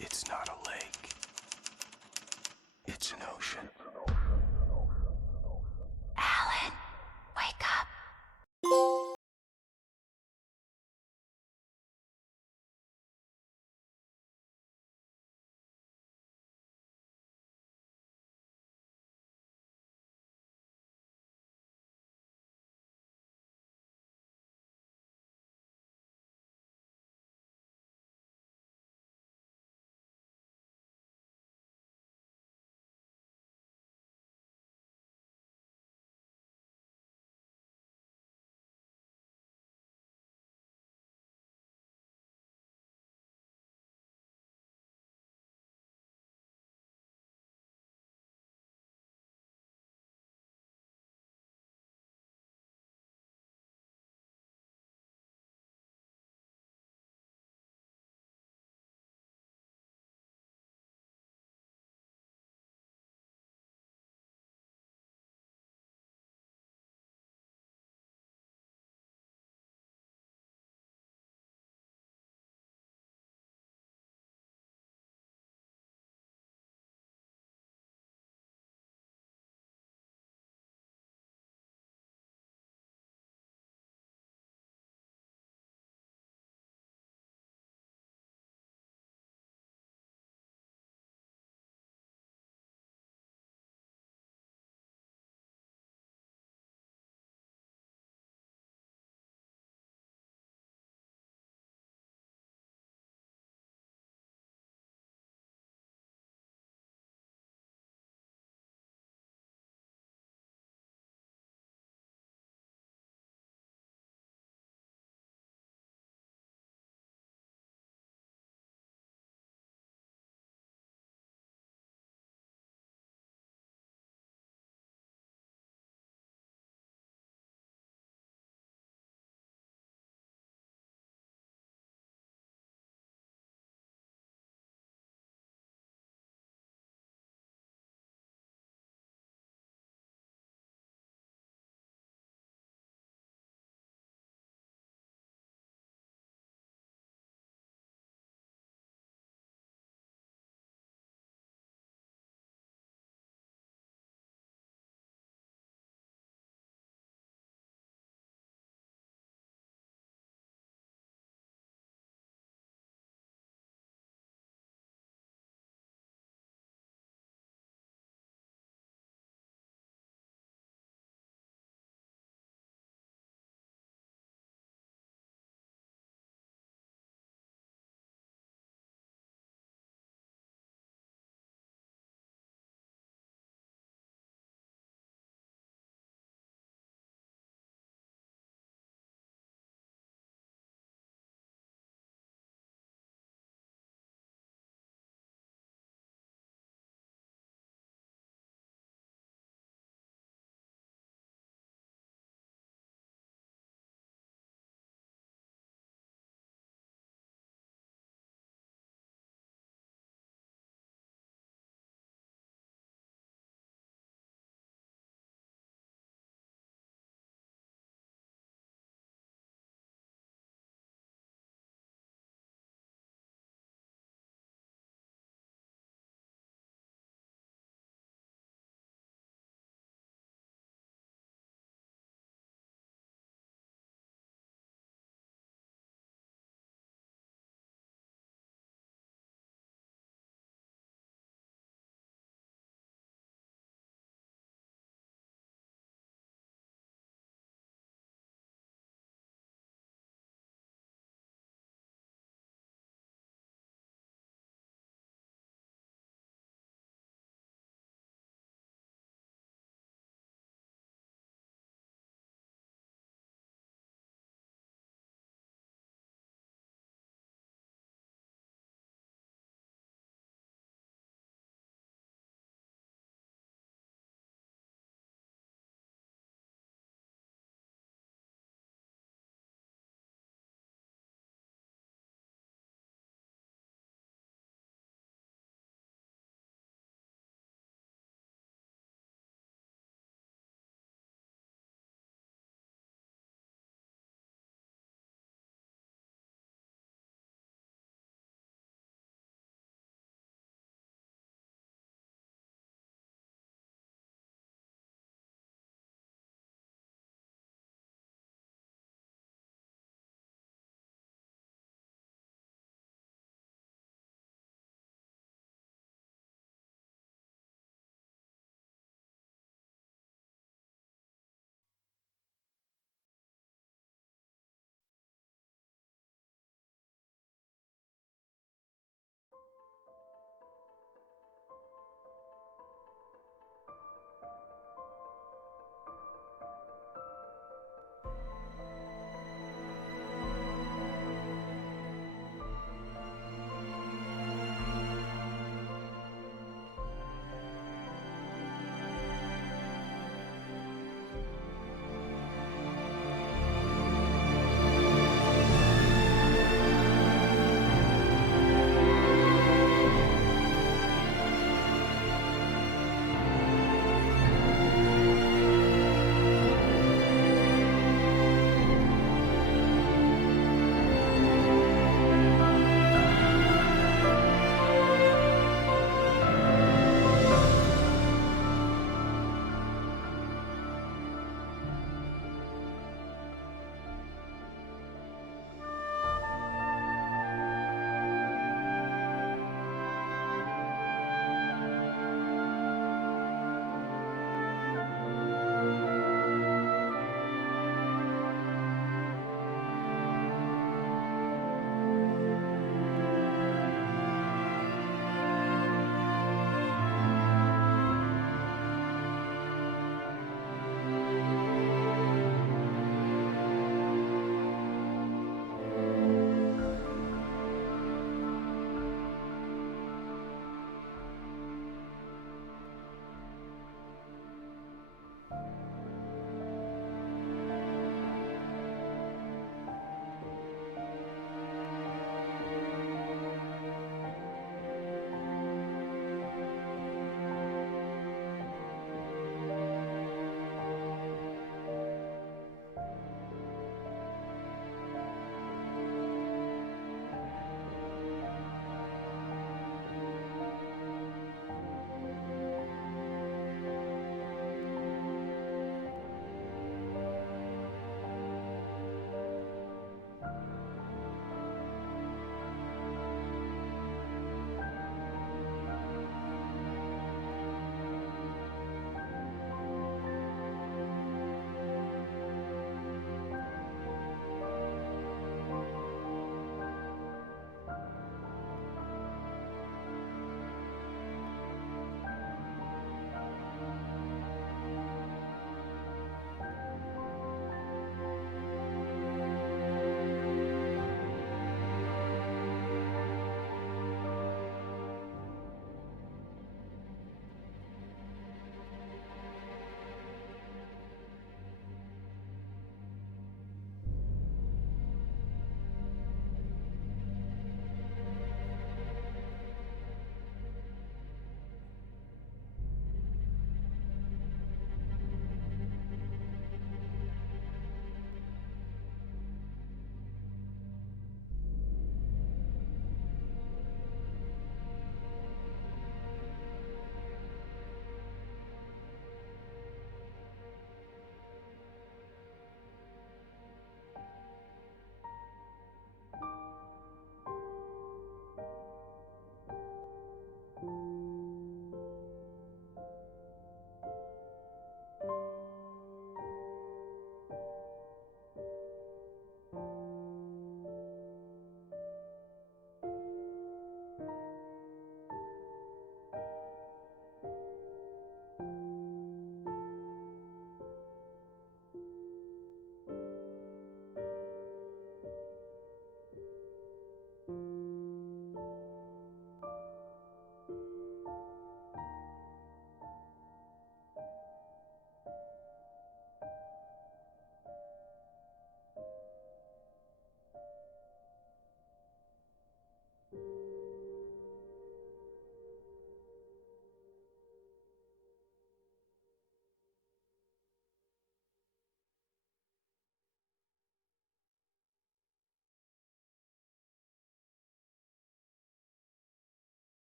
It's not a lake. It's an ocean.